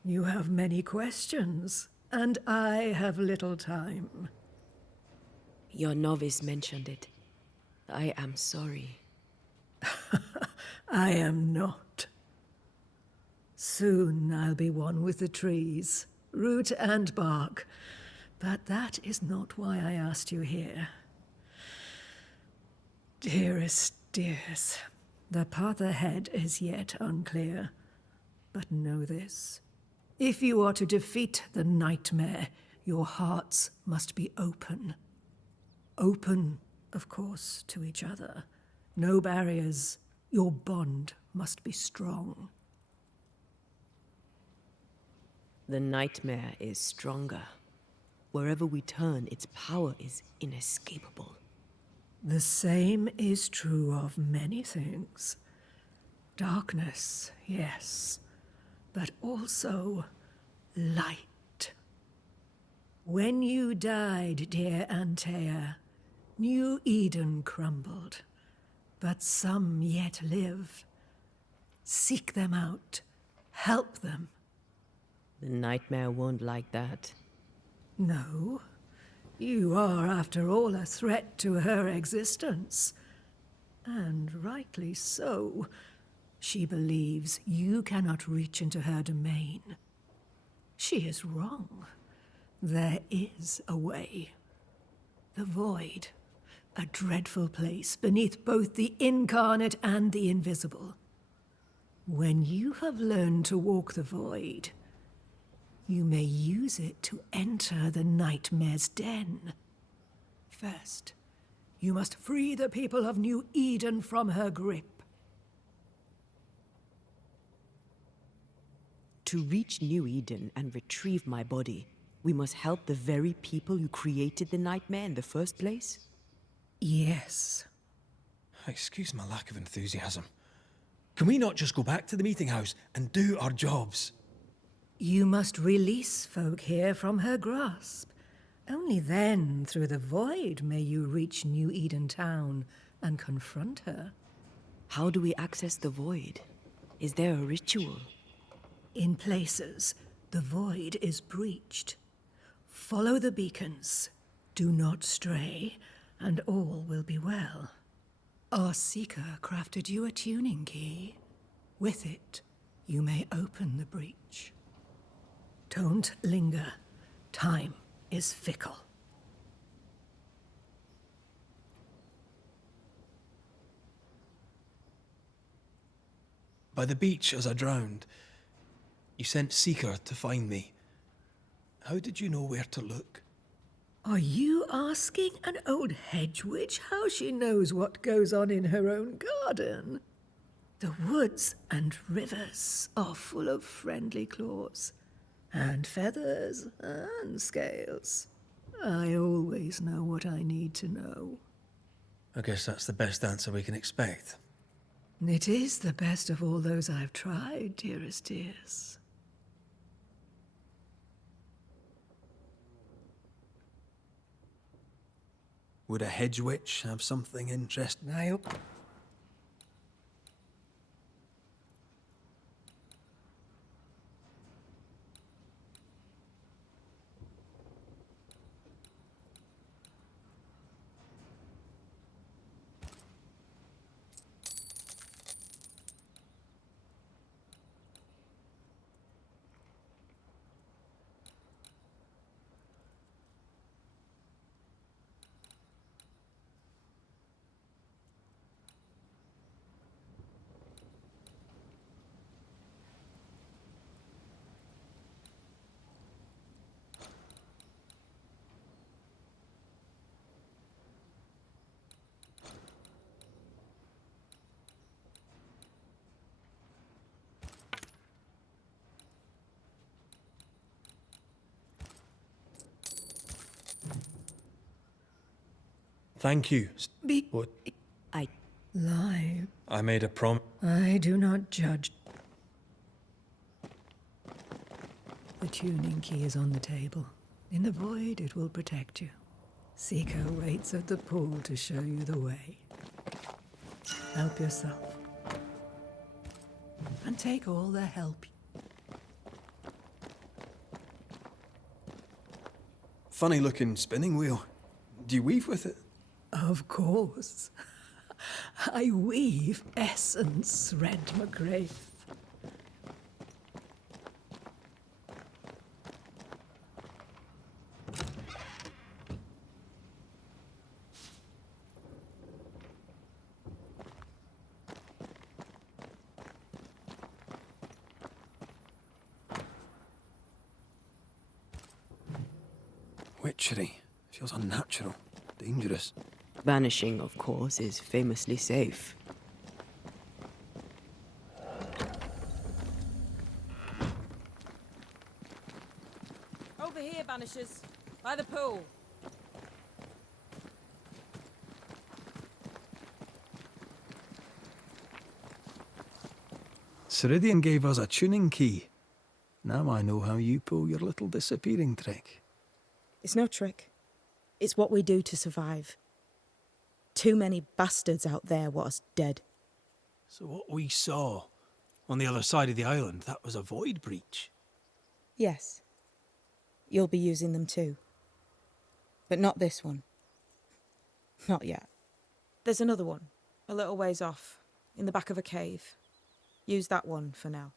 You have many questions, and I have little time. Your novice mentioned it. I am sorry. I am not. Soon I'll be one with the trees, root and bark, But that is not why I asked you here. Dearest dears, the path ahead is yet unclear. But know this. If you are to defeat the nightmare, your hearts must be open. Open, of course, to each other. No barriers. Your bond must be strong. The nightmare is stronger. Wherever we turn, its power is inescapable. The same is true of many things. Darkness, yes, but also light. When you died, dear Antea, New Eden crumbled, but some yet live. Seek them out, help them. The nightmare won't like that. No, you are, after all, a threat to her existence. And rightly so. She believes you cannot reach into her domain. She is wrong. There is a way. The void, a dreadful place beneath both the incarnate and the invisible. When you have learned to walk the void, you may use it to enter the nightmare's den. First, you must free the people of New Eden from her grip. To reach New Eden and retrieve my body, we must help the very people who created the nightmare in the first place? Yes. Excuse my lack of enthusiasm. Can we not just go back to the meeting house and do our jobs? You must release folk here from her grasp. Only then, through the void, may you reach New Eden Town and confront her. How do we access the void? Is there a ritual? In places, the void is breached. Follow the beacons. Do not stray, and all will be well. Our seeker crafted you a tuning key. With it, you may open the breach. Don't linger. Time is fickle. By the beach as I drowned, you sent Seeker to find me. How did you know where to look? Are you asking an old hedge witch how she knows what goes on in her own garden? The woods and rivers are full of friendly claws, and feathers and scales. I always know what I need to know. I guess that's the best answer we can expect. It is the best of all those I've tried, dearest dears. Would a hedge witch have something interesting? I hope. Thank you. What? I lie. I made a promise. I do not judge. The tuning key is on the table. In the void, it will protect you. Seeker waits at the pool to show you the way. Help yourself. And take all the help. Funny looking spinning wheel. Do you weave with it? Of course. I weave essence, Red McGrath. Witchery. Feels unnatural. Dangerous. Banishing, of course, is famously safe. Over here, Banishers. By the pool. Ceridian gave us a tuning key. Now I know how you pull your little disappearing trick. It's no trick. It's what we do to survive. Too many bastards out there want us dead. So what we saw on the other side of the island, that was a void breach? Yes. You'll be using them too. But not this one. Not yet. There's another one, a little ways off, in the back of a cave. Use that one for now.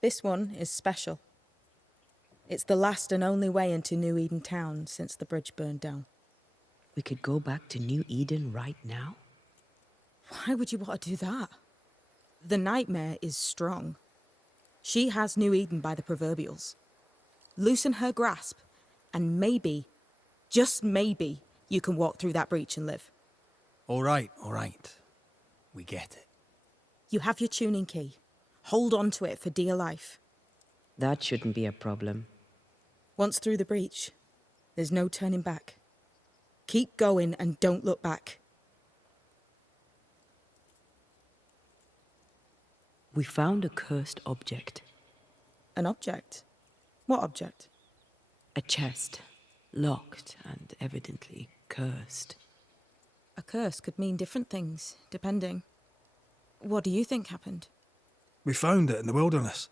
This one is special. It's the last and only way into New Eden town since the bridge burned down. We could go back to New Eden right now? Why would you want to do that? The nightmare is strong. She has New Eden by the proverbials. Loosen her grasp, and maybe, just maybe, you can walk through that breach and live. All right. We get it. You have your tuning key. Hold on to it for dear life. That shouldn't be a problem. Once through the breach, there's no turning back. Keep going and don't look back. We found a cursed object. An object? What object? A chest. Locked and evidently cursed. A curse could mean different things, depending. What do you think happened? We found it in the wilderness.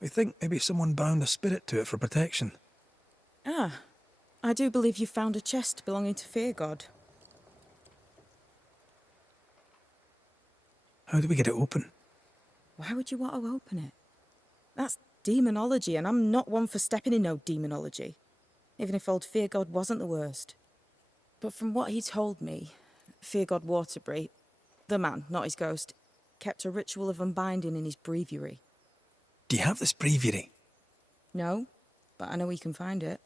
We think maybe someone bound a spirit to it for protection. Ah, I do believe you found a chest belonging to Fear God. How do we get it open? Why would you want to open it? That's demonology, and I'm not one for stepping in no demonology. Even if old Fear God wasn't the worst. But from what he told me, Fear God Waterbury, the man, not his ghost, kept a ritual of unbinding in his breviary. Do you have this breviary? No, but I know he can find it.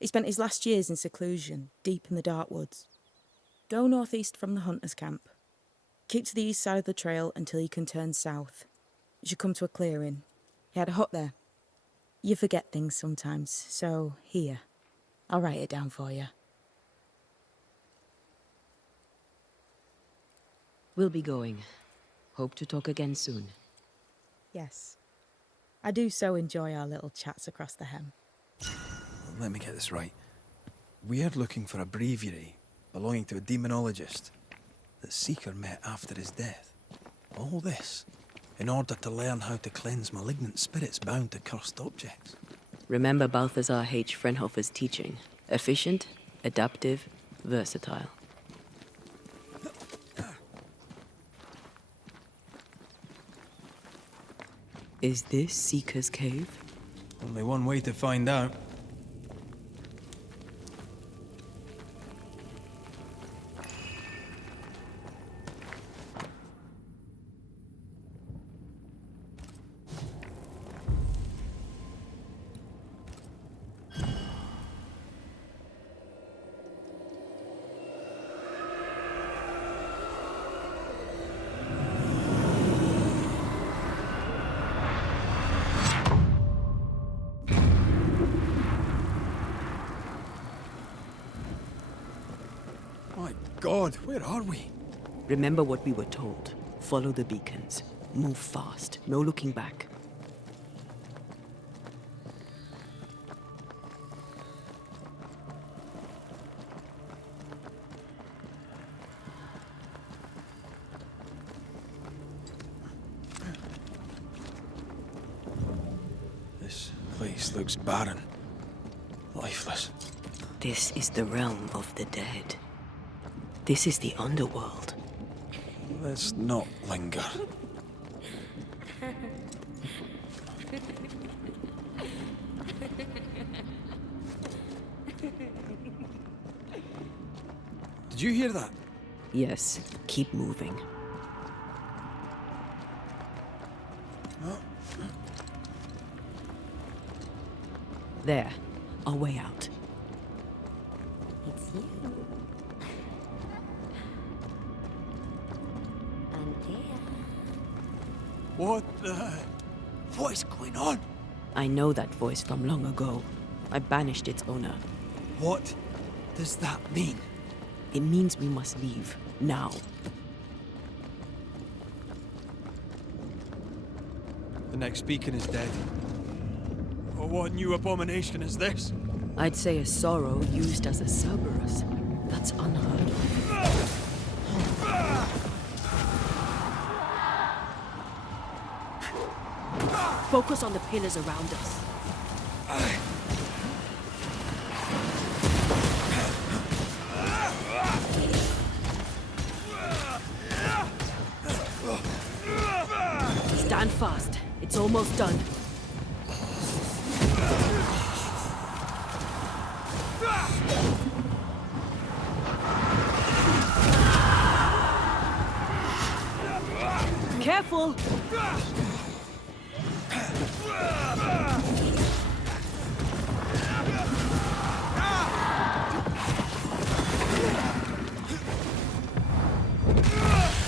He spent his last years in seclusion, deep in the dark woods. Go northeast from the hunter's camp. Keep to the east side of the trail until you can turn south. You should come to a clearing. He had a hut there. You forget things sometimes, so here. I'll write it down for you. We'll be going. Hope to talk again soon. Yes. I do so enjoy our little chats across the hem. Let me get this right. We're looking for a breviary belonging to a demonologist that Seeker met after his death. All this in order to learn how to cleanse malignant spirits bound to cursed objects. Remember Balthazar H. Frenhofer's teaching. Efficient, adaptive, versatile. Is this Seeker's Cave? Only one way to find out. My God, where are we? Remember what we were told. Follow the beacons. Move fast. No looking back. This place looks barren. Lifeless. This is the realm of the dead. This is the underworld. Let's not linger. Did you hear that? Yes, keep moving. There, our way out. What the... What is going on? I know that voice from long ago. I banished its owner. What does that mean? It means we must leave. Now. The next beacon is dead. Oh, what new abomination is this? I'd say a sorrow used as a Cerberus. That's unheard of. Focus on the pillars around us. Stand fast. It's almost done. Careful!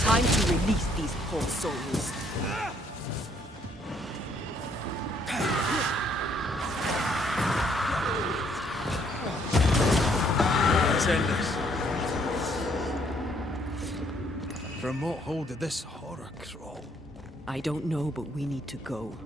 Time to release these poor souls. Let's end this. From what hole did this horror crawl? I don't know, but we need to go.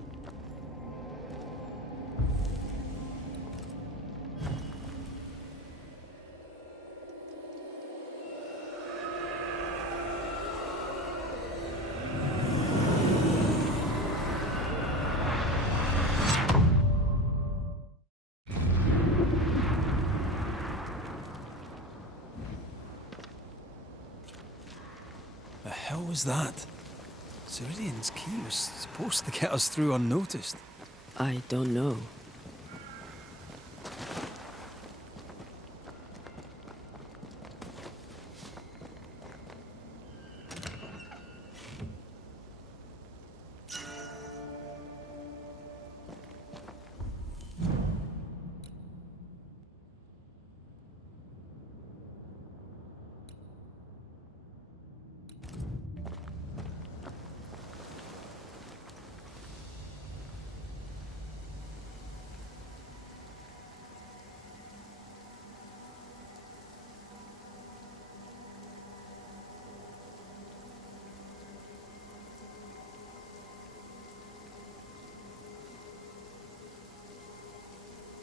The hell was that? Ceridian's key was supposed to get us through unnoticed. I don't know.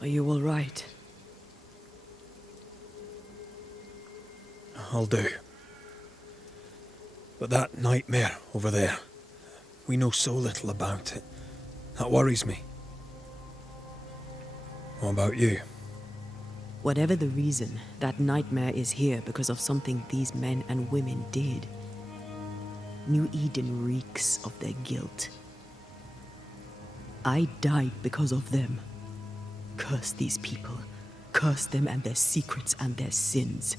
Are you all right? I'll do. But that nightmare over there, we know so little about it. That worries me. What about you? Whatever the reason, that nightmare is here because of something these men and women did. New Eden reeks of their guilt. I died because of them. Curse these people. Curse them and their secrets and their sins.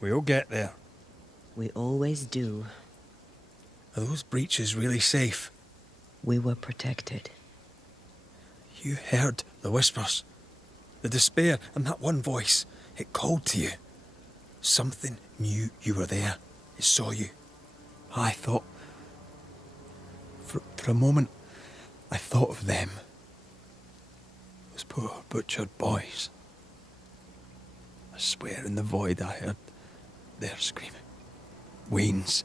We'll get there. We always do. Are those breaches really safe? We were protected. You heard the whispers, the despair, and that one voice. It called to you. Something knew you were there. It saw you. I thought... For a moment, I thought of them. Those poor butchered boys. I swear in the void I heard their screaming. Wains.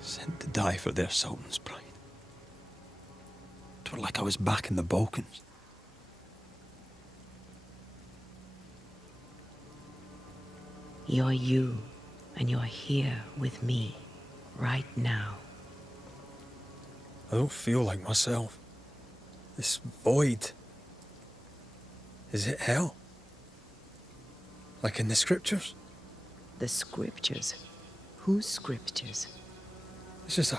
Sent to die for their sultan's pride. It were like I was back in the Balkans. You're you, and you're here with me, right now. I don't feel like myself. This void. Is it hell? Like in the scriptures? The scriptures? Whose scriptures? It's just a...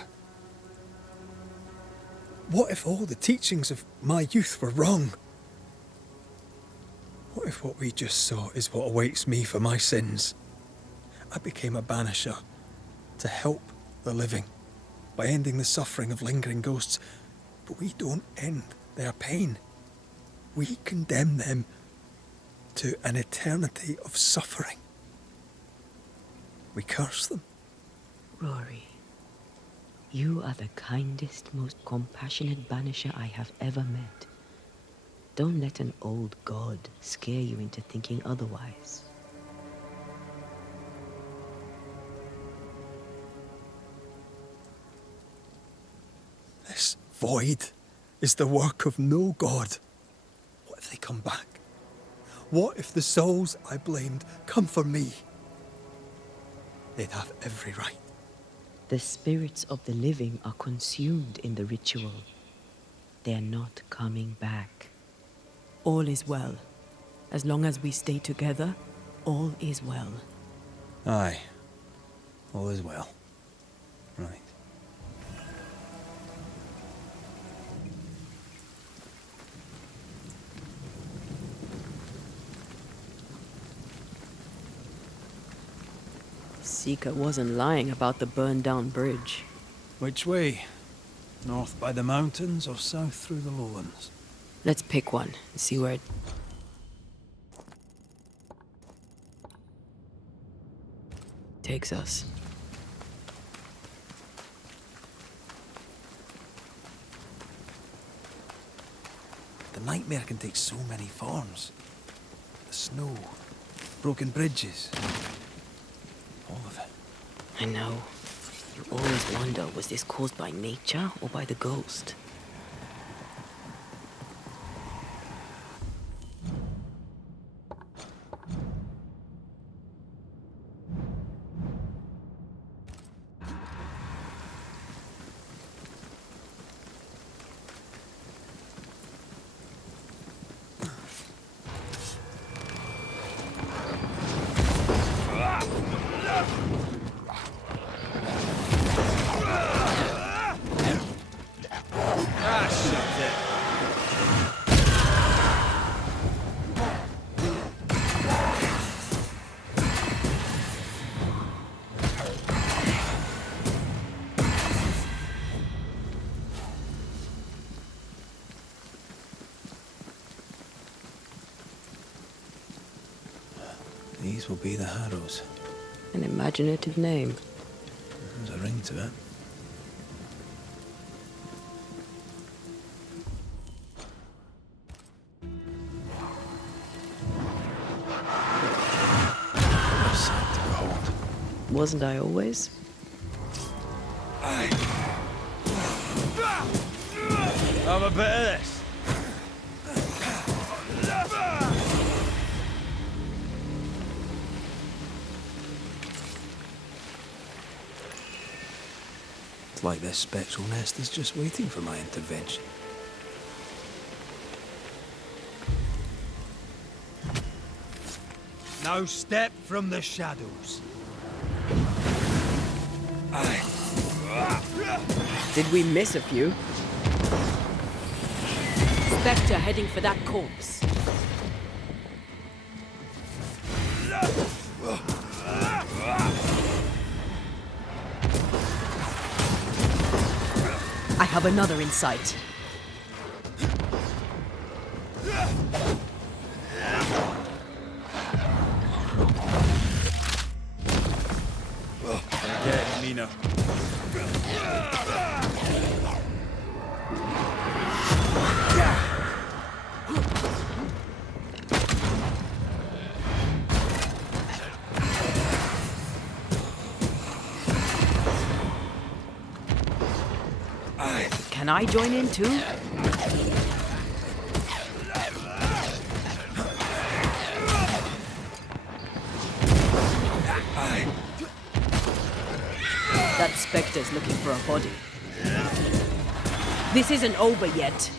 What if all the teachings of my youth were wrong? What if what we just saw is what awaits me for my sins? I became a banisher to help the living by ending the suffering of lingering ghosts But we don't end their pain. We condemn them to an eternity of suffering. We curse them. Rory, you are the kindest, most compassionate banisher I have ever met. Don't let an old god scare you into thinking otherwise. This void is the work of no god. What if they come back? What if the souls I blamed come for me? They'd have every right. The spirits of the living are consumed in the ritual. They're not coming back. All is well. As long as we stay together, all is well. Aye. All is well. Right. Seeker wasn't lying about the burned-down bridge. Which way? North by the mountains or south through the lowlands? Let's pick one and see where it... takes us. The nightmare can take so many forms. The snow, broken bridges, all of it. I know. You always wonder, was this caused by nature or by the ghost? These will be the Harrows. An imaginative name. There's a ring to it. A sight to behold. Wasn't I always? Have a bit of this. It's like this spectral nest is just waiting for my intervention. Now step from the shadows. Did we miss a few? Spectre heading for that corpse. I have another in sight. Get Nina. Can I join in too? That Spectre's looking for a body. This isn't over yet.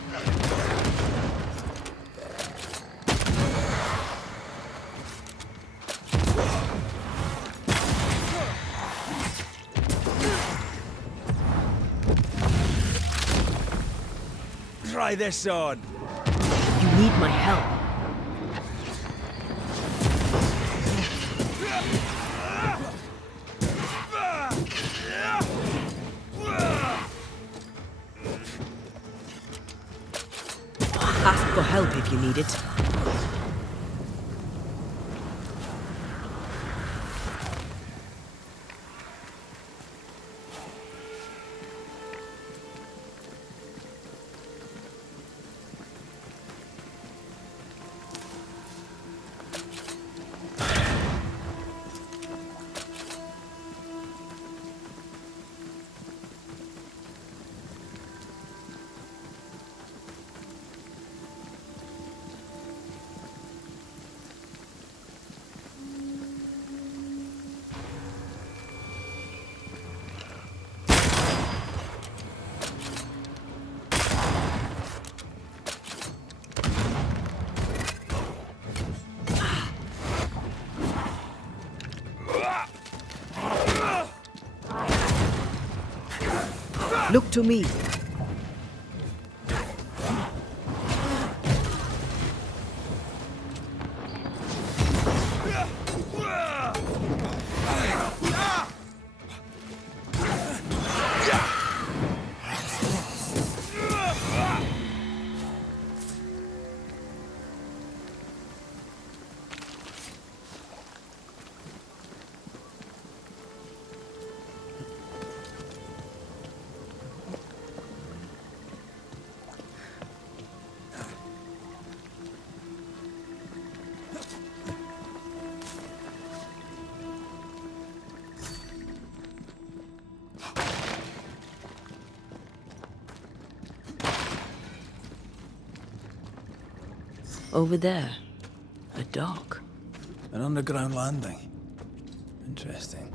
Try this on. You need my help. for help if you need it. Look to me. Over there, a dock. An underground landing. Interesting.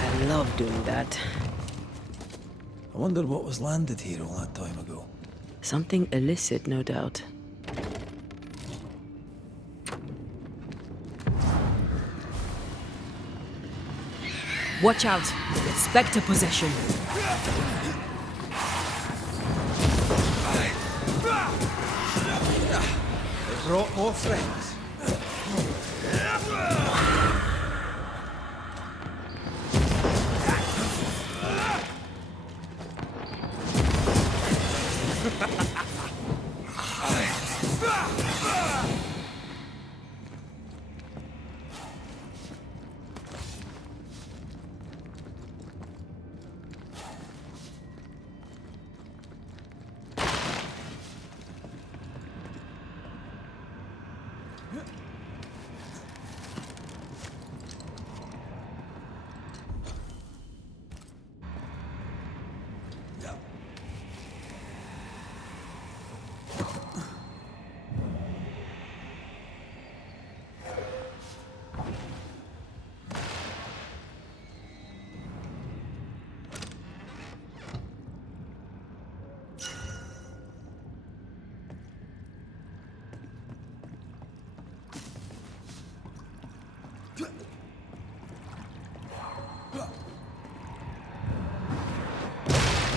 I love doing that. I wonder what was landed here all that time ago. Something illicit, no doubt. Watch out! Spectre possession! They brought more friends.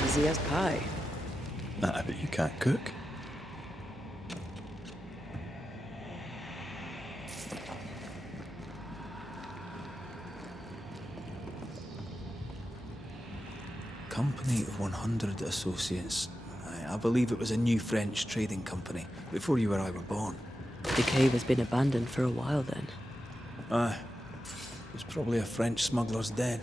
Easy as pie. Nah, I bet you can't cook. Company of 100 Associates. I believe it was a new French trading company, before you or I were born. The cave has been abandoned for a while then. Aye. It was probably a French smuggler's den.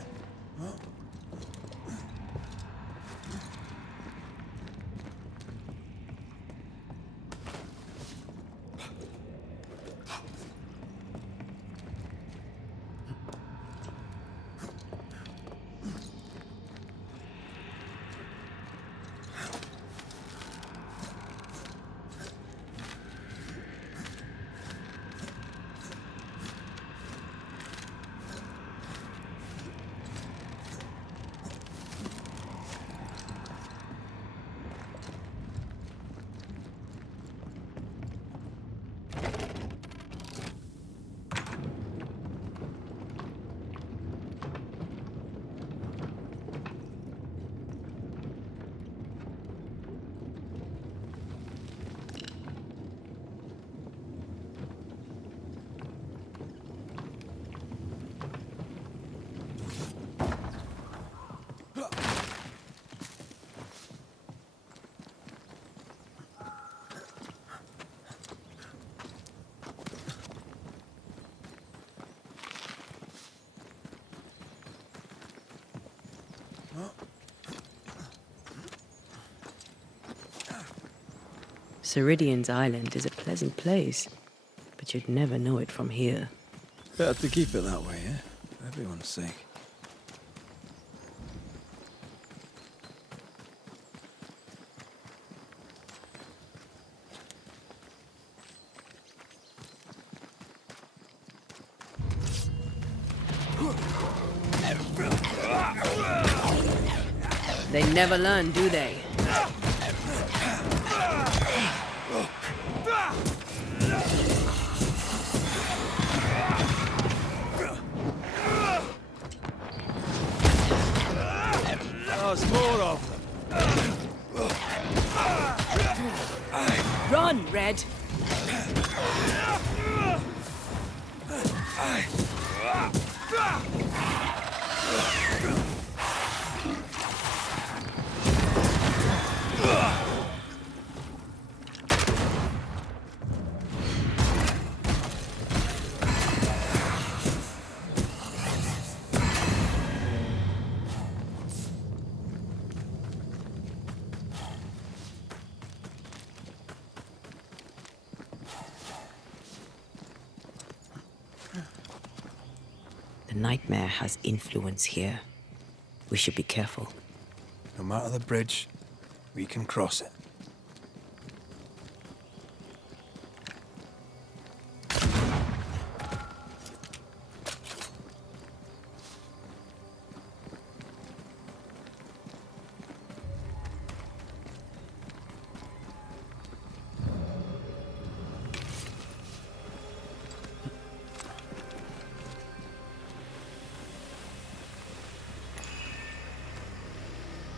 Ceridian's island is a pleasant place, but you'd never know it from here. Better to keep it that way, eh? For everyone's sake. They never learn, do they? There's more of them. Run, Red! The nightmare has influence here. We should be careful. No matter the bridge, we can cross it.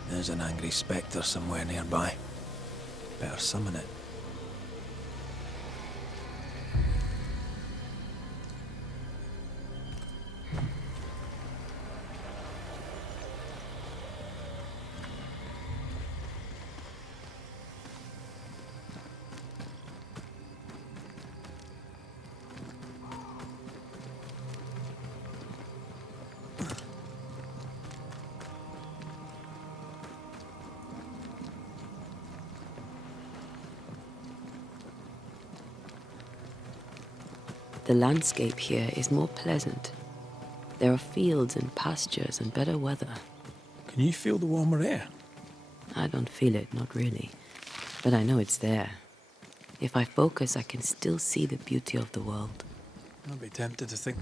There's an angry spectre somewhere nearby. Better summon it. The landscape here is more pleasant. There are fields and pastures and better weather. Can you feel the warmer air? I don't feel it, not really. But I know it's there. If I focus, I can still see the beauty of the world. I'd be tempted to think